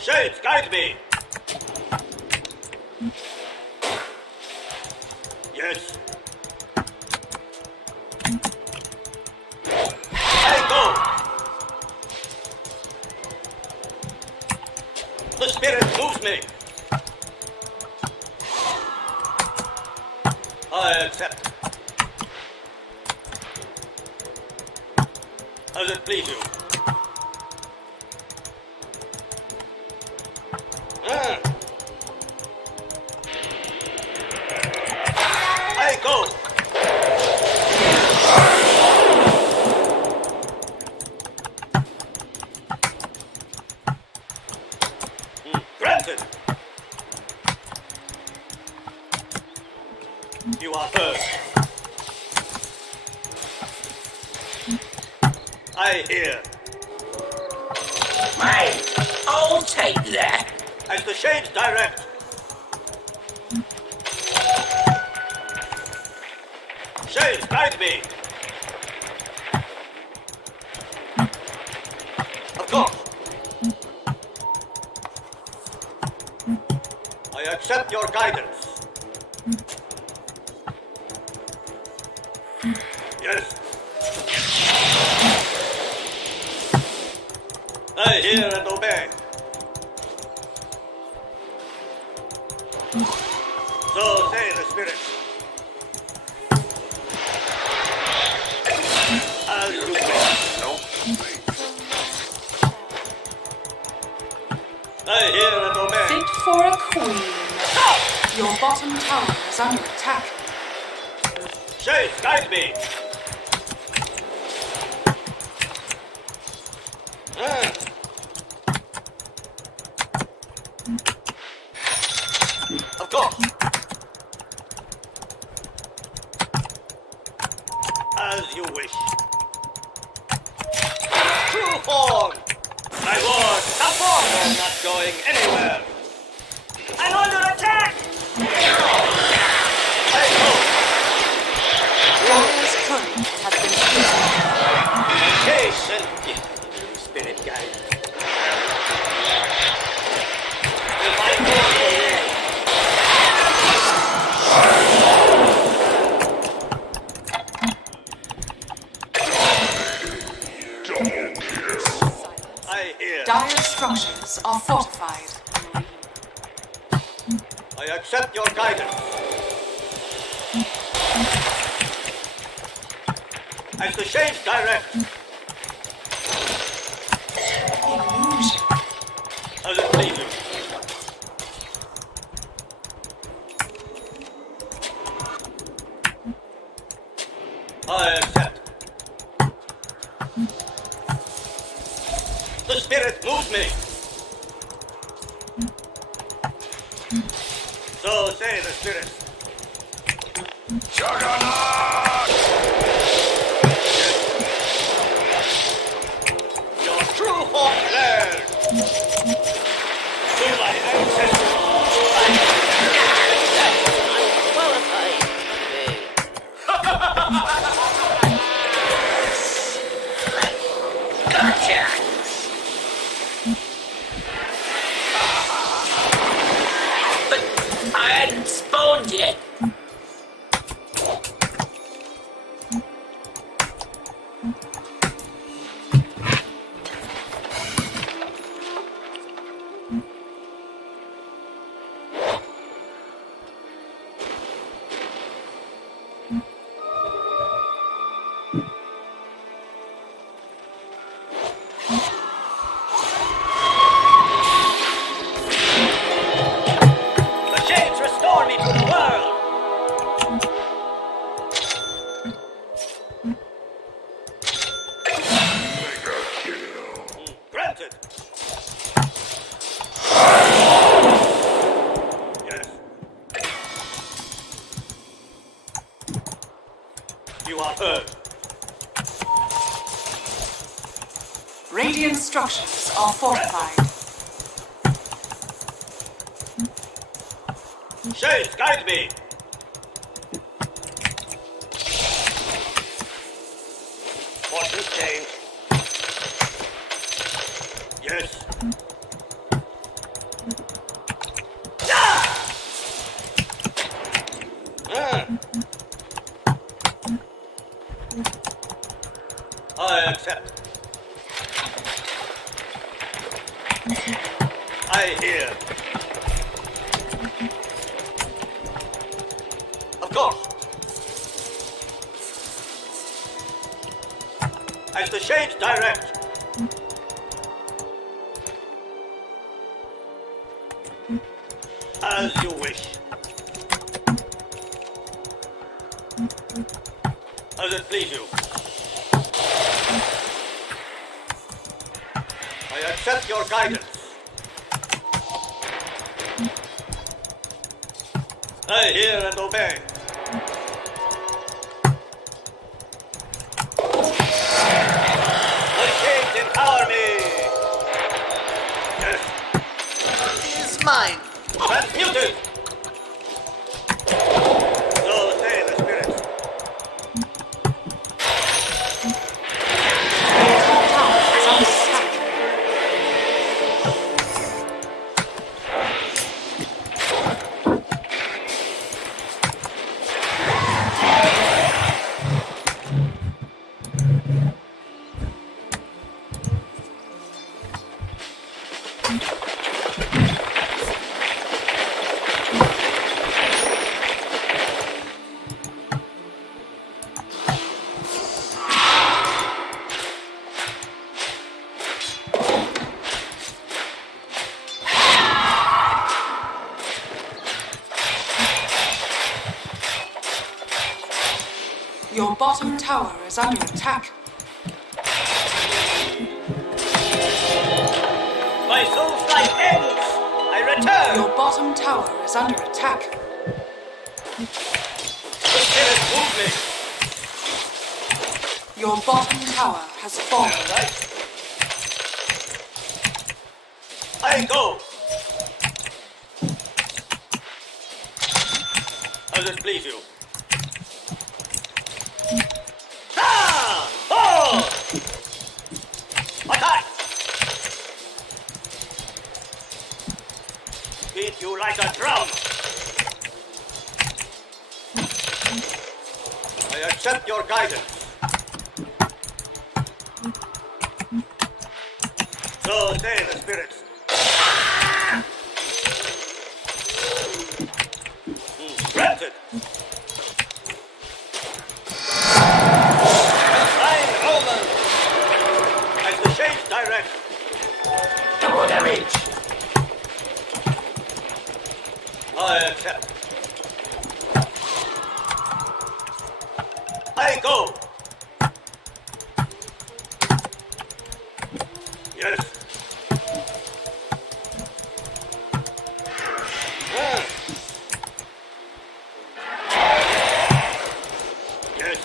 Shades, guide me. Yes. I go. The spirit moves me. I accept. As it please you. I go. Granted. You are first. I hear. Mate, I'll take that. As the shades direct. Shades, guide me. Of course. I accept your guidance. Yes. I hear and obey. So say the spirits. As you wish. No. I hear and obey. Fit for a queen. Your bottom tower is under attack. Shades, guide me. Of course. As you wish. True form. My lord, come forward. I'm not going anywhere. I'm under attack. Hey, ho. Dire's turret has been killed. Case and spirit guide. If I go for you. I hear. Dire structures are fortified. I accept your guidance. As the shades direct. Illusion. As it pleases. I accept. The spirit moves me. So say the spirit. Your true form flares. To my ancestors. Gotcha. But I hadn't spawned yet. The shades restore me to the world. Granted. Yes. You are heard. Radiant structures are fortified. Shades, guide me. Fortunes change. Yes. I accept. I hear. Of course. As the shades direct. As you wish. As it please you. I accept your guidance. I hear and obey. The shades empower me. Yes. bottom tower is under attack. My soul's life ends! I return! Your bottom tower is under attack. The spirit move me! Your bottom tower has fallen. Right? I go! How does it please you? Ah! Oh! Attack! Beat you like a drum! I accept your guidance. So say the spirits. Granted. Fine Roman. As the shades direct. Double damage. I accept. I go. Yes. Yes. Yes.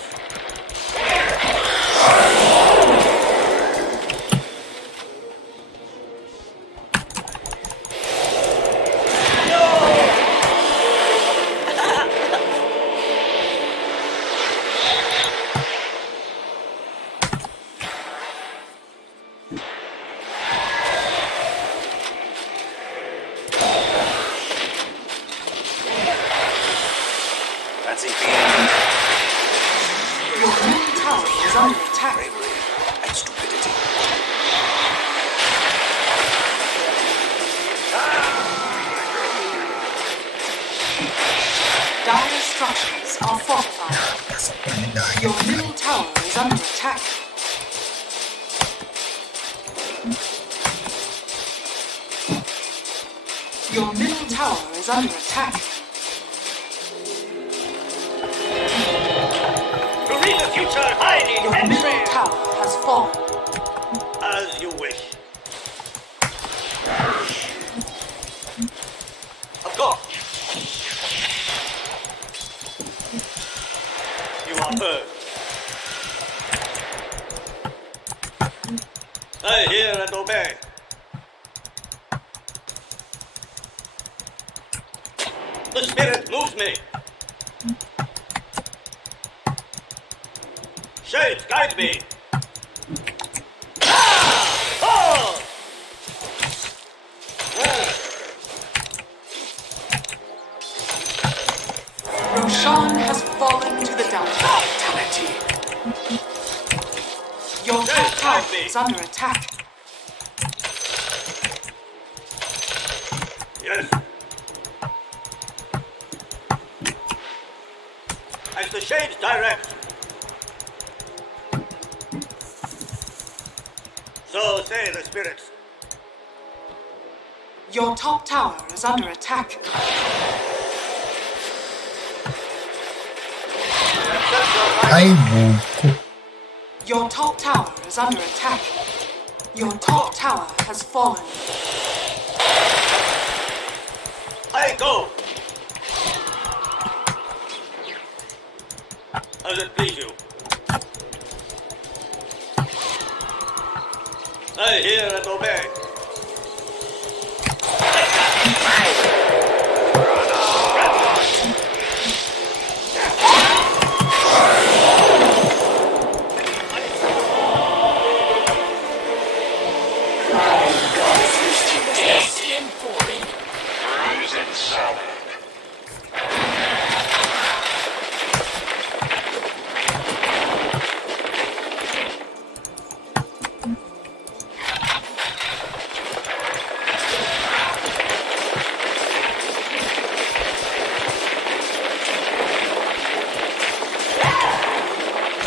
Your middle tower is under attack. and stupidity. Dire structures are fortified. Your middle tower is under attack. Your middle tower is under attack. To read the future, I need Your entry. middle tower has fallen. As you wish. Of course. You are heard. I hear and obey. The spirit moves me. Shades guide me. Ah! Oh! Roshan has fallen to the down. Your top tower is under attack. Yes. As the shades direct. So say the spirits. Your top tower is under attack. Ay, buko. Your top tower is under attack. Your top tower has fallen. I go. How does it please you? I hear and obey.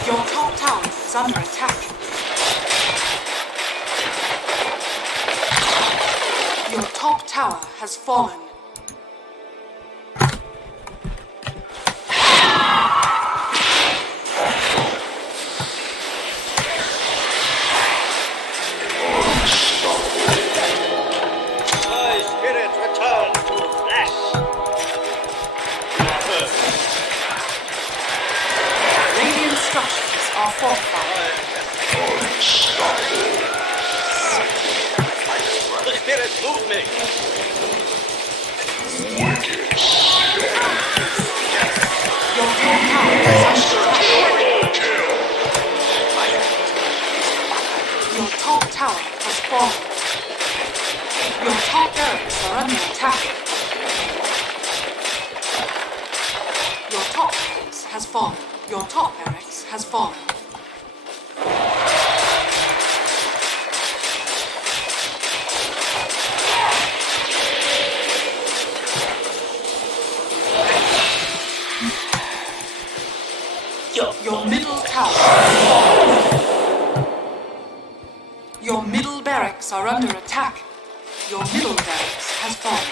Your top tower is under attack. Your top tower has fallen. move me. Your top tower is under attack. Your top tower has fallen. Your top barracks are under attack. Your top barracks has fallen. Your top barracks has fallen. Your middle tower has fallen. Your middle barracks are under attack. Your middle barracks has fallen.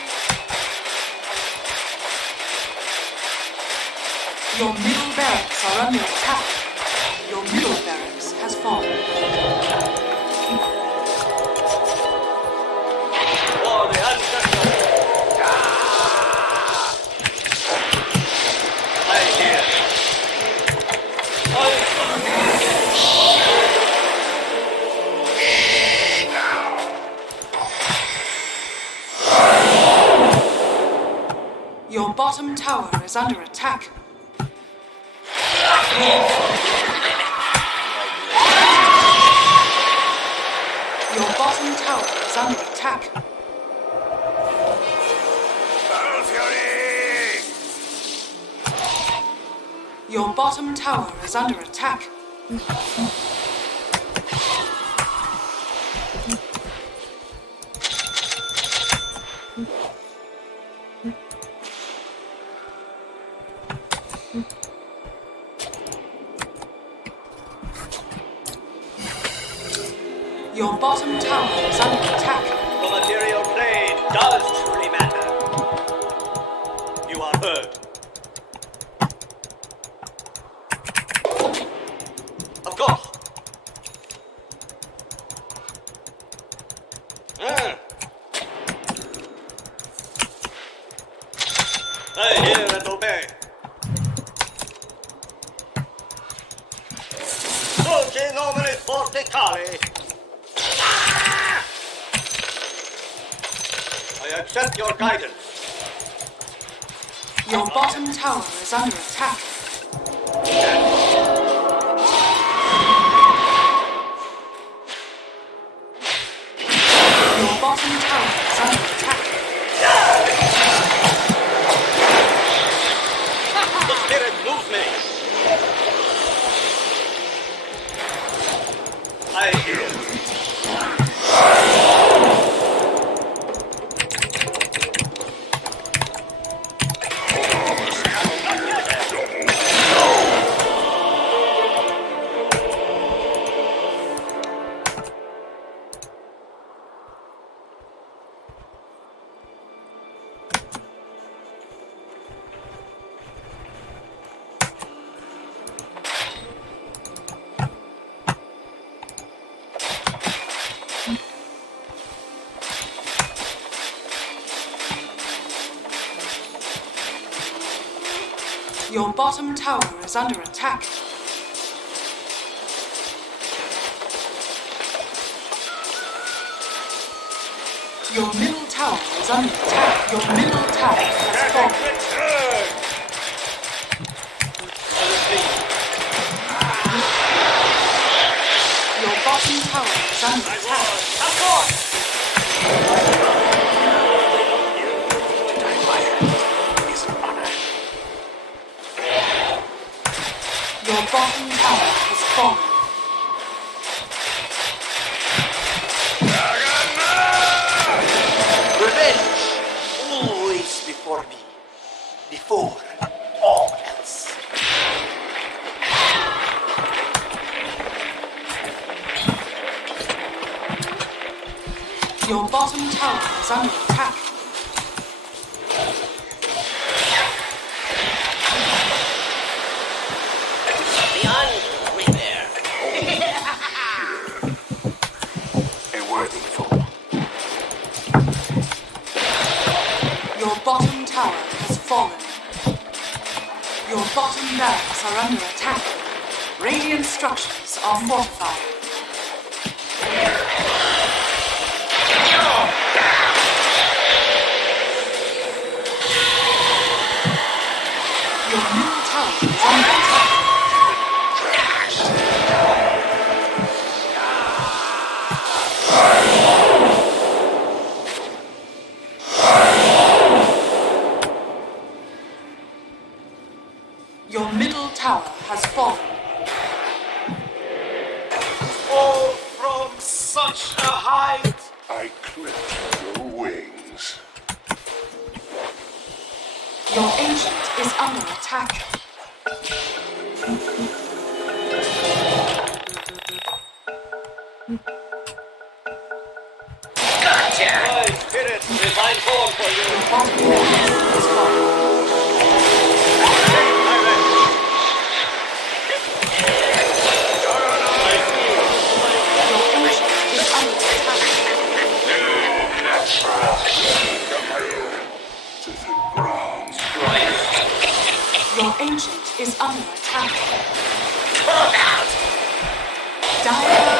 Your middle barracks are under attack. Your middle barracks has fallen. For the ancestors. I hear. Your bottom tower is under attack. Your bottom tower is under attack. Your bottom tower is under attack. Your bottom tower is under attack. The material plane does truly matter. You are heard. Of course. I hear and obey. Dulce nomine forticali. I accept your guidance. Your bottom tower is under attack. Your bottom tower is under attack. The spirit moves me. I hear. Your bottom tower is under attack. Your middle tower is under attack. Your middle tower has fallen. Your bottom tower is under attack. Your bottom tower has fallen. Revenge always before me. Before all else. Your bottom tower is under attack. Your bottom tower has fallen. Your bottom barracks are under attack. Radiant structures are fortified. Silence! I clipped your wings. Your ancient is under attack. Nice, hit it! Divine form for you! Your bottom barracks is falling. Your ancient is under attack. To the ground. Your ancient is under attack. Dire